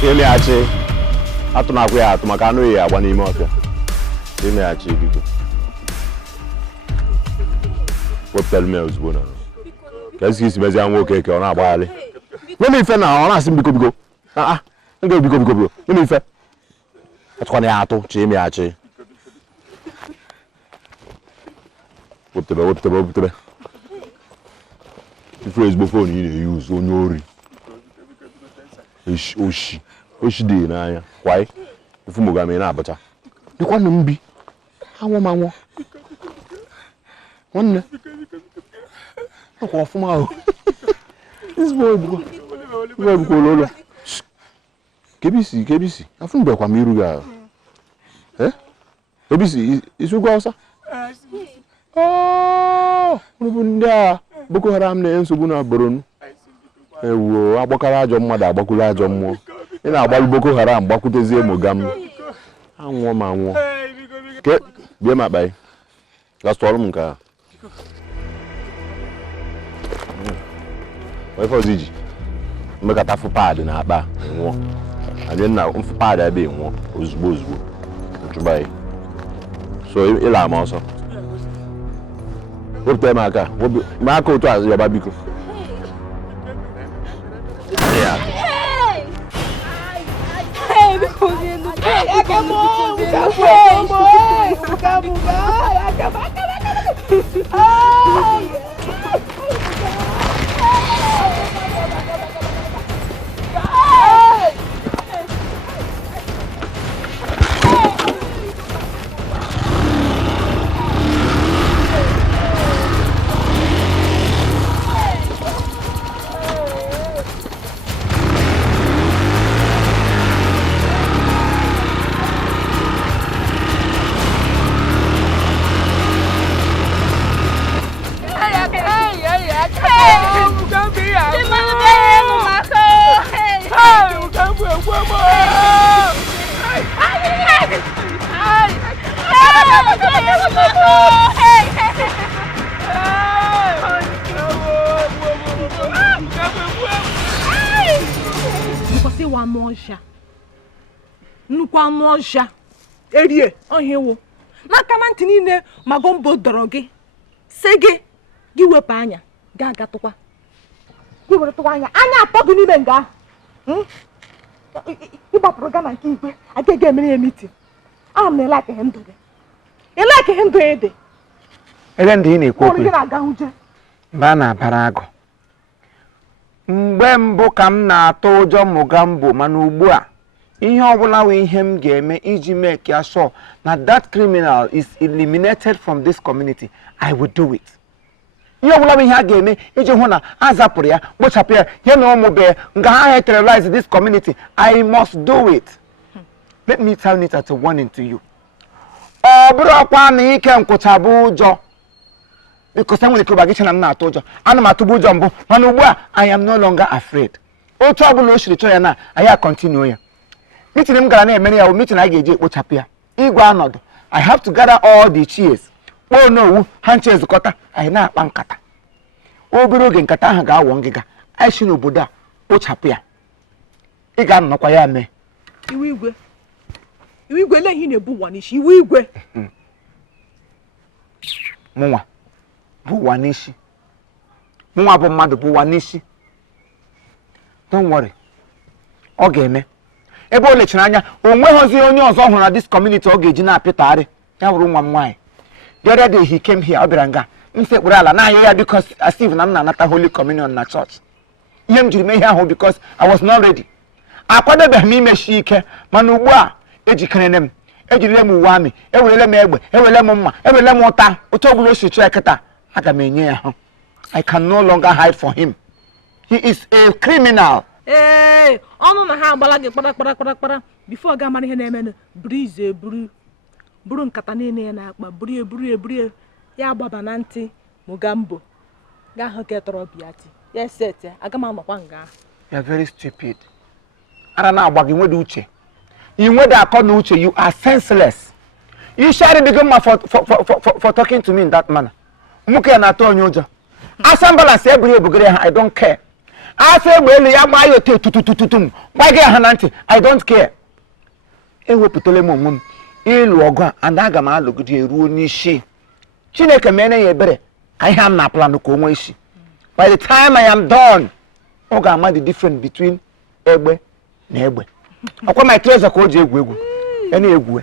Chimiachi atụmakwa ya atụ maka anụ ya agba n'ime ọfịa Chimiachi biko wepụtara m ya ozugbo na ka isi mezie nwoke ka ọ na-agbagharị nwere ife na ọ na-asị m biko biko biko nwere ife atụkwana ya atụ Chimiachi wepụtebe ife ezigbo fon ị na-eyuzu onye ori oshi dị n'anya kwai ifu mogami na-abụcha dịkwanụ mbi anwụ nwanne ọkwa ọfụma ahụ ezigbo ebuko ụlọ kebisi afụ mbekwa m iru gị ahụ kebisi isugwa ọsa bụ ndị agha Boko Haram na nsogbu na Borno ewu agbakara ajọ mmadụ agbakwuru ajọ mmụọ ị na-agbalụ Boko Haram gbakwutezie Mogambo anwụọ ma nwụọ ke bie m akpa gị gasụọrụ m nke a ife ọzọ iji mmekọta fụ paadị na akpa nwụọ anyị na mfụ paadị ebe nwụọ ozugbo nchụba gị so ịla ama ọsọ wepụta m aka ma aka otu azụ yaba biko Nukwa erie ohewo n'aka na ntị niile Mogambo dọrọ gị sị gị wepụ anya ga-agatụkwa gị were tụwa anya atọ gị n'ime nga ịgbapụrụ gaa na nke ikpe agaghị emere ya mitin ahụ m na-elake ndụ gị elake ndụ ede Ele ndị na-ekwu okwu. Gị na-aga hụje. Mgbe a na-abara agụ. Mgbe mbụ ka m na-atụ ụjọ Mogambo, mana ugbu a ihe ọbụla wụ ihe m ga-eme iji make sure na that criminal is eliminated from this community, I will do it. Ihe ọbụla wụ ihe a ga-eme iji hụ na a zapụrụ ya, kpochapụ ya, ya na ụmụ nga ha terrorize this community, I must do it. Let me tell it as a warning to you. Ọ bụrụ ọkwa na ike nkwụcha bụ ụjọ. Because I'm going to go back and not told you. I'm not to do jumbo. I am no longer afraid. Oh, trouble, I continue. Meeting him, many I will meet and I get what appear. I have to gather all the cheers. Oh no, hunches the cutter. I na pankata. Oh, Burugan Katahaga, one giga. I should know Buddha. What appear. Igan no quayame. You will let him a boo one issue. We will. Mwa. Buwanishi. Mwa bụ mmadụ buwanishi. Don't worry. Ọ ga-eme. Ebe o lechara anya, o nweghịzi onye ọzọ hụrụ na this community ọ ga-eji na-apịtagharị. Ya bụrụ nwa m nwaanyị. The other day he came here, ọ bịara nga. M sekpụrụ ala na-ahịa ya because as if na m na-anata Holy Communion na church. Ihe m jiri mee ihe ahụ because I was not ready. Akwadebeghị m imechi ike, mana ugbu a ejikere m. Ejirila m uwe amị, ewerele m egbe, ewele m mma, ewele m ụta, otu ọbụla o si chọọ eketa. I can no longer hide for him. He is a criminal. Hey, ọnụ na ha agbala gị kpara before ga mara ihe na-eme breeze buru nkata niile ya na-akpa buru ya gbaba na ntị Mogambo ga hụ ka tọrọ biati ya set aga m anọkwa nga. You are very stupid. Ara na agba gị nwede uche. You nwede akọ na uche, you are senseless. You shouldn't begin for talking to me in that manner. Muke na to onye ụjọ. Asambala se eburu ebugere ha, I don't care. Asa egbe elu ya gba yote tutututum. Gbage ha na ntị, I don't care. Ewepụtala m onwe m ịlụ ọgụ a, and aga m alụgide eruo n'isi. Chineke mene ya ebere, I am na plan ka onwe isi. By the time I am done, ọ ga-ama the difference between egbe na egbe. Ọkwa my treasure ka o ji egwu. Ya na egwu.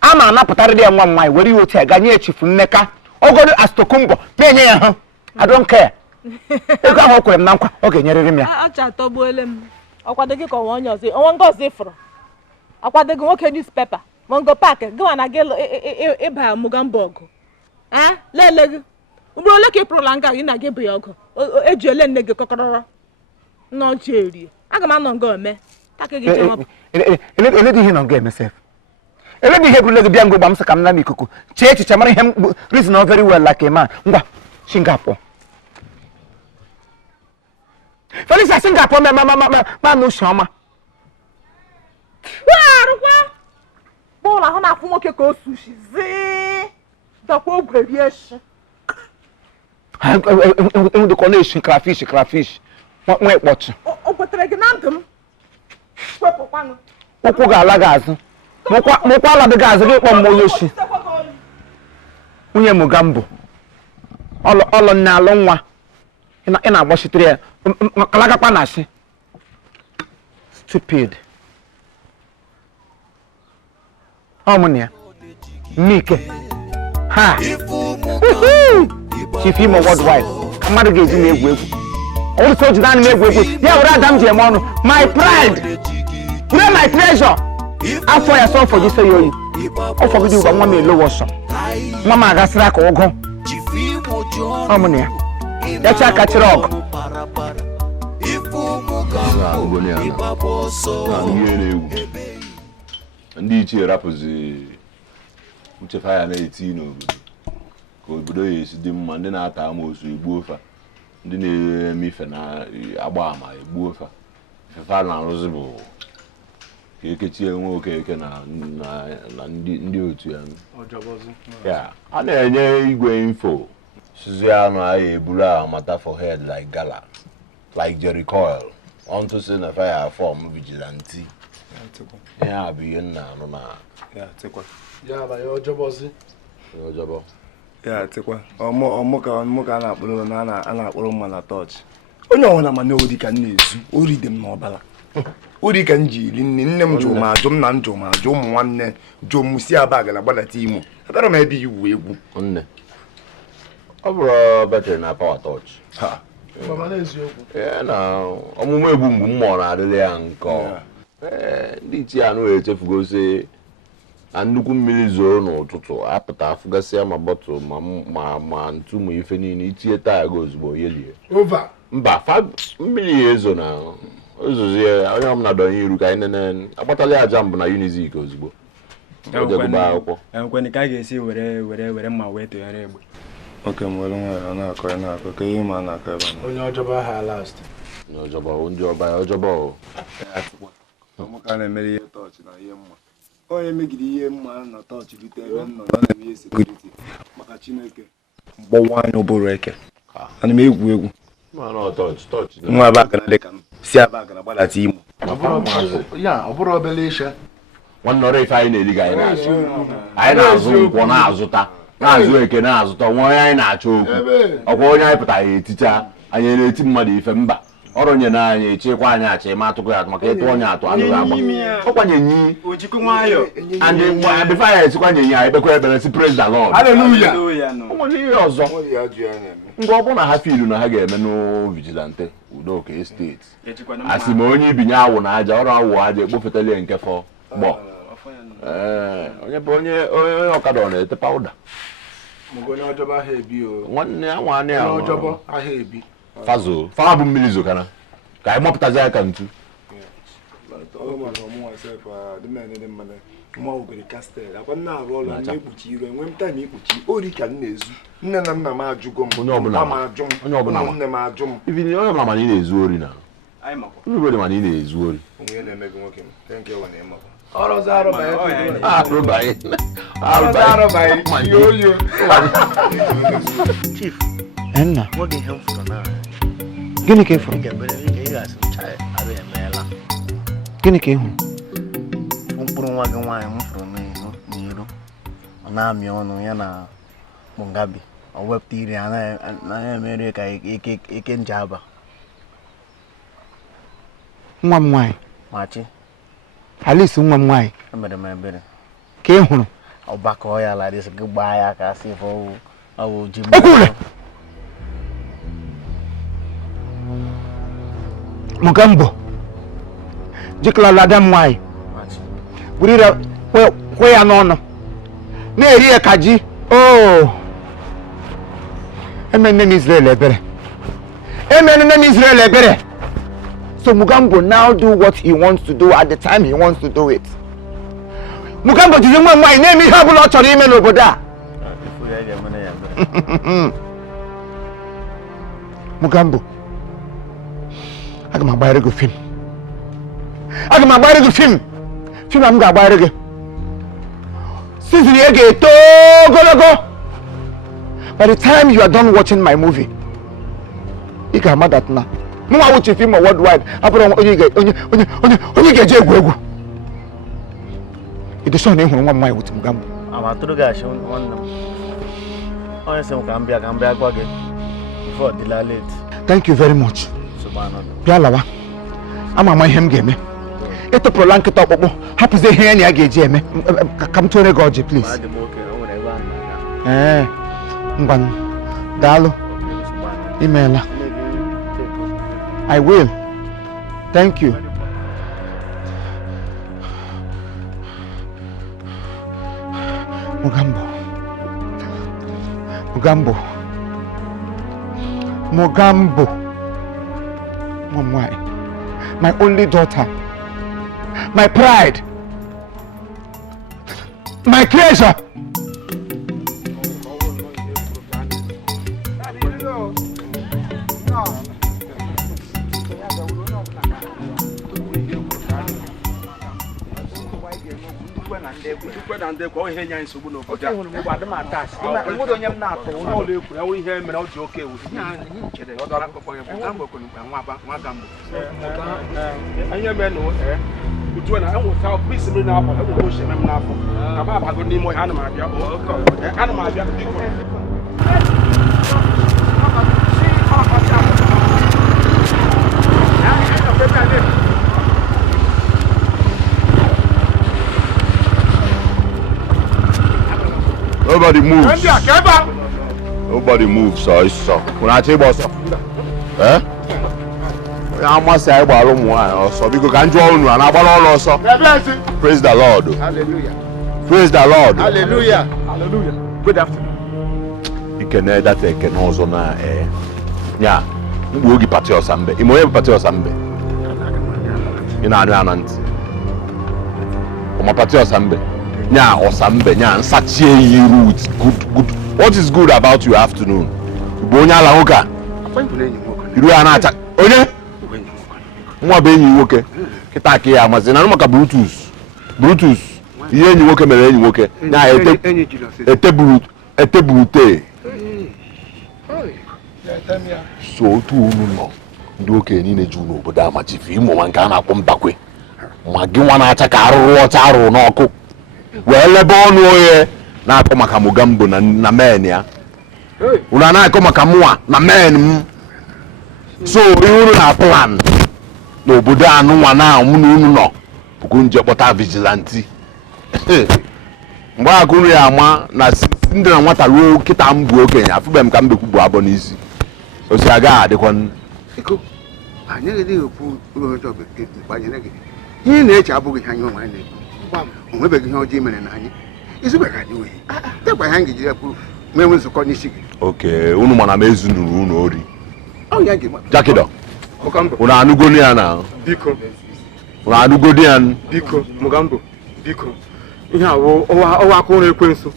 Ama anapụtara dị nwa mmanya were ihe otu a ganye echifu mmeka. Ogodo astokumbo menye ya ha. I don't care. Ego ahụ kwere m na nkwa ọ ga-enyerịrị m ya. Acha tọgbuole m. Ọkwado gị ka onye ọzọ, onwe ngozi fụrụ. Ọkwado gị nwoke newspaper, Mongo Park, gị na gị ịba Mogambo ọgụ. Lele gị. Ugbo ole ka ị pụrụla nga gị na gị bụ ya ọgụ. Eji ele nne gị kọkọrọrọ. N'ọchị eri. Aga m anọ nga ome. Take gị jema. Ele dị ihe nọ nga emesef. Ele dị ihe bụ lego bịa ngwa gbam saka m na n'ikuku. Chee echiche mara ihe reason very well like a man. Ngwa Singapore. Felisa Singapore ma no shama. Warwa. Bola ho na afụ nwoke ka o sushi zi. Dakwa ogweri eshi. The connection crayfish. Nwa ekpochi. O kwetere gị na ndụ m. Wepụkwanụ. Ụkwụ ga-ala gị azụ. Mụkwa ala dị gị azụ gị kpọ m onye shi. Nwunye Mogambo. Ọlọ nne alụ nwa. Ị na-agbachitere ya. Alagakwa na asị. Stupid. Ọmụnụ ya. Mike. Ha. Chief Imo worldwide. Mmadụ ga-eji m egwu. Ọ bụrụ ji naanị m egwu. Ya were Adam ji eme ọnụ. My pride. Pray my treasure. Afọ ya sọ for gị oyi. Ọ fọgide ụgwọ nwa m elo wọsọ. Nwa m agasịrị aka ụgwọ. Ọmụnụ ya. Ya chi aka chịrị ọgụ. Ndị ichie rapụzi uchefa ya na-eti n'obodo ka obodo ya esi dị mma, ndị na-ata amoosu egbuo fa, ndị na-eme ife na agba ama egbuo fa. Ifefa na-arụzi bụ ka ekechie nwe okeke na ndị otu ya. A na-enye igwe info sizi anụ ahịa eburu ahụ mata for head like gala, like Jerry Coyle, onto say na fire form vigilante. Yeah, be in na no na. Yeah, take one. Ya ba yo jobozi. Yo jobo. Yeah, take one. Omo ka na akpụrụ na akpụrụ mma na touch. Onye ọwụna ma na odi ka na-ezu, ori dem na ọbala. Ori ka nji iri nne m jụ ma ajụ m na njụ ma ajụ ụmụ nwanne jụ m si aba gala gbadata Imo. Abịara m ebe iwu egwu. Nne. bụrụ better na power touch. Ha. Mama n'eziokwu. Na ọmụmụ egbu mgbu mmụọ na-adịrị ya nkọ. Ndị ichie anụ echefugosi na nnukwu mmiri zoo n'ụtụtụ apụta afụgasịa ma bọtụl ma ntu ma ife niile itinye taya gị ozugbo yelie. Over. Mba, mmiri ya ezo na ozuzie onye ọbụla dọnye iru ka anyị nene agbatala aja mbụ na Unizik ozugbo. Enwekweni ka a ga-esi were mma wee tụgharị egbe. Oke m were nwa na-akọ ka ihe ma na-akọ ebe a. Onye ọjọba ha last. Onye ọjọba ndị ọjọba Ọmụka na-emere ihe tọọchị na ihe mma. Onye megide ihe mma na tọọchị rute ebe nọ na na-eme ihe sekuriti maka Chineke. Mgbawa anyị ụbụrụ eke. Ana m egwu. Nwa abaka na dịka m si abaka na gbadata Imo. Ọ bụrụ obele isha. Nwanne ọrụ ife anyị na-eri ga anyị na-azụ. Anyị na-azụ nkwọ na-azụ eke na-azụta nwa onye anyị na-achọ okwu. Ọkwa onye anyị pụtara eticha anyị na-eti mmadụ ife mba. Ọrụ nye na anyị echekwa anyị achị ma atụkọ ya maka ịtụ onye atụ anụ agba. Ọkwanye nyi. And before anyị esikwa nye anyị ekpekwa ebere si praise the Lord. Hallelujah. Onwere ihe ọzọ. Ngwa ọ bụ na ha fiilu na ha ga-eme no vigilante Udoka Estate. Asị ma onye ibinye awụ na aja ọrụ awụ aja ekpofetele nke fọ gbọ. Onye bụ onye ọkada ọ na-ete pawuda. Onye ọjọba ha ebi o. Nwanne ya nwanne ya. Onye ọjọba ha ebi. Fazo, fa bụ mmiri zokana. Ka anyị mọpụtazi aka ntu. Nwa ogere kastel akwa nna arụ ọrụ na-ekpuchi ire enwe m taịm ikpuchi ori ka m na-ezu nne na nna m ajụgo m onye ọbụla nne m ajụ m ibini onye ọbụla mana ị na-ezu ori na everybody mana ị na-ezu ori onye na-eme gị nwoke m nke ewe na ịmakwa ọrọzọ arụbaghị yoyo Chief Enna gịnị ka ị fụrụ? Gịnị ka ị hụrụ? Mkpụrụ nwa gị nwaanyị m fụrụ n'iru ọ na-amị ọnụ ya na Mugabe ọ wepụta iri anaghị emere ka ike njaba Nwa m nwaanyị machi Alice nwa m nwaanyị emere m ebere ka ị hụrụ ọgbakọ ya la dịsị gị gbaa ya ka asị ọwụ ji Ekwule Mugambo jikla lada m nwaanyị burire kwe ya n'ọnụ na-eri ya ka ji emenne m Israel ebere so Mugambo now do what he wants to do at the time he wants to do it. Mugambo jizi nwa nwaanyị na-eme ihe ọbụla ọ chọrọ ime n'obodo a. Mugambo aga m agbanyere gị fim fim a m ga-agbanyere gị season ya ga-eto ogologo. By the time you are done watching my movie ị ga-ama that na mụnwa wuchi film worldwide abụrụ onye ga-eji egwu ịdịsọ na ị hụrụ nwa m nwaanyị wuti Mugambo amatụrụ gị achị nwanne m onye sị m ka m bịa gwa gị before dịla late. Thank you very much. Bịa lawa ama ihe m ga-eme ịtụpụrụla nkịta ọkpụkpụ hapụzie ihe ya na ya ga-eji eme ka m tụọrọ gị ọjị please. Ngwa daalụ imeela. I will. Thank you. Mugambo. My only daughter. My pride. My treasure. Nobody moves. Nobody moves, so it's so. When I tell you about eh? I must say about also because can't you all know and about also. Praise the Lord. Hallelujah. Praise the Lord. Hallelujah. Hallelujah. Good afternoon. You can that can also na yeah. Wogi party or sambe. Imo party or sambe. Ina anu ananti. Omo party or sambe. Nya or sambe nya nsatie yiru it's good. What is good about your afternoon? Bonya la hoka. Iru ana acha. Onye? Nwa be enyi nwoke. Kita ke ya mazi na no maka Bluetooth. Ihe enyi nwoke mere enyi nwoke. Nya ete brute. So tu unu no. Ndị okenye niile ju n'obodo amachifu imo ma nke a na-akpọ mbakwe. Ma gị nwa na-acha ka arụrụ ọcha arụ n'ọkụ. Wee lebe ọnụ oye na-akọ maka Mogambo na men ya. Unu na-akọ maka mụwa na men m. So ihe unu na plan n'obodo anụ nwa na mụ na unu nọ bụkụ nje kpọta vigilante. Mgbe akụ unu ya ama na ndị na nwata ruo kịta m bụ okenye afụbe m ka m bekwu bụ abọ n'isi. Osi aga adịkwa Iko, anyị ga-edị okwu ọjọọ bekee gbanyere gị. Ihe na-eche abụghị ihe anyị onwe anyị na-ekwu. O nwebeghị ihe ọjọọ mere na anyị. Izubeghị anyị ohi. Dịkwa ihe anyị ga-ejiri ekwu mee nzukọ n'isi gị. Okay, unu mana m ezunuru unu ori. Ọ ya ga-eme. Jakido. Mogambo. Unu anugoni ya na. Biko. Unu anugoni ya. Biko, Mogambo. Biko. Ihe awụ ọwa aka ụlọ ekwensu.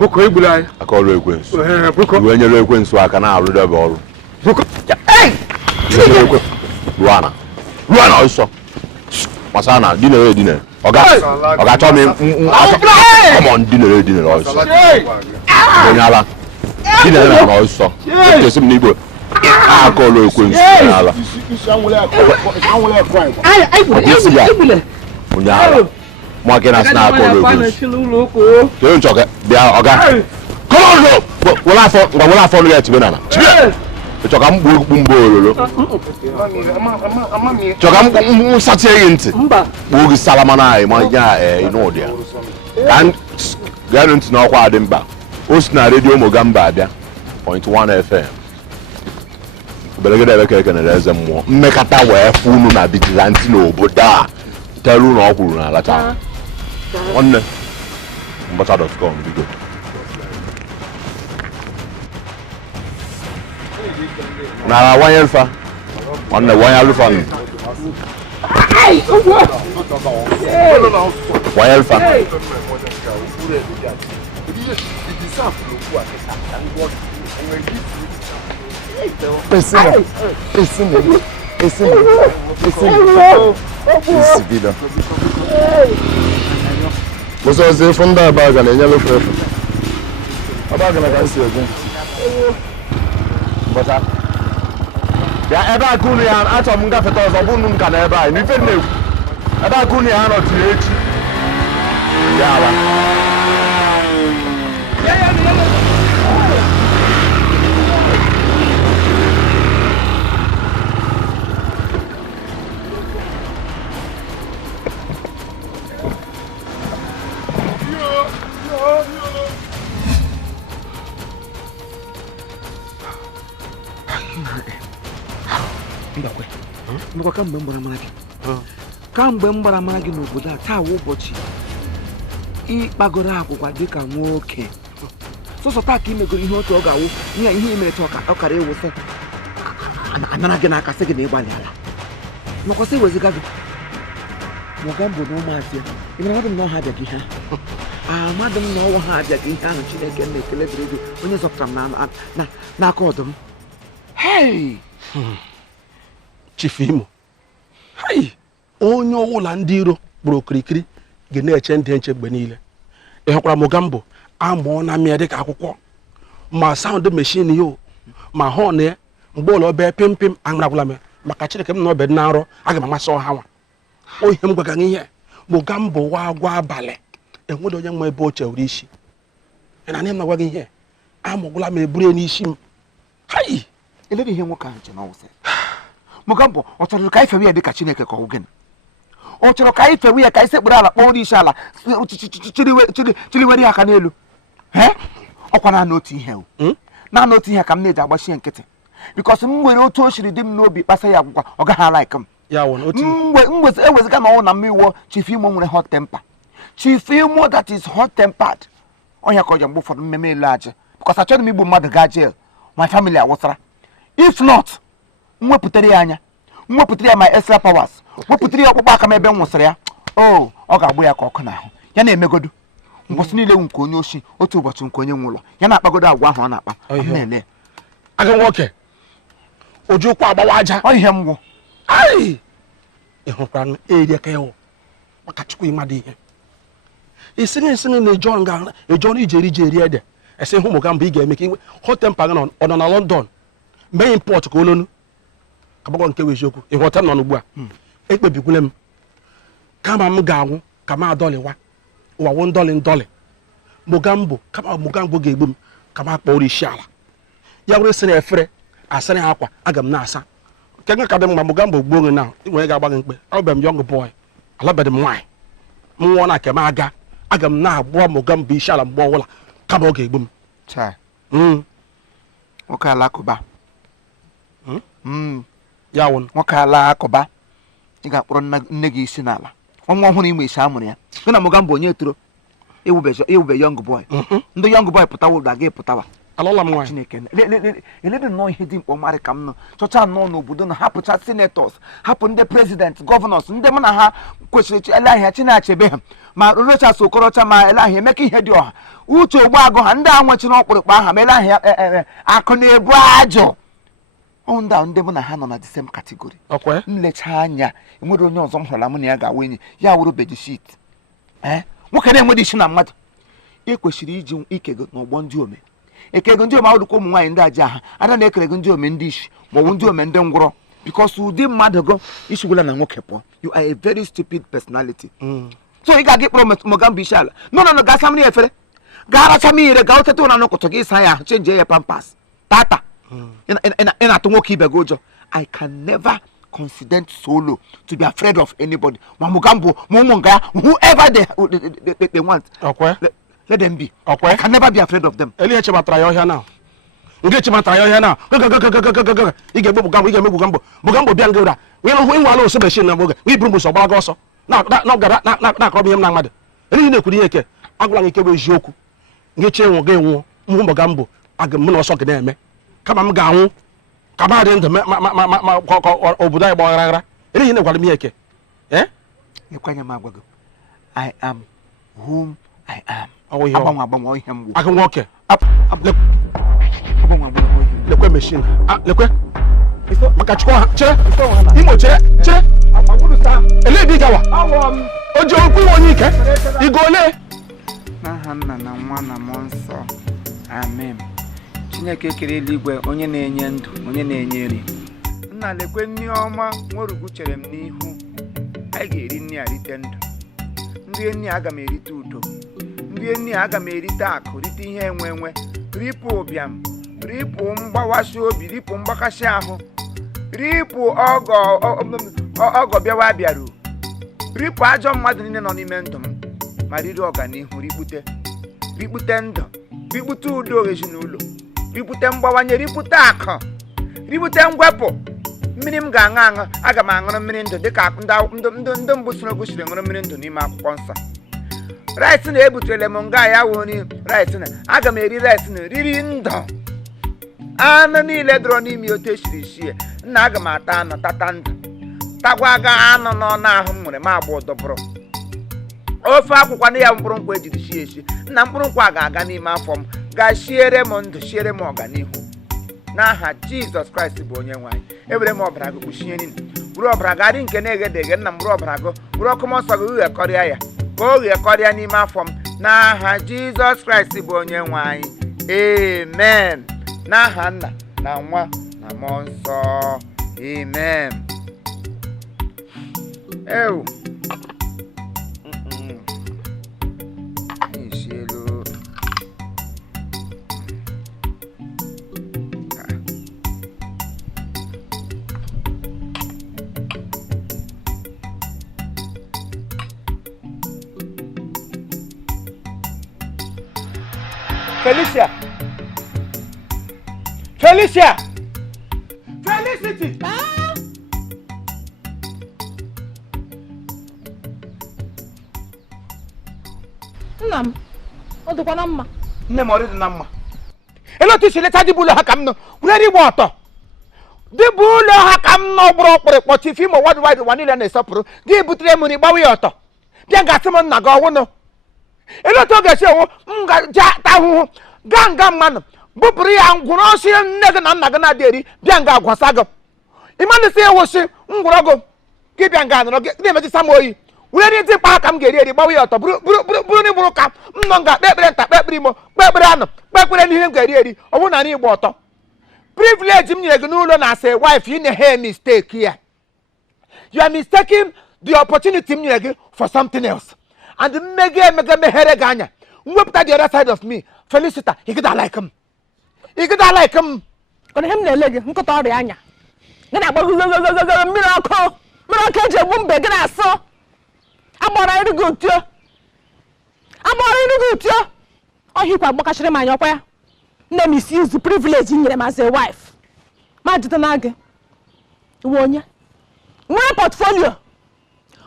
Biko egbula anyị. Aka ọrụ ekwensu. Biko. Iwe nyere ekwensu aka na-arụ debe ọrụ. Biko. Luana ọsọ. Masana dinere. Oga chọ mi. Come on dinere ọsọ. Onyala. Dinere na ọsọ. Kesi m n'Igbo. Aka ọrụ ekwensu onyala. Onyala. Mwa kena sna aka ọrụ ekwensu. Tell nchoke bịa oga. Come on go. Wala afọ nụ ya tibe nana. Choka mgbu mgbo ololo. Choka mgbu sati enti. Bugi salama na ai ma ya ino dia. And guarantee na kwa adimba. Osna radio Mogambo abia. 0.1 FM. Belegede beke kana leze mmụọ. Mmekata wee funu na vigilante na obodo a. Telu na okwuru na alata. Onne. mbata.com bigo. Na wanya alfa. On the wanya alfa. Wanya alfa. Ya ebe akunu ya achọ m ngafeta ọzọ bụ nnu m ka na ebe a n'ife na-ekwu ebe akunu ya nọ tiri echi ya ala Ndokwa kamgbe m gbara mara gị n'obodo a taa ụbọchị ịkpagoro akwụkwọ dịka nwoke sọsọ taa ka imegoro ihe otu ọ ga-awụ ihe imere ọ kara ewufe anara gị n'aka sị gị na ịgbalị ala nọkwasị weziga gị Mogambo na ụmụazị ya ịmara mmadụ m na ọha abịaghị ihe amadụ m na ọwa ha abịaghị ihe ahụ Chineke na-ekele dịrị gị onye zọpụtara m n'aka ọdụm. Chief Imo, onye ọwụla ndị iro kpụrụ okirikiri ga na-eche ndị nche mgbe niile. Ị hụkwara Mogambo amụọ na mmịa dịka akwụkwọ ma sound machine yo ma họn ya mgbe ụlọ ọbịa pim aṅụragwụla m maka Chineke m na ọbịa dị na nrọ aga m amasị ọha nwa ohe m gwaga ihe Mogambo wa agwa abalị enwere onye nwa ebe oche were isi na anya m na gwa gị ihe amụgwụla m eburu n'isi m. Ele ihe nwoke ahụ che na ọwụsị Mogambo ọ chọrọ ka anyị fewe ya dịka Chineke ka ọ gịnị ọ chọrọ ka anyị fewe ya ka anyị sekpere ala kpọọ isi ala chiliwere aka n'elu ọkwa na otu ihe na otu ihe ka m na-eji agbachie nkịtị because m nwere otu o siri dị m n'obi kpasa ya agwụgwa ọ gaghị alaik m eweziga na ọnwụ na mmeiwo Chief Imo nwere hot temper. Chief Imo that is hot tempered onye ka ọ ji mgbe ụfọdụ mmemme elu aja because achọghị m igbu mmadụ gaa jail my family awụsara. If not mwepụtara ya anya mwepụtara ya my extra powers wepụtara ya ọkpụkpọ aka m ebe m nwụsịrị ya ọ ga-agbụ ya ka ọkụ n'ahụ ya na-emegodu mbọsị niile nke onye oshi otu ụbọchị nke onye nwe ụlọ ya na-akpagodo agwa ahụ ọ na-akpa na-ele aga nwoke oji ụkwụ agbawa aja ọ ihe mgwụ ịhụkwara eri aka ya maka chukwu ịmadụ ihe isi na ejo ije eri ede esi hụ MOGAMBO ị ga-eme ka iwe hot temper gị ọ nọ na London mee import ka olonu kagbagọ nke eziokwu ịghọta m nọ n'ugbu a ekpebikwule m kama m ga-anwụ ka m adọlịwa ụwawo ndọlị MOGAMBO kama MOGAMBO ga-egbu m ka m akpọrọ isi ala ya were sị na efere asịrị ha akwa aga m na-asa nke nga ka dị mgba MOGAMBO gbuo onwe na nwere ga-agba gị mkpe abịa m young boy alabedị m nwaanyị m nwụọ na kem aga m na-agbụọ MOGAMBO isi ala mgbe ọbụla kama ọ ga-egbu m nwoke alakụba ya wụ nwoke alakụba ị ga-akpọrọ nne gị isi n'ala nwa ọhụrụ ime isi amụrụ ya gị na MOGAMBO onye toro ewube young boy ndị young boy pụtawa ụda gị pụtawa alụla m nwaanyị Chineke elede nnọọ ihe dị mkpọmarị ka m nọ chọcha nnọọ n'obodo na hapụcha senators hapụ ndị president gọvanọs ndị mụ na ha kwesịrị ele ahịa Chinachebe ha ma Rochas Okorocha ma ele ahịa Emeka ihe dị ọha Uche Ogbuagụ ha ndị a nwechiri ọkpụrụkpụ aha ma ele ahịa akụ na-ebu ajọ ndị mụ na ha nọ na the same category nlecha anya enwere onye ọzọ m hụrụla mụ na ya ga-awa enyi ya wụrụ bedishit nwoke na-enwere isi na mmadụ ị kwesịrị iji ike gị n'ọgbọ ndị ome ekego ndị ome awụdụkwa ụmụ nwaanyị ndị aja ha ada na-ekere gị ndị ome ndị isi maọbụ ndị ome ndị ngwụrọ because ụdị mmadụ go isigwela na nwoke pụọ you are a very stupid personality so ị ga-aga ịkpọrọ MOGAMBO isi ala nọ gasa mmiri efere gaa racha m ire gaa oteta ụra n'ụkụtụ gị ịsa ya ahụ chenjie ya pampas tata ị na-atụ nwoke ibe gị ụjọ I can never consider solo to be afraid of anybody ma MOGAMBO ma ụmụ nga ya whoever they want let them be. I can never be afraid of them. Eli echematara ya ọhịa na. Nge echematara ya ọhịa na. Ị ga-egbu MOGAMBO. MOGAMBO bịa ngora. Nwere hụ inwe ala ose beshin na moga. Wi buru muso gbara ọsọ. Na akọrọ ihe m na mmadụ. Eli na-ekwuru ihe ke. Agwala m ike bụ eziokwu. Nge chenwo ga enwo. Mụ MOGAMBO aga m na ọsọ gị na-eme. Kama m ga-anwụ. Ka ba dị ndụ ma obodo anyị gbaghara. Eli na-egwara m ihe ke. Ịkwanye m agwa gị. I am whom I am. Agbanwe ihe mgbu. Aka nwoke. Lekwe machine. Lekwe. Maka chukwu ha. Chere. Imo chere. Ele bi gawa. Ojo okwu onye ike. Igole. N'aha Nna na Nwa na Mmụọ Nsọ. Amen. Chineke kere eluigwe onye na-enye ndụ, onye na-enye nri. Nna lekwe nri ọma nworugwu chere m n'ihu. Anyị ga-eri nri a rite ndụ. Nri nri aga m erite udo. Nri nri aga m erite akụ rite ihe enwe ripụ ụbịam ripụ mgbawasị obi ripụ mgbakasị ahụ ripụ ọgọ bịawa bịaru ripụ ajọ mmadụ niile nọ n'ime ndụ m ma riri ọganihu rikpute ndụ rikpute udo ezinụlọ rikpute mgbawanye rikpute akụ rikpute ngwepụ mmiri m ga-aṅụ aga m aṅụrụ mmiri ndụ dịka ndị mbụ soro gosiri ṅụrụ mmiri ndụ n'ime akwụkwọ nsọ rice na ebutere m nga ya wụ nri rice na aga m eri rice na riri ndụ anụ niile dọrọ n'ime otu esiri sie nna aga m ata anụ tata ndụ tagwa aga anụ n'ọnụ ahụ m nwere ma agba ụdọbụrụ ofe akwụkwọ na ya mkpụrụ nkwụ ejiri sie esi nna mkpụrụ nkwụ a ga-aga n'ime afọ m ga siere m ndụ siere m ọganihu n'aha Jizọs Kraịst bụ onye nwe anyị ewere m ọbara gị kpuchie niile bụrụ ọbara gị adị nke na-eghede eghe nna m bụrụ ọbara gị bụrụ ọkụ m nsọ gị ghekọrịa ya ka o ghekọrịa n'ime afọ m n'aha Jizọs Kraịst bụ onye nwe anyị amen n'aha Nna na Nwa na Mmụọ Nsọ amen. Ewu isielu Felicia Felicia! Felicity! Nna m, ọ dịkwa na mma. Nne m ọrụ dị na mma. Ele otu isi leta dịbụ ụlọ ha ka m nọ, were igbe ọtọ. Dịbụ ụlọ ha ka m nọ gbụrụ ọkpụrụkpọ chief Imo worldwide ụwa niile na-esọpụrụ. Gị butere m n'igbawa ya ọtọ. Bịa gasị m nna gị ọwụnụ. Ele otu ọ ga-esi ewu m ga-ja ta ahụhụ gaa nga mmanụ bupụrụ ya ngwụrụ ọsị nne gị na nna gị na-adị eri bịa nga agwasa gị. Ịmanụsị ewusi ngwụrọgụ gị bịa nga anọrọ gị na-emetụta m oyi. Were ndị mkpa ha ka m ga-eri gbawa ya ọtọ bụrụ n'ịbụrụ ka m nọ nga kpekpere nta kpekpere imo kpekpere anụ kpekpere n'ihe m ga-eri ọ bụrụ na anyị igba ọtọ. Privilege m nyere gị n'ụlọ na asa wife ị na-he mistake ya. You are mistaking the opportunity m nyere gị for something else. And mmega meghere gị anya mwepụta the other side of me. Felicita, ị gịda like m. Ị gịda like m. Kọrọ ihe m na-ele gị nkụta ọrịa anya. Gị na-agba mmiri ọkụ eji egbu mbe gị na-asọ. Agbara iri gị utio. Ọhịkwa gbakashịrị m anya ọkwa ya. Nne m isi izu privilege nyere m as a wife. Ma jide na gị. Uwe onye. Nwere portfolio.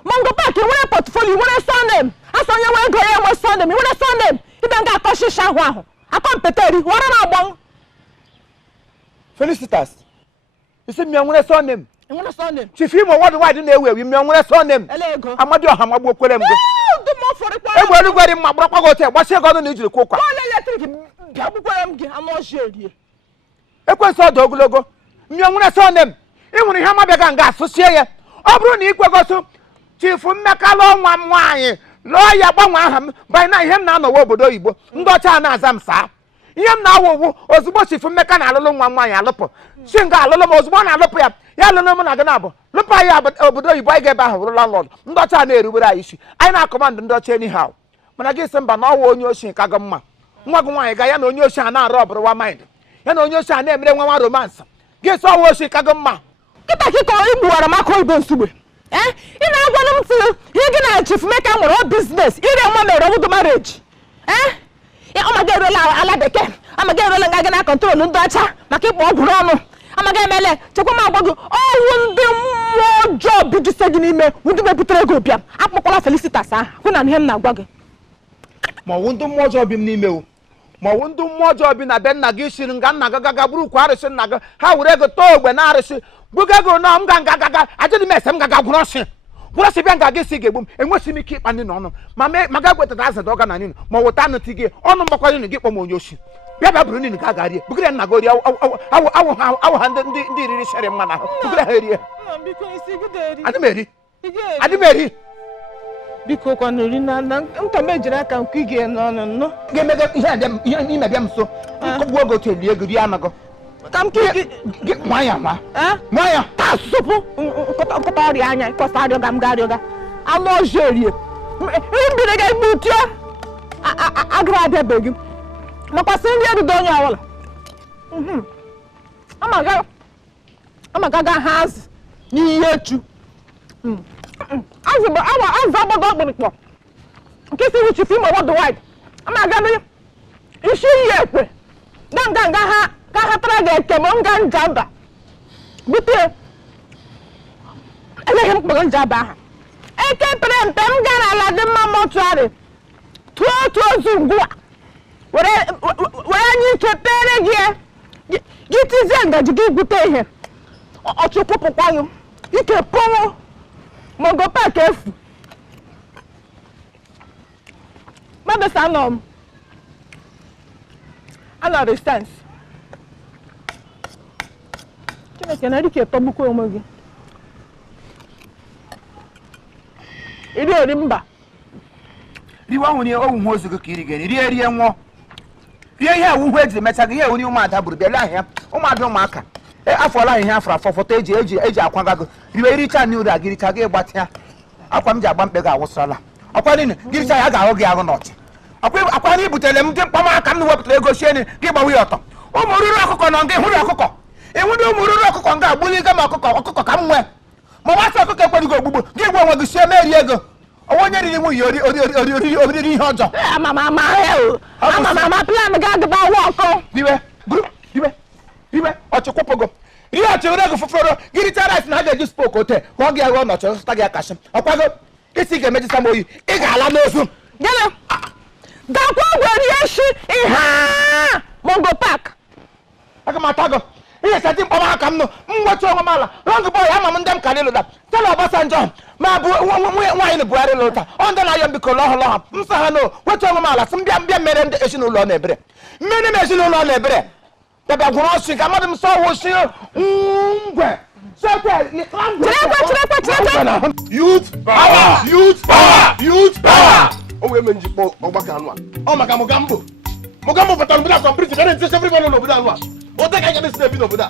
Mongo Park nwere portfolio, nwere surname. Asa onye nwere ego ya nwere surname, nwere surname. Ibe nga akọ shisha ahụ. Akọ mpeteri, wara na agbọn. Felicitas. Isi mi nwere surname. Nwere surname. Chief Imo worldwide na-ewu ewu mi nwere surname. Amadi ọha magbu okwere m gị. Egbe eluigwe dị mma gbụrọkwa gị otu gbasi ego ọnụ na ijiri kwa ụkwa. Eletrik bịa gbukwere m gị anụ ọjị erie. Ekwensu ọdụ ogologo. Mi nwere surname. Ị nwere ihe amabeghị nga asụsie ya. Ọ bụrụ na ị kwegosu Chief Mmekala nwa m nwaanyị lụọ ya gbanwe aha m banyị na ihe m na-anọwa obodo oyibo ndị ọcha na-aza m saa. Ihe m na-awụ ugwu ozugbo Chief Mmeka na-alụlụ nwa m nwaanyị alụpụ si nga alụlụ m ozugbo na-alụpụ ya ya lụlụ m na gị na-abụ lụpụ anyị obodo oyibo anyị ga-ebe ahụ bụrụ landlord ndị ọcha na-erubere anyị isi anyị na-akọmandụ ndị ọcha anyhow mana gị sị mba na ọwa onye oshi ka gị mma nwa gị nwaanyị ga ya na onye oshi a na-arụ ọbụrụ wa mind ya na onye oshi a na-emere nwa nwa romansị gị sị ọwa oshi ka gị mma kịta kịka igbuwara m aka oyibo nsogbe ị na-agwanụ m tụ ihe gị na Chief Mmeka nwere ọ biznes ire nwa mere ọwụdụ marriage ọmaga eruola ala bekee amaga eruola nga gị na kọntrol ndị ọcha maka ịkpọ ọgwụrụ ọnụ amaga emele chekwa m agwa gị ọwụ ndị mmụọ ọjọọ biduse gị n'ime ndị mepụtara ego bịa akpọkwala Felicitas ahụ hụ na ihe m na-agwa gị ma ọwụ ndị mmụọ ọjọọ bi m n'ime o ma ọwụ ndị mmụọ ọjọọ bi na be nna gị siri nga nna gị gaga bụrụ ukwu arụsị nna gị ha were ego tọọ ogbe na arụsị buga ego na m ga ajịdị m ese m gaga gwụrụ ọsị bịa nga gị si ga-egbu m enwesị m ike ịkpa ndị n'ọnụ ma ga gwetata azụ dọga na ninu ma weta anụ ti gị ọnụ mgbakwa ninu gị kpọ m onye oshi bịa bịa bụrụ ninu ga garie bugere nna gị ori awụ ha ndị riri shere mma n'ahụ bugere ha erie adị m eri biko kwanụri na nka m ejiri aka nke ige n'ọnụ nnọọ ga-emega ihe ime bịa m nso nkọgbu oge otu elie ego rie anụ gị ka m gị nwa ya taa sụpụ nkọta ọrịa anya ịkọsa arịọga m ga-arịọga anụ ọjọọ erie mbiri ga igbu tio agụrụ abịabeghị makwasị nri erudo onye ọbụla amaga ha azụ n'ihe echu azụ agbago ọkpụrụkpọ nke si wu Chief Imo worldwide amaga isi iyi ekwe nga ha tara ga-eke m nga njaba bute eleghị m kpọrọ njaba aha eke pere mpe m gara ala dị mma mọtụarị tụọ otu ozu ngwa were anya ike pere gị tizie ngaji gị bute ihe ọchụkwụpụkwaghị ike pụrụ Mongo Park efu mabesa anọ resistance Chineke na dike tọgbukwa onwe gị iri eri mba riwa nwunye owu ozu gị ka iri gị rie nwụọ rie ihe awụhụ eji mecha gị ihe ewuri ụmụada bụrụ bịa ahịa ụmụada ụmụaka afọla ahịhịa afọ afọ foto eji akwaga gị riwe iricha na uru gị richa gị gbatịa akwa m ji agba mkpe gị awụsala ọkwa niile gị richa ya ga-ahụ gị ahụ n'ọchị akwa na ibutere m dị mkpamaka m wepụtara ego sieni gị gbawa ya ọtọ ụmụ ruru ọkụkọ nọ nga ịhụrụ ọkụkọ enwere ụmụ ruru ọkụkọ nga agbụliga m ọkụkọ ka m nwee ma gbasa ọkụkọ ekweghị ogbugbo gị gwa onwe gị sie merie ego ọnwa onye riri nwunye oriri ihe ọjọọ plan ga-agaba ọkụ riwe ọchịkwụpụgo rie ọchịrị ego fụfụrụ gịrị charis na ha ga-eji spoke ote ka ọ ga-ewe ọnọchị zụta gị akasị ọkwago isi ga-emejisa m oyi ị ga-ala n'ozu gịnị gakwa gwere echi ihe mongo park aga m atago ihe seti mkpọma aka m nụ mgbochi onwe m ala rọngụ bọy ama m ndị m karị lụda tela Ọbasanjọ ma bụ nwaanyị na Buhari lụta ọ ndị na-ayọ mbiko lọhọlọha m sa ha no wetu onwe m ala sị mbịa mere ndị ezinụlọ na-ebere mmeri m ezinụlọ na-ebere bịabịa gwụrụ ọsị ka mmadụ m sọ wụsị ngwe Youth power! Youth power! Youth power! O wee menji kpọ ọgbakọ anụ a. Ọ maka Mogambo. Mogambo batara obodo a kọmpriti ka na-ntị everybody n'obodo anụ a. O te ka anyị ga-esi ebi n'obodo a.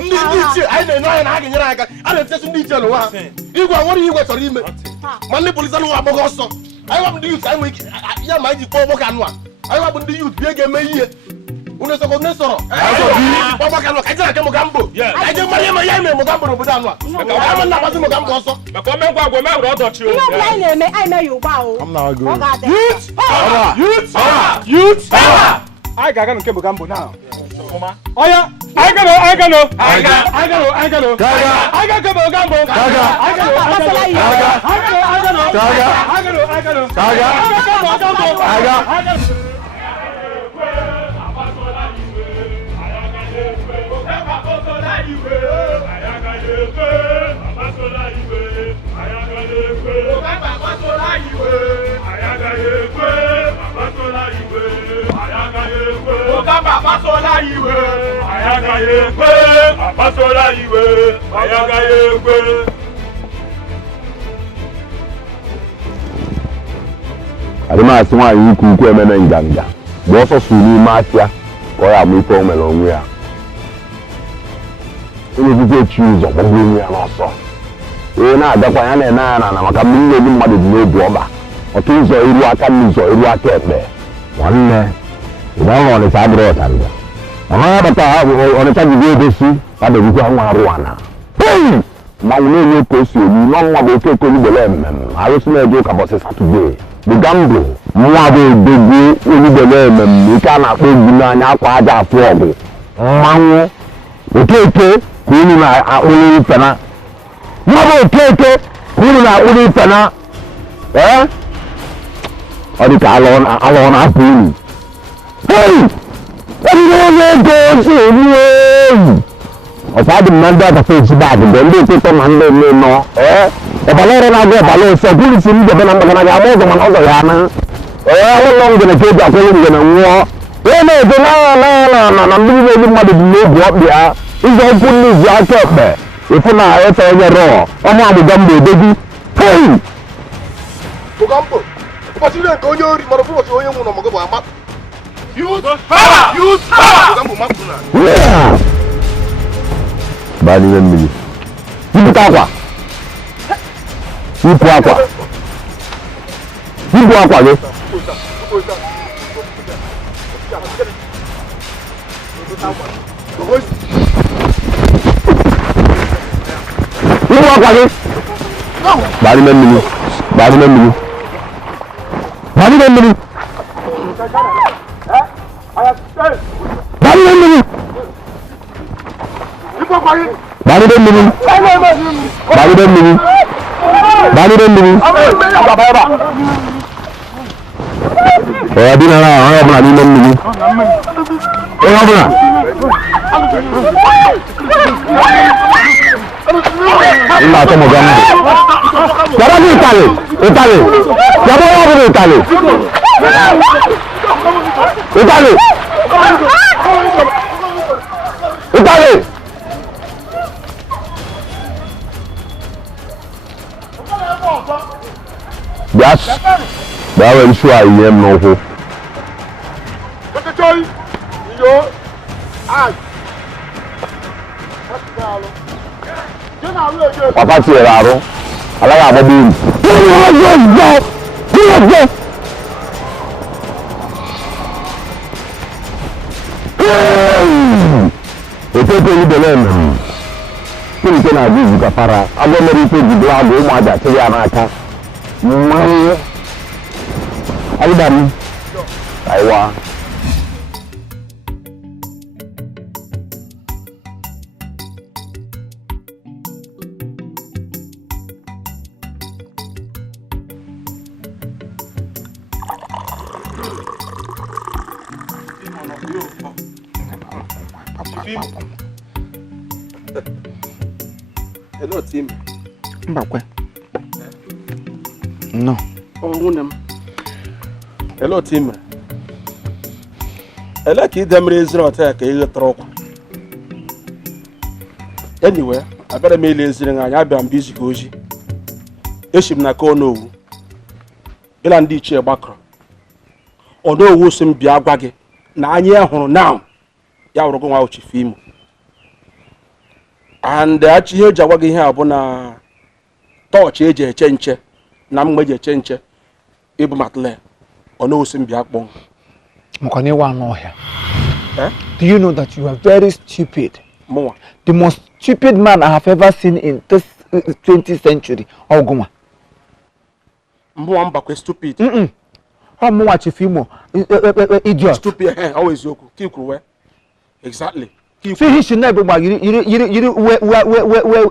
Ndị ichie anyị na-enye anyị na ha ga-enyere anyị aka. A na-ntị ndị ichie n'ụwa ha. Igwe nwere ihe igwe chọrọ ime. Ma ndị polisi anụ agbọghọ ọsọ. Anyị wabụ ndị youth anyị nwere ike ya ma anyị ji kpọọ ọgbakọ anụ a. Anyị wabụ ndị youth bịa ga-eme ihe. Une sọgọ ne sọrọ. Ọgbakọ anụ a ka anyị na-ake Mogambo. Anyị je mara ma ya eme Mogambo n'obodo anụ a. Anyị na agbazi Mogambo ọsọ. Maka omengwa agwa mewuru ọdọchi o. Ihe ọbụla anyị na-eme anyị na Yoruba o. Ọ ga-adị. Youth power! Youth power! Anyị ga-aga nke Mogambo now. Oya, I gano. Adịmasị nwaanyị ikwu ukwu ememe nganga bụ ọsọ suru n'ime afịa ka ọ ya ama ife o mere onwe ya. Onye ofufe echi ụzọ gbagbuo onwe ya n'ọsọ. Onye na-agakwa ya na-ene anya na maka mmiri ndị mmadụ dị n'obi ọba. Otu ụzọ iru aka n'ụzọ iru aka ekpe. Nwanne ịba ọrụ Ọnịcha adịrị ọtanga. Ọha ya bata Ọnịcha jiri egosi adịghịkwa nwa arụ ana. Mmanwụ na-enye ka o si olu n'ọnwa bụ oke olugbele mmemme arụsị na-eje ụka bọsị Satọdee. Mogambo nwa bụ odogwu olugbele mmemme ike a na-akpọ egwu n'anya akwa aja afụ ọgụ. Mmanwụ okeke ka unu na-akpụrụ ifena. Nwa bụ okeke ka unu na-akpụrụ ifena. Ọ dị ka alọ na-apụ unu. Onye ego si elu ewu. Ọ̀fà dì mọ́ ndé ọ̀tàfẹ́ ìjìbá àdìgbẹ́ ndé ìpétọ́ ma ndé ilé nọ. Ọ̀bàlẹ̀ rẹ̀ náà gbé ọ̀bàlẹ̀ ẹ̀sẹ̀ kúrò sí ní ìjọba nàmbà náà àmọ́ ọ̀zọ̀ mọ̀nà ọ̀zọ̀ yà ná. Ọlọ́run ngẹ̀nẹ̀ kéjì àkọ́lé ngẹ̀nẹ̀ nwọ́. Wọ́n náà ètò náà ndí bí ẹni mmadụ dị n'obu ọkpịa. Ịzọ ụkwụ ndị izu aka ekpe. Ịfụ na efe onye rọọ. Ọmụ Mogambo edegwu. Mogambo, ụbọchị ile nke onye ori mara ụbọchị onye nwụrụ Mogambo ama. Youth power! Youth power! Mogambo mapụ na. Bani mmiri. Yipụta akwa. Yipụ akwa. Yipụ akwa gị. Yipụ akwa gị. Bani mmiri. Bani mmiri. Bani mmiri. Bani mmiri. Bani den mini. Bani den mini. Bani den mini. Dina na orang pernah ni den mini. Orang pernah. Ini macam Mogambo. Siapa ni Itali? Itali. Siapa orang ni Itali? Itali. Itali. Yes. That will show I am no hope. Papa ti raro. Alága abobi. Ètò ìlú bẹ̀rẹ̀ mi. Kí ni kí ni àbí ìzùkà fara? Agbọ́mọdé tó di bíláàbù ó mọ àjà tí yà máa ká. Mmanwụ. Ayịdami. Aiwa. Hello, team. Mbakwe. No. Hello, team. I like it. Them raising out here. Anyway, I better mail raising. I be busy goji. Eshim na ko no. Ilandi che bakro. Odo wo sim bia gwage. Na anye huru now. Ya woro go wa uchi film. And actually he jawage ihe abuna touch eje echenche na mgbeje echenche ibu matle. Ono wo sim bia kpon. Mukwane wa no here. Do you know that you are very stupid? More. The most stupid man I have ever seen in this 20th century. Oguma. Mbakwe stupid. How much if you idiot? Stupid. Always yoku. Kikruwe. Exactly. See, he should never buy you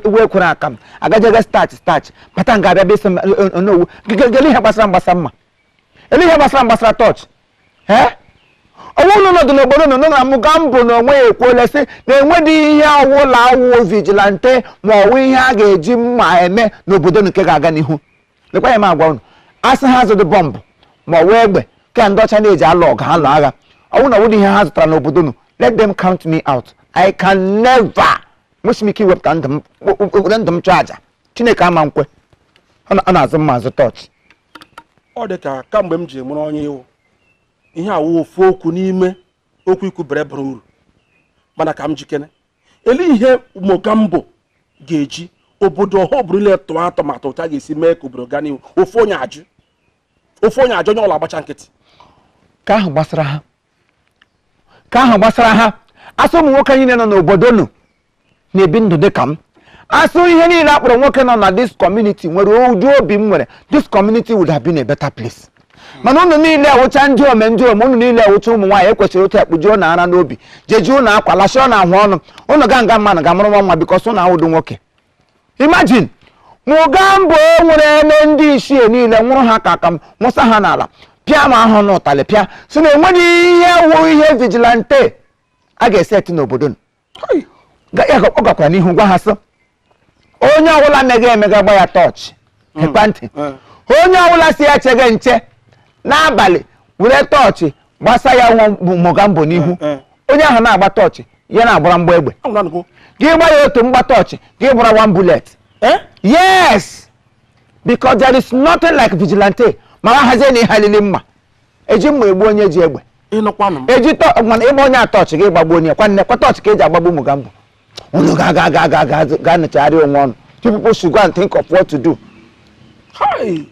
where could I come? I got just start. But I'm gonna be some no. Geli have basama. Eli have basama touch. Eh? I won't know the Bono no Mugambo no way. Well, say, then when the year will allow vigilante, more we have a Jim, my me, no Bodon Kagaganihu. The way I'm going. As has the bomb. More web can Dutch and age a log, Halaga. I wonder what he has to no Bodono. Let them count me out. I can never. Must me keep up them charger. Chineka Mankwe. Another man's touch. Or the car come when Jim on you. Ihe awu foku n'ime okwu iku berebere uru mana ka m jikene eli ihe mogambo geji obodo ọhụbụrụle tụọ atụmatụ ta ga-esi mee ka obodo gaa n'ihu ofu onye ajụ onye ọla agbacha nkịtị ka ahụ gbasara ha asụ ụmụ nwoke niile nọ n'obodo nụ na-ebi ndụ dị ka m asụ ihe niile akpọrọ nwoke nọ na this community nwere ụdị obi m nwere this community would have been a better place. Mana unu niile awụcha ndị ome unu niile awụcha ụmụ nwaanyị ekwesịrị otu ekpuji na ara n'obi jeji unu akwa lashọ na ahụ ọnụ unu ga mmanụ ga mụrụ nwa bikọs unu awụdụ nwoke. Imagine Mugambo nwere eme ndị ishie niile nwụrụ ha ka aka mụsa ha n'ala pịa ma ahụ n'ụtalị pịa so na enweghị ihe wụ ihe vigilante a ga-eseti n'obodo ọ gakwara n'ihu gwa ha sị onye ọbụla emega gba ya tọọchị ekwentị onye ọbụla si ya chege nche n'abalị were tọọchị gbasa ya nwa Mugambo n'ihu onye ahụ na-agba tọọchị ya na-agbara mgba egbe gị gba ya otu mgba tọọchị gị gbara one bullet. Yes, because there is nothing like vigilante. Mara hazie ni halili mma eji mma egbu onye ji egbe eji mana ịgba onye atọọchị gị gbagbu onye kwa tọọchị ka eji agbagbu Mugambo unu ga nechagharị onwe ọnụ. People should go and think of what to do. Hi.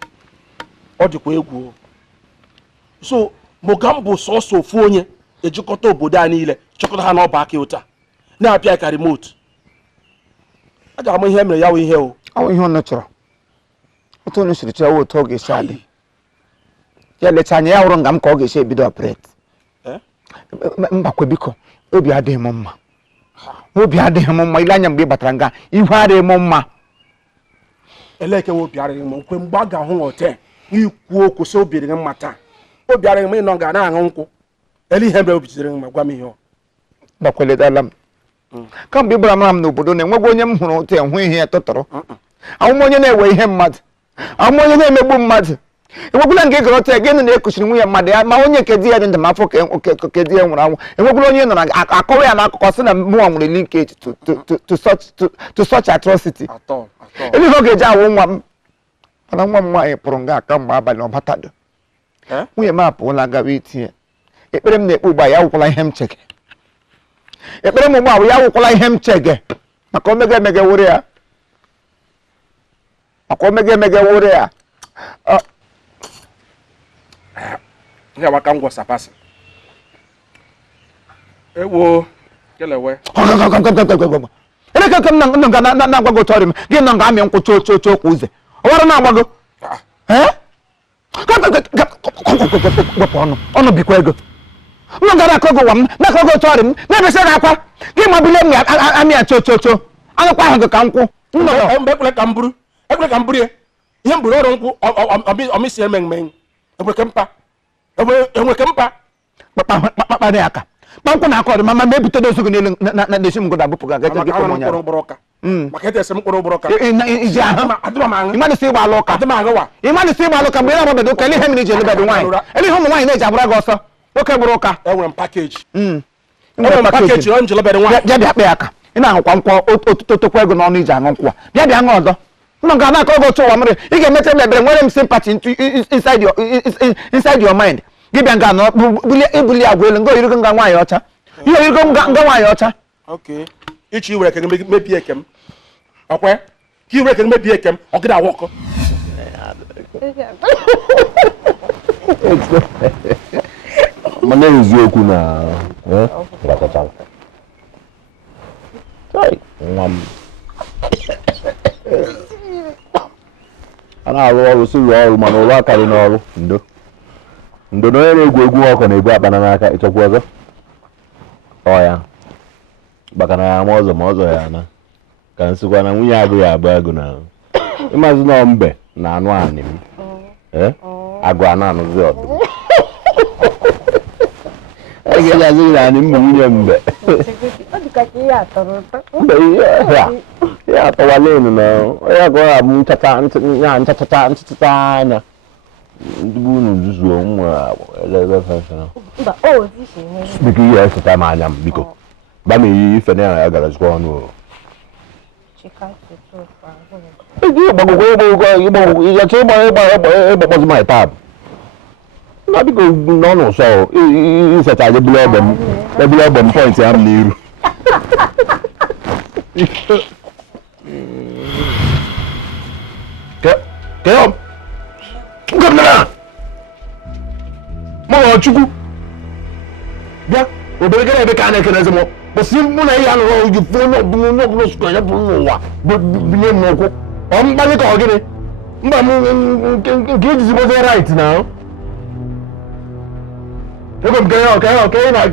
Ọ dịkwa egwu. So Mugambo sọsọ ofu onye ejikọta obodo a niile chọkọta ha n'ọba aka ụta na-apịa ka remote. Aja ama ihe mere ya wụ ihe o. Ọ ihe ọ chọrọ. Otu onye siri chọrọ otu ọ ga-esi adị. Ya lecha anya ya hụrụ nga m ka ọ ga-esi ebido operate. Mbakwe biko obi adịghị m mma. Obi adịghị m mma ile anya mgbe ị batara nga ihu adịghị m mma. Eleke obi adịghị m nkwe mgbe a ga-ahụ hotel ikwu okwu so obi adịghị mma taa. Obi adịghị m ịnọ ga na-aṅụ nkwụ. Ele ihe mere obi jidere m gwa m ihe ọ. Bakweledala m. Kamgbe ịgbara mara m n'obodo na-enwegwa onye m hụrụ otu enwe ihe ya tụtụrụ. Ahụm onye na-ewe ihe mmadụ. Ahụm onye na-emegbu mmadụ. Enwekwala nke gọrọ taa gị na-ekuchiri nwunye mmadụ ya ma onye nke di ya dị ndụ ma afọ ke di ya nwụrụ anwụ. Enwekwala onye nọ na akọwa ya n'akụkọ sị na mụnwa nwere linkage to such atrocity. Ele ihe ọ ga-eji awụ nwa m. Mana nwa m nwaanyị pụrụ nga aka mgbe abalị ọ batado. Nwunye m apụọla gawa itinye. Ekpere m na-ekpe ugbu a ya awụkwala ihe m cheke. Ekpere m ugbu a ya awụkwala ihe m chege maka omege wụrụ ya. Maka omege wụrụ ya. Ya waka ngwa sapasi. Ewo kelewe. Ele ka kam na gwago tori gị nọ ga-amị nkwụ cho kwa uze. Ọwara na agwago. Ọnụ bikwa ego. Nọ gara akogo wam na akogo tori m na bese na akwa. Gị ma bile m amị cho. Anụkwa ahụ ka nkwụ. Mbe ekwe ka mburu. Ekwe ka mburu ye. Ihe mburu ọrụ nkwụ omisi emengmeng. Enwe ke mpa. Kpakpa dị aka kpankụ na akọrọ ma ebute dozu gị n'elu na desi m goda bụpụ ga ga gị Ama mkpụrụ mkpụrụ ọka. Maka ete mkpụrụ mkpụrụ ọka. iji ahụ Adịma m aṅụ. ịmadụ si ịgba alụ ụka ịmadụ si ịgba alụ ụka mgbe ị na-agbabedo ụka ele ihe mere iji elebedo nwaanyị ele ihe ụmụ nwaanyị na-eji abụra gị ọsọ nwoke gburu ụka Enwere m pakeji. Enwere m pakeji ọ m ji lebedo nwaanyị. bịa bịa kpee aka ị na-aṅụkwa nkwọ ototokwa ego n'ọnụ iji aṅụ nkwụ bịa bịa ṅụ ọzọ mma ga na-akọ oge otu ụwa mere ị ga-emecha lebere nwere m sympathy inside your mind gị bịa nga nọ ibuli agwa elu nga oyirigo nga nwaanyị ọcha ihe oyirigo nga nwaanyị ọcha Okay. Ichi iwere ka mebie ekem. Okwe? Ka iwere ka mebie ekem, ọ gịda awọkọ. Mana eziokwu na gbakọtara. Nwa m. A na-arụ ọrụ si rụọ ọrụ mana ụlọ akarị n'ọrụ ndo na onye na-egwu egwu ọkụ na-ebu akpana n'aka ịchọkwa ọzọ ọ ya maka na ya ama ọzọ ma ọzọ ya na ka nsịkwa na nwunye agụ ya abụ agụ na ịmazị nọ mbe na anụ anị m agụ a na-anụzi ọdụm a ga-eji azụ na anị m bụ nwunye mbe mbe ihe atọwala elu na onye agụ ya bụ nchachacha anya ndị bụ unu zuzuo ụmụ elebe fefere biko ihe eseta m anya m biko gba m iyi ife na ya gara zụkọ ọnụ ịgbakpọzi my tab na biko n'ọnụ ụsọ isecha ebule egbe m point ya m n'iru keom mama Chukwu bịa obere gana ebe ka a na-ekenezi m kwụsị mụ na ihe anụrụ oju fụ onye ọbụla sụkọ ya bụrụ n'ụwa binye m n'ụkwụ ọ mkpali ka ọ gịnị mba m nke ejizi bozi right na ego m kenye na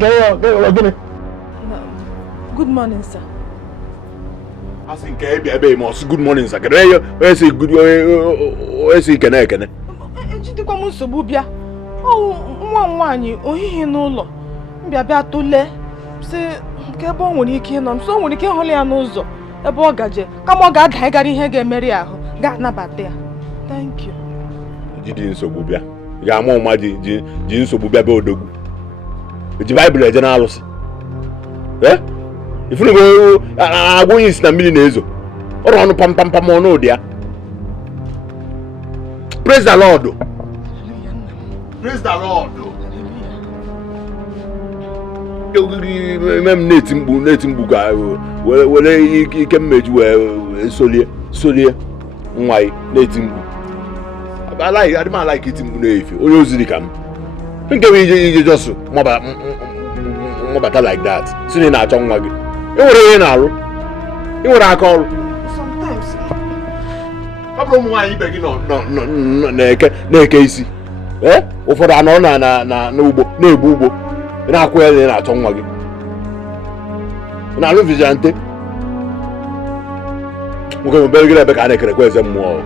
gịnị. Good morning, sir. Asị nke ebe ma ọsị good morning sir kedụ onye si ekene ejidekwa m nsogbu bịa nwa nwaanyị ohihi n'ụlọ mbịa tụlee si nke ebe ọ nwere ike ịnọ m so o nwere ike ịhụla ya n'ụzọ ebe ọ gaje kama ọ ga-adaghịgara ihe ga-emeri ahụ ga-anabata ya. Thank you. Jide nsogbu bịa ị ga-ama ụma ji nsogbu bịa be odogwu eji baịbụl eje n'alụsị ifunugo agwa onye isi na mmiri na-ezo ọrụ ọnụ pampampam ọnụ ụdị ya. Praise the Lord. Praise the Lord. Mem na-eti mkpu ka were ike mmeju wee solie nwa ya na-eti mkpu. Adịm alaik iti mkpu na-efe onye ozi dị ka m nke bụ ije jọsụ mọbata like that si na ị na-achọ nwa gị enwere ihe na-arụ enwere aka ọrụ ọ bụrụ ụmụ nwaanyị ibe gị na-eke isi ụfọdụ anọ n'ugbo na-egbu ugbo ị na-akwụ ya na ị na-achọ nwa gị na-alụ vigilante nwoke mebere gịrị ebe ka a na-ekerekwa eze mmụọ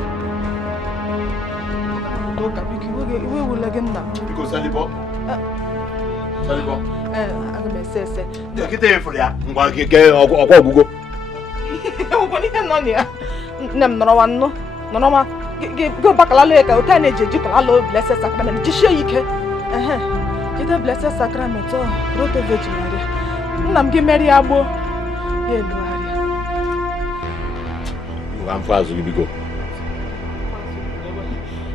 ọkwa ọgwụgwọ nne m nọrọwa nọrọma gị bakalala ka ụta na-eji ejikalala blessed sacrament jisie ya ike jide blessed sacrament roto virgin Maria nna m gị merie agboo ya elugharịa mfụ azụ gị biko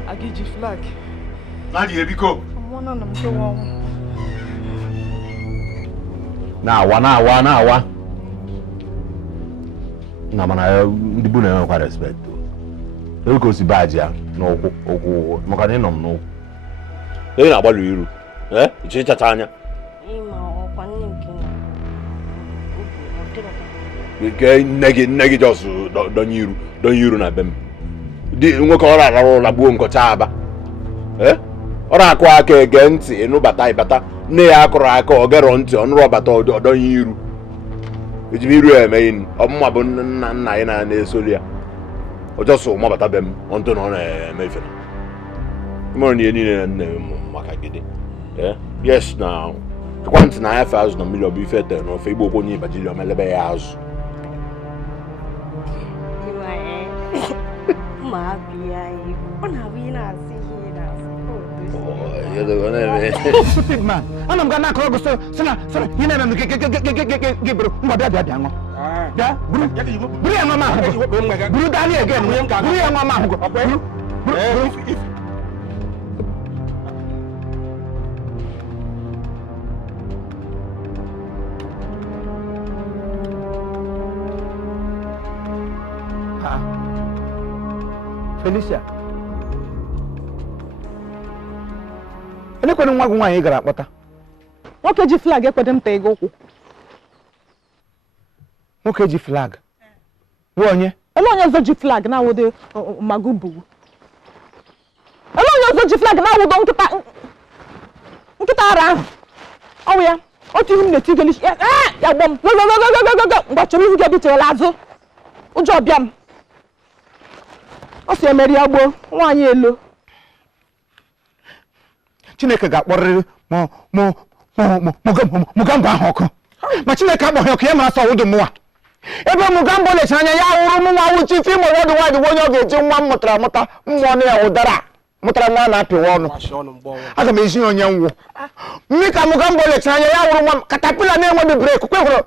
aga iji flag Nadia biko nwana na m kewa ọnwụ na-awa na mana ndị bụ na-enwekwa respect ebe ka o si baji ya n'ụkwụ maka na ị nọ m n'ụkwụ onye na-agbalị iru iche ịchacha anya nke nne gị jọs donye iru na be m nwoke ọrụ ararụ ụla gbuo nkọcha aba ọrụ akụ aka ege ntị ịnụbata ịbata nne ya akụrụ aka ọ gerọ ntị ọnụrụ ọbata ọdọnye iru ejibe iru ya emeghị ọmụma bụ nna anyị na-esoli ya ọjọsọ mabata be m ọntụ na ọ na-eme ife ịmụrụ na ihe niile nne m maka gịdị yes na Quanti na ya faz no milho bifete no fe Igbo konyi bajili o melebe ya azu. Ma bia yi. Ona wi na si stupid man. Anam ga na ko go so na hina na ge bro. Ngwa bia ngo. Bia bru. Bru ya mama. Bru dali again. Bru ya mama. Bru. Felicia. Ele kwenu nwa gụ nwaanyị gara akpọta. Nwoke ji flag ekwede m tee gị ụkwụ. Nwoke ji flag. Bụ onye? Ele onye ọzọ ji flag na-awụdo magubu. Ele onye ọzọ ji flag na-awụdo nkịta ara ahụ. Ọwụ ya. Otu ihu m na-etigeli ya gbọ m. Mgbe chọrọ ihu gị ebitere azụ. Ụjọ ọbịa m. Ọ si emeri ya gboo nwaanyị elo. Chineke ga-akpọrịrị Mogambo ahụ ọkụ. Ma Chineke akpọghị ọkụ ya mara sọ ụdụ mụwa. Ebe Mogambo lechara anya ya hụrụ m nwa wuchi fim ọdụ nwaanyị onye ọ ga-eji nwa m mụtara amụta mmụọ na ya ụdara mụtara nwa na-apịwa ọnụ. Aga m ezi onye nwụ. Mmiri ka Mogambo lechara anya ya hụrụ nwa m katapila na-enweghị breki kwekwuru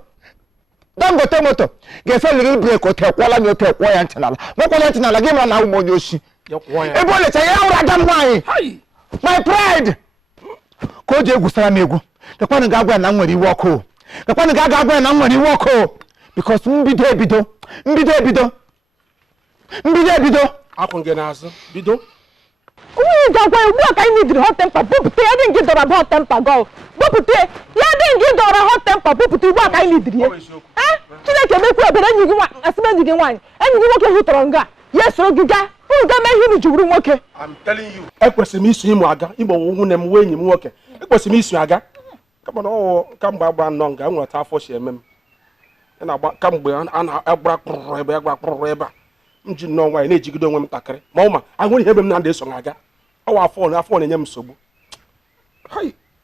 Dangote moto ga-efe liri breki otekwala na otekwo ya ntị n'ala. Nwekwala ya ntị n'ala gị mara na ahụ onye oshi. Ebe o lechara ya hụrụ ada m nwaanyị. My pride. Ka o ji egwusara m egwu. Gakwanụ ga-agwa ya na m nwere iwe ọkụ. Gakwanụ ga-agwa ya na m nwere iwe ọkụ. Because mbido ebido. Akwụ gị n'azụ bido. Onye ga-agwa ya ugbu a ka anyị nidiri hot temper bupụta ya dị nke dọrọ hot temper go. Bupụta ya dị nke dọrọ hot temper bupụta ugbu a ka anyị nidiri ya. Chineke emekwa ebere enyi gị nwaanyị asịma enyi gị nwaanyị. Enyi gị nwoke hụtọrọ nga. Ya soro gị gaa. Unu ga-eme ihe unu jiwuru nwoke. I'm telling you. Ekwesịrị m iso Imo aga. Igbo nwunye m nwe enyi m nwoke. Ekwesịrị m iso aga. Kamgbe agba nnọọ nga nweta afọ si eme m. Kamgbe a na-agbara kpụrụ ebe a. M ji nnọọ nwaanyị na-ejigide onwe m ntakịrị. Ma ụma, ahụghị ihe ebe m na-ada eso aga. Ọwa afọ na-enye m nsogbu.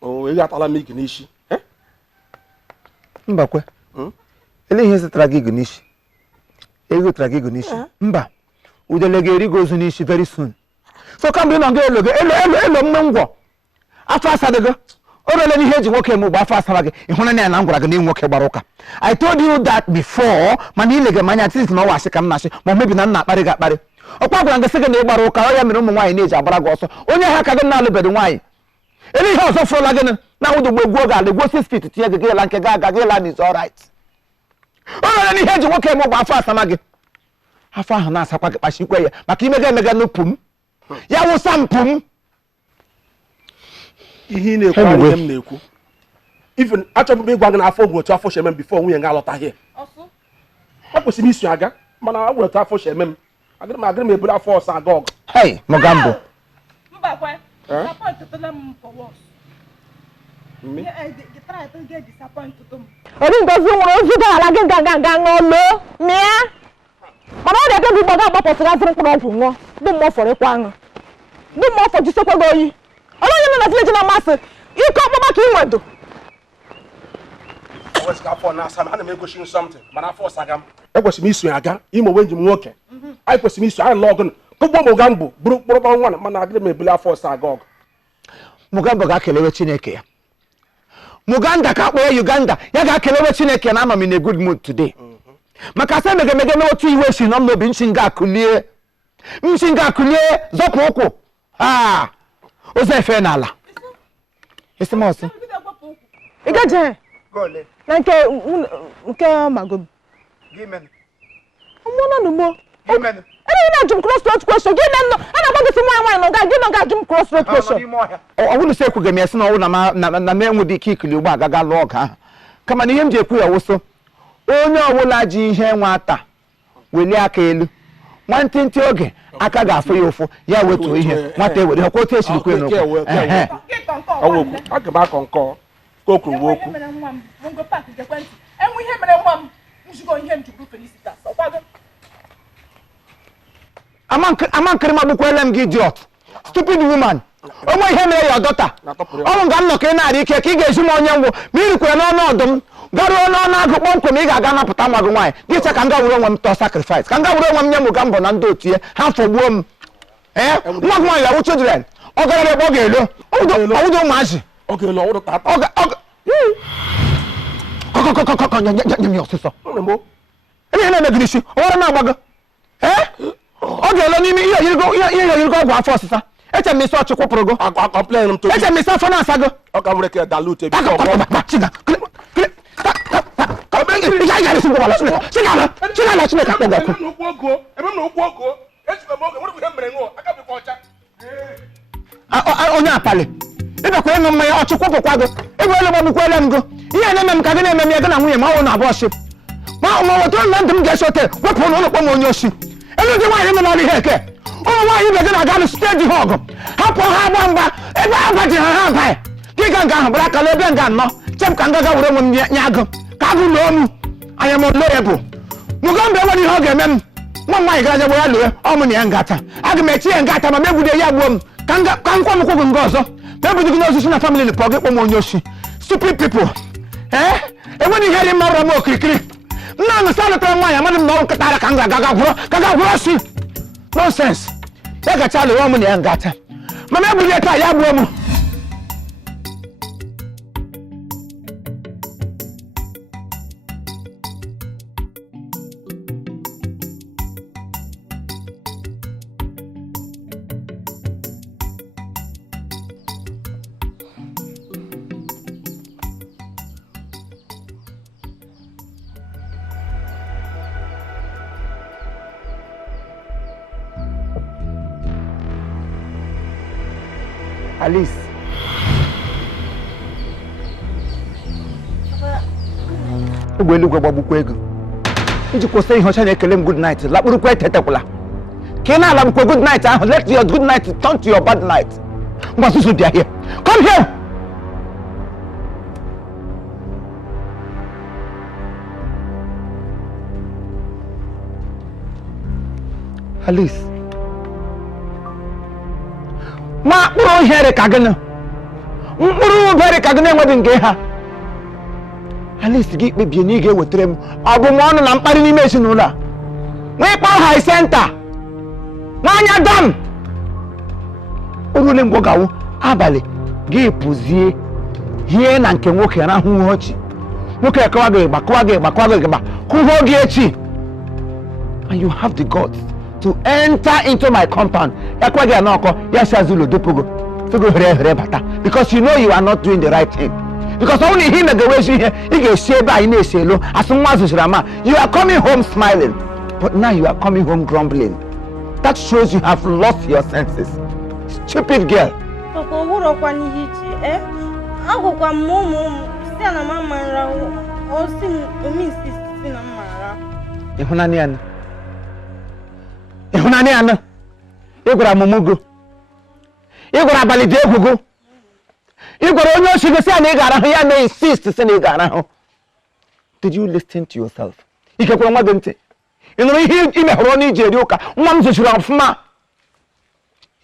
Ị atala m igi n'isi. Mbakwe. Ele ihe zụtara gị igi n'isi. Ego tara gị igi n'isi. Mba. Udele ga-eri gị ozu n'isi very soon. So kamgbe nọ elo mme ngwọ. Afọ asadịgo. O rele n'ihe eji nwoke eme ugbo afọ asaba gị. Ịhụnanya ya na m gwara gị na nwoke gbara ụka. I told you that before, mana ile gị manya at least na ọwa asị ka m na-asị ma mebi na m na-akparị gị akparị. Ọkwa gwara gị sị gị na ị gbara ụka ọ ya mere ụmụ nwaanyị na-eji agbara gị ọsọ. Onye ha ka gị na-alụbeghị nwaanyị. Ele ihe ọzọ fụrụla gị na ụdụ gbo egwu oge ala egwu 6 feet tinye gị gịla nke ga-aga gị la is all right. O rele n'ihe eji nwoke eme ugbo afọ asama gị. Afọ ahụ na-asakwa gị kpachikwe ya maka imega emega n'ụpụ m. Ya wụsa mpụ m. Ihe ị na-ekwu adịghị m na-ekwu. Even achọbụ m ịgwa gị na afọ bụ otu afọ sheme m bifo nwunye ga-alọtaghị. Ọ kwesịrị m iso aga mana ọ bụ otu afọ sheme m. Agịrị m eburu afọ ọsọ aga ọgụ. Hey, Mogambo. Mbakwe. Ori ngozi nwere ozi ga-ala gị ga ṅụọ mịa. Mana ọ dị ebe gị gbaga agbapụtara azụrụ mkpụrụ ọgwụ ṅụọ. Ndị mmụọ fọrọ ịkwa aṅụ. Ndị mmụọ fọ jisekwa gị oyi. Ọrụ onye nọ na vileji na-amasị ike ọkpọma ka ị nwedo. Ekwesịrị m iso aga ime onwe nji m nwoke. Anyị kwesịrị m iso anyị lụọ ọgụ kụgbo Mogambo bụrụ mkpụrụ nwa mana agịrị m ebuli afọ ọsọ aga ọgụ. Mogambo ga-akelewe Chineke ya. Muganda ka akpọ ya Uganda ya ga-akelewe Chineke na anọ m in a good mood today. Maka sị megemege na otu iwe si nọ m n'obi nchi nga akụlie zọpụ ụkwụ. Oze efe n'ala. Isi mọsị. Ị gaje na nke magobi. Ụmụnọ n'ugbo. Ebe ị na-ajụ m cross-road question, gị na ana-agba gị si nwaanyị nọ gị nọ ga-ajụ m cross-road question. Ọ bụrụ sị ekwu gị m ya sị na ọwụ na m enwedị ike ikili ụgbọ agaga lụọ ọgụ ahụ. Kama na ihe m ji ekwu ya wụsọ onye ọbụla ji ihe nwata welie aka elu nwantịntị oge aka ga-afụ ya ụfụ ya wetuo ihe nwata ewere ha otu esiri kwe n'okwu. Aga m akọ nkọ ka o kwuru okwu. Amankịrị magbukwa ele m gị idiot. Stupid woman. onwe ihe mere ya ọdọta ọnwụ nga m nọ ka ị na-arị ike ka ị ga-ezi m onye ngwụ ma ị rikwere n'ọnụ ọdụm garuo n'ọnụ agụ kpọmkwem ị ga-aga napụta nwa gị nwaanyị gị che ka m ga were onwe m tọọ sacrifice ka m ga were onwe m nye MOGAMBO na ndị otu ya ha fọgbuo m nwa gị nwaanyị yawu children ọ gara ebe ọ ga-elo ọwụdo ụmụazị nye m ya ọsịsọ ihe na-emegide isi ọwara na-agbago ọ ga-elo n'ime ihe yirigo ọgwụ afọ ọsịsa eche m isi ọchị kwụpụrụ go eche m isi afọ na-asa go onye apali ịbịakwa ịṅụ mmanya ọchị kwụpụkwa go ebe elu gbagbukwele m go ihe na-eme m ka gị na-eme m ya gị na nwunye ma ọ na-abụ ọchị ma otu na ndụ m ga-esi ote wepụ n'ụlọ kpọ m onye osi elu ndị nwaanyị nọ n'ọrụ ihe eke ụmụ nwaanyị ibe gị na-aga na steji ha ọgụ hapụ ha agba mgba ebe a gbaji ha abaghị gị ga nga ahụ bụrụ akala ebe nga nnọọ chem ka ngaga were onwe m nye agụ ka agụ lụọ m anya m lo ya bụ MOGAMBO enwere ihe ọ ga-eme m nwa nwaanyị gara jegbo ya lụọ ọmụ na ya ngata aga m echi ya ngata ma megbude ya gbuo m ka nkwa m kwụgụ nga ọzọ ma ebudoghị n'osisi na famili pọ gị kpọ m onye osi stupid people enwere ihe dị mma ụra m okirikiri nna m sa lụtara nwaanyị amadị m na ọrụ nkịta ara ka m ga-aga gwụrụ si nonsense ya gacha lụọ m na ya ngata ma megbude taa ya gbuo m Alice. Ugbo eluigwe gbagbukwa ego iji kwụsị ihe ọcha na-ekele m good night lakpụrụkwa etetekwala ka ị na-ala mkwe good night ahụ let your good night turn to your bad night ngwa susu bịa here come here Alice ma mkpụrụ ihe ka gịnị mkpụrụ ubere ka gịnị enweghị nke ha Alice gị kpebie na ị ga-ewetara m ọbụmọnụ na mkparị n'ime ezinụlọ a nwa ịkpọ high center n'anya dam orule mgbogawu abalị gị pụzie hie na nke nwoke rahụ ọchị nwoke kọwa gị ịgba kụhụ gị echi and you have the guts to enter into my compound ekwe gị anọkọ ya si azụlọ dopogo fego here bata because you know you are not doing the right thing because only him ga-ewezi ihe ị ga-esi ebe anyị na-esi elu asị nwa zụziri ama you are coming home smiling but now you are coming home grumbling that shows you have lost your senses stupid girl Papa owurokwa n'ihe iche agwụkwa m ụmụ si na mama nra o si omi si na mara ịhụnanya anụ ịgwara amụmụgo ịgwara abalị dị egwugo ịgwara onye ochi gị sị na ị ga-arahụ ya na insist sị na ị ga-arahụ did you listen to yourself ikekwara nwa gị ntị ị nụrụ ihe imehụrụ ọnụ iji eri ụka nwa m zochiri ọfụma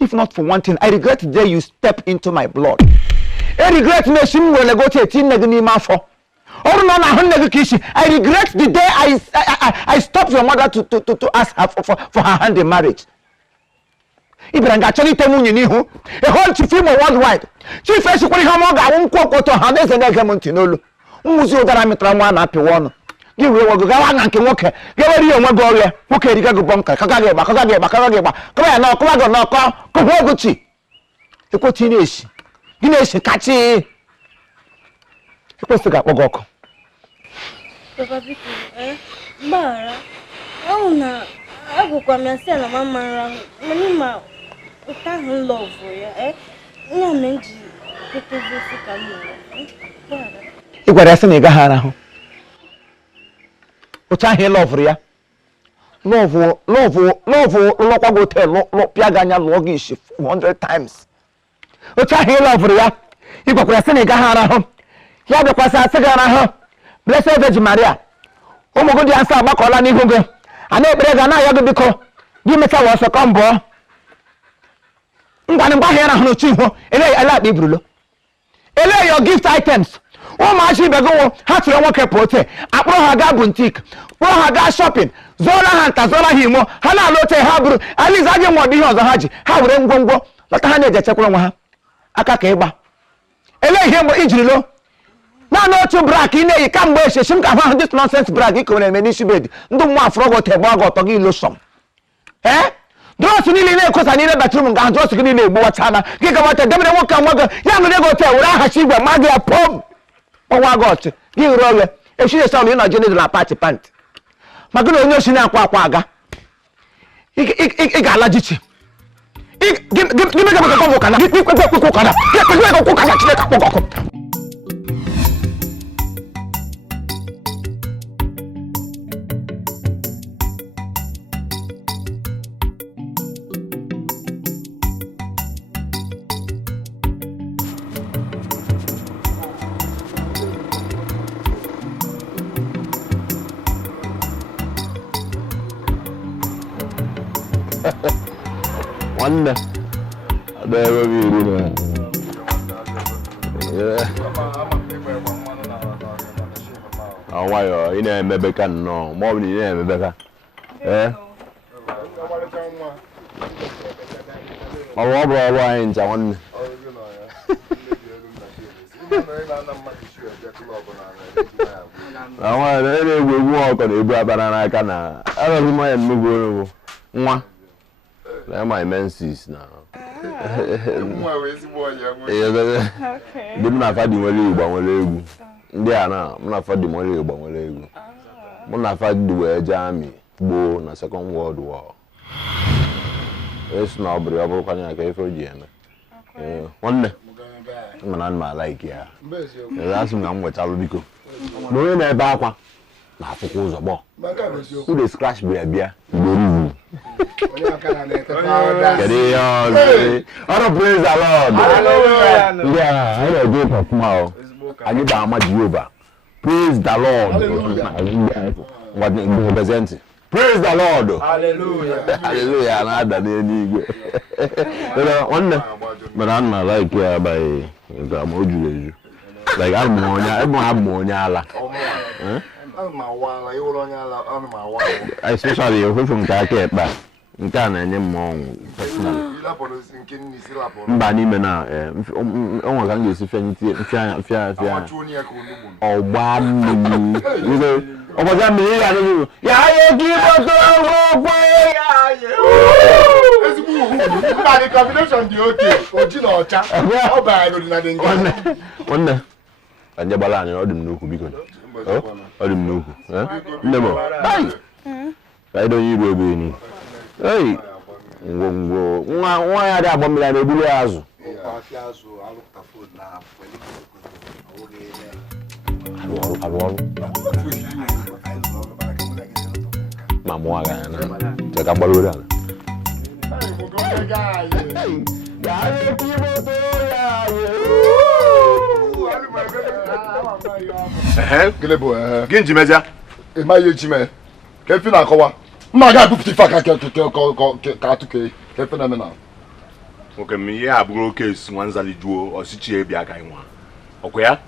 if not for one thing I regret the day you step into my blood I regret na esi m were gote eti nne gị n'ime afọ ọrụ na ọ na-ahụ nne gị ka isi I regret the day I stopped your mother to ask her for her hand in marriage. Ibra nga chọrọ ite nwunye n'ihu a whole chief Imo worldwide chief esikwara ihe ọma ọ ga-awụ nkwụ ọkọtọ ha na eze na-ege m ntị n'olu nwụzi ụdara mịtara nwa na-apịwa ọnụ gị wee wego gawa na nke nwoke ga-ewere ihe onwe gị ọrịa nwoke eriga gị bọnka kaga gị ịgba kọba ya n'ọkụwa gị n'ọkọ kụhụ oguchi ekwetị na-esi gị na-esi kachi ekwesịghị akpọ gị ọkụ Papa biko mgbara ọ na agwụkwa m ya si na mama nra mana ma ụta ahụ lọvụ ya nwa m ji kwetezi ka m nwere ị gwara ya sị na ị gaghị arahụ otu ahụ ị lọvụrụ ya lọvụ lọkwa gị hotel pịa gị anya lụọ gị isi 100 times otu ahụ ị lọvụrụ ya ị gwakwara ya sị na ị gaghị arahụ ya bịakwasị asị gị arahụ Blessed Virgin Maria ụmụ gị dị asị agbakọla n'ihu gị a na-ekpere gị anaghị gị biko gị mecha wa ọsọ ka mbụọ ngwanị mgbe ahụ ya rahụrụ otu ihu ele akpa iburulo ele your gift items ụmụachi ibe gị wụ ha tụrụ nwoke prote akpụrụ ha gaa buntik kpụrụ ha gaa shopping zụọra ha nta zụọra ha imo ha na-alụ ote ha bụrụ aliz aji nwa ọdụ ihe ọzọ ha ji ha were ngwongwo lọta ha na-eji echekwara onwe ha aka ka ịgba ele ihe mgbe ijirilo naanị otu brak ị na-eyi kamgbe echechi m ka ahụ dis nonsense brak ị kowere eme n'isi bed ndị mmụọ afụrụ gị ote gba gị ọtọ gị ilosom drọs niile na-ekosa n'ime batrum nga ahụ drọs gị niile egbowachana gị gabata debere nwoke nwa gị ya mere ego ote were ahachi igwe ma gị ya pom ọnwa gị ọchị gị hụrụ oghe echidesa ụlọ ị nọ jenid na pati pant ma gị na onye osi na-akwa akwa aga ị ga-ala jichi gị megabata ụkana gị kpekpe ụkana gị kpekpe ụkana chineke akpọgọ ọkụ nwanne ada ebe m iri na nwayọọ ị na-emebe ka nnọọ ma ọ bụ na ị na-emebe ka ọ bụrụ ọrụ anyị ncha nwanne na nwaanyị na-egwu egwu ọkọ na-ebu abana n'aka na arọghị mmanya nnukwu onye bụ nwa my menses now. Ndị na fadi nwere Igbo nwere egwu. Ndị a na mna fadi nwere Igbo nwere egwu. Mna fadi wee jee amị gboo na Second World War. Esi na ọbụrụ ọbụrụ kwanye aka ife o ji eme. Nwanne mana ma like ya. Asị m na m nwechalụ biko. Na onye na-ebe akwa na-afụkwa ụzọ gbọ. Who dey scratch bịa gboro praise the Lord. Yeah, I don't do it tomorrow. I need to Jehovah. Praise the Lord. What do you represent? Praise the Lord. Hallelujah. Hallelujah. And I don't need one, but I'm not like by the like I'm more. Especially if from Kake back. Nkana enye mmọnwụ personally. Mba n'ime na onwe ka m ga-esi fịa ọgba mmiri. Ọgbaja mmiri ya n'ugwu. Ya ye gị bọtọ ọgwụ ya ye. Ezigbo mba the combination dị oke. Oji na ọcha. Ọ bara gị na dị nga. Nwanne. Anje gbala anyị ọ dị m n'ukwu biko. Ọ dị m n'ukwu. Nne m. Ka ịdọ onye iru ebe ni. Hey, nwa ya dị agba mmiri na-ebuli azụ. Arụ ọrụ. Ma mụọ aga ya na cheka mgbalori ala. Gịnị bụ gị nji mezia? Ị maghị echi mee. Ka efi na-akọwa. Mma ga-abụpụta ife aka ka atụke ka efe na-eme na. Nwoke m ihe abụrụ oke esi nwanzali juo ọsịchi ebi aka ịnwa. Ọkwa ya?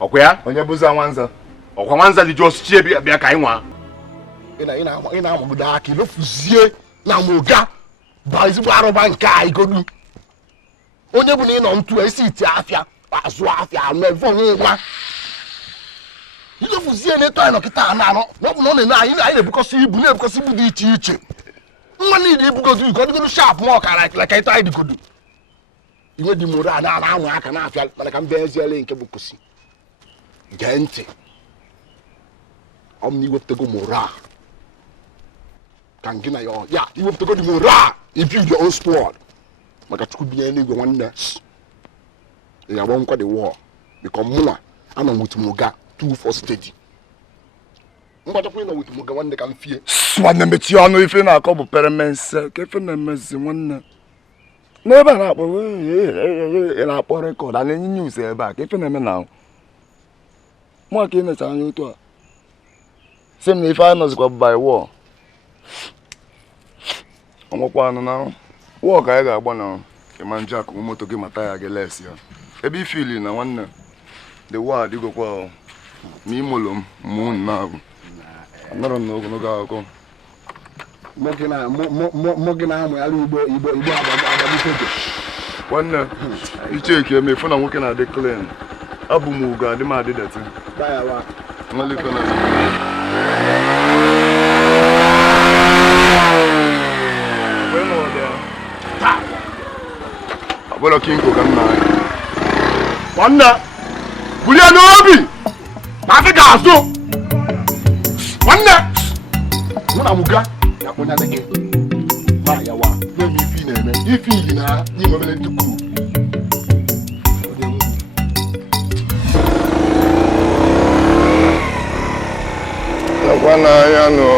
Ọkwa ya? Onye bụzi nwanza. Ọkwa nwanzali juo ọsịchi ebi aka ịnwa. Ị na-amagide aka ilofuzie na moga ba ezigbo arụba nke a igodu. Onye bụ na ị nọ ntu esi iti afịa azụ afịa mevọ nwa. Ilofuzie na eto anyị nọkịta na anọ na ọ bụ na ọ na-ene anyị na-ebukọsị ibu dị iche iche. Nwa niile ibugodu iko dịgodu sharp ma ọkara ka eto anyị dịgodu. Ihe dị mụrụ a na-amụ aka na-afịa mana ka m bịa eziele nke bụ kosi. Gee ntị. Ọ m na iwepụtago mụrụ a. Ka gị na ya iwepụtago dị mụrụ a. I build your own squad. Maka chukwu binye n'igwe nwanne. Ị ga-agba nkwa the war. Because mụnwa anọ with Moga 2-4 steady. Mgbachakwa ịnọ with Moga nwanne ka m fie. Nwanne mechie ọnụ ife na-akọ bụ peremense ka ife na-emezi nwanne. N'ebe a na-akpọ ị na-akpọ rekọd a na-enye news ebe a ka ife na-eme na mụ ka ị necha anya otu a. Sị m na ife anyị nọzikwa by war. Ọmụkwa anụ na war ka anyị ga-agba na Keman Jack moto gị mata ya geles ya. Ebe ifili na nwanne. The word igokwa ma imolo mu na. Anọrọ m n'ogologo akụkọ. Mogina amụ ya Igbo agbabisege. Nwanne, icheki emefu na nwoke na-adị clean. Abụ m ugo adị m adị deti. Dayawa. Nwale kona. Abụrụ kinko ka nna anyị. Nwanne, bulie n'obi! Na afị ga-azụ! Nwanne! Mụ na muga ya kponya dị gị. Dayawa, na-eme ifi na-eme. Ifi iyi na n'ime obere ntuku. Nakwa n'anya nọ.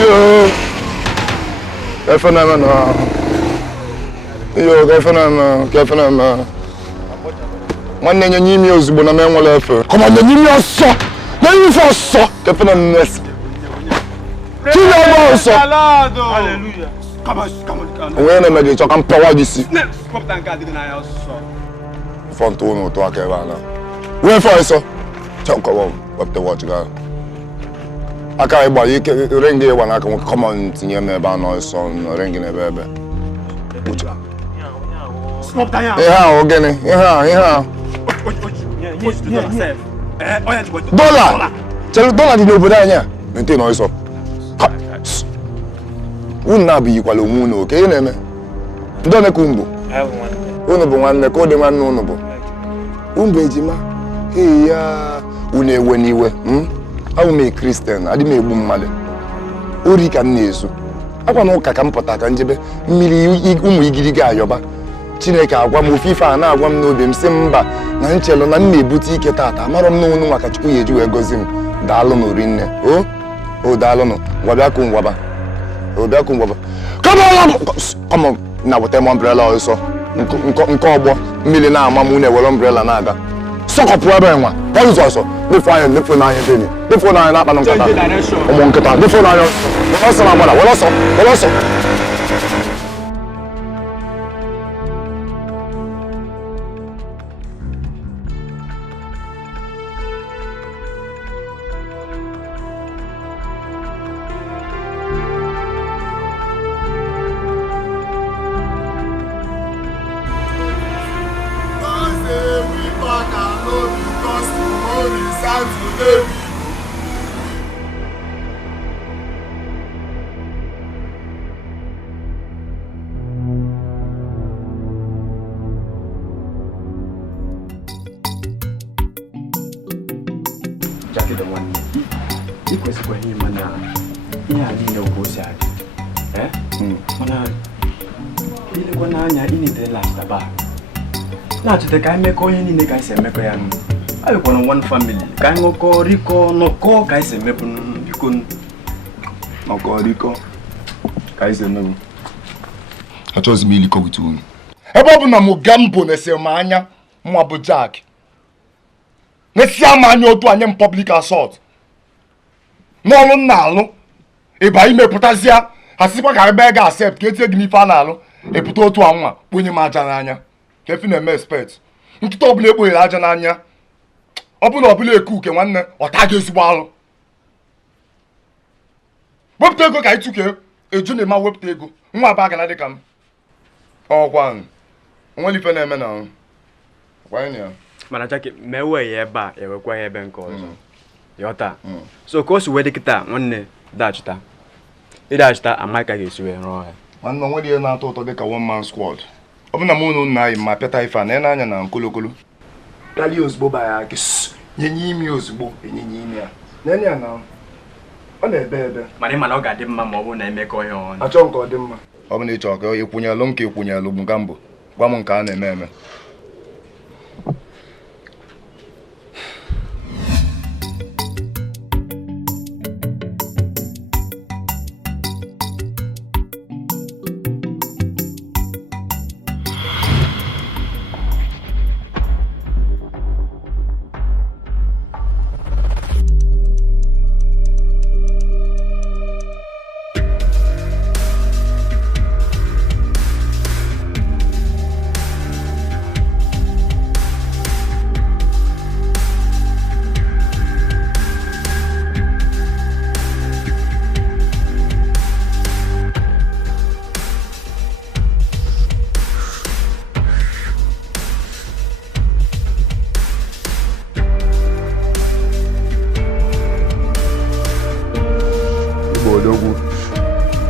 Yo, nwanne nye n'ime ozugbo na m enwere efe. Kọma nye n'ime ọsọ! Nye ife ọsọ! Kefena m nesi. Chineke ọsọ! Hallelujah. Onwe na-eme gị chọ ka m pịawa gị isi. Kọpụta nke adịghị n'anya ọsọ. Fọ ntụ ụnụ ụtụ aka ebe a na. Wee fọ ịsọ. Chọ nkọwa wepụta wọchị gaa. Aka ịgba ike ringi ịgba n'aka nwoke kọmọn tinye m ebe a nọ ịsọ ringi n'ebe ebe. Ihe ahụ gịnị? Ihe ahụ. Dọla! Chere dọla dị n'obodo anyị a. Mente nọ ịsọ. Unu na-abụghịkwala onwe unu oke ihe na-eme. Ndị one ka unu bụ nwanne ka ọ dị nwanne unu bụ. Unu bụ ejima. Ee ya unu ewe n'iwe. Abụ m Kristian, adị m egbu mmadụ. Ori ka m na-ezu. Akwa na ụka ka m pụta ka njebe mmiri ụmụ igirigi ayọba. Chineke agwa m ofe ife a na-agwa m n'obi m sị mba na nchelu na m na-ebute ike tata amarọ m n'onu maka Chukwu ya eji wee gozi m. Daalụ n'ori nne. O daalụ nụ. Ngwabịa kụ ngwaba. Obiaku ngwaba. Come on, na weta m umbrella ọsọ. Nke ọgbọ mmiri na-ama m na-ewere umbrella na-aga. Sọkọpụ ebe nwa. Ọzọ ọsọ. Defu n'anya deni. Defu n'anya na-akpa na nkata. Ụmụ nkịta. Defu n'anya. Were ọsọ na-agbada. Were ọsọ. Na-achọta ka anyị mekọ ihe niile ka anyị si emekọ ya nụ. Anyị kwara one family ka anyị ṅụkọ rikọ nọkọ ka anyị si emepụ biko nọkọ rikọ ka anyị si emepụ. Achọghịzi m ilikọ wit unu. Ebe ọ bụ na Mogambo na-esi m anya mwa bụ Jack. Na-esi ama anya otu anyị m public assault. N'ọlụ m na-alụ ịba imepụtazịa ha sịkwa ka ebe ga accept ka etinye gị n'ife a na-alụ epụta otu anwa kponye m aja n'anya. Kefi na-eme expect nkịta ọbụla ekpoghere aja n'anya ọbụla eku uke nwanne ọta gị ezigbo alụ. Wepụta ego ka anyị tụke eju na-ema wepụta ego nwa aba gana dị ka m ọkwa nwere ife na-eme na kwanye ya mana Jackie mewe ya ebe a ewekwa ya ebe nke ọzọ yọta so ka o si wee dị kịta nwanne dachịta ịdachịta amaghị ka ga-esi wee rụọ ya nwanne nwere ihe na-atọ ụtọ dị ka one man squad. Ọ bụ na mụ na unu anyị ma pịata ife a na anya na nkolokolo kali ozugbo ba ya gị nyenye imi ozugbo enyenye imi ya nene ya na ọ na-ebe ebe mana ịma na ọ ga-adị mma ma ọ bụrụ na emekọ ihe ọnụ achọ nke ọ dị mma. Ọ bụ na ị chọrọ ka ịkwụnyelụ m ka ịkwụnyelụ Mogambo gwa m nke a na-eme eme.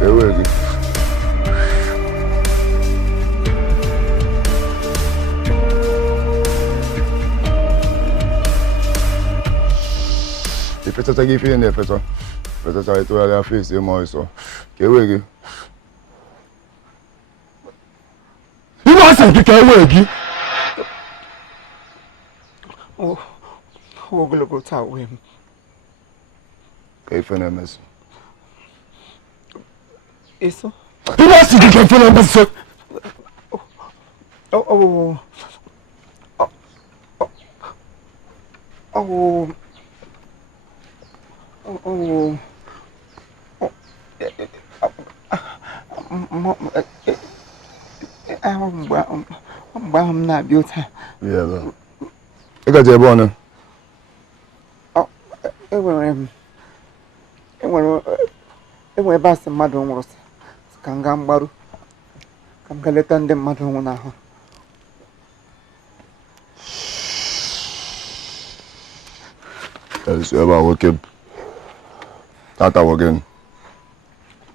Ewegi. Ifechacha gị ife ihe na-efecha. Ifechacha ịtụgharị afọ isi ma ọsọ. Ka ewegi. Ibe asị nke ka ewegi. Ogologo taa wee m. Ka ife na-emeso. Eso? Ibe asị nke ka ife na-emeso. Mgbe ahụ m na-abịa taa. Ị gaje ebe ọnụ? Enwere ebe asị mmadụ nwụrụ ka m gaa mgbaru ka m gaa leta ndị mmadụ nwụ n'ahụ. Esi ebe a nwoke tata nwoke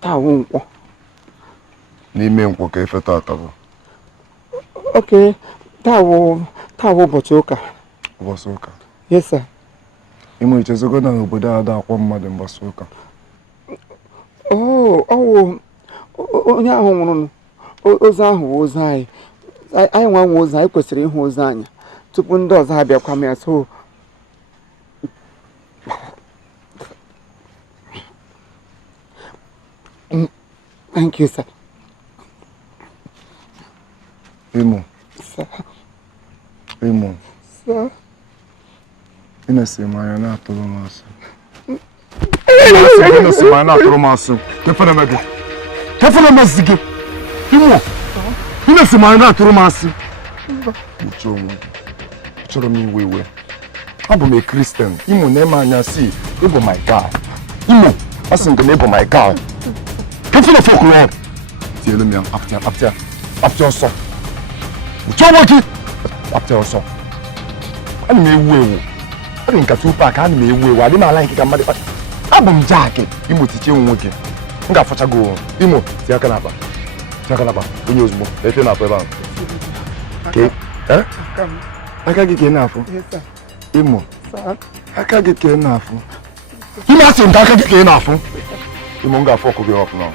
taa wụ nkwọ. N'ime nkwọ ka ife tata bụ. Okay, taa wụ ụbọchị ụka. Ụbọchị ụka? Yes sir. Imo ichezogo na obodo a da-akwọ mmadụ mgbasa ụka. Onye ahụ nwụrụ ozu ahụ wụ ozu anyị. Anyị nwa nwe ozu anyị kwesịrị ịhụ ozu anyị tupu ndị ọzọ abịakwa m ya. So thank you sir. Imo. Sir. Imo. Sir. Ị na-esi mmanya na-atụrụ m asị. Ị na-esi mmanya na-atụrụ m asị. Kefere m gị. Kefere m asị gị. Imo. Ị na-esi mmanya na-atụrụ m asị. Uche onwe gị. Chọrọ m iwe iwe. Abụ m Christian. Imo na-eme anya si ịbụ my guy. Imo. Asị nke na ịbụ my guy. Kefere folklore. Tielu m ya apịa ọsọ. Uche onwe gị. Apịa ọsọ. Ana m ewu. Ọ dị nka tupu aka ana m ewu. Adị m ala nke ka mmadụ. Abụ m Jack. Imo tichie nwe gị. M ga-afọcha gị. Imo tie aka n'akpa. Onye ozugbo. Efe na-afọ ebe ahụ. Aka gị ka ị na-afụ. Imo. Aka gị ka ị na-afụ. Imo asị nke aka gị ka ị na-afụ. Imo m ga-afọ ọkụ gị ọkụ na.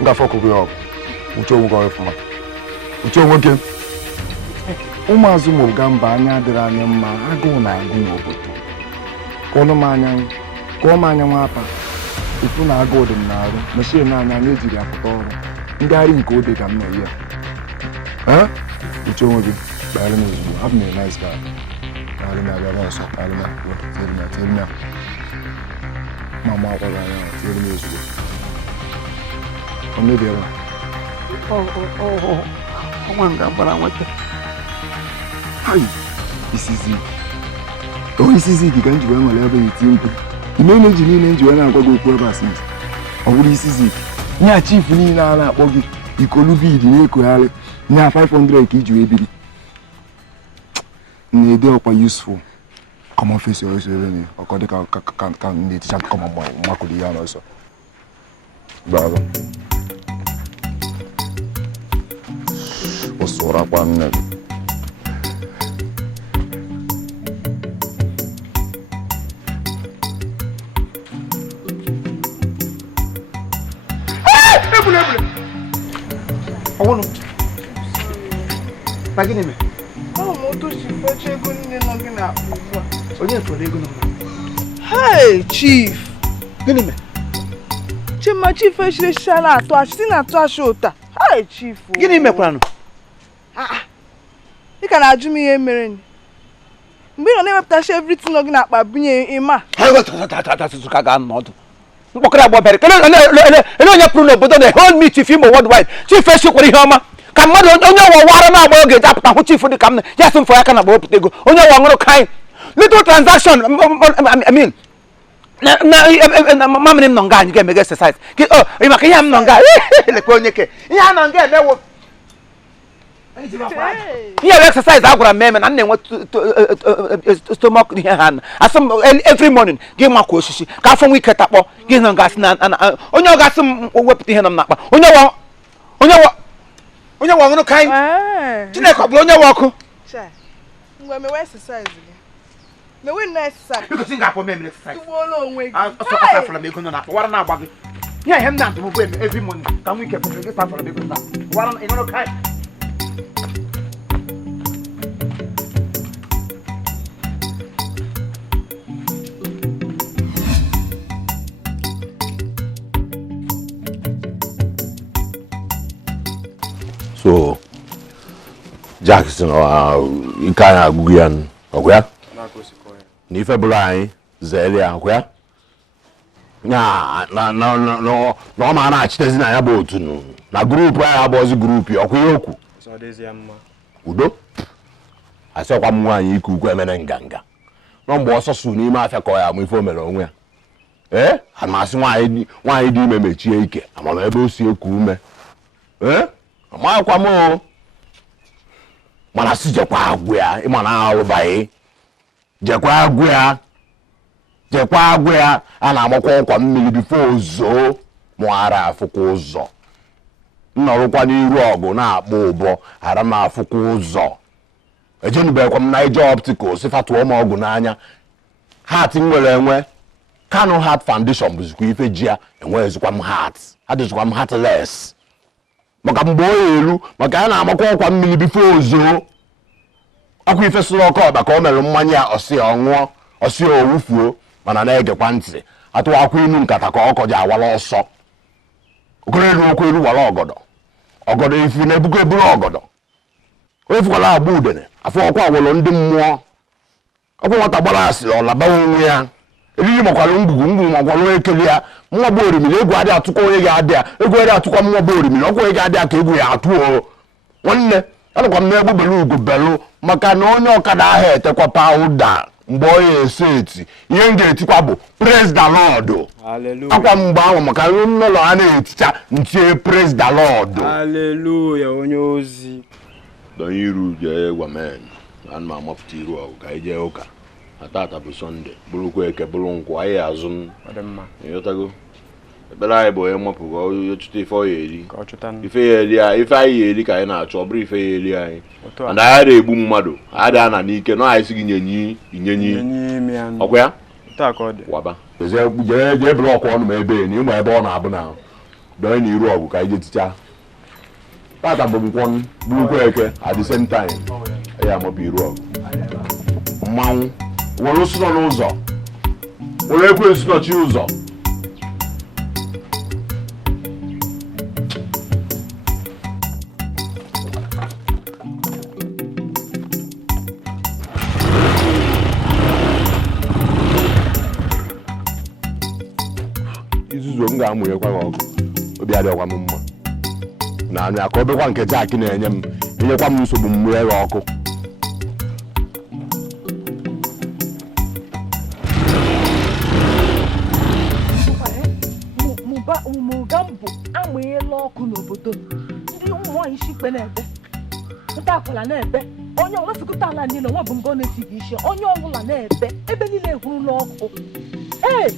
M ga-afọ ọkụ gị ọkụ. Uche onwe gị ọfụma. Uche onwe gị. Ụmụazụ Mogamba anya adịrị anya mma. Agụụ na-agụ n'obodo. Kụọ m anya nwapa. Ifu na agụụ dị m n'arụ. Mechie n'anya anyị ejiri apụta ọrụ. Ngagharị nke ode ka m nọ ya. Uche onwe gị. Kpagharị m ozugbo. Abụ m a nice guy. Kpagharị m abịa n'ọsọ. Kpagharị m ya. Mama akwara anya. Tiere m ozugbo. O mebiera. Ọnwa nga gbara nweta. Isi zik ka njiwe nwere ebe iti mkpu. Ime na-eji niile njiwe na-agwa gị okwu ebe asịntị. Ọ bụrụ isi zik. Nye chief niile a na-akpọ gị ikolu bid na-ekogharị. Nye 500 ka iji wee biri. Na-ede ọkwa useful. Common face ọsọ ebe ni. Ọkọ dị ka na-eticha kọma makụrụ ya n'ọsọ. Bravo. Osura kwa nne. Ọwụnụ. Na gịnị mee? Moto si fecha ego niile nọ gị na-akpụ ugbu a. Onye fọrọ ego nọ. Hey, chief. Gịnị mee? Chima chief echirechara na-atụ achị si na-atụ achị ụta. Hey, chief. Gịnị mekwaranụ? Ị ka na-ajụ m ihe mere ni. Mgbe ị nọ na-ewepụtacha everything nọ gị na-akpa bunye ịma. Ka ga n'ọdụ. Mkpọkọrọ agba bere. Ele onye pụrụ n'obodo na hold me chief Imo worldwide. Chief esikwara ihe ọma. Ka mmadụ onye wara na-agba oge eji apụta hụ chief dị ka m ya sị m fọ ya aka na gbawepụta ego. Onye wa ṅụrụ kaị. Little transaction I mean mamịrị m nọ nga anyị ga-emega exercise. Maka ihe m nọ nga lekwa onye ke. Ihe a nọ nga emewo. Here exercise I got a meme and what stomach hand. As some every morning, give my course. Come from we cut up, give them gas and on your gas some whip the hand of Napa. On your walk, kind. Jineko, on your walk. When me exercise again. Me win exercise. You can sing up for me exercise. You won't wait. I'm sorry for me going up. What am I about? Yeah, him not to move every morning. Can we get for time for the big stuff? What am I going to kind? So, Jackson, you can't go in. Okay? Ni February, Zelia, okay? No, man, I chase in a boat. Na group where I was a group, Yoku. So, there's Yamma. Udo? I saw one you could go and ganga. No boss or soon, you might have called me for me. Eh? And my son, why do you make cheek? I'm unable to see a cool. Eh? Ma kwa mo mana si je kwa agwea imana awobae je kwa agwea ana amokwo kwa mmiri before zo mo ara afuku ụzọ nnọrụkwa n'iru ọgụ na-akpọ ụbọ ara ma afuku ụzọ ejenube kwa m na ije optical sifatu ọma ọgụ n'anya heart nwere enwe Kano Heart Foundation bụzikwa ife jia enwezikwa m heart adịzikwa m heartless maka mgbe elu maka na amakwa kwa mmiri before ozo akwa ife sụrụ ọkọ ọba ka o mere mmanya osi ọnwụọ osi owufuo mana na-egekwa ntị atụ akwa inu nkata ka ọkọ ji awala ọsọ okorelu okwu elu wala ọgọdọ ifi na ebugo eburu ọgọdọ ofukwala agba udene afọ ọkwa awolo ndị mmụọ ọkwa nwata gbara asịrị ọlaba onwe ya eriri makwala ngwugwu makwala ekele ya nwa bụ orimiri egwu adị atụkọ onye ga-adị ya egwu adị atụkọ nwa bụ orimiri ọkwa onye ga-adị ya ka egwu ya atụ o nwanne anụkwa m na-egbu belu ugo belu maka na onye ọkada ahụ etekwa pawuda mgbe onye eseti ihe m ga-etikwa bụ praise the Lord akwa mgbe ahụ maka n'ụlọ a na-eticha ntie praise the Lord haleluya onye ozi don iru je gwa men an ma mapụta iru ọgụ ka ije ụka atata bụ Sunday bụrụkwa eke bụrụ nkwụ anyị azụ m ịghọtago ekpere anyị bụ onye mapụga onye chụta ife ọ ya eri ife ya eri anyị ife anyị ya eri ka anyị na-achọ ọ bụrụ ife ya eri anyị and anyị na-egbu mmadụ anyị dị ana n'ike nọ anyị si gị inyenyi ọkwa ya waba jee blọkụ ọnụ m ebe na ịmụ ebe ọ na-abụ na donye na iru ọgụ ka anyị je ticha tata bụ nkwọ bụrụkwa eke at the same time anyị amapụ iru ọgụ mmanwụ were osi nọ n'ụzọ were ekwensu nọchi ụzọ izuzu m ga-amụnyekwa gị ọkụ obi adịghịkwa m mma na anụ ya ka ọ bịakwa nke Jack na-enye m inyekwa m nsogbu mmụnye gị ọkụ Mogambo amụnyela ọkụ n'obodo ndị ụmụ nwaanyị shikpe na-ebe ndị akwụla na-ebe onye ọbụla sikọta ala niile nwa bụ ngo na-esighị isi onye ọbụla na-ebe ebe niile ehurula ọkụ ee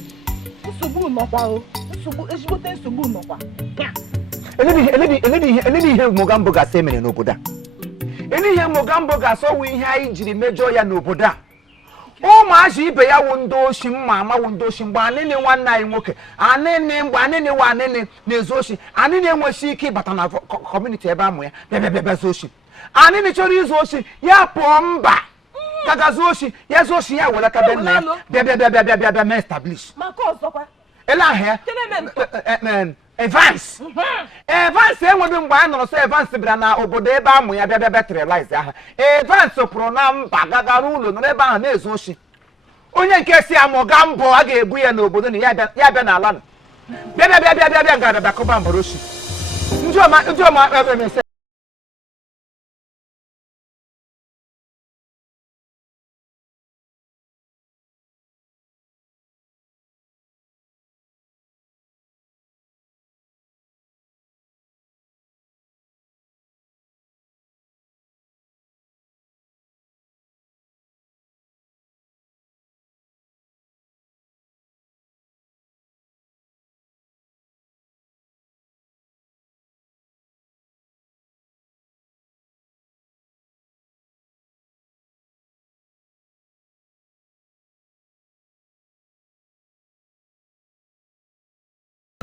nsogbu nọkwa o nsogbu ezigbote nsogbu nọkwa eledi ihe Mogambo ga-asa emere n'obodo a ele ihe Mogambo ga-asa ọwụ ihe anyị jiri mejọọ ya n'obodo a ụmụazị ibe ya wụ ndị oshi mma ama wụ ndị oshi mgbe anịnị nwanne anyị nwoke anịnị mgbe anịnị wa anịnị na-ezu oshi anịnị enweghị ike ịbata na kọmuniti ebe amụ ya bịa zuo oshi anịnị chọrọ izu oshi ya pụọ mba gagazuo oshi ya zuo oshi ya welata be nna ya bịa mee establish ele ahụ ya Evans enweghị mgbe anyị nọrọ so Evans bịara na obodo ebe amụ ya bịa materialize aha Evans pụrụ na mba gagara ụlọ nọrọ ebe ahụ na-ezu oshi onye nke si Mogambo a ga-ebu ya n'obodo na ya bịa n'ala bịa ngarabịa kọba mbara oshi ndị ọma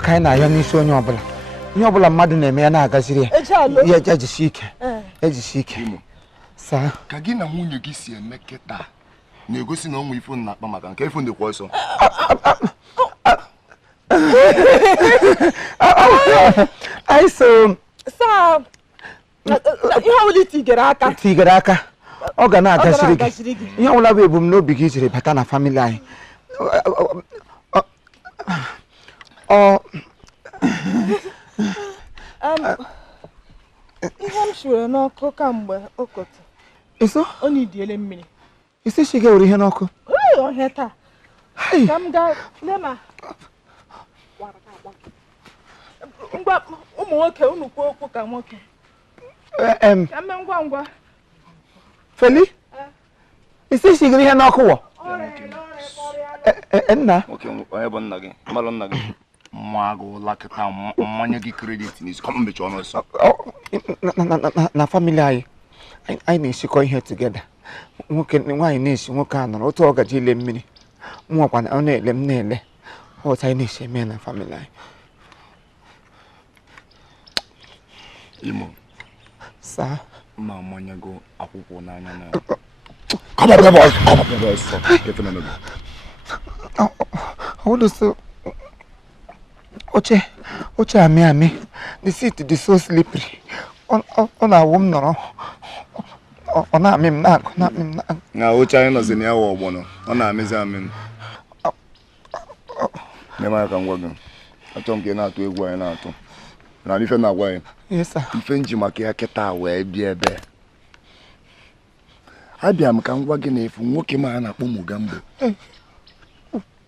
ka anyị na-ayọ n'isi onye ọbụla ihe ọbụla mmadụ na-eme ya na-agaziri ya ejisi ike ejisi ike saa ka gị na nwunye gị si eme kịta na-egosi na ọnwa ifo na-akpa maka nke ifo ndekwa ọsọ anyị so saa ihe ọbụla tigere aka ọ ga na-agaziri gị ihe ọbụla bụ ebumnobi gị jiri bata na famili anyị ihe m shiri n'ọkụ kamgbe ụkọtụ ọ na-idiele mmiri isi shi ga-ewere ihe n'ọkụ ọhịa taa ka m gaa lema ngwa ụmụ nwoke unu kwuo okwu ka nwoke ka mme ngwa ngwa Feli isi shigiri ihe n'ọkụ wọ nna onye bụ nna gị mmalụ nna gị mma agụ lakịta mmanya gị kredit n'isi kọm mmechi ọnụ ọsọ na famili anyị na-esikọ ihe tugeda nwoke nwaanyị na-esi nwoke a nọrọ otu ọ gaji ile mmiri nwakwa ọ na-ele m na-ele otu anyị na-esi eme na famili anyị Imo saa mma mmanya gị akwụkwọ n'anya na oche amị the seat dị so slippery ọ na-awụ m nọrọ ọ na-amị m na-agụ na oche anyị nọzi na ya wụ ọgbọnọ ọ na-amịzi amị n'eme aka ngwa gị achọ m ka ị na-atụ egwu anyị na-atụ na ife na-agwa anyị ife nji maka ya kịta wee bịa ebe abịa m ka m gwa gị na efu nwoke ma a na-akpọ Mogambo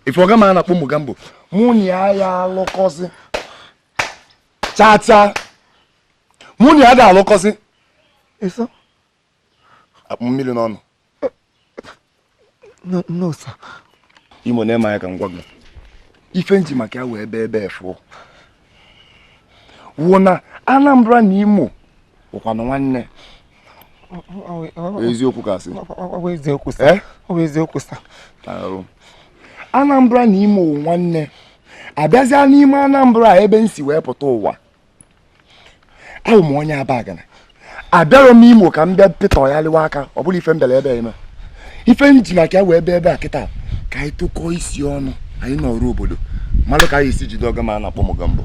ife ọga ma a na-akpọ Mogambo mụ na ya alụkọzi chacha mụ na ya da alụkọzi akpụ mmiri n'ọnụ no sir Imo na-eme anya ka m gwa gị ife nji maka ya wee ebe efu wụ na Anambra na Imo ụkwanụ nwanne eziokwu ka asị eziokwu sa Anambra na Imo nwanne abịazịa n'ime Anambra ebe m si wee pụta ụwa ahụ m onye Abagana abịara m Imo ka m bịa pịta ya liwa aka ọ bụla ife mbele ebe ime ife nji maka ya wee ebe a kịta ka anyị tụkọọ isi ọnụ anyị n'ọrụ obodo malụ ka anyị esi jide ọga ma a na-akpọ Mogambo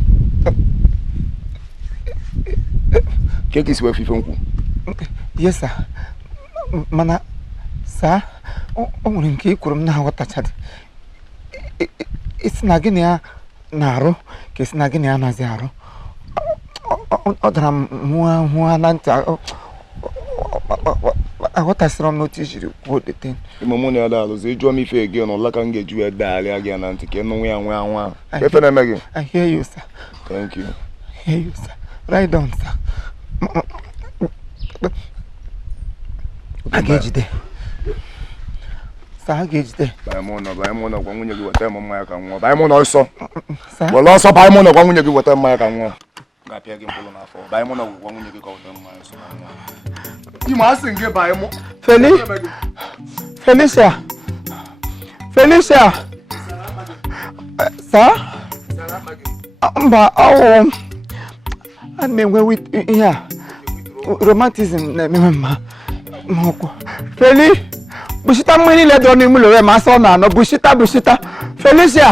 ka esi wee fife nkwụ yes sir mana saa o nwere nke ị kwuru m na-aghọtachadị isi na gịnị ya na-arụ ka isi na gịnị ya nazi arụ ọ dara m hụa na ntị aghọtasịrị m n'otu ijiri kwuo dete ịma mụ na ya daalụzi ịjụọ m ife ege n'ụla ka m ga-eju ya dagharịa gị na ntị ka ịnụ nwa ya nwa nwa efe na-eme gị I hear you sir thank you hear you sir right on sir a ga-ejide sa a ga-ejide banye mụ na gwa nwunye gị weta m mmanya ka nwụọ banye mụ na ọsọ were ọsọ banye mụ na gwa nwunye gị weta mmanya ka nwụọ ga-apịa gị mkpụrụ n'afọ banye mụ na gwa nwunye gị ka weta mmanya ọsọ Imo asị gị banye mụ Felicia sa mba ọwụ ana m enwe ihe a romantism na-ememe mma n'ọkwụ Feli bushita mmiri niile dị n'ime ụlọ ma asọ na anọ bushita Felicia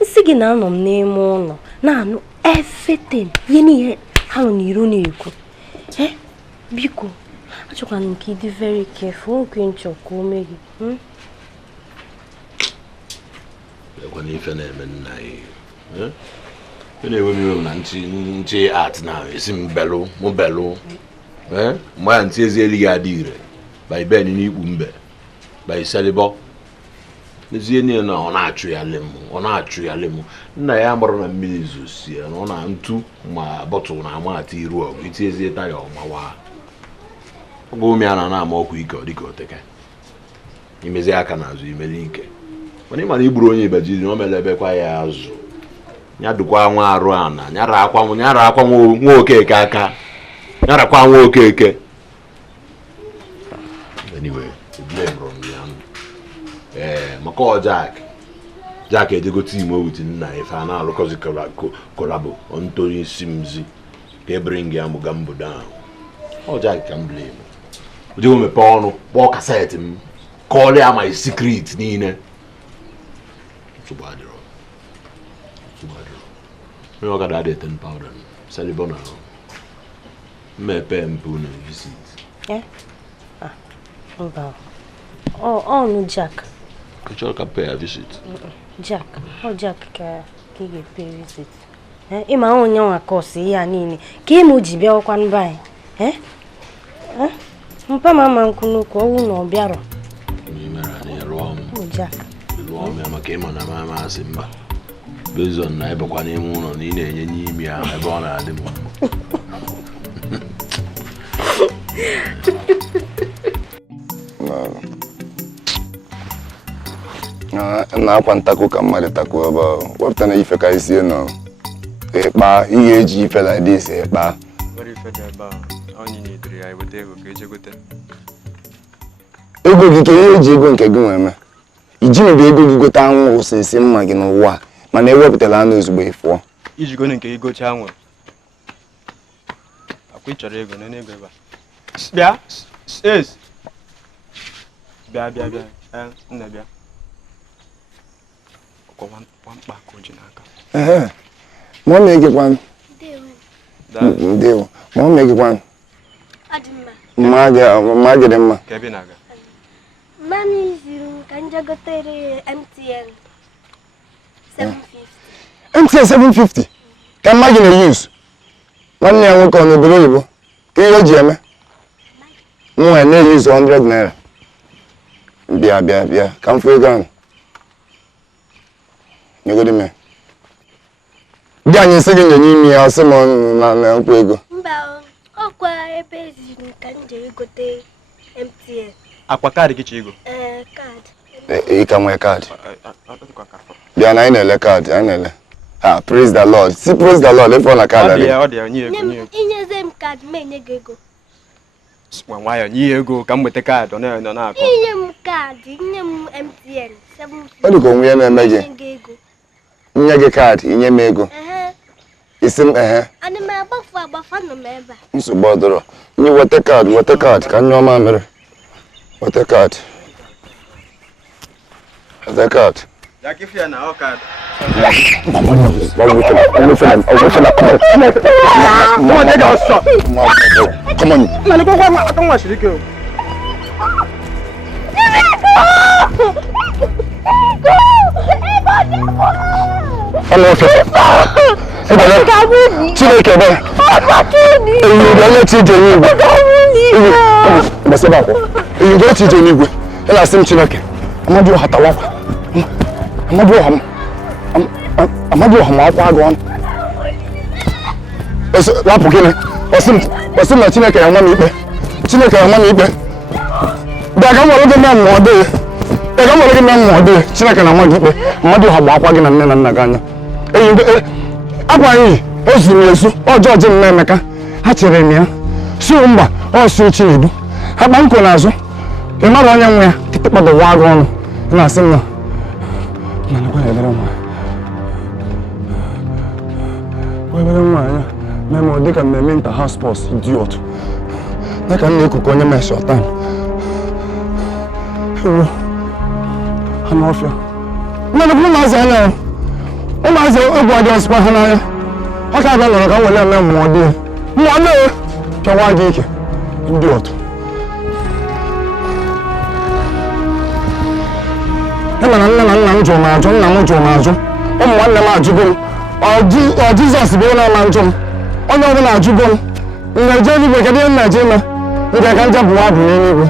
isi gị na-anọ m n'ime ụlọ na-anụ everything ihe niile ha nọ n'iru na-ekwu biko achọkwana m ka ị dị very careful nwoke nchọ ka o mee gị ekwana ife na-eme nna ya na-ewe m iwe na nchi art na esi m belụ mgbe ya ntị ezi elu gị adị ire by ben n'ikpu mbe by selibọ n'ezie niile na ọ na-achụ ya lem nna ya gbara na mmiri zosie na ọ na ntụ ma bọtụl na amata iru ọgụ itiezie taya ọmawa Go me and I'm more quick or the take. You may say I can as you may link. When you money brony, but you know me lebe kwa yazo. Nyadu kwa nwa aruana, nyara akwa nwoke kaka. Nyara kwa nwoke. Anyway, the blame wrong yan. Mako Jack had to go team with in knife and now because it collabo on Tony Simsy. They bring Imo Comedy down. Oh, Jack can blame. Do me porno, walk aside him, call it my secret, Nina. So bad, me got that 10 powder. Salibona. Me pay mpuna visit. Yeah? Ah, wow. Oh, no, Jack. Control can pay a visit. Jack, Jack can pay visit. Ima onye wa kosi ya nini. Ki mu jibe okwan bai. Mpa mama nkunu ko wu no biaro. Ni mara ni rom. Jack. Rom ya makema na mama asimba. Bezon na ebe kwa n'ime ụlọ na ị na-enye n'imi ya ebe ọ na-adị m. Na-akwa ntako ka mmadụ tako ebe ahụ. Wepụta na ife ka isi nọ. Ịkpa, ị ga-eji ife like this ịkpa. Ego gị ka ihe eji ego nke gị nweme. Iji mebe ego gị gote anwụ osisi mma gị n'ụwa mana ewepụtala anụ ozugbo ịfụọ. Iji go nke ego cha anwụ. Akwa ịchọrọ ego na ego ebe a. Bịa. Nna bịa. Ọkwa mkpa ka o ji n'aka. Ma ọ megịkwanụ. Ndewo. Ma ọ megịkwanụ. Mma gị dị mma. Ka ebe na-aga. Mami ziri ka nje gotere MTN 750. MTN 750? Ka mma gị na-use? Nwanne ya nwoke ọ n'obodo oyibo? Ka ihe o ji eme? Nwa na-use 100 naira. Bịa. Ka m fụ ego ahụ. Nyegodi me. Dị anyị nsị gị nye n'ime ya ọsị m na nkwụ ego. Mba, ọkwa ebe ziri ka nje gote MTN. Akwa kaadị gị ego? Kaadị. Ị ka nwee kaadị? Bịa na anyị na-ele kaadị, anyị na-ele. Ha, praise the Lord. Si praise the Lord, efe ọ na kaadị adị. Ọ dị ya, nye ego. Inyeze m kaadị ma enye gị ego. Nwayọ, nye ego ka m nweta kaadị ọ na-akọ. Inye m kaadị, nye m MTN 750. Ọ dị ka onwe ya na-eme gị. Nye gị kaadị, inye m ego. Isi m Ana m agbafu nọ m ebe a. Nsogbu ọ dọrọ. Nye weta kaadị ka nyụọ mamịrị. Weta kaadị. Weta kaadị. Ya kifu ya na ọ kaadị. Come on. Chineke ebe eyi ga-eleti ije n'igwe gbasịba akwụ eyi ga-eti ije n'igwe ịla asị m Chineke amadi ọha talakwa amadi ọha ma akwa agụ ọnụ lapụ gịnị ọsị m na Chineke ya nwa m ikpe bịa ka m were gị mee mmụọ dị Chineke na nwa gị ikpe amadi ọha gba akwa gị na nne na nna gị anya akwa anyị o zuru m ezu ọjọọ ji m Emeka ha chere m ya si mgba ọsụ Chinedu akpa nkụ n'azụ ị mara onye nwe ya kịtị kpọdụwa agụ ọnụ na-asị m na ebere nwaanyị mee ọ dịka mmemme nta house sports idiot dịka m na-ekuku onye mee short time anụ ọfịa ụmụazị anya ụmụazị egwu adị ọsịkwa ha n'anya ọ ka abịa nọrọ ka m were eme mmụọ dị pịawa gị ike ndị otu ịma na nne na nna m jụrụ m ajụ nna m jụrụ m ajụ ụmụ nwanne m ajụgo m ọ Jizọs bụ onye ọma njụ m onye ọbụla ajụgo m na-eje eluigwe kedu ihe m na-eje ime nke ka nje bụwa bụ n'eluigwe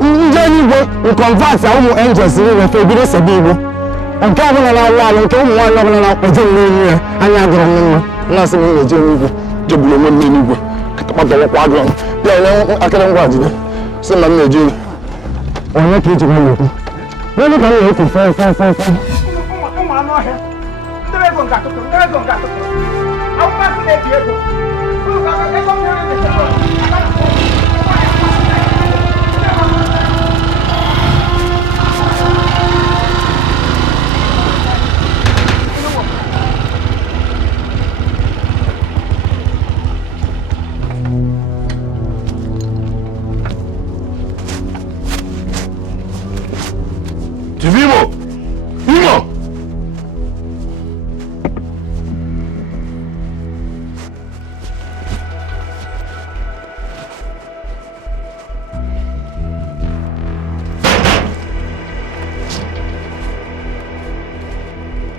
nje eluigwe nkọnvat a ụmụ angels niile fe ebido sebe igbo nke ọbụla na-awụ alụ nke ụmụ nwaanyị ọbụla na-akpaje m n'elu ya anya agụrụ m mma na-asị m na-eje eluigwe jegburu onwe m n'eluigwe katakpadọwakwa agụrụ m Ya akara ngwa jide. Sị ma m na-eje. Onye ka iji nwa na-ekwu? N'elu ka m na-ekwu fe. Ụmụ anụ ọhịa. Ndị ego nga atụtụ. Akwụkwọ asị na-ebi ego. Ego mmiri na-echekwa.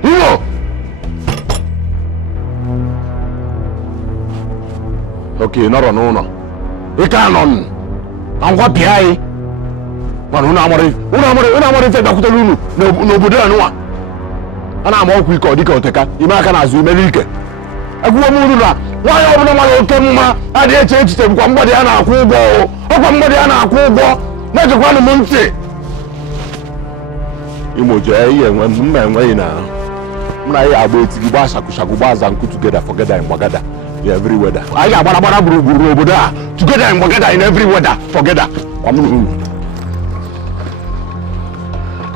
Imo! Okay, nọrọ n'ụlọ. Ị ka nọ ngwa bịa anyị. Mana unu amara ife bịakwutere unu n'obodo a nụwa. A na-ama ọkwa ike ọ dịka oteka ime aka n'azụ imere ike. Ekwuo m unu na nwaanyị ọbụla mara oke mma adịghị eche echiche bụkwa mgbada ya na-akwụ ụgwọ ọkwa mgbada ya na-akwụ ụgwọ na-echekwanụ m ntị. Imo jee ihe mma enweghị na mụ na ya agba etigi gba shakushaku gba aza nkụ together forgether in gbagada in every weather. Anyị ga-agbara gburugburu obodo a together in gbagada in every weather forgether. Kwa mụ na unu.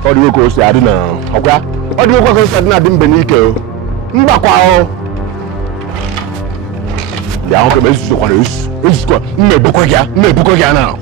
Ọ dị oke ose adị na ọkwa ọ dị oke ose adị na adị mbe n'ike o mgbakwa o bịa ahụ kebe esusokwa na esusokwa mmebukwa gị na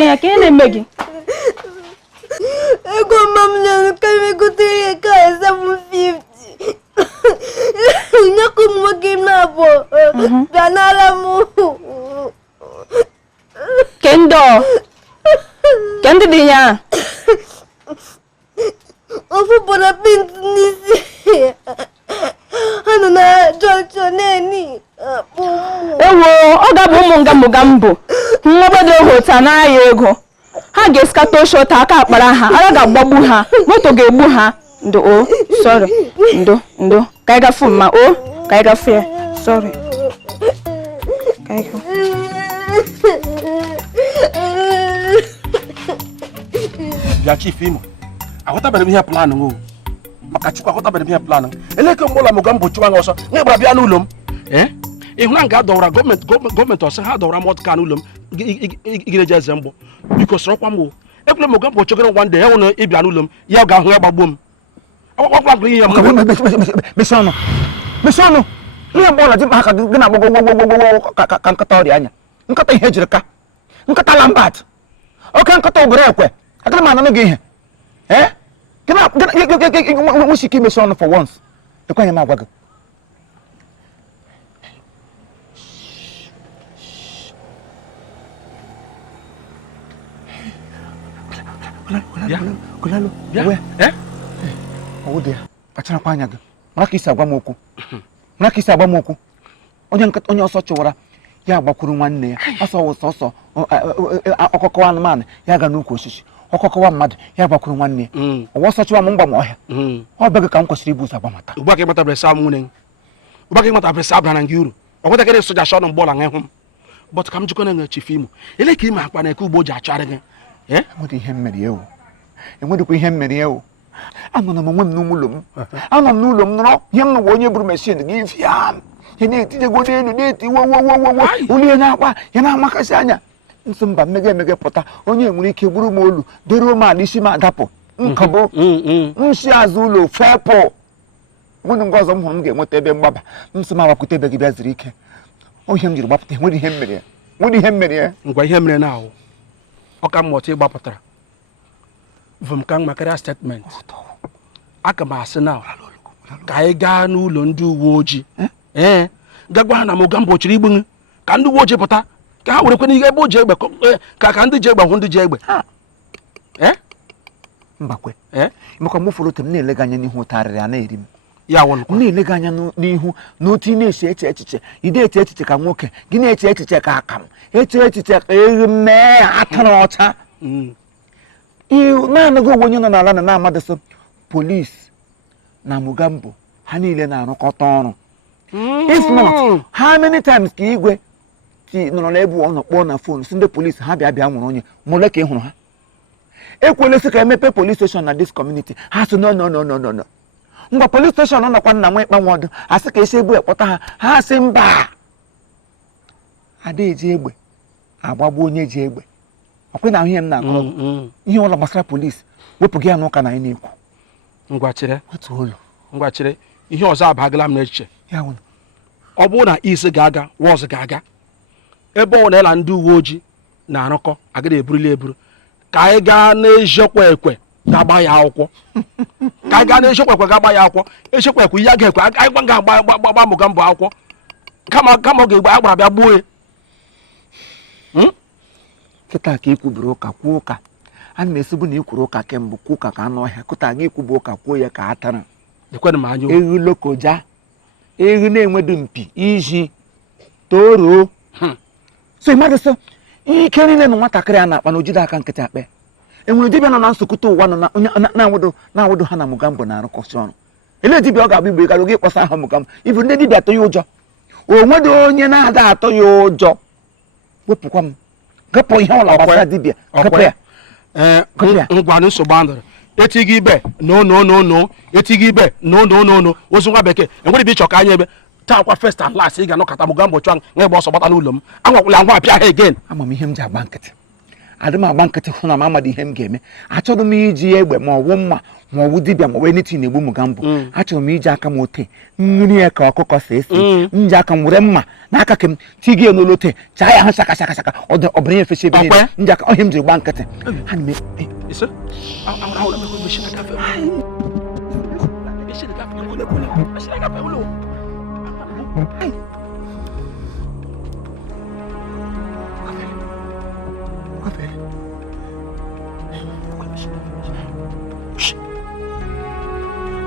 ya ka na-eme gị ego mam nyere ka megotere ka 750 nyako nwoke na abụ bịa n'ala m kendo dị ya ofu bọna pint n'isi anụ na jọjọ neni ewo ọ ga-abụ ụmụ MOGAMBO nwa obodo hota n'ahịa ego ha ga-eskata shot aka akpara ha ara ga-agbagbu ha moto ga-egbu ha ndo sorry ndo ka ị gafu ma ka ị gafu ya sorry ka ị gafu ya chief Imo aghọtabere m ihe plan ngo maka chukwu aghọtabere m ihe plan eleke mụla MOGAMBO chụwa ọsọ na ịgbara bịa n'ụlọ m ịhụ na ga-adọwara gọọmenti ọsọ ha dọwara mọdụ ka n'ụlọ m igereje eze mgbọ biko sọrọkwa m ekwule MOGAMBO chọgara nwa ndị ya hụ na ịbịa n'ụlọ m ya ga-ahụ ya gbagbuo m akwakwa ihe mesọnụ ihe mgbe ọla dị mkpa ka gị na-agbagwogwogwogwo ka nkata ọrịa anya nkata ihe jiri ka nkata lambat oke nkata obere ekwe agara m ananụ gị ihe nwesi ike imesi ọnụ for once ekwenye m agwa gị ọwụ dị ya kpacharakwa anya gị mara ka isi agwa m okwu onye ọsọ chụwara ya agbakwuru nwanne ya ọsọ wụ sọsọ ọkọkọwa anụmanụ ya ga n'ukwu osisi ọkọkọwa mmadụ ya gbakwuru nwanne ya ọwa ọsọ chụwa m mgba m ọhịa ọ be gị ka m kwesịrị ibu ụzọ agbamata ugbu a ka ịmatabere sa nwunye ugbu a ka ịmatabere sa abara na gị uru ọ kwetakịrị soja shọ na mgbọla nwe hụ m bọt ka m jikọ na chief Imo ele ka ime akpa na eke ugbo ji achọrị gị enwedịkwa ihe mmeri ewu anọ na m onwe m n'ụlọ m anọ m n'ụlọ m nọrọ ihe m nụwa onye buru meshin gị ifi ya na-etinyego n'elu na-eti wowowowowo olu ya na-akpa ya na-amakasị anya nsị mba mmege pụta onye nwere ike gburu m olu deruo m ala isi m adapụ nkọbụ nshi azụ ụlọ fepụ nwunye nke ọzọ m hụrụ m ga-enweta ebe mgbaba nsị m agbapụta ebe gị bịa ziri ike ohe m jiri gbapụta nwere ihe mmere ya ngwa ihe mere na ahụ ọka mmụta ịgbapụtara vom ka mma karịa statement aka m asị na ka anyị gaa n'ụlọ ndị uwe ojii gagwa ha na Mogambo chiri igbu ka ndị uwe ojii pụta ka ha werekwana ihe ebe o ji egbe ka ndị ji egbe hụ ndị ji egbe mbakwe maka mgbe ụfọdụ otu m na-elega anya n'ihu ụtarịrị a na-eri m ya wụ m na-elega anya n'ihu n'otu ị na-eche echiche ide eche echiche ka nwoke gị na-eche echiche ka aka m eche echiche ka ehi mee atụrụ ọcha naanị gị onwe onye nọ n'ala na-amadị so polisi na Mogambo ha niile na-arụkọta ọrụ if not how many times ka igwe nọrọ n'ebe ọ nọ kpọọ na fon si ndị polisi ha bịa nwụrụ onye mụle ka ị hụrụ ha ekwelesi ka emepe police station na this community ha sị no ngwa police station nọkwa nna nwa ịkpa nwa ọdụ asị ka esi egbu ekpọta ha sị mba ada eji egbe agbagbu onye ji egbe ọkwe na ihe m na-akọ ihe ụlọ gbasara polisi wepụ gị ya n'ụka na anyị na-ekwu ngwa chere ihe ọzọ abagala m n'echiche ọ bụrụ na isi ga-aga wọz ga-aga ebe ọ na-ela ndị uwe ojii na-arụkọ agada eburu ka anyị gaa n'eziokwu ekwe ga-agba ya akwụkwọ ka anyị gaa n'eziokwu ekwe ga-agba ya akwụkwọ eziokwu ekwe ya ga-ekwe anyị ga-agba Mogambo akwụkwọ kama ọ ga-egbe agbara bịa gbuo ya kịta ka ikwuburu ụka kwuo ụka a na-esibu na ikwuru ụka kemgbe kwuo ụka ka anụ ọhịa kụta gị ikwubu ụka kwuo ya ka atara ehu lokoja ehu na-enwedu mpi iji toruo so mmadụ so ike niile na nwatakịrị a na-akpa na ojide aka nkịtị akpa enwere dibịa nọ na nsụkụta ụwa nọ na-awụdo ha na Mogambo na-arụkọsị ọrụ ele dibịa ọ ga-abụ igbe gara oge ịkpọsa aha Mogambo ibu ndị dibịa atọ ya ụjọ o nwedo onye na-ada atọ ya ụjọ wepụkwa m gapụ ihe ọla gbasara dibịa gapụ ya ngwa nsogbu andụrụ etighị ibe no etighị ibe no ozu nwa bekee enwere ibe ịchọ ka anya ebe taa kwa first and last ị ga-anọkọta Mogambo chụọ nwa egbe ọsọ gbata n'ụlọ m anwakwụla ngwa apịa ha again ama m ihe m ji agba nkịtị adị m agba nkịtị hụ na m amadị ihe m ga-eme achọrọ m iji egbe ma ọwụ mma ma ọwụ dibịa ma ọwụ niti na-egbu Mogambo achọrọ m iji aka m ote nri ya ka ọkụkọ si esi m ji aka m were mma n'aka ka m tigị ya n'olote chaa ya ha shaka ọbara ya efechi ebe niile m ji aka ọhịa m jiri gba nkịtị ha na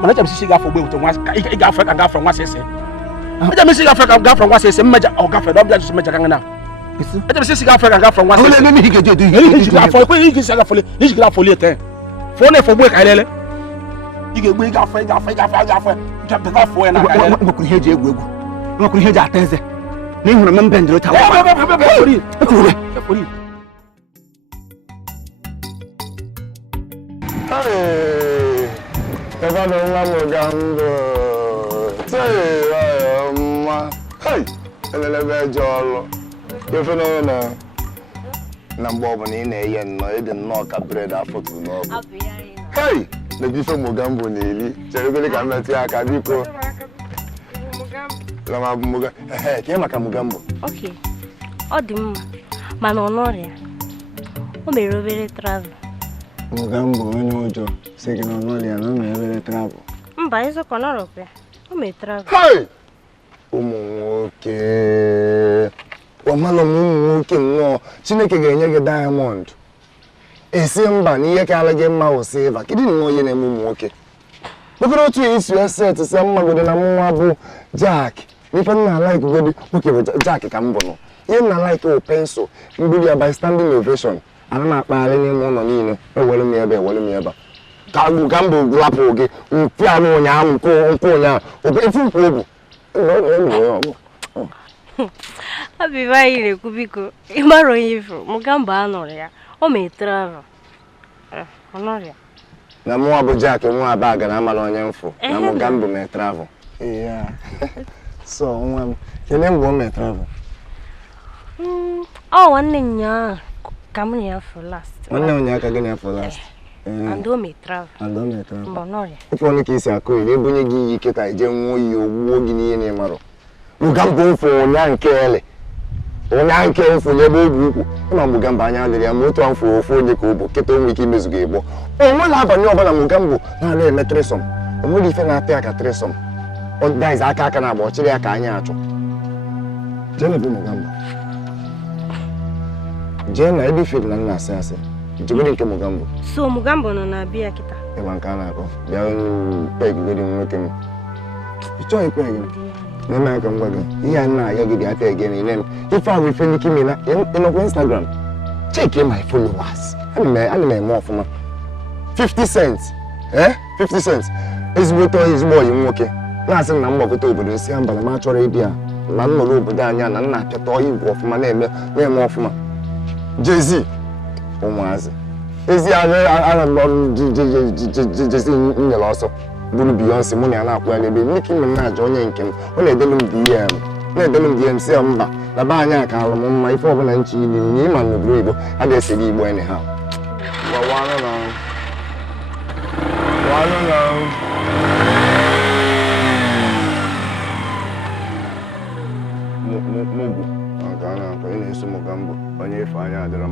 mana jam sisi gafo gbe wuto nwa ị ga-afọ ka gafọ nwa sese jam sisi gafọ ka gafọ nwa sese mmeja ọ gafọ do bịa jisi meja kan na jam sisi gafọ ka gafọ nwa sese ole hige jedu hige gafọ ko hige sisi gafọ le hige gafọ le ten fo ne fo gbe ka lele ige gbe gafọ jam gafọ na ka lele ngokuru ihe ji egwu ngokuru ihe ji atenze na ihuru m mbe ndiro tawa Tafado nwa Mogambo mma elelebe jọlụ efe na mgbe ọbụla ị na-eye nnọọ ịdị nnọọ ka bred afọtụ n'ọkụ na bife Mogambo na-eri cheregole ka mmetụ ya aka biko ka maka Mogambo ọ dị mma mana ọ nọrịa o mere obere travel Mogambo onye ụjọ sị gị na ọnọrịa na ọ na-ewere travel mba ịzụkọ nọrọkwa o mere travel ụmụ nwoke ọmalụ m ụmụ nwoke nnọọ Chineke ga-enye gị diamond esi mba na ihe ka gị mma wụ silva kedụ na onye na-eme ụmụ nwoke obere otu isi eset si mmagodo na mụnwa bụ Jack ife nna like godi nwoke bụ Jack ka m bụ nọ ihe nna like wụ pensụl mbuli ya by standing ovation ana na-akpagharị n'ime ụlọ niile ewere m ebe ka Mogambo lapụ gị mpi anụ ụnyaahụ nke ụnyaahụ efu mkpu obu Habiba anyị na-ekwu biko ịmara onye ifuru Mogambo anọrọ ya o mee travel ọ nọrọ ya na mụnwa bụ Jack nwa bag na amara onye mfụ na Mogambo mee travel so nwa m kelee mgbe o mee travel ọ nwanne nnyaa Come here for last. One day I can get for last. And do me travel. And do me travel. Bonoria. If only case I could, they bring you get I don't you walking in a marrow. Mugambo for Nan Kelly. Nan Kelly for Lebo Group. Mugambanya, the Amoton for the Kubo, Keto Wiki Mizgabo. Oh, what happened over Mugambo? Now let me trace some. Only if I take a trace some. On dies I can't watch it. I can't. Jenny Mugambo. Jen, I be feeling an assassin. You wouldn't come Mugambo. So Mugambo no na bia kita. Ewan kana ko. Biang peg wedding working. Ito ay peg. Na na kan waga. Iya na ya gidi ate again in. If I will feel kimina in Instagram. Check my followers. Anime more for me. 50 cents. 50 cents. Is what is more you okay. Na say na mo ko to obodo si amba na ma chọrọ idi a. Na no lo obodo anya na na peto Igbo of ma na eme of ma. Jay-Z. Omazi. Ezi Jay-Z in the loss of Beyonce money and aqua baby. Nicki Minaj onye nke m. Ọ na-edelu m DM. Na-edelu m DM si mba. Na ba anya ka alụ m mma ife ọbụla nchi ni ma no Igbo. A dey say Igbo anyhow. Wano now. Mugu. Agana ko ina isu Mugambo. Onye ife anya adịrọ m.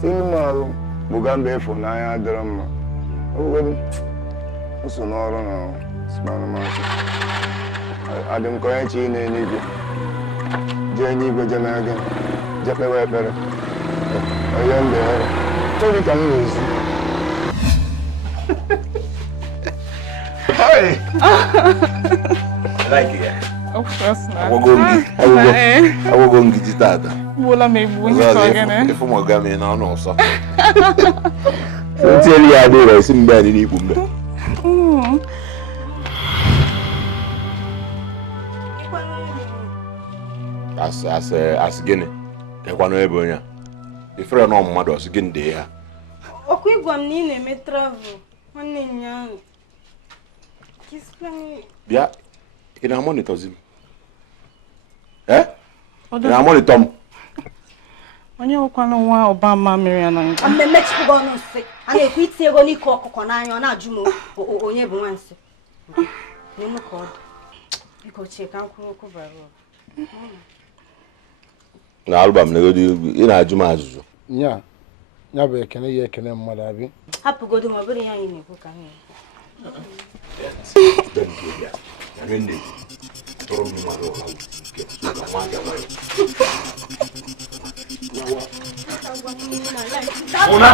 Timaru Mugambo efo na anya adịrọ mma. Owen uso n'ọrụ na spana masị. Adị m ka onye chi na-enigwe. Jee n'igwe je na-aga. Je kpewe ekpere. Onye mbe ọrụ. Tori ka m na-ezu. Hey! I like it. Of course not. I will go and get it out. Bola me bunyi again. If I'm going to no so. So tell you I do I sim bad in Igbo. As gini. E kwa no ebe onya. Ifre no mmadu as gini dey ha. Oku igwam ni na me travel. Nwanne nya. Kispani. Bia. Ina monitor zim. Ina monitor m. Onye okwana nwa Obama mere ya na nga. Ameme chikugo no se. Ana ekwu iti ego ni ko okoko na anya na aju mo onye bụ nwanse. Ni mu ko. Biko cheka nkwuru ko baro. Na album na godi ina aju ma azuzu. Nya bụ ekene ya ekene mmadụ abi. Hapụ godo ma bụrụ ya anyị na-ekwu ka anyị. Agende. Toro mi maro ha. Ke so ma ga ba. Una.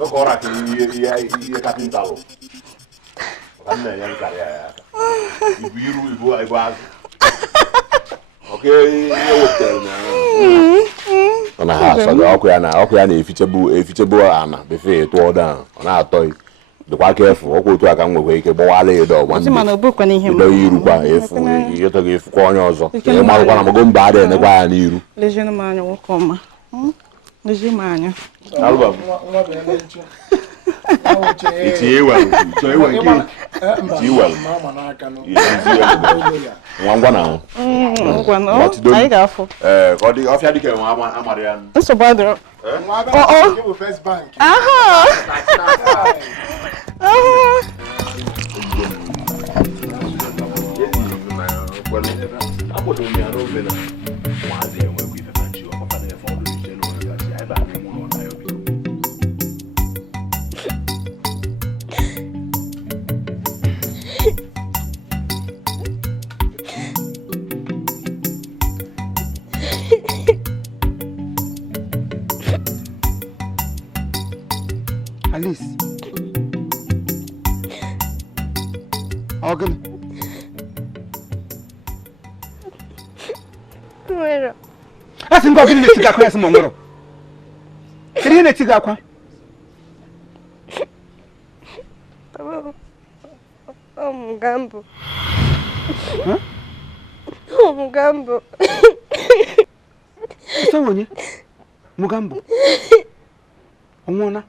Agora que ia capintalo. Kanna yan kare ya. Ibiru ibu aibazo. Okay, hotel na. Ona ha so ga oku ya na efichebu ana befe to odan. Ona atoy. The careful, or go to a gang away, a boy, or one man of book on him. You buy if you took a corners of the man going bad and a guy new. Legion man will come. Legion man. Album. It's you well. So you well. One now. I got for the off your decay, Marian. That's a brother. Oh, first bank. Alice. Organ. Where? I think I'm going to take a class tomorrow. Can you take a class? Mugambo. Huh? Mugambo. Someone? Mugambo. Omona.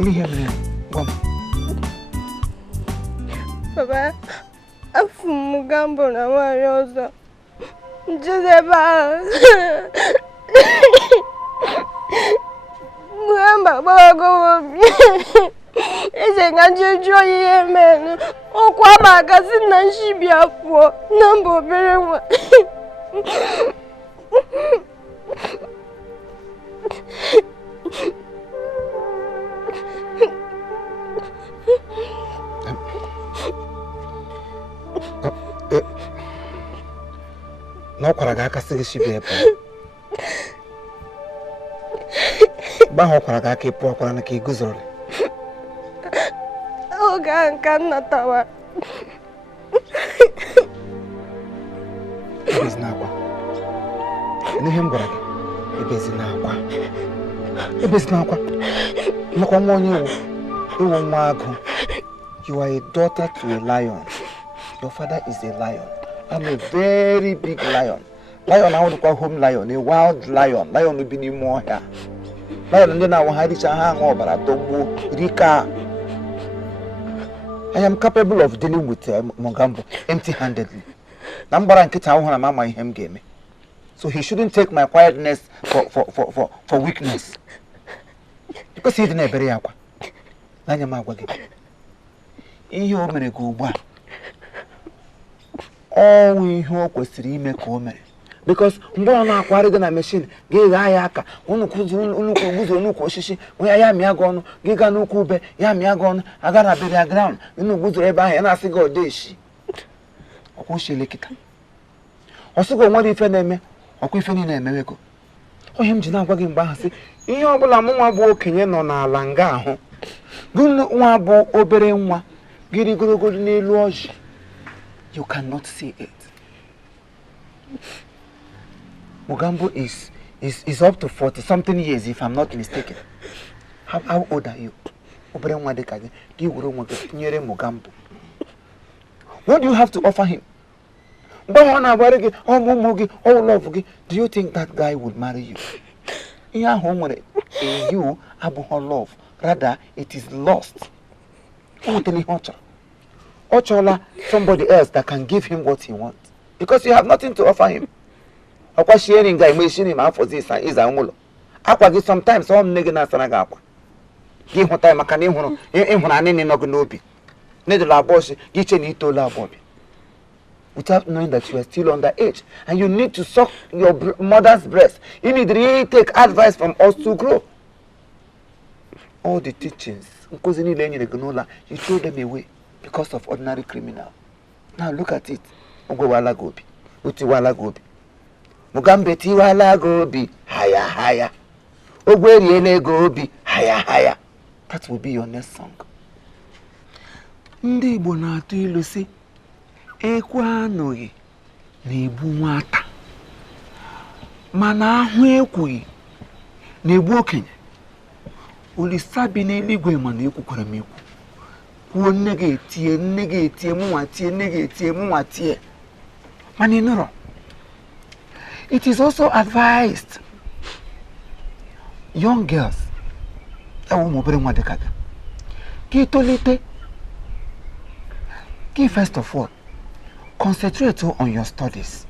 Ini here, come. Baba, Mogambo na Wariosa. Josepha. Mugamba, Baba, go. Eze ngajejo ye men. Okwa magazine na nshibia po. Nambo bere nwa. No kwara ga aka sigi shibia po. Ba ho kwara ga aka po kwara na ka iguzoro. Oga nka natawa. Ebezinakwa. N'ihe m gwara gị, ebezinakwa. Ebezinakwa. Makwa nwa onye iwu nwa agụ. You are a daughter to a lion. Your father is a lion. I'm a very big lion. Lion I want to call home lion, a wild lion. Lion will be any more here. Lion ndị na-awụ ha richa ha aṅụ ọbara tọgbuo rika. I am capable of dealing with Mogambo empty-handedly. Nambara nkịta ahụ na mama ihe m ga-eme. So he shouldn't take my quietness for weakness. Because he didn't ebere akwa. Nanya m agwa gị. Ihe o mere gị ugbu a. Ọnwụ ihe o kwesịrị ime ka o mere. Because mgbe ọ na-akwari gị na machine, gị ghaa ya aka, nnukwu guzo nnukwu osisi, onye ya mịa gị ọnụ, gị gaa n'ukwu ube, ya mịa gị ọnụ, aga na burial ground, nnukwu guzo ebe ahụ, ya na-asị gị odeshi. Ọkwa oshile kịta. Ọ sị gị onwere ife na-eme, ọkwa ife niile emewego. Onye m ji na-agwa gị mgbe ahụ sị, ihe ọbụla mụ nwa bụ okenye nọ n'ala nga ahụ, gị nwa bụ obere nwa, gị rigorogo n'elu ọjị. You cannot see it. Mogambo is up to 40 something years if I'm not mistaken. How old are you? Obere nwa dịka gị, gị wuru nwa gị tinyere Mogambo. What do you have to offer him? Mgbe ọ na-agbara gị, ọmụmụ gị, all love gị, do you think that guy would marry you? Ihe ahụ o nwere you abụghị love, rather it is lost. O nwetara ihe ọ chọrọ. Ọ chọrọla somebody else that can give him what he wants. Because you have nothing to offer him. Akwa sharing guy me shini ma afọ zisa iza nwụlọ. Akwa gị sometimes ọ nne gị na-asara gị akwa. Gị hụta maka na ịhụrụ anịnị nọ gị n'obi. Nedela abọọsị gị che na itola abọbi. Without knowing that you are still underage and you need to suck your mother's breast. You need to really take advice from us to grow. All the teachings, you throw them away because of ordinary criminal. Now look at it. Ogwala gobi. Utiwala gobi. Mugambe tiwala gobi. Haya haya. Ogweriele gobi. Haya haya. That will be your next song. Ndị Igbo na-atụ ilu sị, ekwe anụghị na-egbu nwata. Mana ahụ ekwughị na-egbu okenye. Olisa bi n'eluigwe ma na ekwukwara m ekwu. Kwuo nne ga-etie mụnwa tie, nne ga-etie mụnwa tie. Mana ị nụrụ. It is also advised young girls, first of all, concentrate on your studies.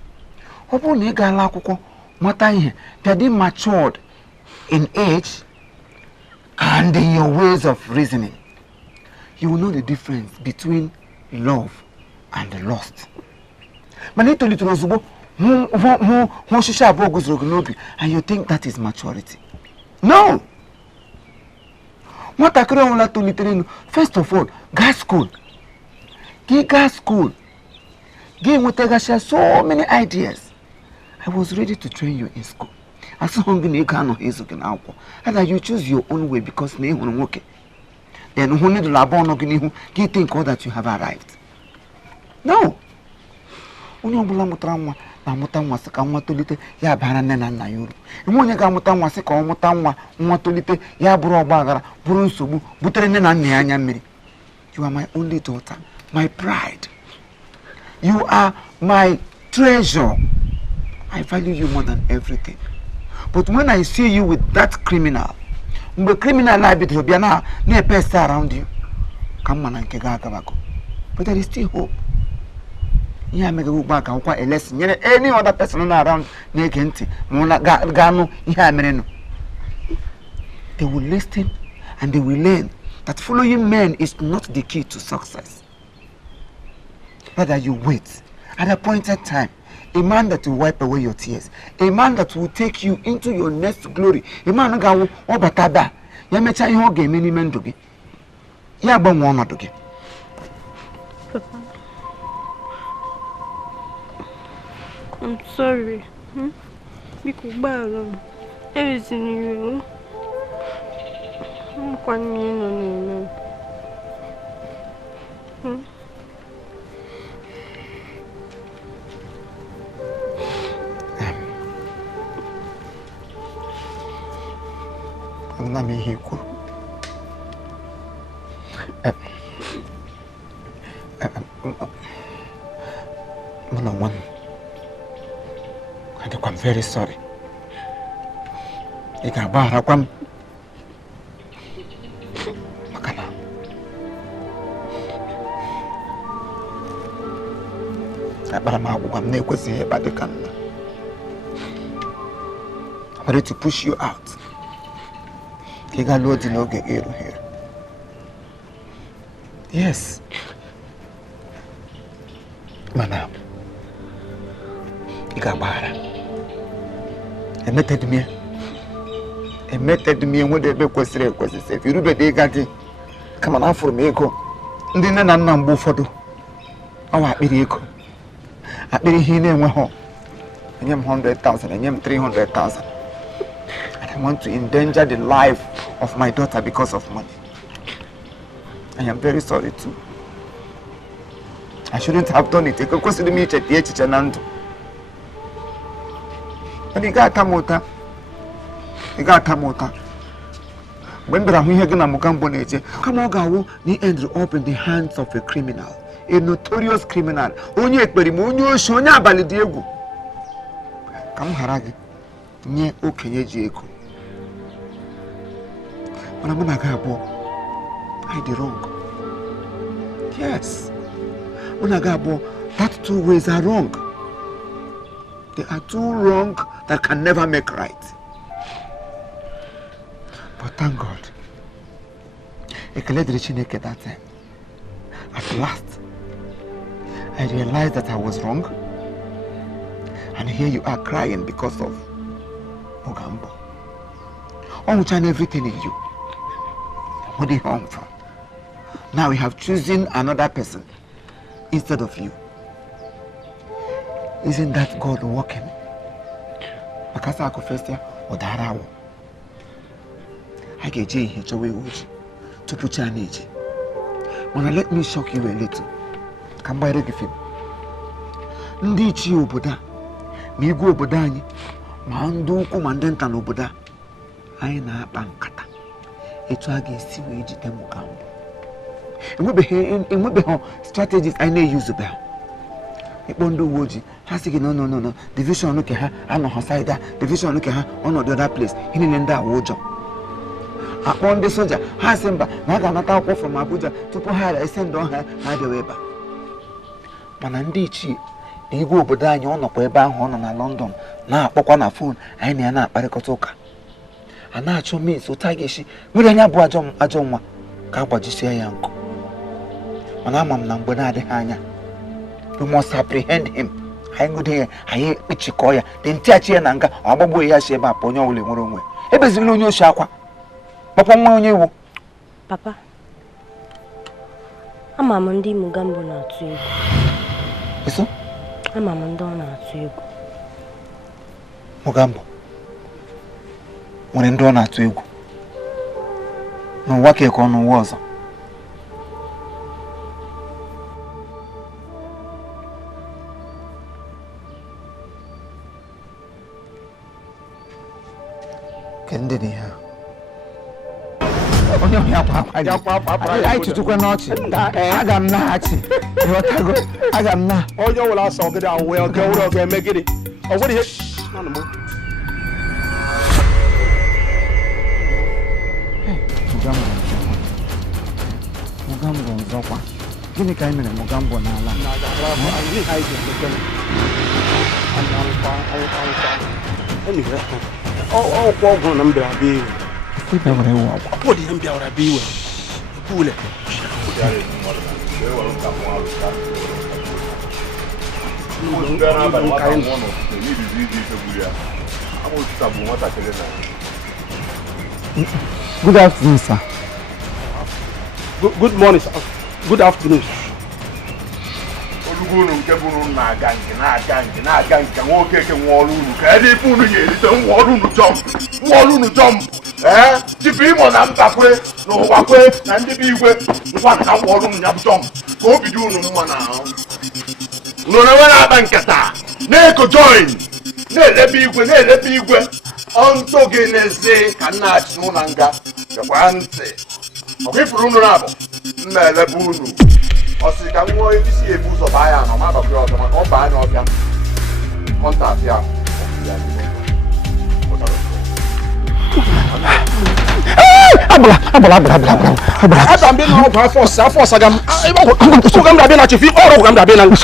They matured in age and in your ways of reasoning. You will know the difference between love and lust. And you think that is maturity. No! First of all, gas school. Gas school. So many ideas. I was ready to train you in school. And you choose your own way because then when you think all that you have arrived. No! Amuta nwa sị ka nwa tolite ya bara nne na nna ya uru. Enwe onye ga-amụta nwa sị ka ọ mụta nwa tolite ya bụrụ ọgbaghara bụrụ nsogbu butere nne na nna ya anya mmiri. You are my only daughter, my pride. You are my treasure. I value you more than everything. But when I see you with that criminal, mgbe criminal life bidoro bịa na-epesa around you, ka mma na nke ga-agabago. But there is still hope. Yeah, make a go back and quite a lesson. Any other person around Nakenti, Mona Gano, yeah, they will listen and they will learn that following men is not the key to success. Rather, you wait at a appointed time. A man that will wipe away your tears. A man that will take you into your next glory. A man who will obatada. Ya mecha ihe oge many men dogi. Ya gbanwe ọnọdụ gị. Papa, I'm sorry. Biko gbaghara m. Ewezina iwe. Nkwa nne nọ n'ime m. Na me hiku. I'm very sorry. Ika bara kwam. Makana. Abara ma kwam na ekwesi eba de kan. I'm ready to push you out. You got loads in okay here. Yes. Mana. You got bara. I met me when they be question. If you do be got come on for me go. Ndi na na mbo fodo. Awa akpiri ego. Akpiri hi na enwe ho. Enyem 100,000, enyem 300,000. I want to endanger the life of my daughter because of money. I am very sorry too. I shouldn't have done it. Because me Nando. And you got Tamota. You got Tamota. When the Ramihagana Mogambo nature, Kamogawo, he ended up in the hands of a criminal, a notorious criminal. Only a Perimonio Shonya Balidiego. Come Haragi. Nye Okenye Jieko. When I'm gonna go, I did wrong. Yes. When I go, that two ways are wrong. They are two wrong that can never make right. But thank God, I can let the Chineke that time. At last, I realized that I was wrong. And here you are crying because of Mogambo. And everything in you. Where did you come from? Now we have chosen another person instead of you. Isn't that God working? Because I confess here, or that I get Jay here to put your age. Wanna let me shock you a little. Come by the gift. Ndi chi oboda, mi go oboda anyi, ma ndu commandant an oboda. Anyị na-akpa nkata etu a ga-esi wee jide Mogambo. Enwebeghị strategies anyị na-use bịa. Ịkpọ ndị uwe ojii ha sị gị no division nke ha anọghị side division nke ha ọnọdụ other place ihe niile ndị awa ụjọ. Akpọ ndị soja ha sị mba na a ga-anata akwụkwọ from Abuja tupu ha esend ọha ha dewe ebe. Mana ndị ichie na igwe obodo anyị ọ nọkwa ebe ahụ ọ nọ na London na-akpọkwa na phone anyị na ya na-akparịkọta ụka. A na-achọ means ụta ga-esi nwere anya bụ ajọ nwa ka agbajisie ya nkụ. Mana ama m na mgbe na-adịghị anya we must apprehend him. Anyị ngụde ya anyị kpechikọọ ya dị ntịachi ya na nga ọgbagbuo ya si ebe a onye ọbụla nwere onwe ebezila onye oshi akwa kpọkpọ nwa onye iwu. Papa, ama m ndị Mogambo na-atụ egwu. Eso? Ama m ndị ọ na-atụ egwu. Mogambo nwere ndị ọ na-atụ egwu n'ụwa ka eke ọ n'ụwa ọzọ. Kende ni ha onye onye akwa anyị tutukwa n'ọchị aga m naghachi ịghọtago aga m na onye ọwụla asọ ọgịdị awụwe oge wụrụ oge eme gịnị ọ nwere ihe Mogambo nzọkwa Gịnị ka anyị mere Mogambo n'ala? Ọkwa ọgwụ na mbịara bịa iwe. Ịbịa were iwe ọgwụ. Ọ dị ihe mbịara bịa iwe. Ekwule. Good afternoon, sir. Good morning, sir. Good afternoon. Olugunu nke bụrụ na-aga nke nwoke ke nwa ọrụ unu ka ebe ife unu ga-erite nwa ọrụ unu jọmp tupu ịmụ na mbakwe na ụwakwe na ndị bụ igwe nkwa na nwa ọrụ unu ya bụ jọmp ka o bido unu mma na ahụ unu na-enwe na-agba nkata na-eko join na-elebe igwe ọntụ gị n'ezi ka nna achị n'ụlọ nga gekwa ntị ọkwa ifuru unu na-abụ mma elebe unu ọ sị ka nwa isi ebu ụzọ baa ya na ọma bakwa ọzọ maka ọ baa anya ọbịa kọntaktị ya Abala. Ada mbe na ọgwụ afọ ọsa ga m ụga m dabịa na chifi ọrụ ụga m dabịa na afọ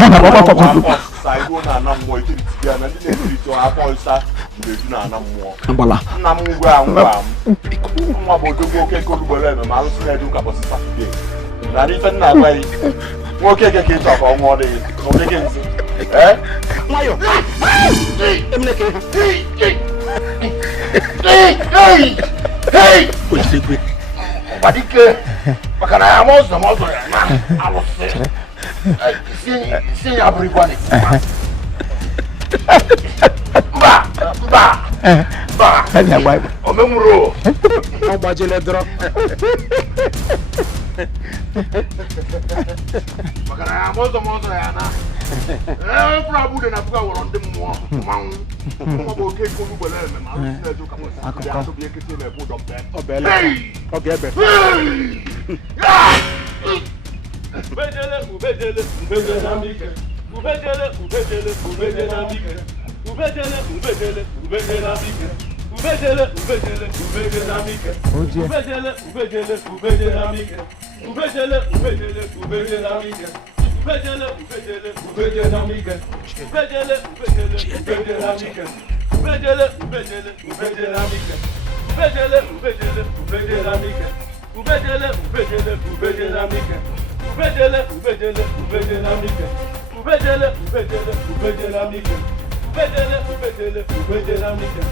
ọsa iwu na-ana mmụọ ikiriti ya na ndị na-ekiriti afọ ọsa mbeju na-ana mmụọ nna m ngwa nwa bụ odogwu oke kolugbere eme ma alụsị na-edu ụka bọsị satọde na ife nna agwa yi nwoke eke ka ịchọ ka ọ nwụọ dị n'okeke nsị nwayọ emeneke ojidegwe ọgbadike maka na ya ma ọzọ ya na alụsị isi ya bụrụ igwe mba omenwuru ọgbajele dọrọ maka na ya ma ọzọ ya na mkpụrụ abụde na afụga wọrọ ndị mmụọ mmanwụ nwa bụ oke ike olugbele eme ma alụsị na-eje ụka bọsị adụbụ ekete eme ụdọ mpe ọ ga-ebe ubejele na mbike ubejele na mbike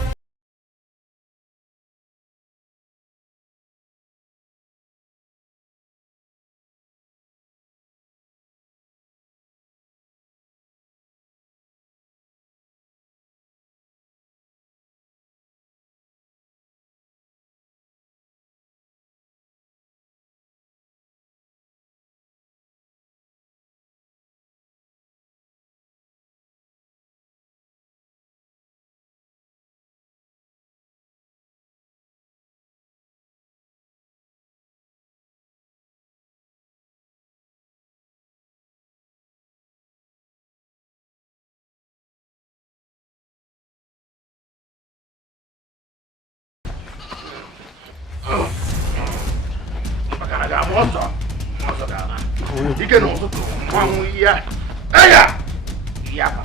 Ike n'ụtụtụ nwanwụ ihe ka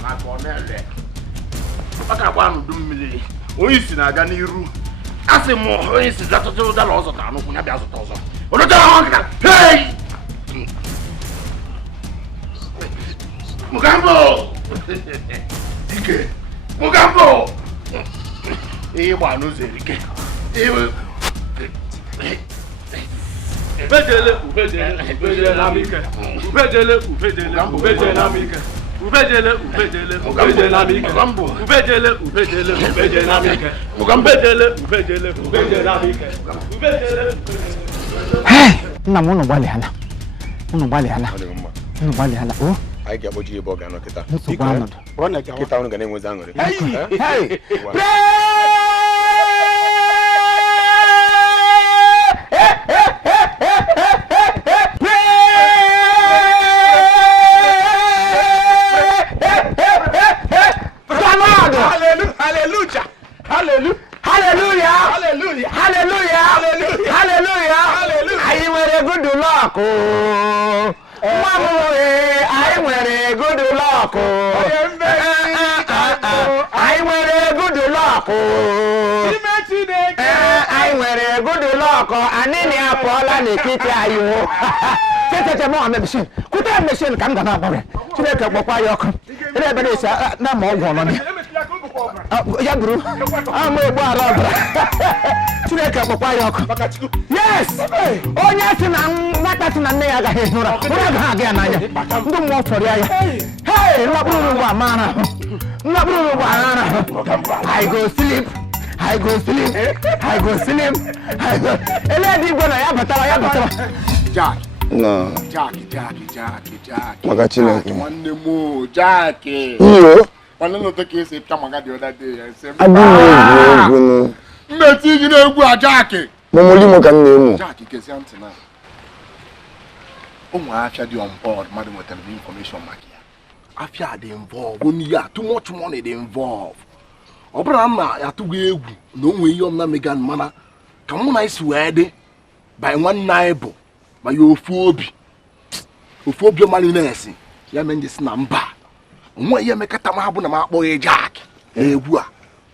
na-aka ọ na-ele maka agba n'udu mmiri onye isi na-aga n'iru asị m onye isi zatụta ụdala ọzọ ta anụkwụ ya bịa zụta ọzọ onotara ahụ nkịta hei Mogambo ike Mogambo ihe gba n'ụzọ erike ubejele na mike ubejele na mike ubejele na mike ubejele na mike nna m unu gbalịala o anyị ga-akpọji ebe ọ ga-anọ kịta nsogbu anọdụ kịta unu ga na-enwezi aṅụrị Hallelujah! Anyị nwere good luck. I wear a good luck. I wear a good luck. I wear a good luck. And then I fall and I you. Tete mo ambition. Kuta ambition kan gana bore. Tire ka papa yo ko. Ere be se na mo go no ni. Ya bro. Mo egbo ara bra. Tire ka papa yo ko. Yes. Onya ti na nwata ti na nne ya ga he hura. Ora ga ga na anya. Ndu mo tori aya. Hey, na bro wa mana. Na bro wa mana. I go sleep. I go sleep. I go sleep. I go. Ele di go na ya batara. Jack. No. Jackie. Magachineke. One more, Jackie. Iyo. One of the cases come on the other day. I said, no. Meti, you know, Jackie. Momolimo can name. Jackie, can see now. Oh, my, I've had you on board, madam, with the information, Makia. I've had involved. When you are too much money, they involve. Obrama, I to be no way you're not Megan Mana. Come on, I swear, by one neighbor. By your phobia. Phobia malinesi. Ya men this number. Mwa ya mekata mahabu na boy Jack. Ewa.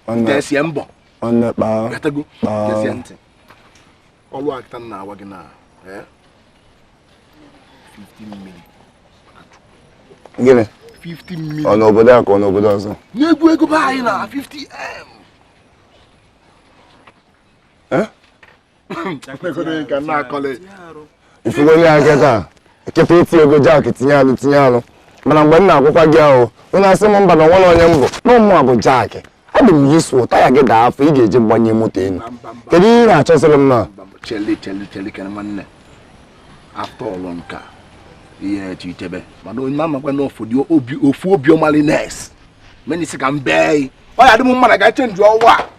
There's yembo. On the bar. Better go. There's yente. All work done now wagina. Eh? 15 million. Give me. 15 million. On over there, so. No go buy na 50 M. Eh? I can call it. If you go there, get her. Keep it here, go Jack, Tiano. But I'm going now, go back here. When I say, Mamba, no one on Yambo, no more about Jack. I didn't use what I get half, you get one Yamutin. Can you not just them now? Tell can man. After all, long car. Yeah, Chitebe. But no, Mamma went off for your phobia maliness. Many second bay. Why I don't want I got change your work.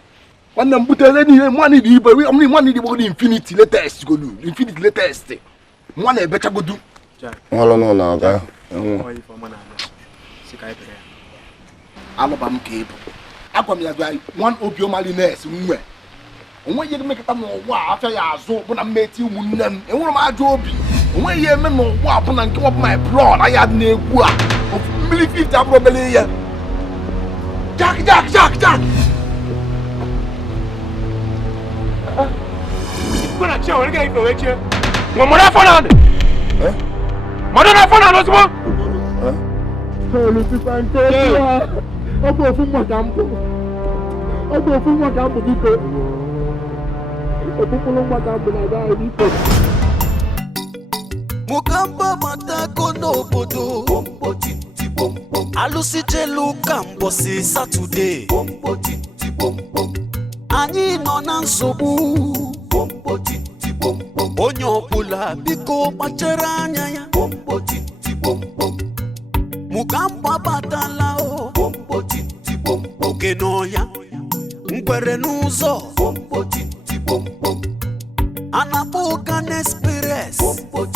When them put any money, but we only money the infinity latest go do. Infinity latest. One better go do. No, okay. Alabama cable. I one opio maliness. When you make it no after ya so, but I met you and one of my job. When you men no weapon and come up my blood, I had no work of million 50 probably. Jack. Kuna chao wale gani wewe? Mwana fana. Eh? Mwana fana lazima. Eh? Holo tupante. Obo fumwa kampo biko. Obo fumwa kampo na dai biko. Mugamba matako n'obodo. Bombo titi bombo. Alusi jelu kambo si Saturday. Bombo titi bombo. Anyị nọ na nsogbu. Bombo titi bombo. Onye ọbụla biko kpachara anya ya. Bombo titi bombo. Mugamba batala o. Bombo titi bombo. Oke n'ọhịa. Ngwere n'ụzọ. Bombo titi bombo. Anapokan Express. Bombo